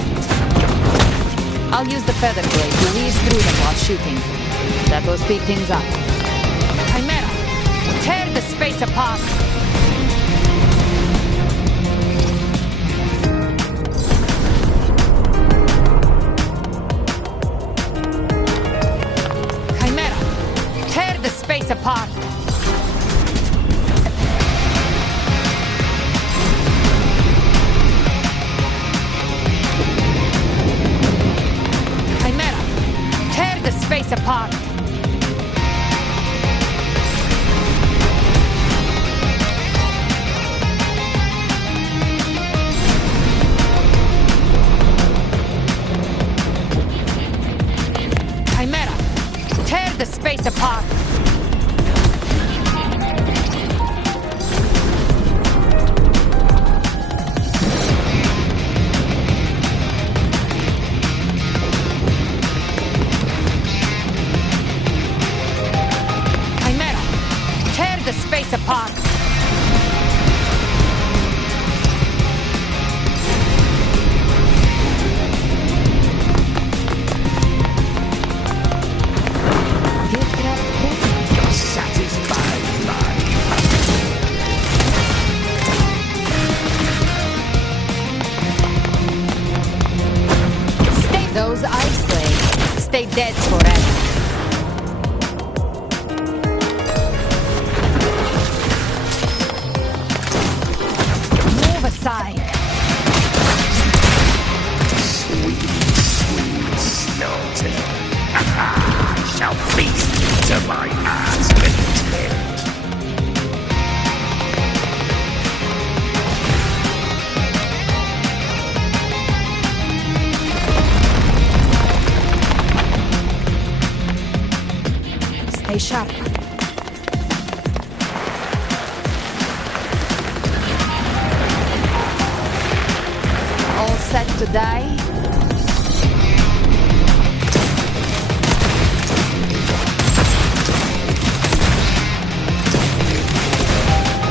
I'll use the Feather Blade to weave through them while shooting. That will speed things up. Chimera, tear the space apart! Chimera, tear the space apart! Space apart. Chimera, tear the space apart. Space apart. Satisfied by Stay those ice blades. Stay dead forever. sweet, sweet slaughter. Shall feast to my heart's content. Stay sharp. All set to die?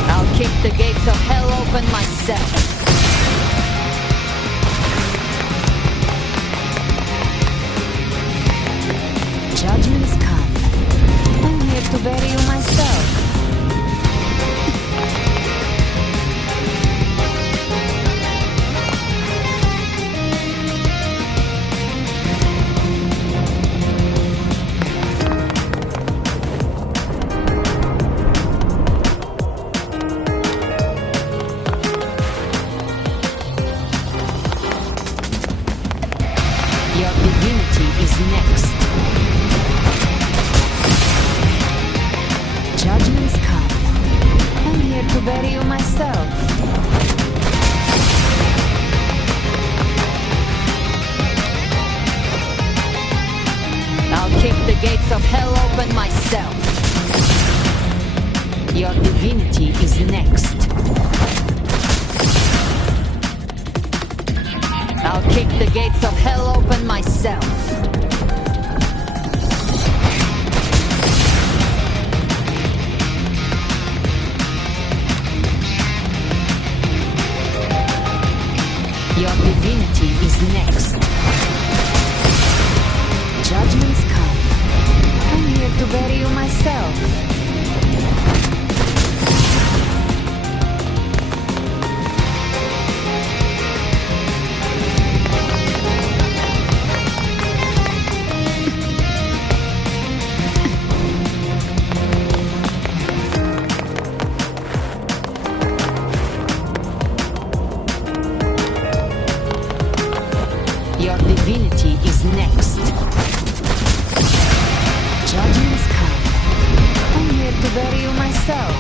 I'll kick the gates of hell open myself. Judgment's come. I'm here to bury you myself. Your divinity is next. Judgment's come. I'm here to bury you myself. I'll kick the gates of hell open myself. Your divinity is next. I'll kick the gates of hell open myself. Your divinity is next. Judgment's come. I'm here to bury you myself. Your divinity is next. Judgment's come. I'm here to bury you myself.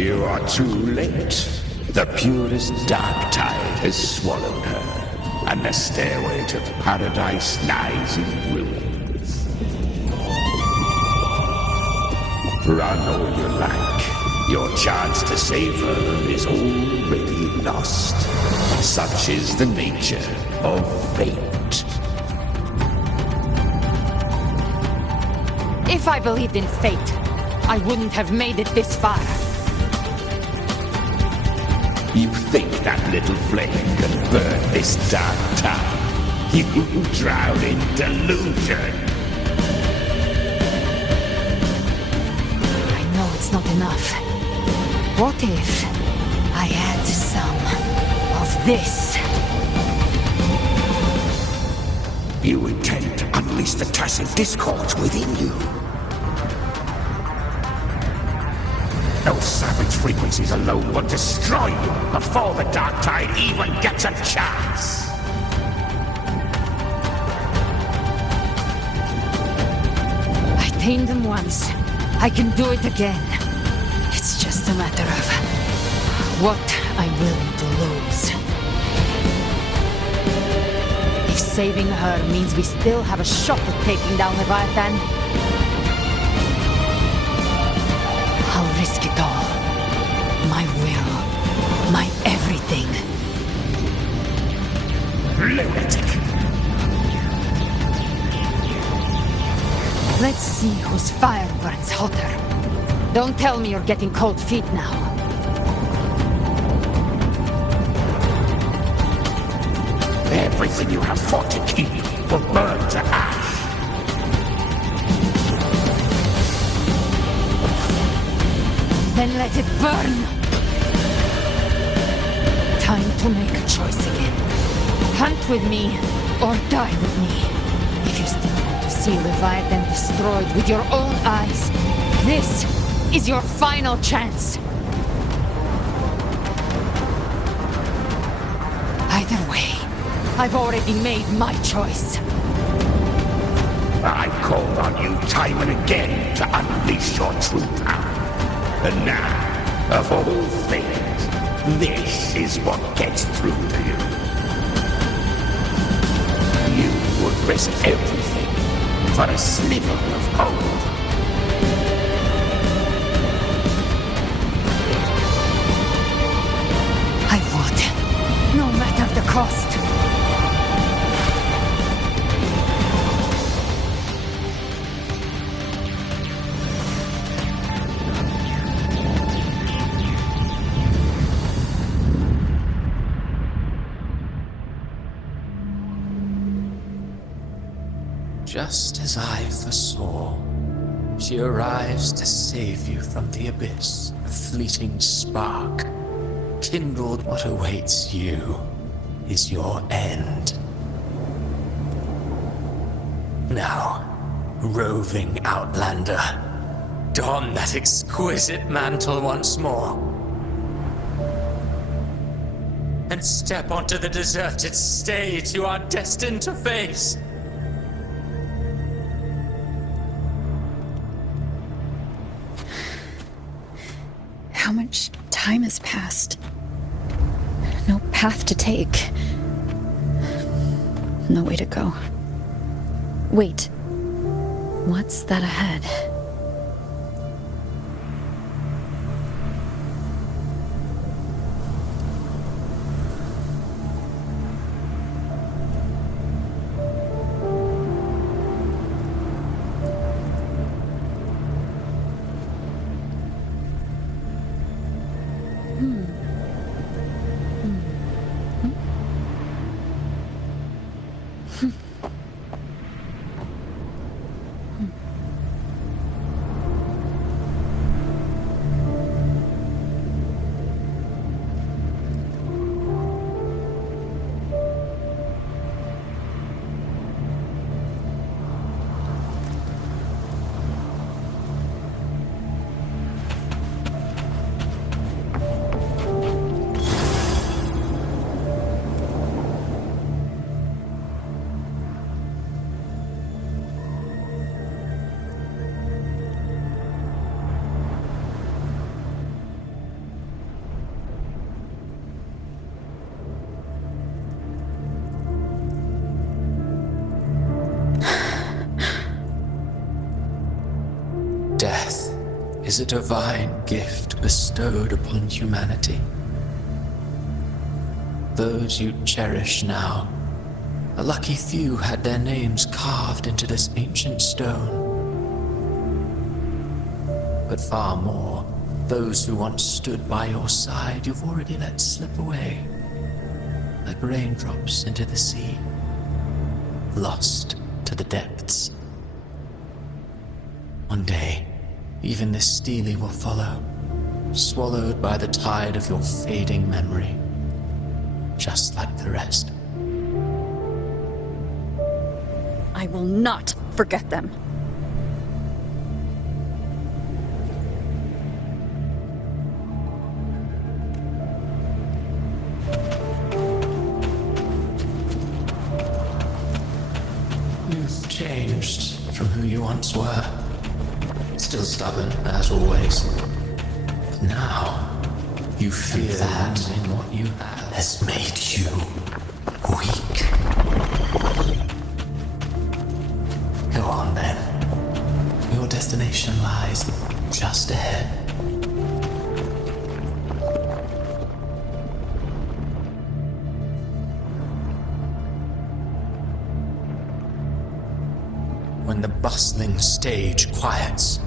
You are too late. The purest dark tide has swallowed her, and the stairway to paradise lies in ruins. Run all you like. Your chance to save her is already lost. Such is the nature of fate. If I believed in fate, I wouldn't have made it this far. You think that little flame can burn this dark town? You drown in delusion. I know it's not enough. What if I add some of this? You intend to unleash the tacit discords within you. Those savage frequencies alone will destroy you before the dark tide even gets a chance. I tamed them once. I can do it again. It's just a matter of what I'm willing to lose. If saving her means we still have a shot at taking down Leviathan, I'll risk it all. My will. My everything. Lunatic! Let's see whose fire burns hotter. Don't tell me you're getting cold feet now. Everything you have fought to keep will burn to ash. Then let it burn! Time to make a choice again. Hunt with me, or die with me. If you still want to see Leviathan destroyed with your own eyes, this is your final chance. Either way, I've already made my choice. I called on you time and again to unleash your true power. And now, of all things, this is what gets through to you. You would risk everything for a sliver of gold. I would, no matter the cost. Just as I foresaw, she arrives to save you from the abyss. A fleeting spark, kindled what awaits you, is your end. Now, roving outlander, don that exquisite mantle once more, and step onto the deserted stage you are destined to face. How much time has passed? No path to take. No way to go. Wait. What's that ahead? is a divine gift bestowed upon humanity. Those you cherish now, a lucky few had their names carved into this ancient stone. But far more, those who once stood by your side you've already let slip away, like raindrops into the sea, lost to the depths. One day, even this stele will follow, swallowed by the tide of your fading memory, just like the rest. I will not forget them. You've changed from who you once were. Still stubborn, as always. But now, you fear that in what you have has made you weak. Go on then. Your destination lies just ahead. When the bustling stage quiets,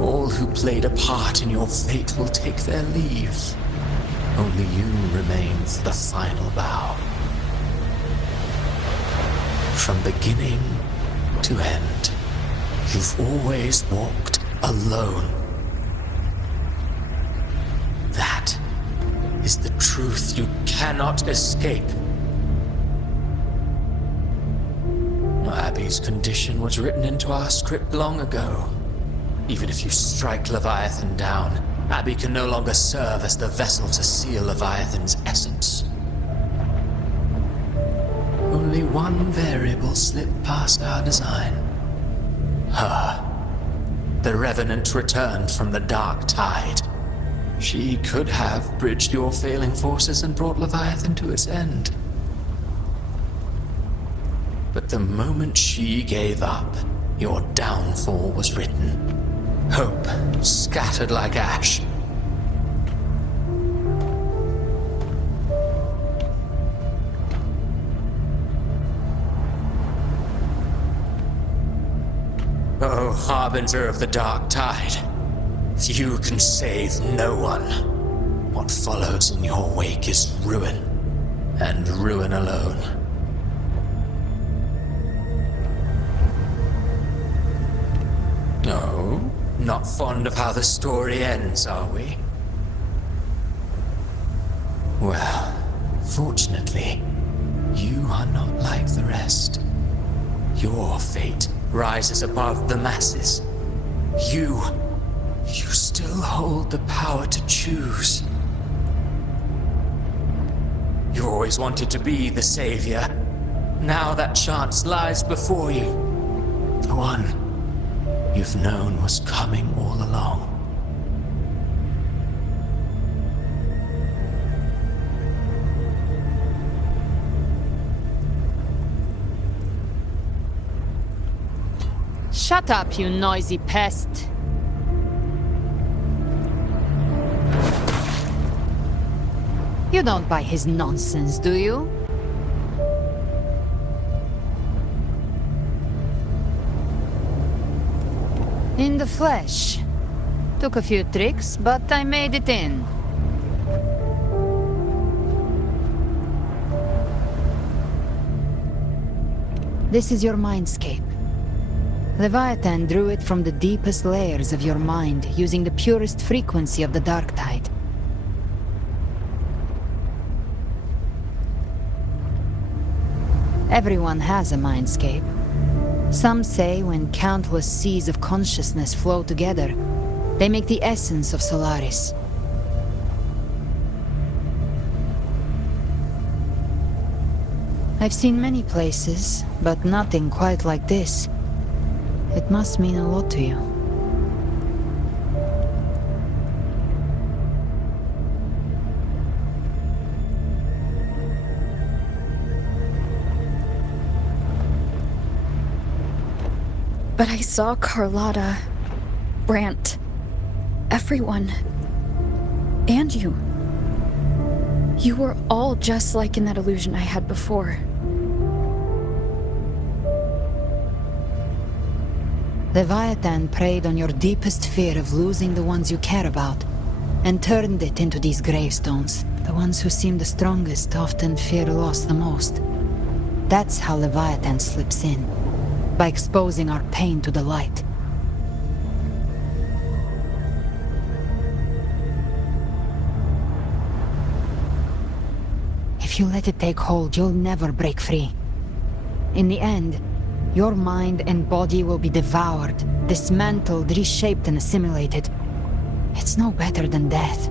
all who played a part in your fate will take their leave. Only you remain for the final bow. From beginning to end, you've always walked alone. That is the truth you cannot escape. Abby's condition was written into our script long ago. Even if you strike Leviathan down, Abby can no longer serve as the vessel to seal Leviathan's essence. Only one variable slipped past our design. Her. The Revenant returned from the dark tide. She could have bridged your failing forces and brought Leviathan to its end. But the moment she gave up, your downfall was written. Hope scattered like ash. Oh, harbinger of the dark tide, you can save no one. What follows in your wake is ruin, and ruin alone. No, not fond of how the story ends, are we? Well, fortunately, you are not like the rest. Your fate rises above the masses. You still hold the power to choose. You always wanted to be the savior. Now that chance lies before you. The one you've known was coming all along. Shut up, you noisy pest. You don't buy his nonsense, do you? In the flesh. Took a few tricks, but I made it in. This is your mindscape. Leviathan drew it from the deepest layers of your mind, using the purest frequency of the dark tide. Everyone has a mindscape. Some say when countless seas of consciousness flow together, they make the essence of Solaris. I've seen many places, but nothing quite like this. It must mean a lot to you. But I saw Carlotta, Brant, everyone. And you. You were all just like in that illusion I had before. Leviathan preyed on your deepest fear of losing the ones you care about, and turned it into these gravestones. The ones who seem the strongest often fear loss the most. That's how Leviathan slips in, by exposing our pain to the light. If you let it take hold, you'll never break free. In the end, your mind and body will be devoured, dismantled, reshaped, and assimilated. It's no better than death.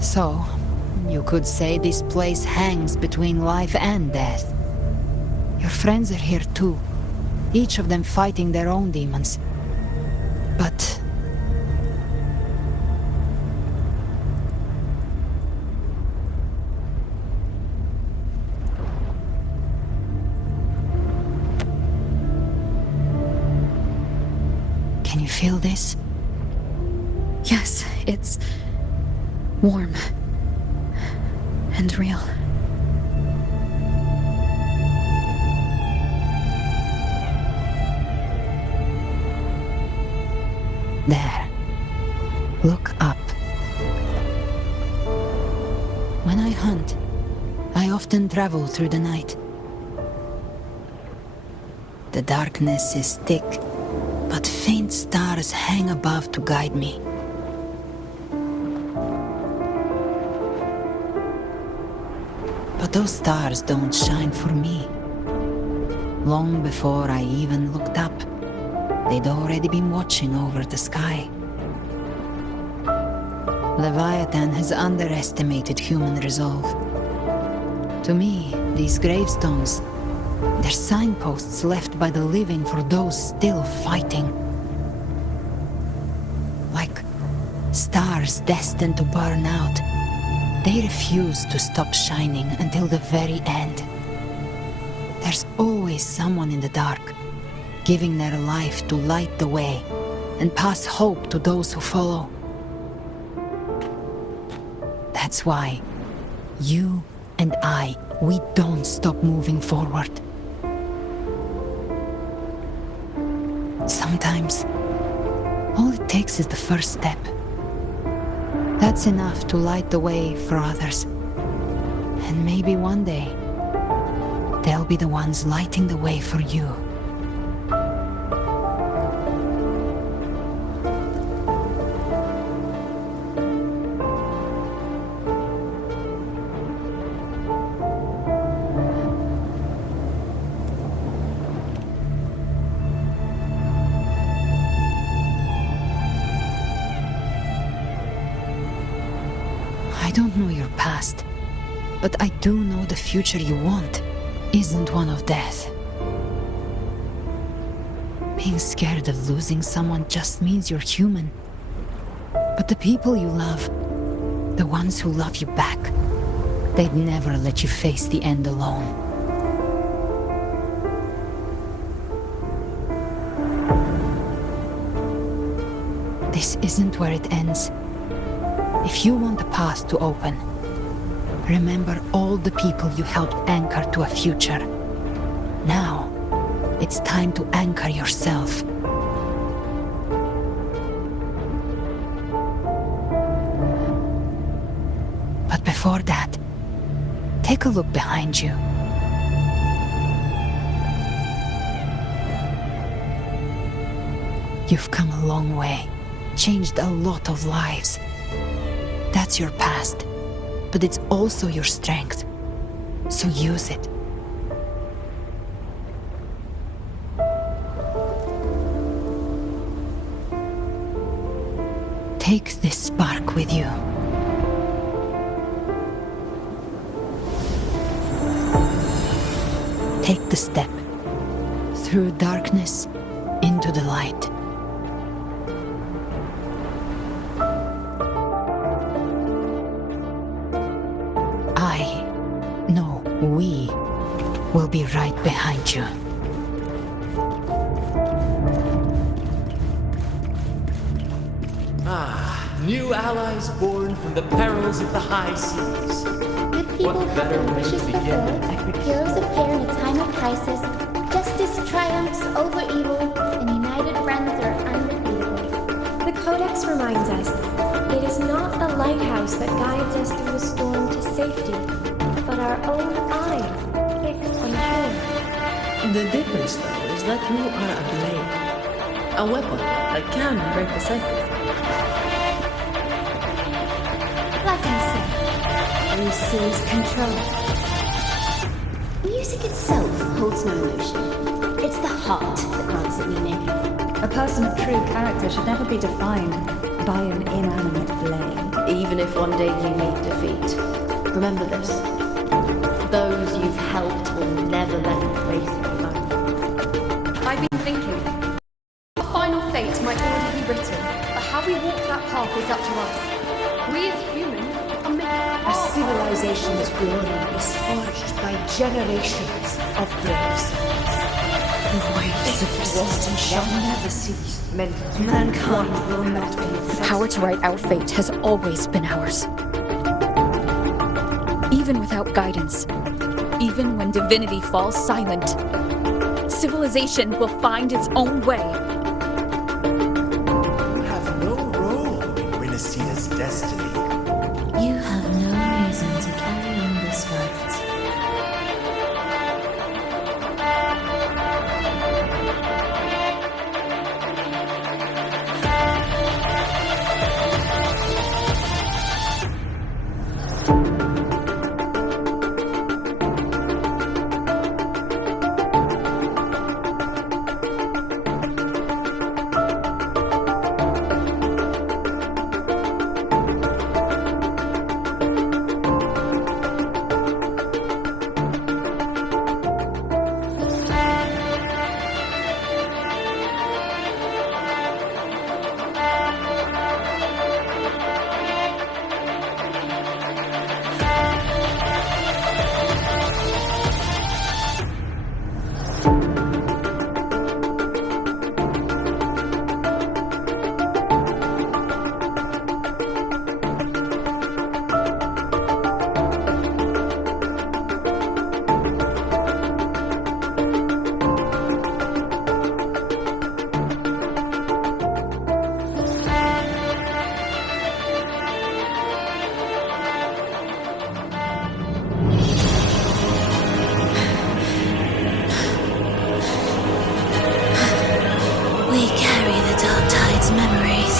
So, you could say this place hangs between life and death. Your friends are here too, each of them fighting their own demons. But can you feel this? Yes, it's warm and real. There. Look up. When I hunt, I often travel through the night. The darkness is thick, but faint stars hang above to guide me. But those stars don't shine for me. Long before I even looked up, they'd already been watching over the sky. Leviathan has underestimated human resolve. To me, these gravestones, they're signposts left by the living for those still fighting. Like stars destined to burn out, they refuse to stop shining until the very end. There's always someone in the dark, giving their life to light the way and pass hope to those who follow. That's why you and I, we don't stop moving forward. Sometimes, all it takes is the first step. That's enough to light the way for others. And maybe one day, they'll be the ones lighting the way for you. I don't know your past, but I do know the future you want isn't one of death. Being scared of losing someone just means you're human. But the people you love, the ones who love you back, they'd never let you face the end alone. This isn't where it ends. If you want the path to open, remember all the people you helped anchor to a future. Now, it's time to anchor yourself. But before that, take a look behind you. You've come a long way, changed a lot of lives. That's your past, but it's also your strength. So use it. Take this spark with you. Take the step through darkness into the light. We'll be right behind you. New allies born from the perils of the high seas. Good people have their wishes fulfilled, heroes appear in a time of crisis, justice triumphs over evil, and united friends are undefeatable. The Codex reminds us, it is not the lighthouse that guides us through the storm to safety, but our own eyes fixed on shore. The difference, though, is that you are a blade. A weapon that can break the cycle. Like I said, we seize control. Music itself holds no emotion. It's the heart that grants it meaning. A person of true character should never be defined by an inanimate blade. Even if one day you meet defeat, remember this. Those you've helped will never let you face you alone. I've been thinking. Our final fate might already be written, but how we walk that path is up to us. We as humans are meant A civilization's glory is forged by generations of brave souls. The waves of destruction shall never cease. Mankind will not be oppressed. Power to write our fate has always been ours. Even without guidance, even when divinity falls silent, civilization will find its own way. You have no role in Renacita's destiny. You have no reason to carry on this fight. We carry the Dark Tide's memories.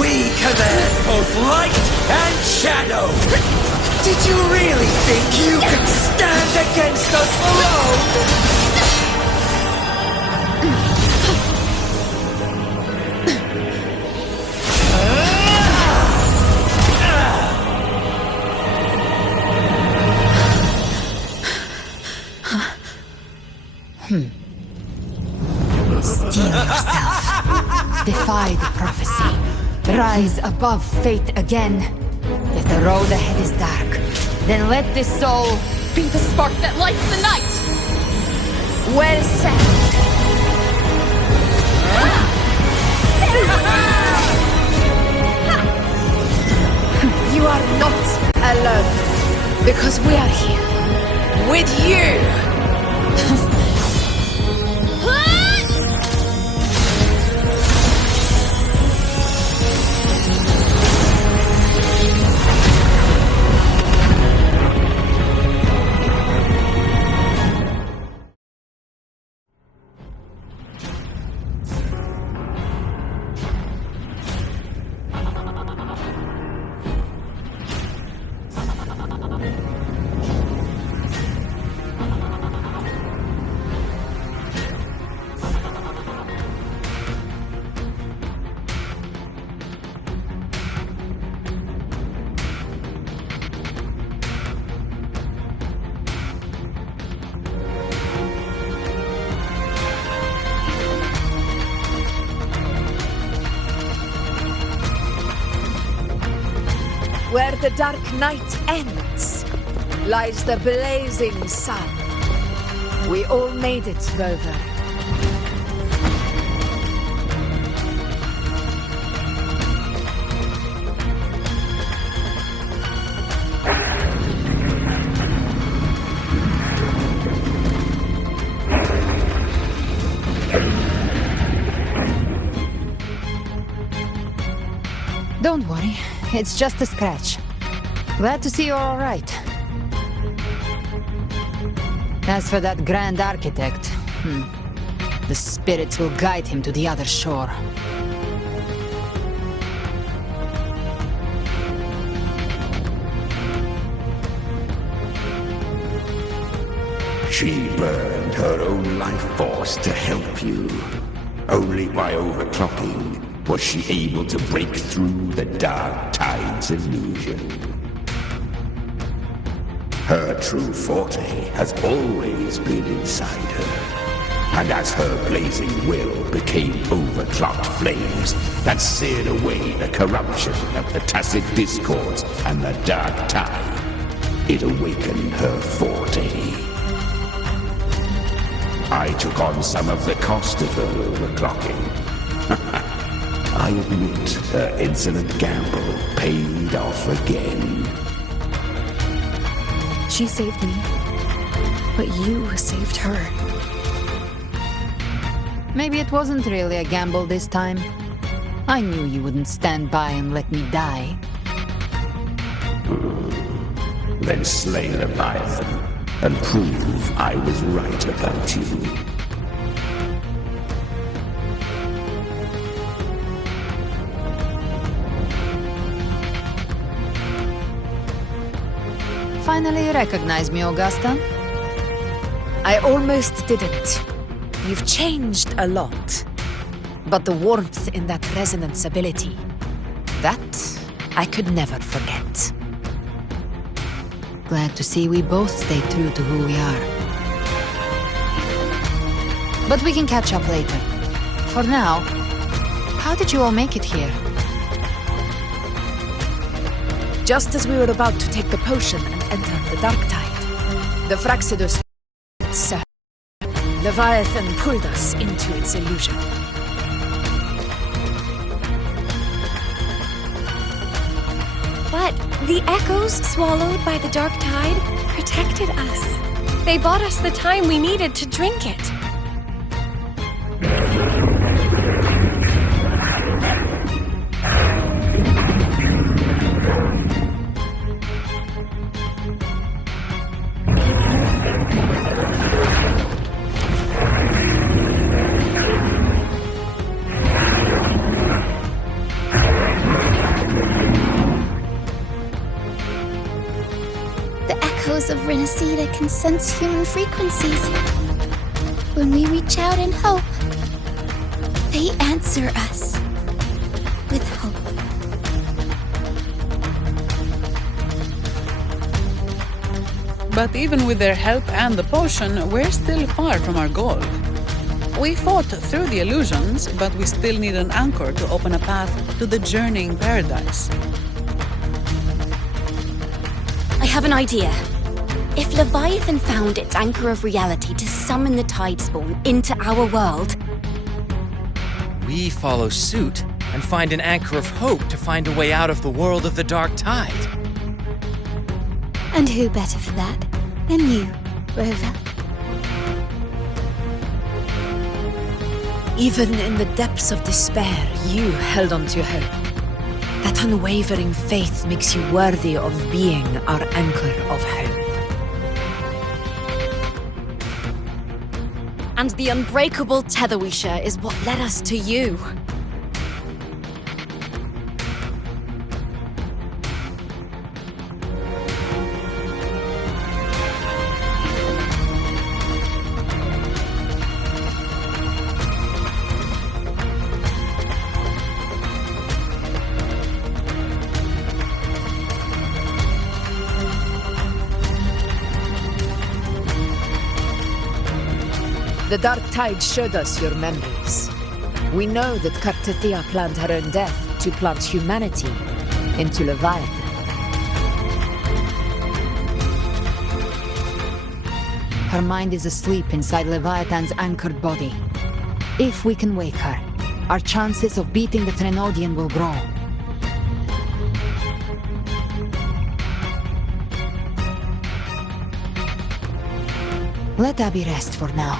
We command both light and shadow! Did you really think you could stand against us alone? Steel yourself. Defy the prophecy. Rise above fate again. If the road ahead is dark, then let this soul be the spark that lights the night! Well said. You are not alone, because we are here with you. the dark night ends lies the blazing sun. We all made it, Rover. Don't worry, it's just a scratch. Glad to see you're all right. As for that grand architect, the spirits will guide him to the other shore. She burned her own life force to help you. Only by overclocking was she able to break through the dark tide's illusion. Her true forte has always been inside her, and as her blazing will became overclocked flames that seared away the corruption of the tacit discords and the dark tide, it awakened her forte. I took on some of the cost of her overclocking. I admit her insolent gamble paid off again. She saved me, but you saved her. Maybe it wasn't really a gamble this time. I knew you wouldn't stand by and let me die. Then slay Leviathan and prove I was right about you. Finally you recognize me, Augusta? I almost didn't. You've changed a lot. But the warmth in that resonance ability, that I could never forget. Glad to see we both stayed true to who we are. But we can catch up later. For now, how did you all make it here? Just as we were about to take the potion and enter the dark tide, the Fraxidus Leviathan pulled us into its illusion. But the echoes swallowed by the dark tide protected us. They bought us the time we needed to drink it. Of Renacida can sense human frequencies. When we reach out in hope, they answer us with hope. But even with their help and the potion, we're still far from our goal. We fought through the illusions, but we still need an anchor to open a path to the journeying paradise. I have an idea. If Leviathan found its anchor of reality to summon the tide spawn into our world, we follow suit and find an anchor of hope to find a way out of the world of the dark tide. And who better for that than you, Rover? Even in the depths of despair, you held on to hope. That unwavering faith makes you worthy of being our anchor of hope. and the unbreakable tether we share is what led us to you. The dark tide showed us your memories. We know that Kartathea planned her own death to plant humanity into Leviathan. Her mind is asleep inside Leviathan's anchored body. If we can wake her, our chances of beating the Threnodian will grow. Let Abby rest for now.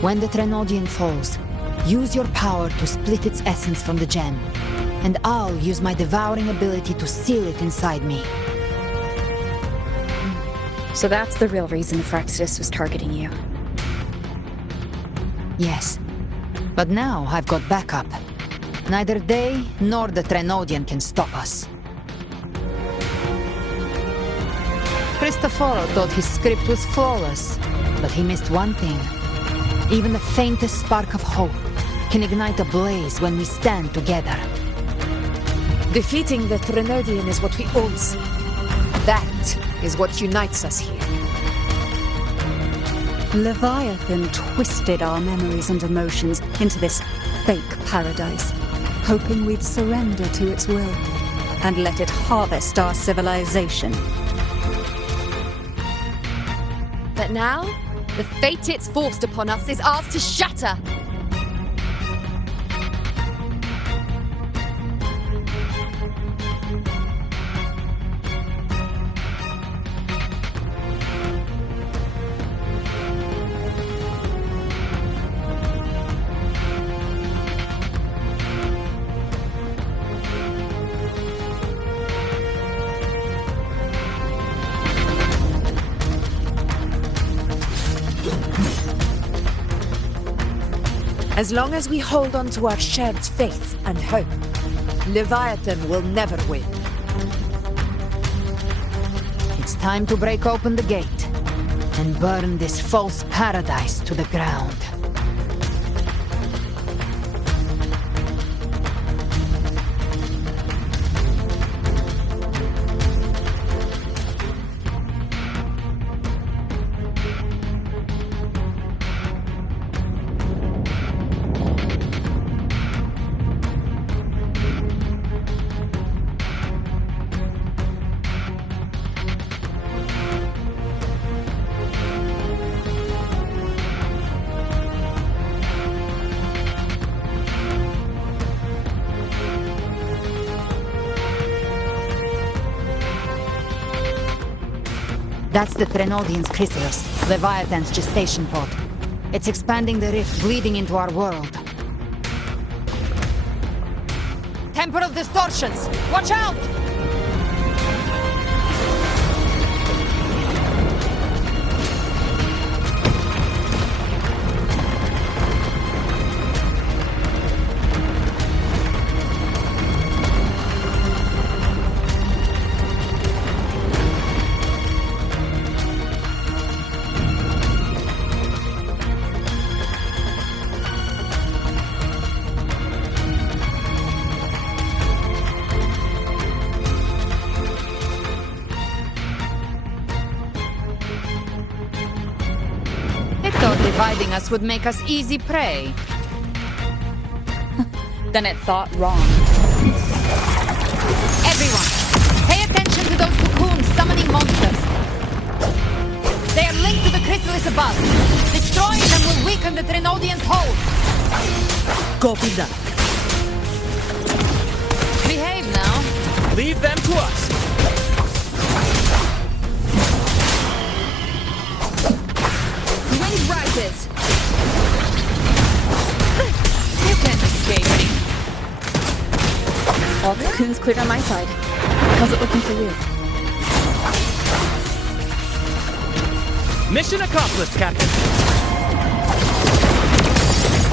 When the Threnodian falls, use your power to split its essence from the gem, and I'll use my devouring ability to seal it inside me. So that's the real reason Phrexidus was targeting you. Yes. But now I've got backup. Neither they nor the Threnodian can stop us. Cristoforo thought his script was flawless, but he missed one thing. Even the faintest spark of hope can ignite a blaze when we stand together. Defeating the Threnodian is what we all see. That is what unites us here. Leviathan twisted our memories and emotions into this fake paradise, hoping we'd surrender to its will and let it harvest our civilization. But now, the fate it's forced upon us is ours to shatter. As long as we hold on to our shared faith and hope, Leviathan will never win. It's time to break open the gate and burn this false paradise to the ground. That's the Threnodian's chrysalis, Leviathan's gestation pod. It's expanding the rift, bleeding into our world. Temporal distortions! Watch out! Dividing us would make us easy prey. Then it thought wrong. Everyone, pay attention to those cocoons summoning monsters. They are linked to the chrysalis above. Destroying them will weaken the Threnodian's hold. Copy that. Behave now. Leave them to us. Rises. You can't escape me. All cocoons cleared on my side. How's it looking for you? Mission accomplished, Captain.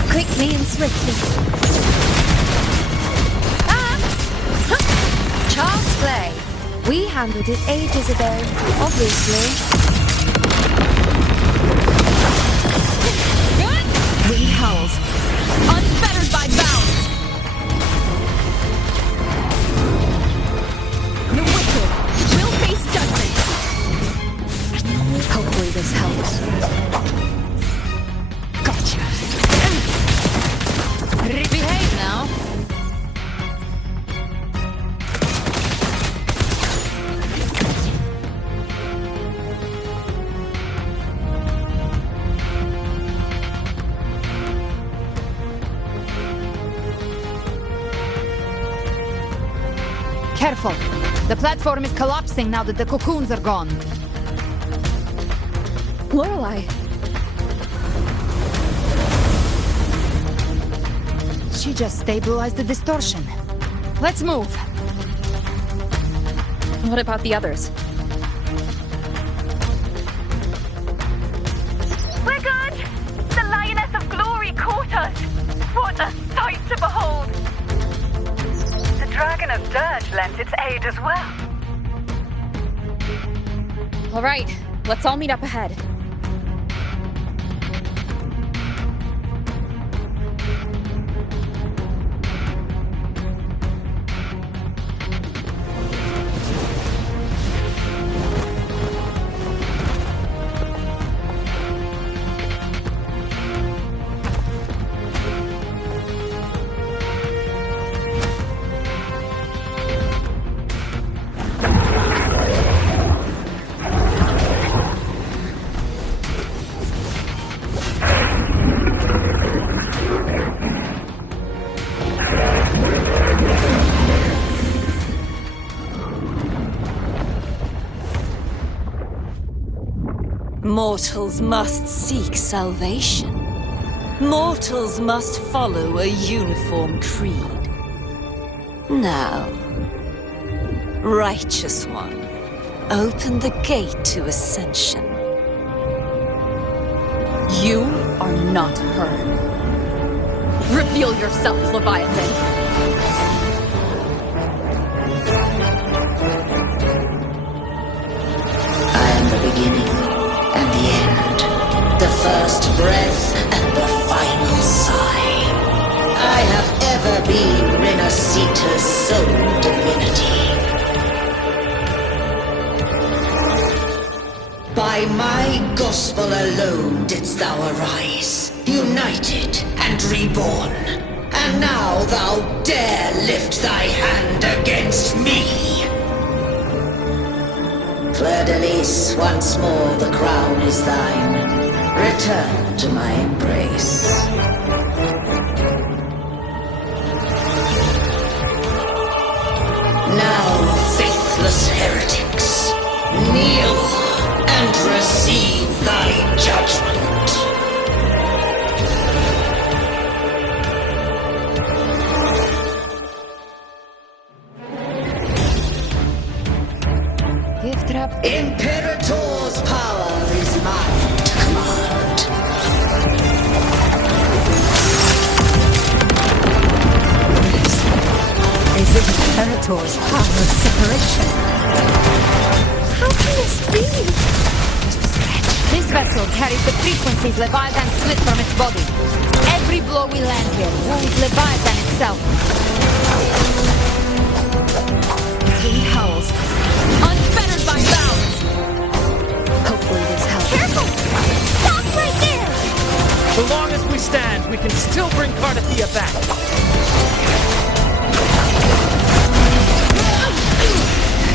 Quickly and swiftly. Child's play. We handled it ages ago, obviously. Wind howls, unfettered by bounds. The wicked will face judgment. Hopefully this helps. Gotcha. Behave now. Careful. The platform is collapsing now that the cocoons are gone. Lorelei. She just stabilized the distortion. Let's move. What about the others? We're good! The Lioness of Glory caught us! What a sight to behold! The Dragon of Dirge lent its aid as well. All right, let's all meet up ahead. Mortals must seek salvation. Mortals must follow a uniform creed. Now, Righteous One, open the gate to ascension. You are not heard. Reveal yourself, Leviathan. I am the beginning and the end, the first breath and the final sigh. I have ever been Renasita's sole divinity. By my gospel alone didst thou arise, united and reborn, and now thou dare lift thy hand against me. Fleur-de-Lis, once more the crown is thine. Return to my embrace. Now, faithless heretics, kneel and receive thy judgment. Imperator's power is mine to command. Is it Imperator's power of separation? How can this be? This vessel carries the frequencies Leviathan split from its body. Every blow we land here wounds Leviathan itself. He howls, unfettered by bounds. Hopefully this helps. Careful! Stop right there! So long as we stand, we can still bring Cardathia back.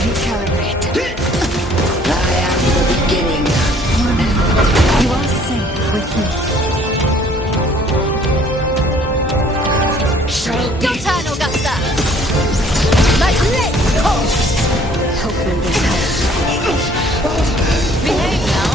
Recalibrate. I am the beginning. You are safe with me. Your turn, Augusta! My legs cold! Hopefully this helps. Behave now.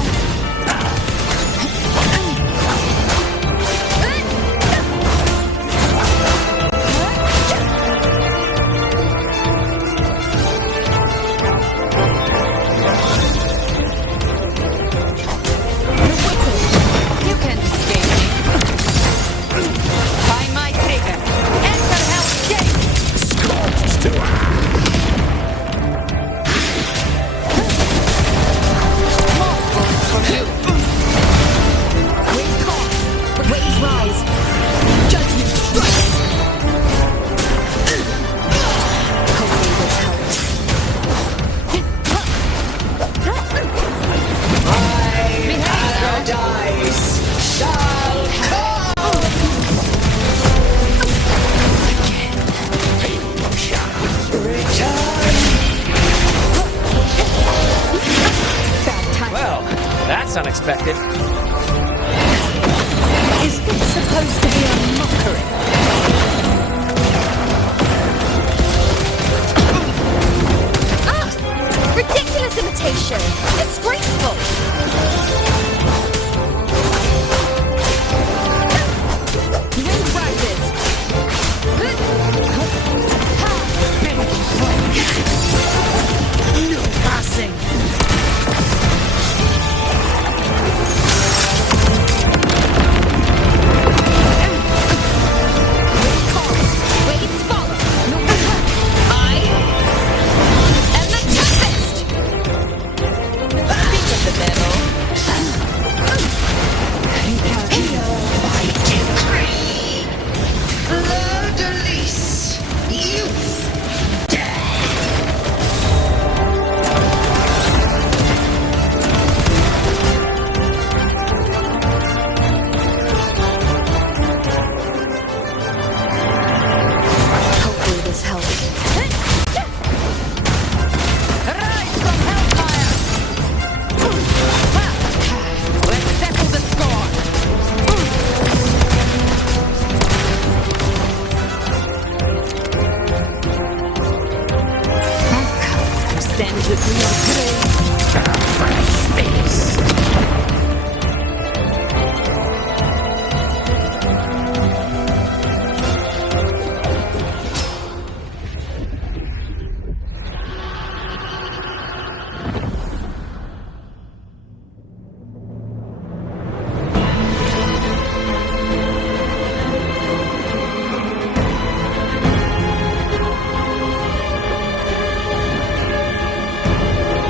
You can't escape me. By my trigger. Enter Hell's Gate! Scorched. More bullets for you. Wind calm. Waves rise. Judgment strikes. Hopefully this helps. Paradise shall come! Return! Well, that's unexpected. Is this supposed to be a mockery? Ridiculous imitation! Disgraceful! Wind rises! No passing! Waves follow! I am the tempest! Speak of the devil. I decree. Fleur-de-lis. Youth. Death. Hopefully this helps. Rise from hellfire! Let's settle the score! Send you to your grave.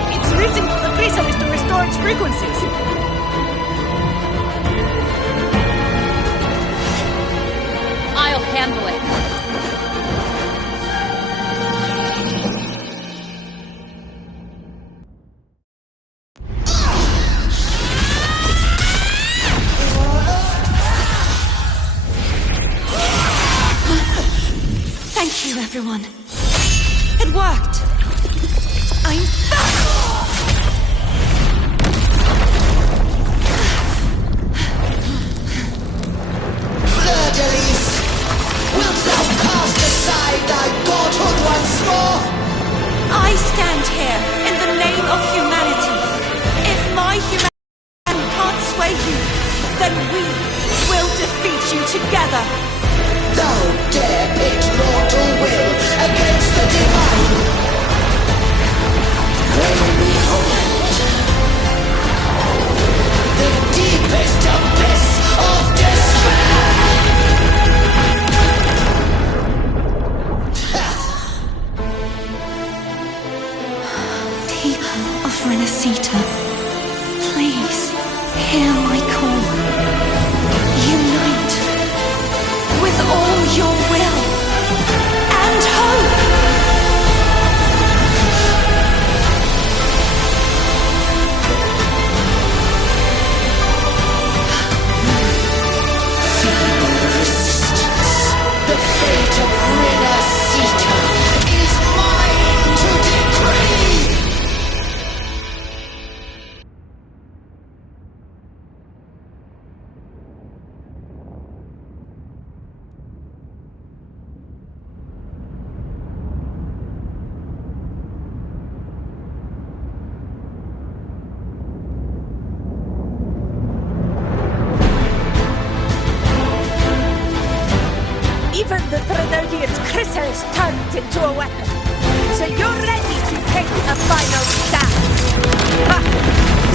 Its reason for the prism is to restore its frequencies. I'll handle it. Thank you, everyone. It worked. I'm back! Fleur-de-lis. Wilt thou cast aside thy godhood once more? I stand here in the name of humanity. If my humanity can't sway you, then we will defeat you together. Thou dare pit mortal will against the divine. When behold the deepest abyss of despair. People of Renacita, please hear my call. Unite with all your will and hope. Feeble resistance. The fate of Renacita is mine to decree. Even the Trinodian's chrysalis turned into a weapon. So you're ready to take a final stand. Ha!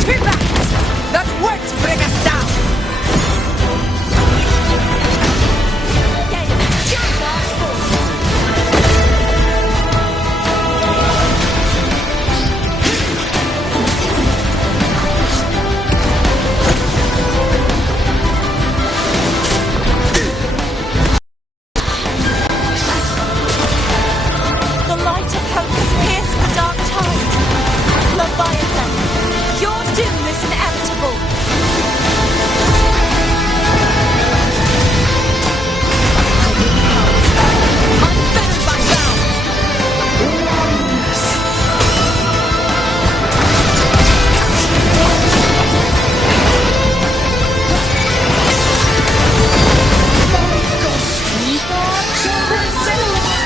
Too bad! Not words bring us down! Gale, your last force. The light of hope has pierced the dark tide. Leviathan, your doom is inevitable. Unfettered by bounds!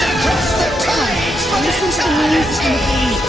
Across the tides from Listen to the music in the beat.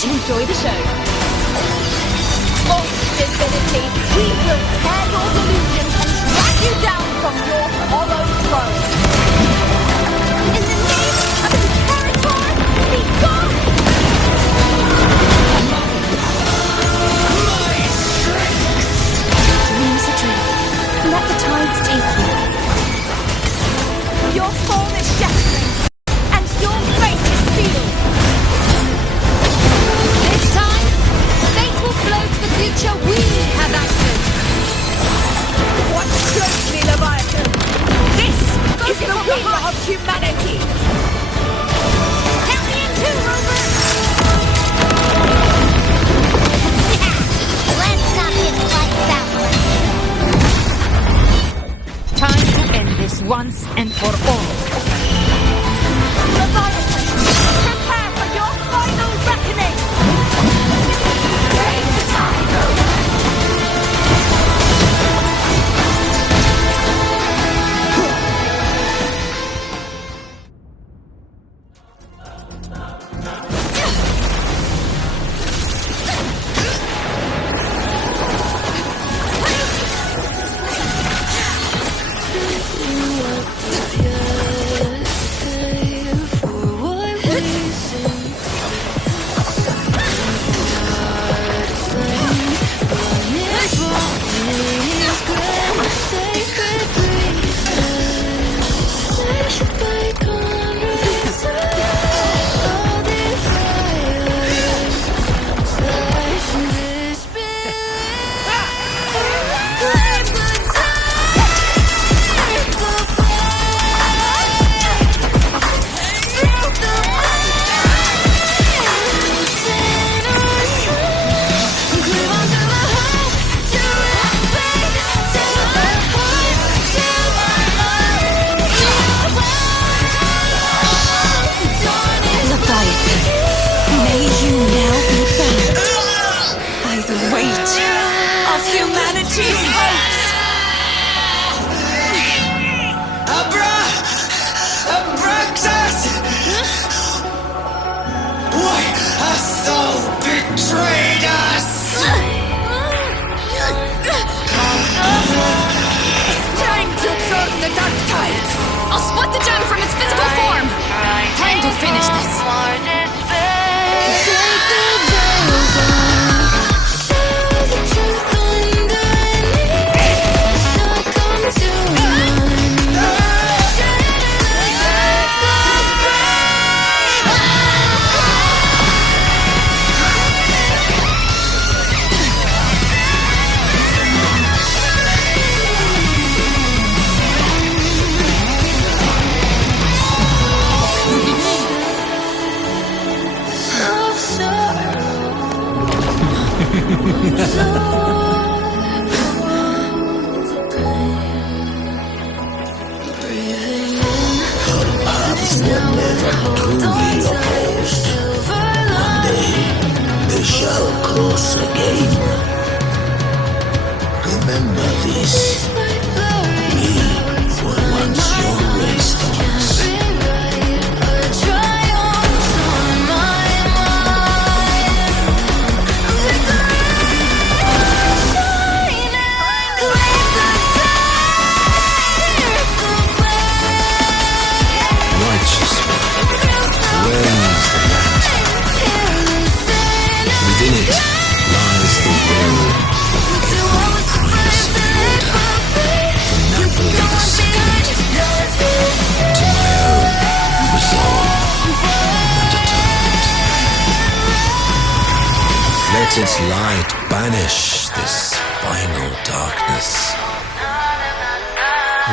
Enjoy the show. Oh, divinity, we will tear your delusions and drag you down from your hollow throne. In the name of Imperator, be gone! Dreams a dream. Let the tides take you. Your form is shattering, and your fate is sealed. This time, fate will flow to the future we have anchored. Watch closely, Leviathan. This is the will of humanity. Count me in too, Rover. Let's knock his lights out. Time to end this once and for all. Leviathan, prepare for your final reckoning. Raise the tide, Rover. I'll split the gem from its physical form! Time to finish this! Paths were never truly opposed. One day they shall cross again. Remember this. We were once your wastelands. Within it lies the will of every greatest order, from Napoli II to my own resolve and atonement. Let its light banish this final darkness.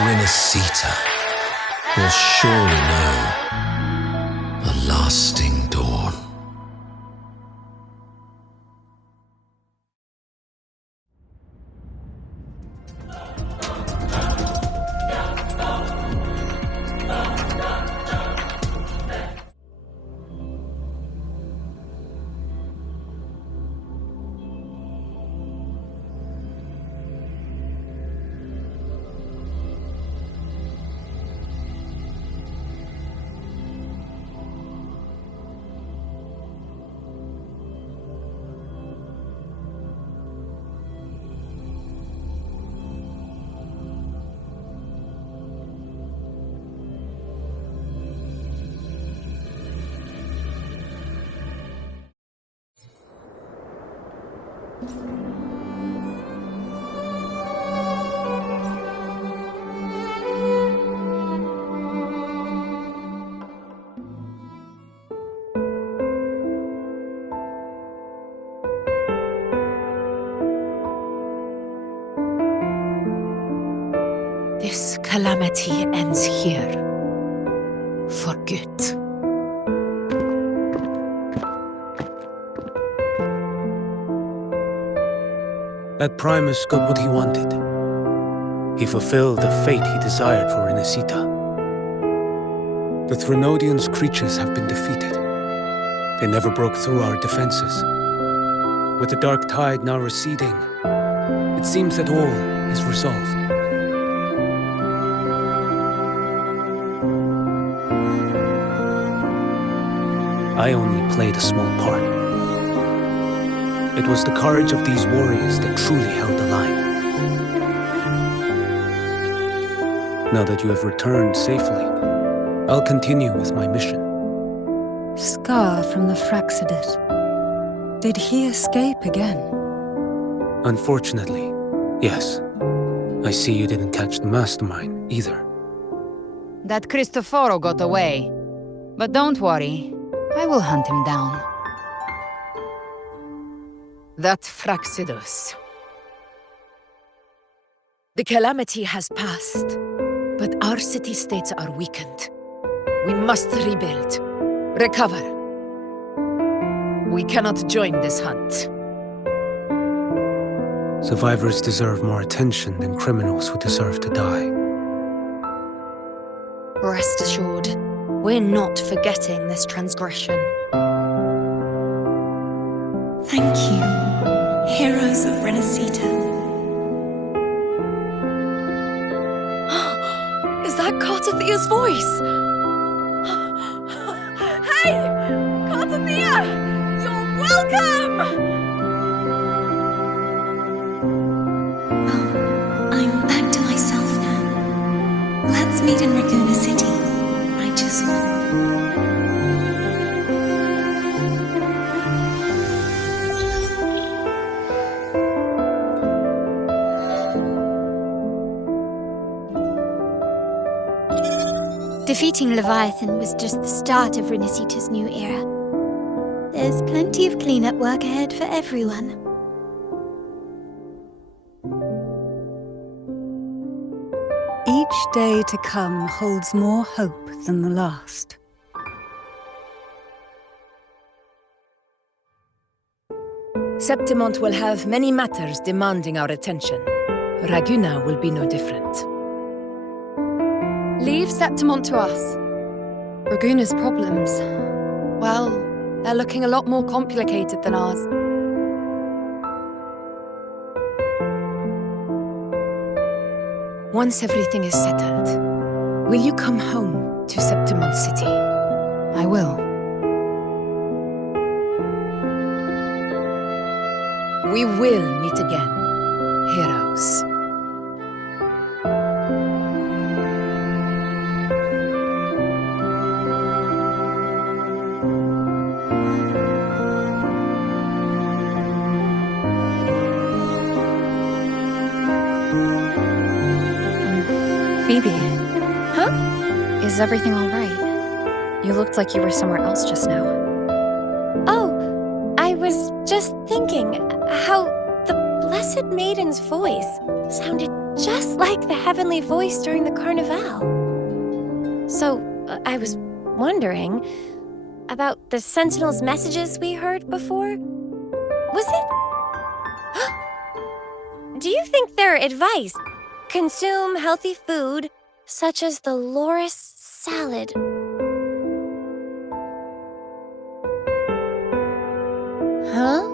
Renacita will surely know a lasting dawn. This calamity ends here. For good. That Primus got what he wanted. He fulfilled the fate he desired for Renesita. The Threnodians' creatures have been defeated. They never broke through our defenses. With the dark tide now receding, it seems that all is resolved. I only played a small part. It was the courage of these warriors that truly held the line. Now that you have returned safely, I'll continue with my mission. Scar from the Fraxidus. Did he escape again? Unfortunately, yes. I see you didn't catch the mastermind either. That Cristoforo got away. But don't worry, I will hunt him down. That Fraxidus. The calamity has passed, but our city-states are weakened. We must rebuild, recover. We cannot join this hunt. Survivors deserve more attention than criminals who deserve to die. Rest assured, we're not forgetting this transgression. Thank you, heroes of Renesita. Is that Cartathia's voice? Hey! Cartathia! You're welcome! I'm back to myself now. Let's meet in Raguna City, righteous one. Defeating Leviathan was just the start of Renesita's new era. There's plenty of cleanup work ahead for everyone. Each day to come holds more hope than the last. Septimont will have many matters demanding our attention. Raguna will be no different. Leave Septimont to us. Raguna's problems, well, they're looking a lot more complicated than ours. Once everything is settled, will you come home to Septimont City? I will. We will meet again, heroes. Phoebe. Huh? Is everything all right? You looked like you were somewhere else just now. Oh, I was just thinking how the Blessed Maiden's voice sounded just like the heavenly voice during the Carnival. So, I was wondering about the Sentinel's messages we heard before. Was it? Do you think their advice? Consume healthy food, such as the loris salad. Huh?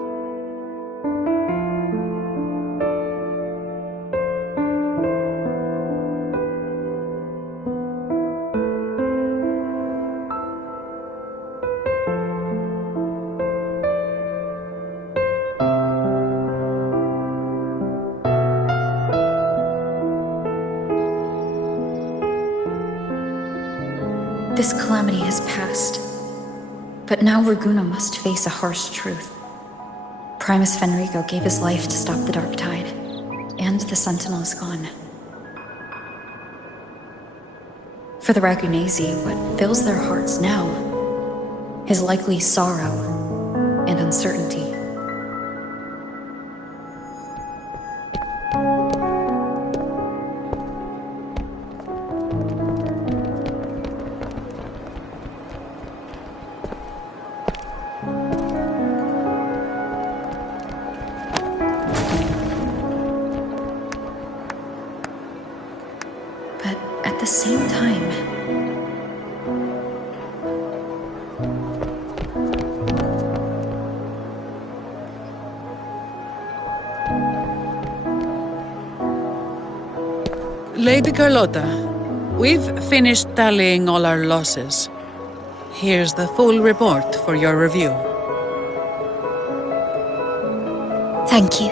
This calamity has passed, but now Raguna must face a harsh truth. Primus Fenrico gave his life to stop the Dark Tide, and the Sentinel is gone. For the Ragunesi, what fills their hearts now is likely sorrow and uncertainty. But at the same time, Lady Carlotta, we've finished tallying all our losses. Here's the full report for your review. Thank you.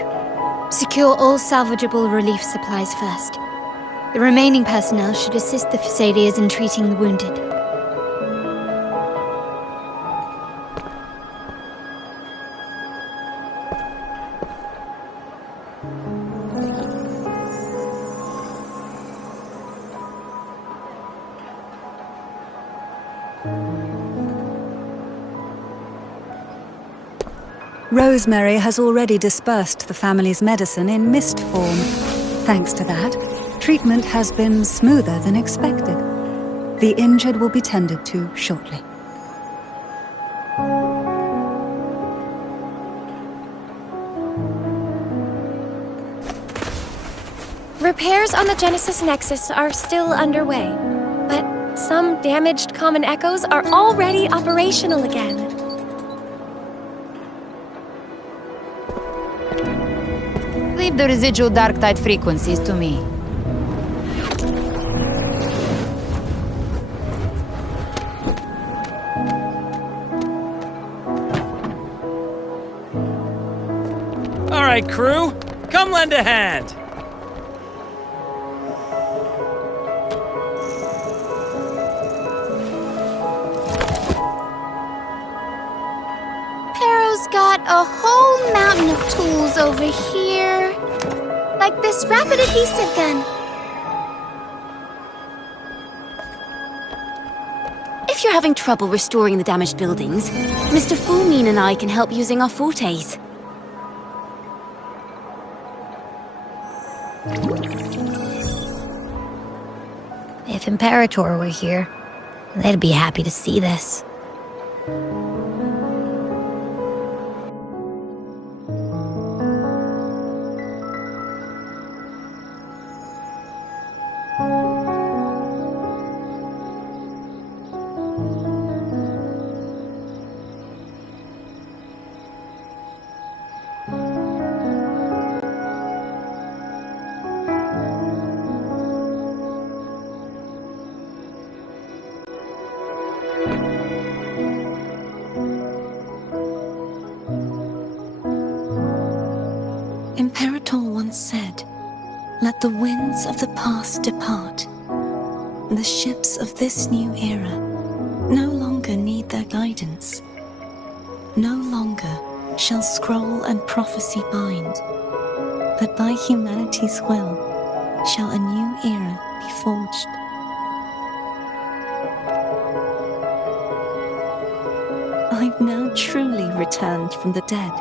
Secure all salvageable relief supplies first. The remaining personnel should assist the Fasadias in treating the wounded. Rosemary has already dispersed the family's medicine in mist form. Thanks to that, treatment has been smoother than expected. The injured will be tended to shortly. Repairs on the Genesis Nexus are still underway, but some damaged common echoes are already operational again. Leave the residual dark tide frequencies to me. All right, crew, come lend a hand. Pero's got a whole mountain of tools over here. Like this rapid adhesive gun. If you're having trouble restoring the damaged buildings, Mr. Fulmin and I can help using our fortes. If Imperator were here, they'd be happy to see this. Imperator once said, "Let the winds of the past depart. The ships of this new era no longer need their guidance. No longer shall scroll and prophecy bind, but by humanity's will shall a new era be forged." I've now truly returned from the dead.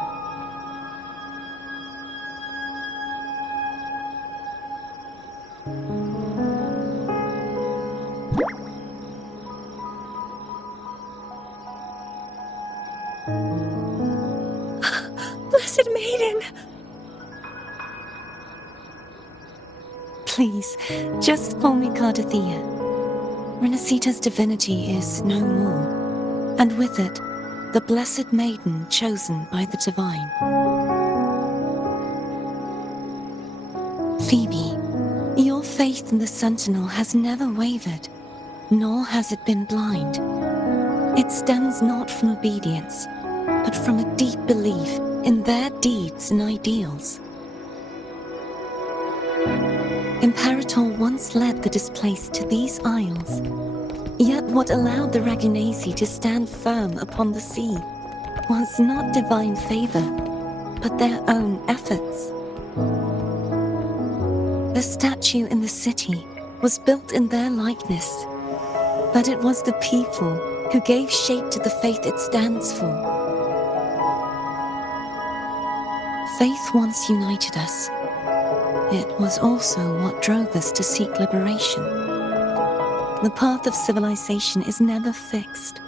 Blessed Maiden! Please, just call me Cardathea. Renacita's divinity is no more, and with it, the Blessed Maiden chosen by the Divine. Phoebe, your faith in the Sentinel has never wavered, nor has it been blind. It stems not from obedience, but from a deep belief in their deeds and ideals. Imperator once led the displaced to these isles. Yet what allowed the Ragunesi to stand firm upon the sea was not divine favor, but their own efforts. The statue in the city was built in their likeness, but it was the people who gave shape to the faith it stands for. Faith once united us. It was also what drove us to seek liberation. The path of civilization is never fixed.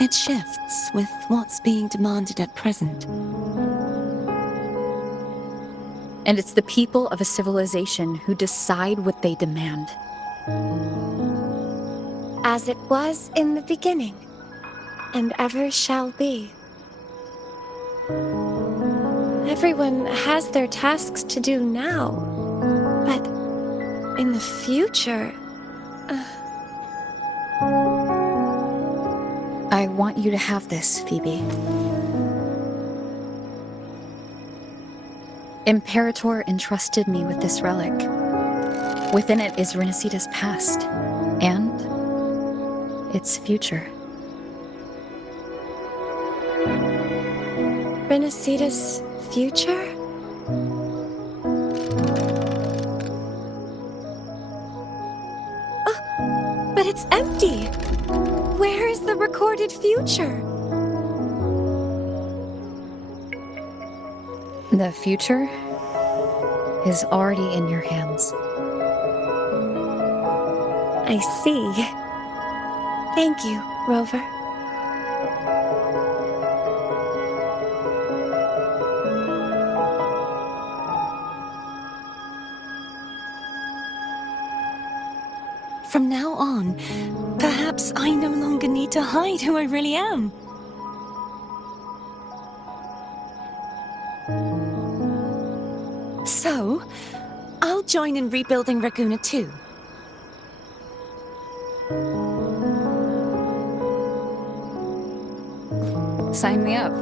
It shifts with what's being demanded at present. And it's the people of a civilization who decide what they demand. As it was in the beginning, and ever shall be. Everyone has their tasks to do now, but in the future... I want you to have this, Phoebe. Imperator entrusted me with this relic. Within it is Renacita's past, and its future. Renacita's future? Oh, but it's empty! Where is the recorded future? The future is already in your hands. I see. Thank you, Rover. From now on, perhaps I no longer need to hide who I really am. So, I'll join in rebuilding Raguna too. Sign me up.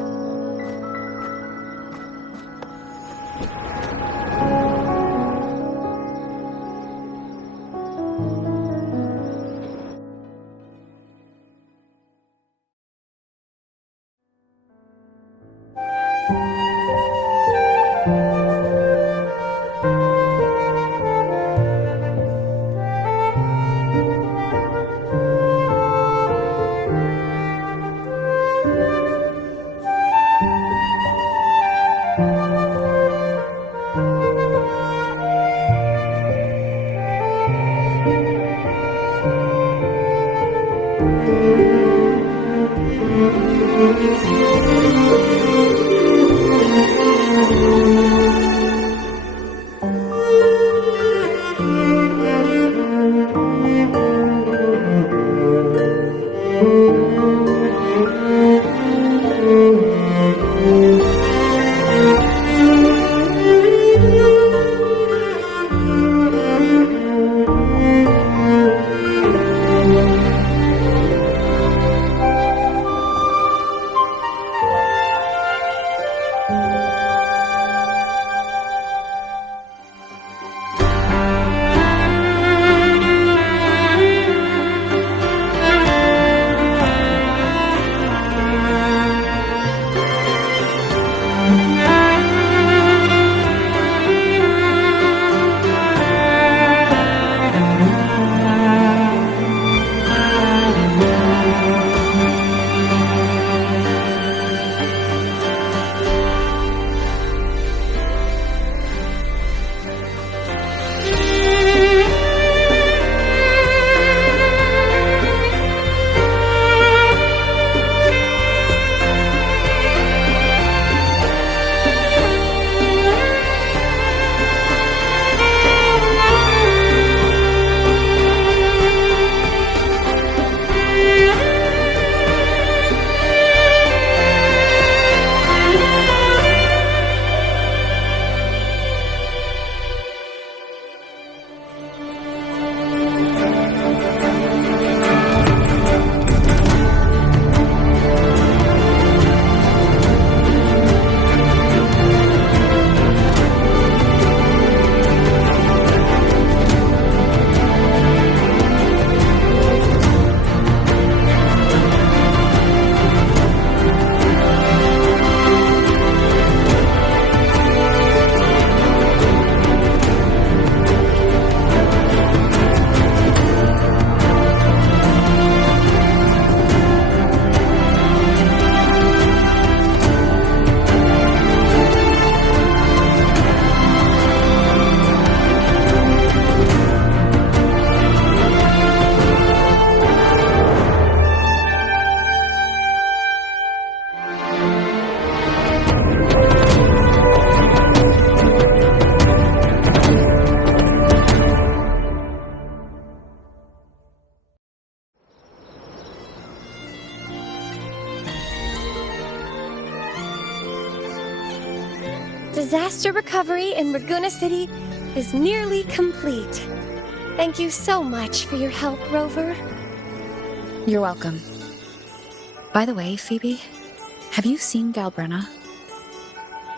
Disaster recovery in Laguna City is nearly complete. Thank you so much for your help, Rover. You're welcome. By the way, Phoebe, have you seen Galbrenna?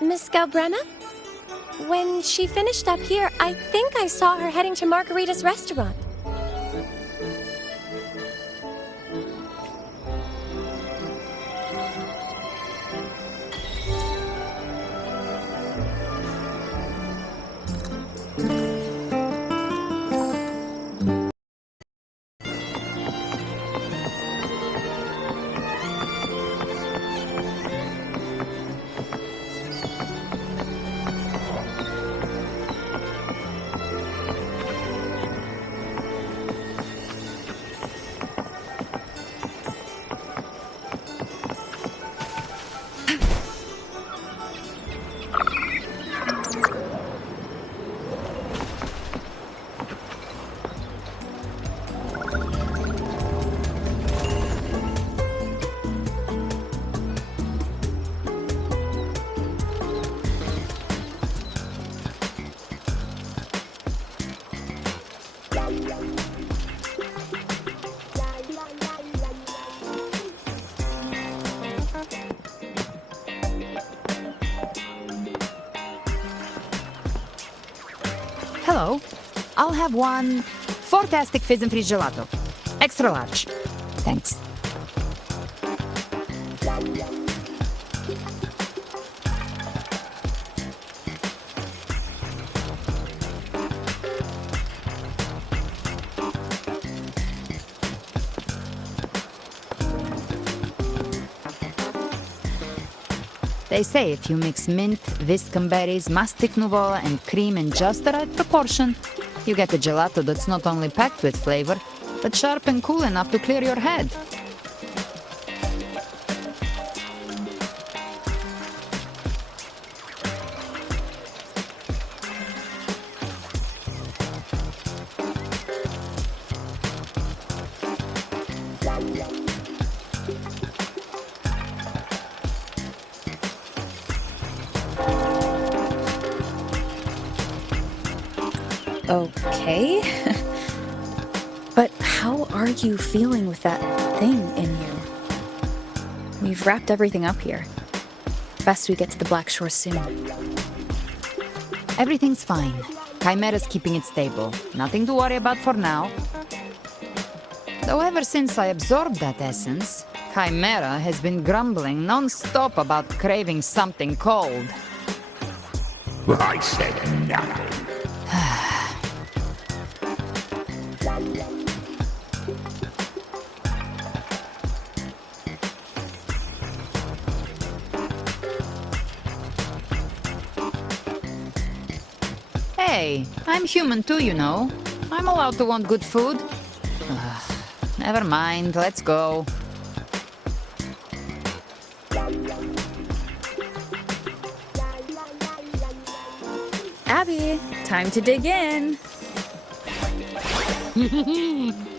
Miss Galbrenna? When she finished up here, I think I saw her heading to Margarita's restaurant. Hello. I'll have one fantastic fizz and freeze gelato. Extra large. Thanks. They say if you mix mint, viscum berries, mastic nouveau, and cream in just the right proportion, you get a gelato that's not only packed with flavor, but sharp and cool enough to clear your head. Okay. But how are you feeling with that thing in you? We've wrapped everything up here. Best we get to the Black Shore soon. Everything's fine. Chimera's keeping it stable. Nothing to worry about for now. Though ever since I absorbed that essence, Chimera has been grumbling non-stop about craving something cold. I said nothing. Hey, I'm human too, you know. I'm allowed to want good food. Never mind, let's go. Abby, time to dig in.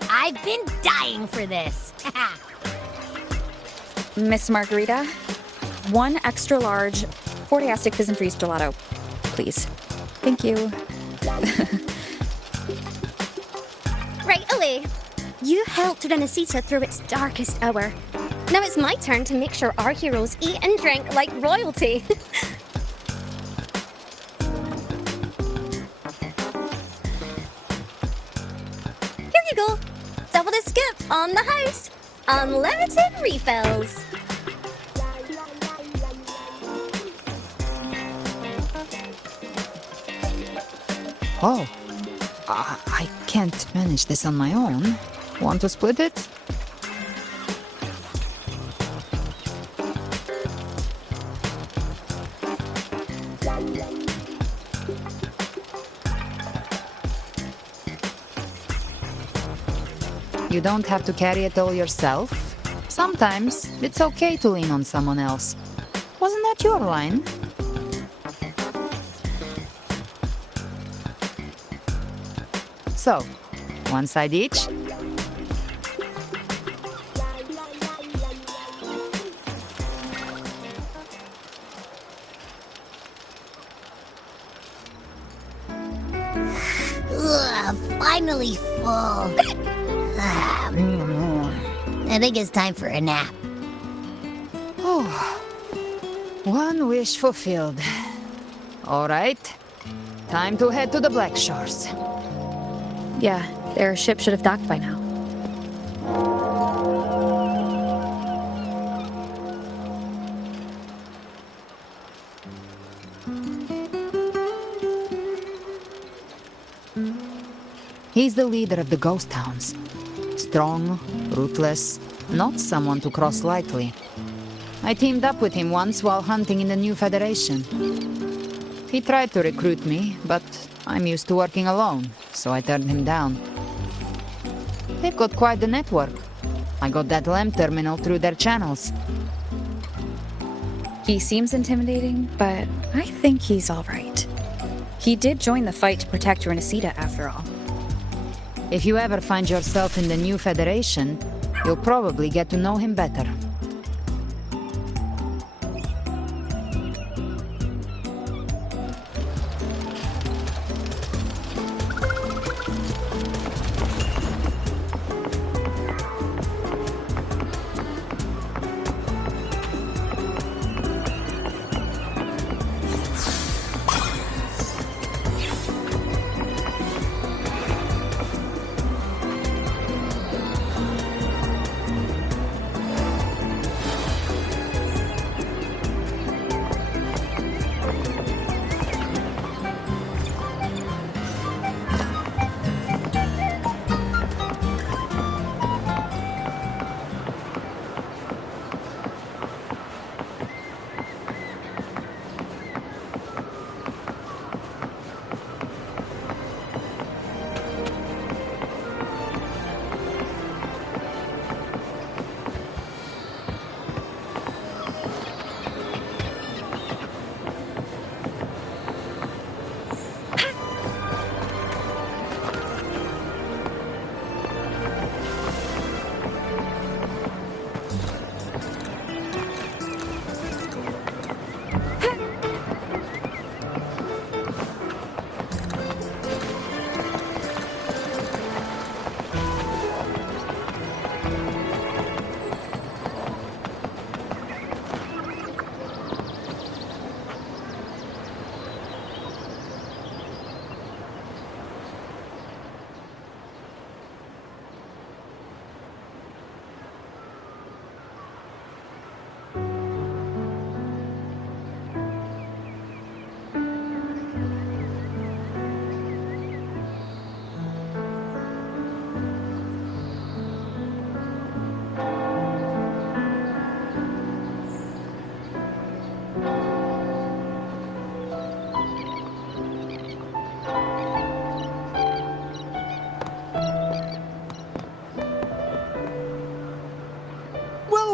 I've been dying for this. Miss Margarita, one extra large Fortiastic Fizz and Freeze gelato, please. Thank you. Right away. You helped Renesita through its darkest hour. Now it's my turn to make sure our heroes eat and drink like royalty. Here you go. Double the skip on the house. Unlimited refills. Oh, I can't manage this on my own. Want to split it? You don't have to carry it all yourself. Sometimes it's okay to lean on someone else. Wasn't that your line? So, one side each. finally full. I think it's time for a nap. Oh, one wish fulfilled. All right, time to head to the Black Shores. Yeah, their ship should have docked by now. He's the leader of the ghost towns. Strong, ruthless, not someone to cross lightly. I teamed up with him once while hunting in the new Federation. He tried to recruit me, but I'm used to working alone, so I turned him down. They've got quite the network. I got that LEM terminal through their channels. He seems intimidating, but I think he's all right. He did join the fight to protect Renesita after all. If you ever find yourself in the new Federation, you'll probably get to know him better.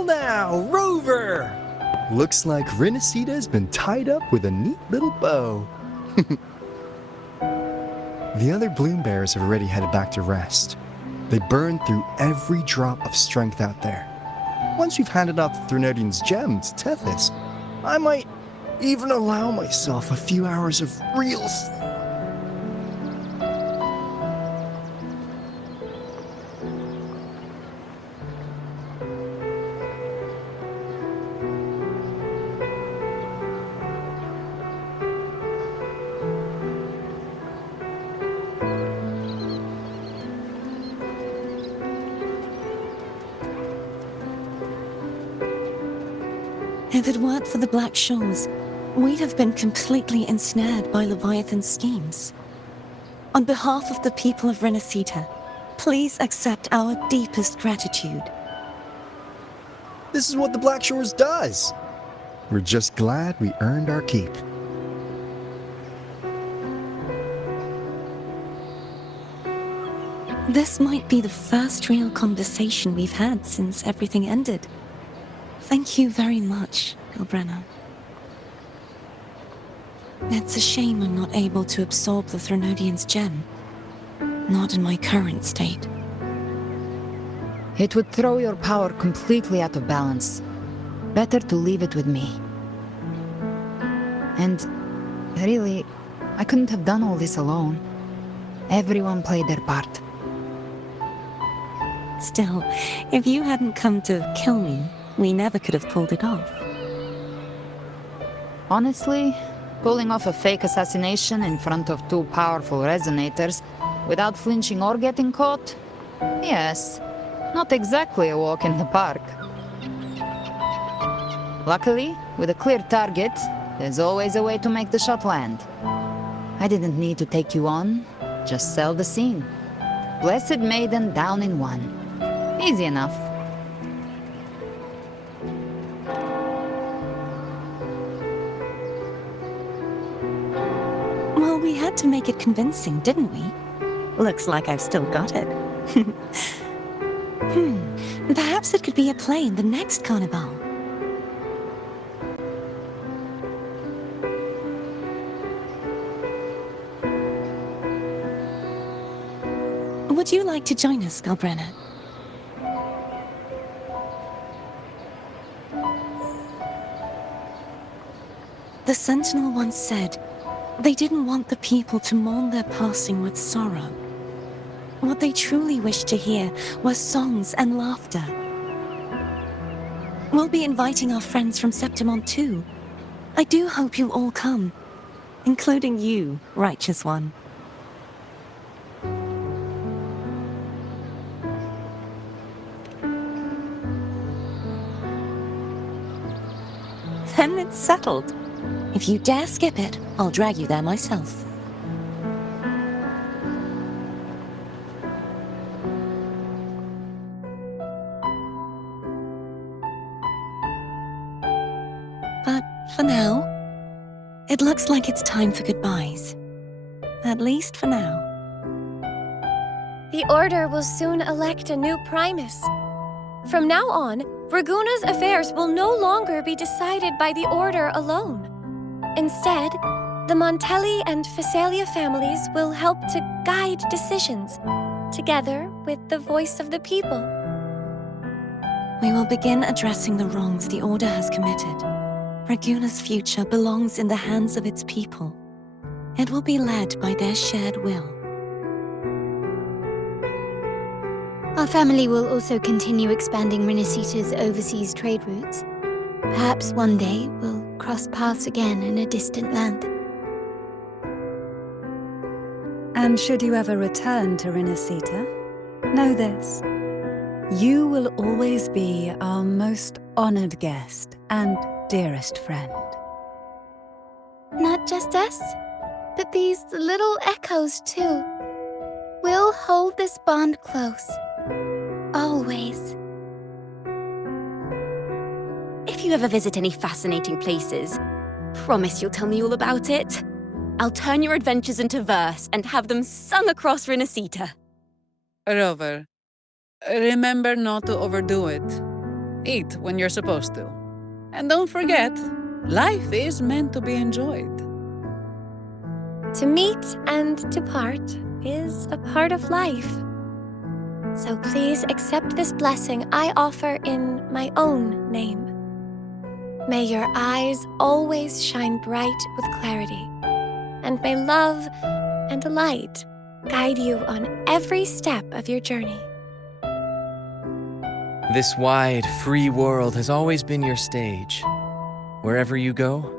Now, Rover! Looks like Renesita's been tied up with a neat little bow. The other bloom bearers have already headed back to rest. They burned through every drop of strength out there. Once we've handed off the Threnodian's gem to Tethys, I might even allow myself a few hours of real If it weren't for the Black Shores, we'd have been completely ensnared by Leviathan's schemes. On behalf of the people of Renesita, please accept our deepest gratitude. This is what the Black Shores does. We're just glad we earned our keep. This might be the first real conversation we've had since everything ended. Thank you very much, Gilbrenna. It's a shame I'm not able to absorb the Threnodian's gem. Not in my current state. It would throw your power completely out of balance. Better to leave it with me. And really, I couldn't have done all this alone. Everyone played their part. Still, if you hadn't come to kill me, we never could have pulled it off. Honestly, pulling off a fake assassination in front of two powerful resonators without flinching or getting caught? Yes, not exactly a walk in the park. Luckily, with a clear target, there's always a way to make the shot land. I didn't need to take you on, just sell the scene. Blessed Maiden down in one. Easy enough. Well, we had to make it convincing, didn't we? Looks like I've still got it. Perhaps it could be a play in the next carnival. Would you like to join us, Galbrenna? The Sentinel once said they didn't want the people to mourn their passing with sorrow. What they truly wished to hear were songs and laughter. We'll be inviting our friends from Septimont too. I do hope you'll all come, including you, righteous one. Then it's settled. If you dare skip it, I'll drag you there myself. But for now, it looks like it's time for goodbyes. At least for now. The Order will soon elect a new Primus. From now on, Raguna's affairs will no longer be decided by the Order alone. Instead, the Montelli and Phasalia families will help to guide decisions, together with the voice of the people. We will begin addressing the wrongs the Order has committed. Raguna's future belongs in the hands of its people. It will be led by their shared will. Our family will also continue expanding Renacita's overseas trade routes. Perhaps one day we'll cross paths again in a distant land. And should you ever return to Renacita, know this. You will always be our most honored guest and dearest friend. Not just us, but these little echoes too. We'll hold this bond close. Always. If you ever visit any fascinating places, promise you'll tell me all about it. I'll turn your adventures into verse and have them sung across Renacita. Rover, remember not to overdo it. Eat when you're supposed to. And don't forget, life is meant to be enjoyed. To meet and to part is a part of life. So please accept this blessing I offer in my own name. May your eyes always shine bright with clarity, and may love and light guide you on every step of your journey. This wide, free world has always been your stage. Wherever you go,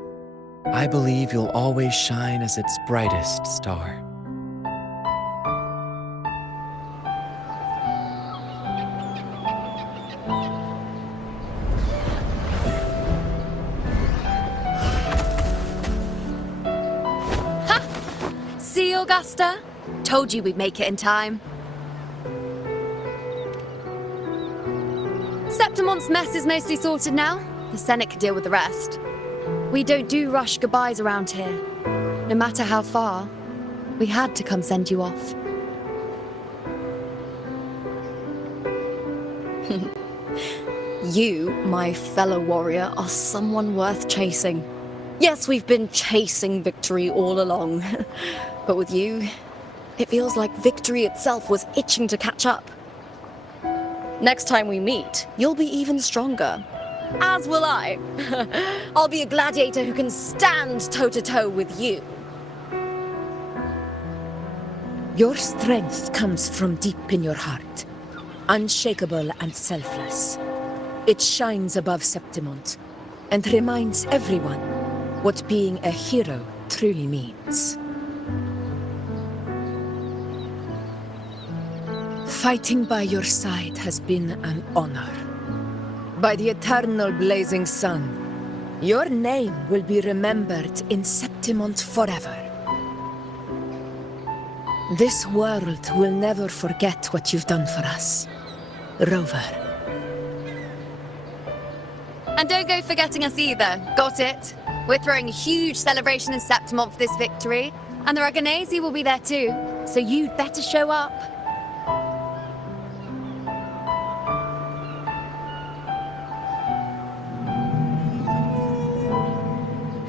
I believe you'll always shine as its brightest star. See, Augusta? Told you we'd make it in time. Septimont's mess is mostly sorted now. The Senate can deal with the rest. We don't do rush goodbyes around here. No matter how far, we had to come send you off. You, my fellow warrior, are someone worth chasing. Yes, we've been chasing victory all along. But with you, it feels like victory itself was itching to catch up. Next time we meet, you'll be even stronger. As will I. I'll be a gladiator who can stand toe-to-toe with you. Your strength comes from deep in your heart, unshakable and selfless. It shines above Septimont and reminds everyone what being a hero truly means. Fighting by your side has been an honor. By the eternal blazing sun, your name will be remembered in Septimont forever. This world will never forget what you've done for us, Rover. And don't go forgetting us either, got it? We're throwing a huge celebration in Septimont for this victory, and the Raganesi will be there too, so you'd better show up.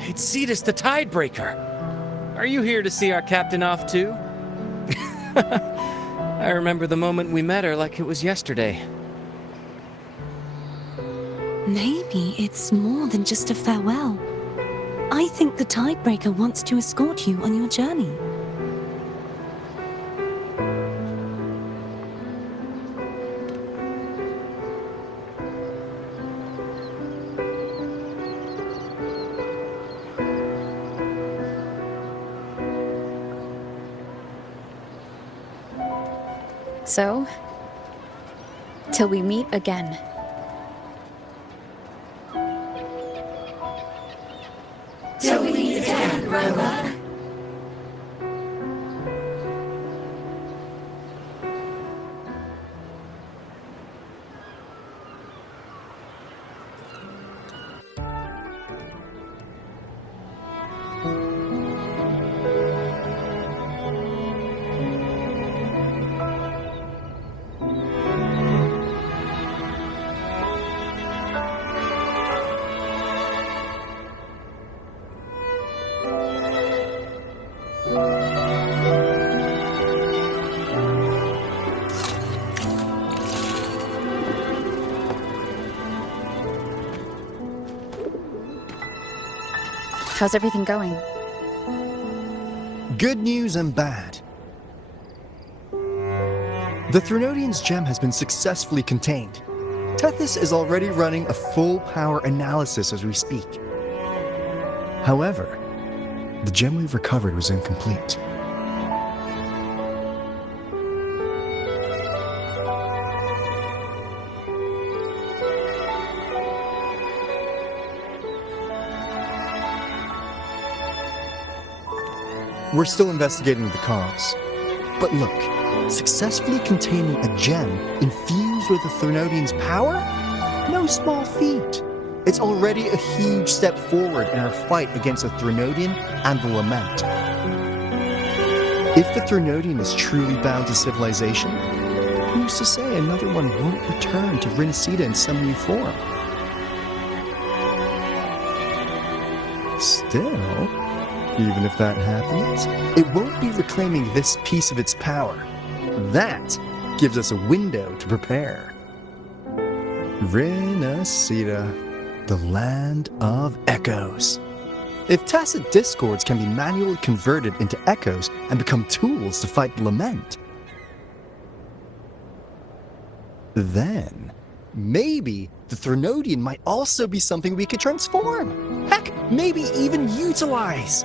It's Cetus the Tidebreaker. Are you here to see our captain off too? I remember the moment we met her like it was yesterday. Maybe it's more than just a farewell. I think the Tidebreaker wants to escort you on your journey. So, till we meet again. Till we meet again, Rover. How's everything going? Good news and bad. The Threnodian's gem has been successfully contained. Tethys is already running a full power analysis as we speak. However, the gem we've recovered was incomplete. We're still investigating the cause. But look, successfully containing a gem infused with the Threnodian's power? No small feat. It's already a huge step forward in our fight against the Threnodian and the Lament. If the Threnodian is truly bound to civilization, who's to say another one won't return to Rinasida in some new form? Still, even if that happens, it won't be reclaiming this piece of its power. That gives us a window to prepare. Rinasida, the land of echoes. If tacit discords can be manually converted into echoes and become tools to fight the Lament, then maybe the Threnodian might also be something we could transform. Heck, maybe even utilize.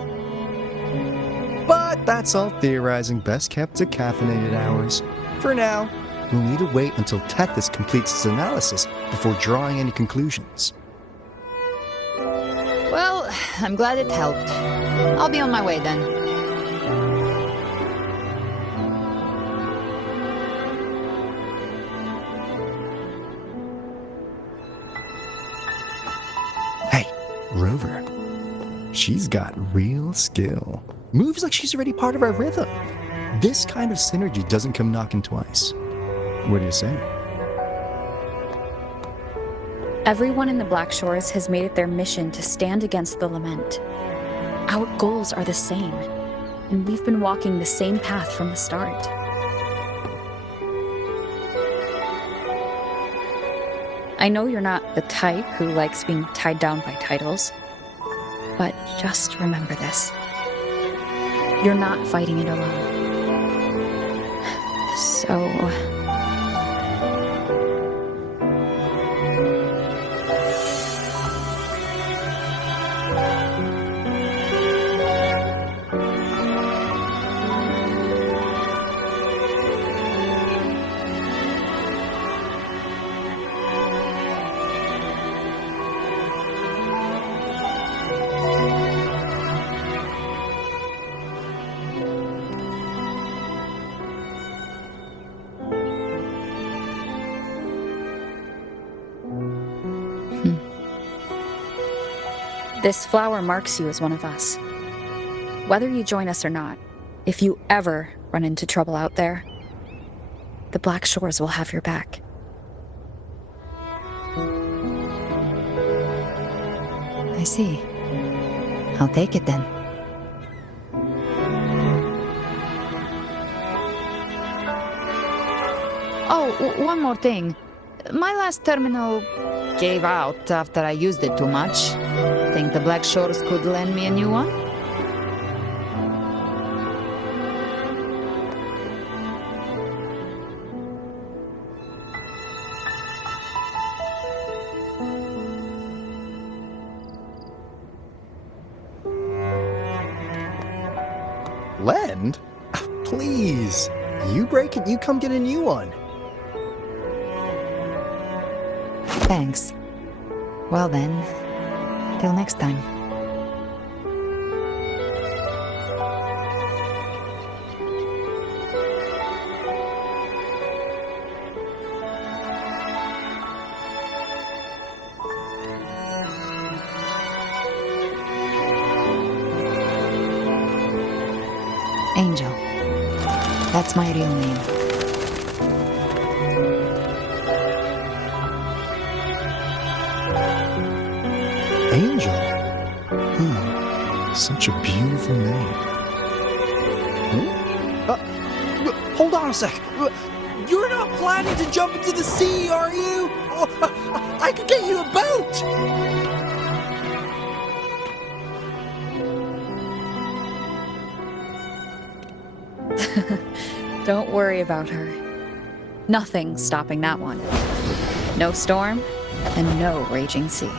But that's all theorizing best kept to caffeinated hours. For now, we'll need to wait until Tethys completes its analysis before drawing any conclusions. Well, I'm glad it helped. I'll be on my way then. Hey, Rover. She's got real skill. Moves like she's already part of our rhythm. This kind of synergy doesn't come knocking twice. What do you say? Everyone in the Black Shores has made it their mission to stand against the Lament. Our goals are the same, and we've been walking the same path from the start. I know you're not the type who likes being tied down by titles, but just remember this. You're not fighting it alone. So... This flower marks you as one of us. Whether you join us or not, if you ever run into trouble out there, the Black Shores will have your back. I see. I'll take it then. Oh, one more thing. My last terminal gave out after I used it too much. Think the Black Shores could lend me a new one? Lend? Please. You break it, you come get a new one. Thanks. Well then, till next time. Angel. That's my real name. Angel? Such a beautiful name. Hold on a sec. You're not planning to jump into the sea, are you? I could get you a boat! Don't worry about her. Nothing's stopping that one. No storm and no raging sea.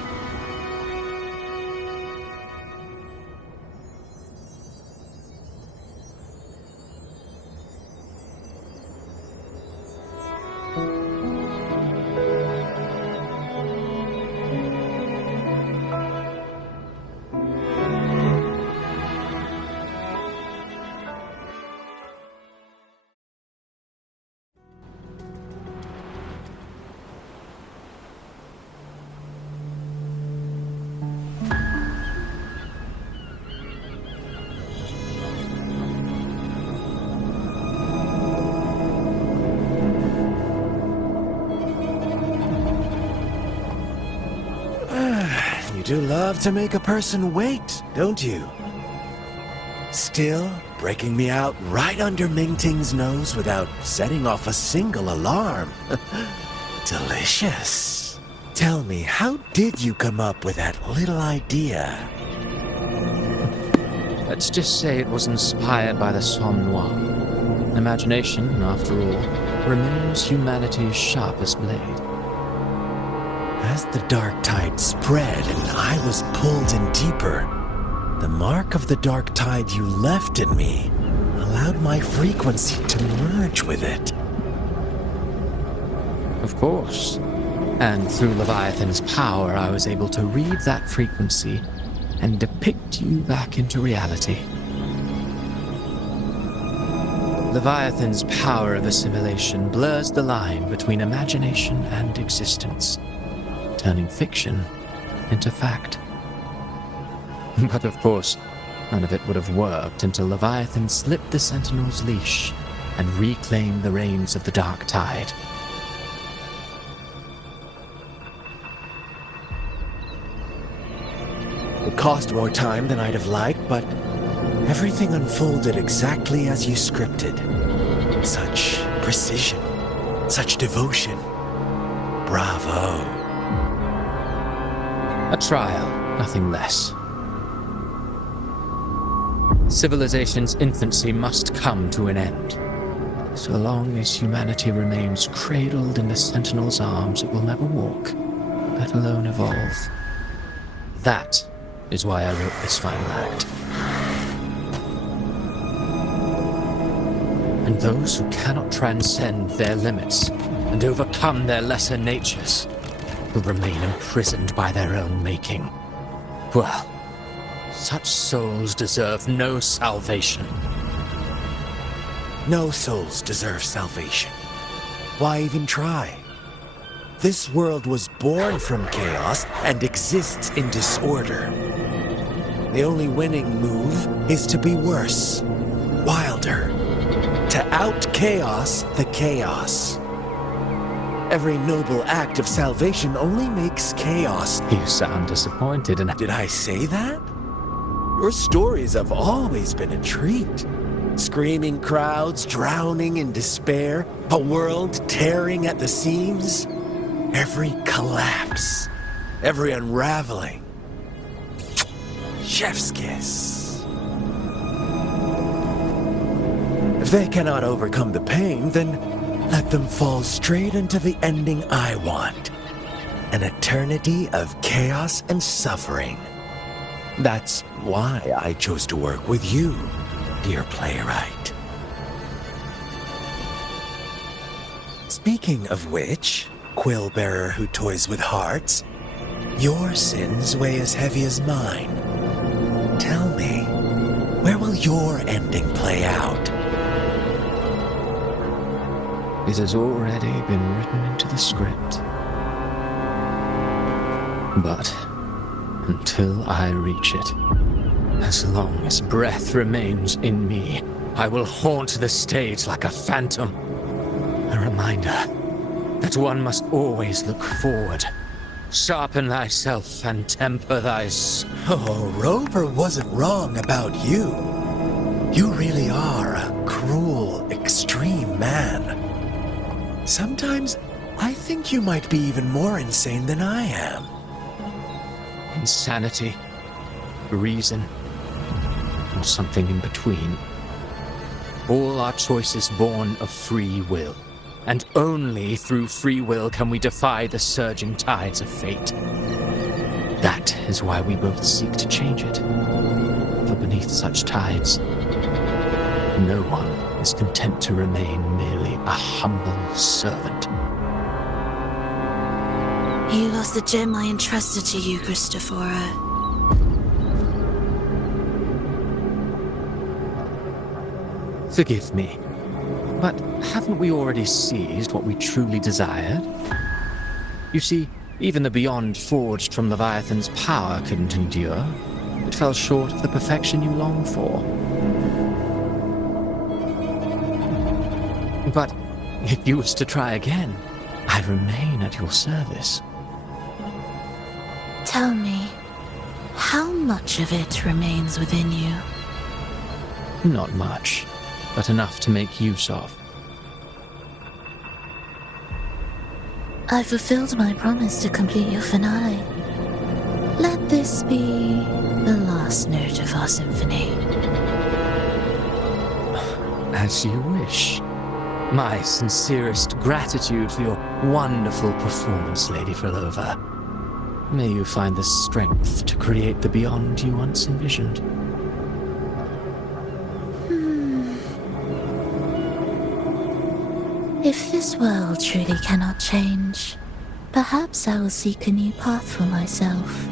You do love to make a person wait, don't you? Still breaking me out right under Mingting's nose without setting off a single alarm. Delicious. Tell me, how did you come up with that little idea? Let's just say it was inspired by the Somme Noir. Imagination, after all, remains humanity's sharpest blade. As the dark tide spread and I was pulled in deeper, the mark of the dark tide you left in me allowed my frequency to merge with it. Of course. And through Leviathan's power, I was able to read that frequency and depict you back into reality. Leviathan's power of assimilation blurs the line between imagination and existence, turning fiction into fact. But of course, none of it would have worked until Leviathan slipped the Sentinel's leash and reclaimed the reins of the dark tide. It cost more time than I'd have liked, but everything unfolded exactly as you scripted. Such precision, such devotion. Bravo. A trial, nothing less. Civilization's infancy must come to an end. So long as humanity remains cradled in the Sentinel's arms, it will never walk, let alone evolve. That is why I wrote this final act. And those who cannot transcend their limits and overcome their lesser natures will remain imprisoned by their own making. Well, such souls deserve no salvation. No souls deserve salvation. Why even try? This world was born from chaos and exists in disorder. The only winning move is to be worse, wilder, to out chaos the chaos. Every noble act of salvation only makes chaos. You sound disappointed, and did I say that? Your stories have always been a treat. Screaming crowds drowning in despair, a world tearing at the seams. Every collapse, every unraveling. Chef's kiss. If they cannot overcome the pain, then let them fall straight into the ending I want. An eternity of chaos and suffering. That's why I chose to work with you, dear playwright. Speaking of which, quill bearer who toys with hearts, your sins weigh as heavy as mine. Tell me, where will your ending play out? It has already been written into the script. But until I reach it, as long as breath remains in me, I will haunt the stage like a phantom. A reminder that one must always look forward. Sharpen thyself and temper thy Oh, Rover wasn't wrong about you. You really are a cruel, extreme man. Sometimes I think you might be even more insane than I am. Insanity, reason, or something in between. All our choices born of free will, and only through free will can we defy the surging tides of fate. That is why we both seek to change it. For beneath such tides, no one is content to remain merely a humble servant. You lost the gem I entrusted to you, Christophora. Forgive me, but haven't we already seized what we truly desired? You see, even the beyond forged from Leviathan's power couldn't endure. It fell short of the perfection you long for. But if you was to try again, I remain at your service. Tell me, how much of it remains within you? Not much, but enough to make use of. I fulfilled my promise to complete your finale. Let this be the last note of our symphony. As you wish. My sincerest gratitude for your wonderful performance, Lady Frolova. May you find the strength to create the beyond you once envisioned. If this world truly cannot change, perhaps I will seek a new path for myself.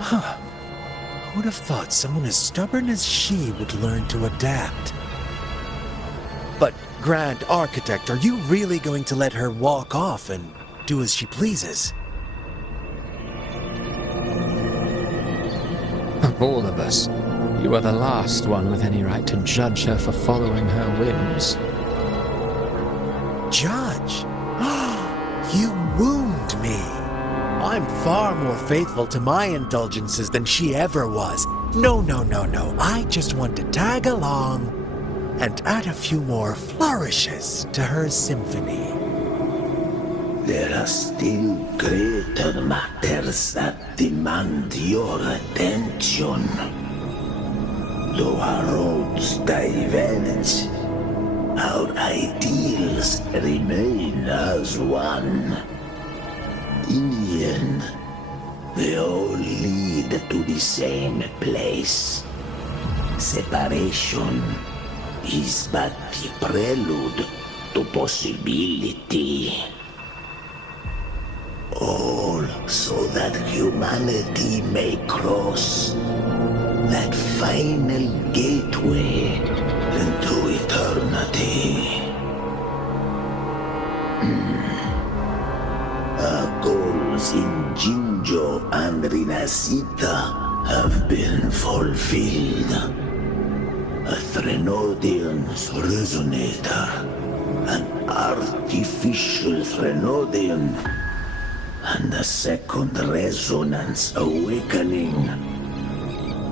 Huh. I would have thought someone as stubborn as she would learn to adapt. But, Grand Architect, are you really going to let her walk off and do as she pleases? Of all of us, you are the last one with any right to judge her for following her whims. Judge? You wound me. I'm far more faithful to my indulgences than she ever was. No. I just want to tag along and add a few more flourishes to her symphony. There are still greater matters that demand your attention. Though our roads diverge, our ideals remain as one. In the end, they all lead to the same place. Separation is but the prelude to possibility. All so that humanity may cross that final gateway into eternity. Our goals in Jinjo and Rinasita have been fulfilled. A Threnodian's resonator, an artificial Threnodian, and a second resonance awakening.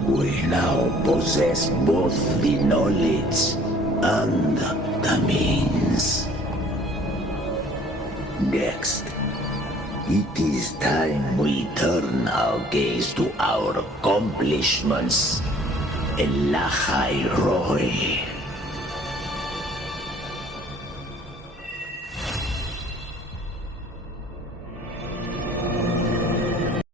We now possess both the knowledge and the means. Next, it is time we turn our gaze to our accomplishments. Elahai Roy.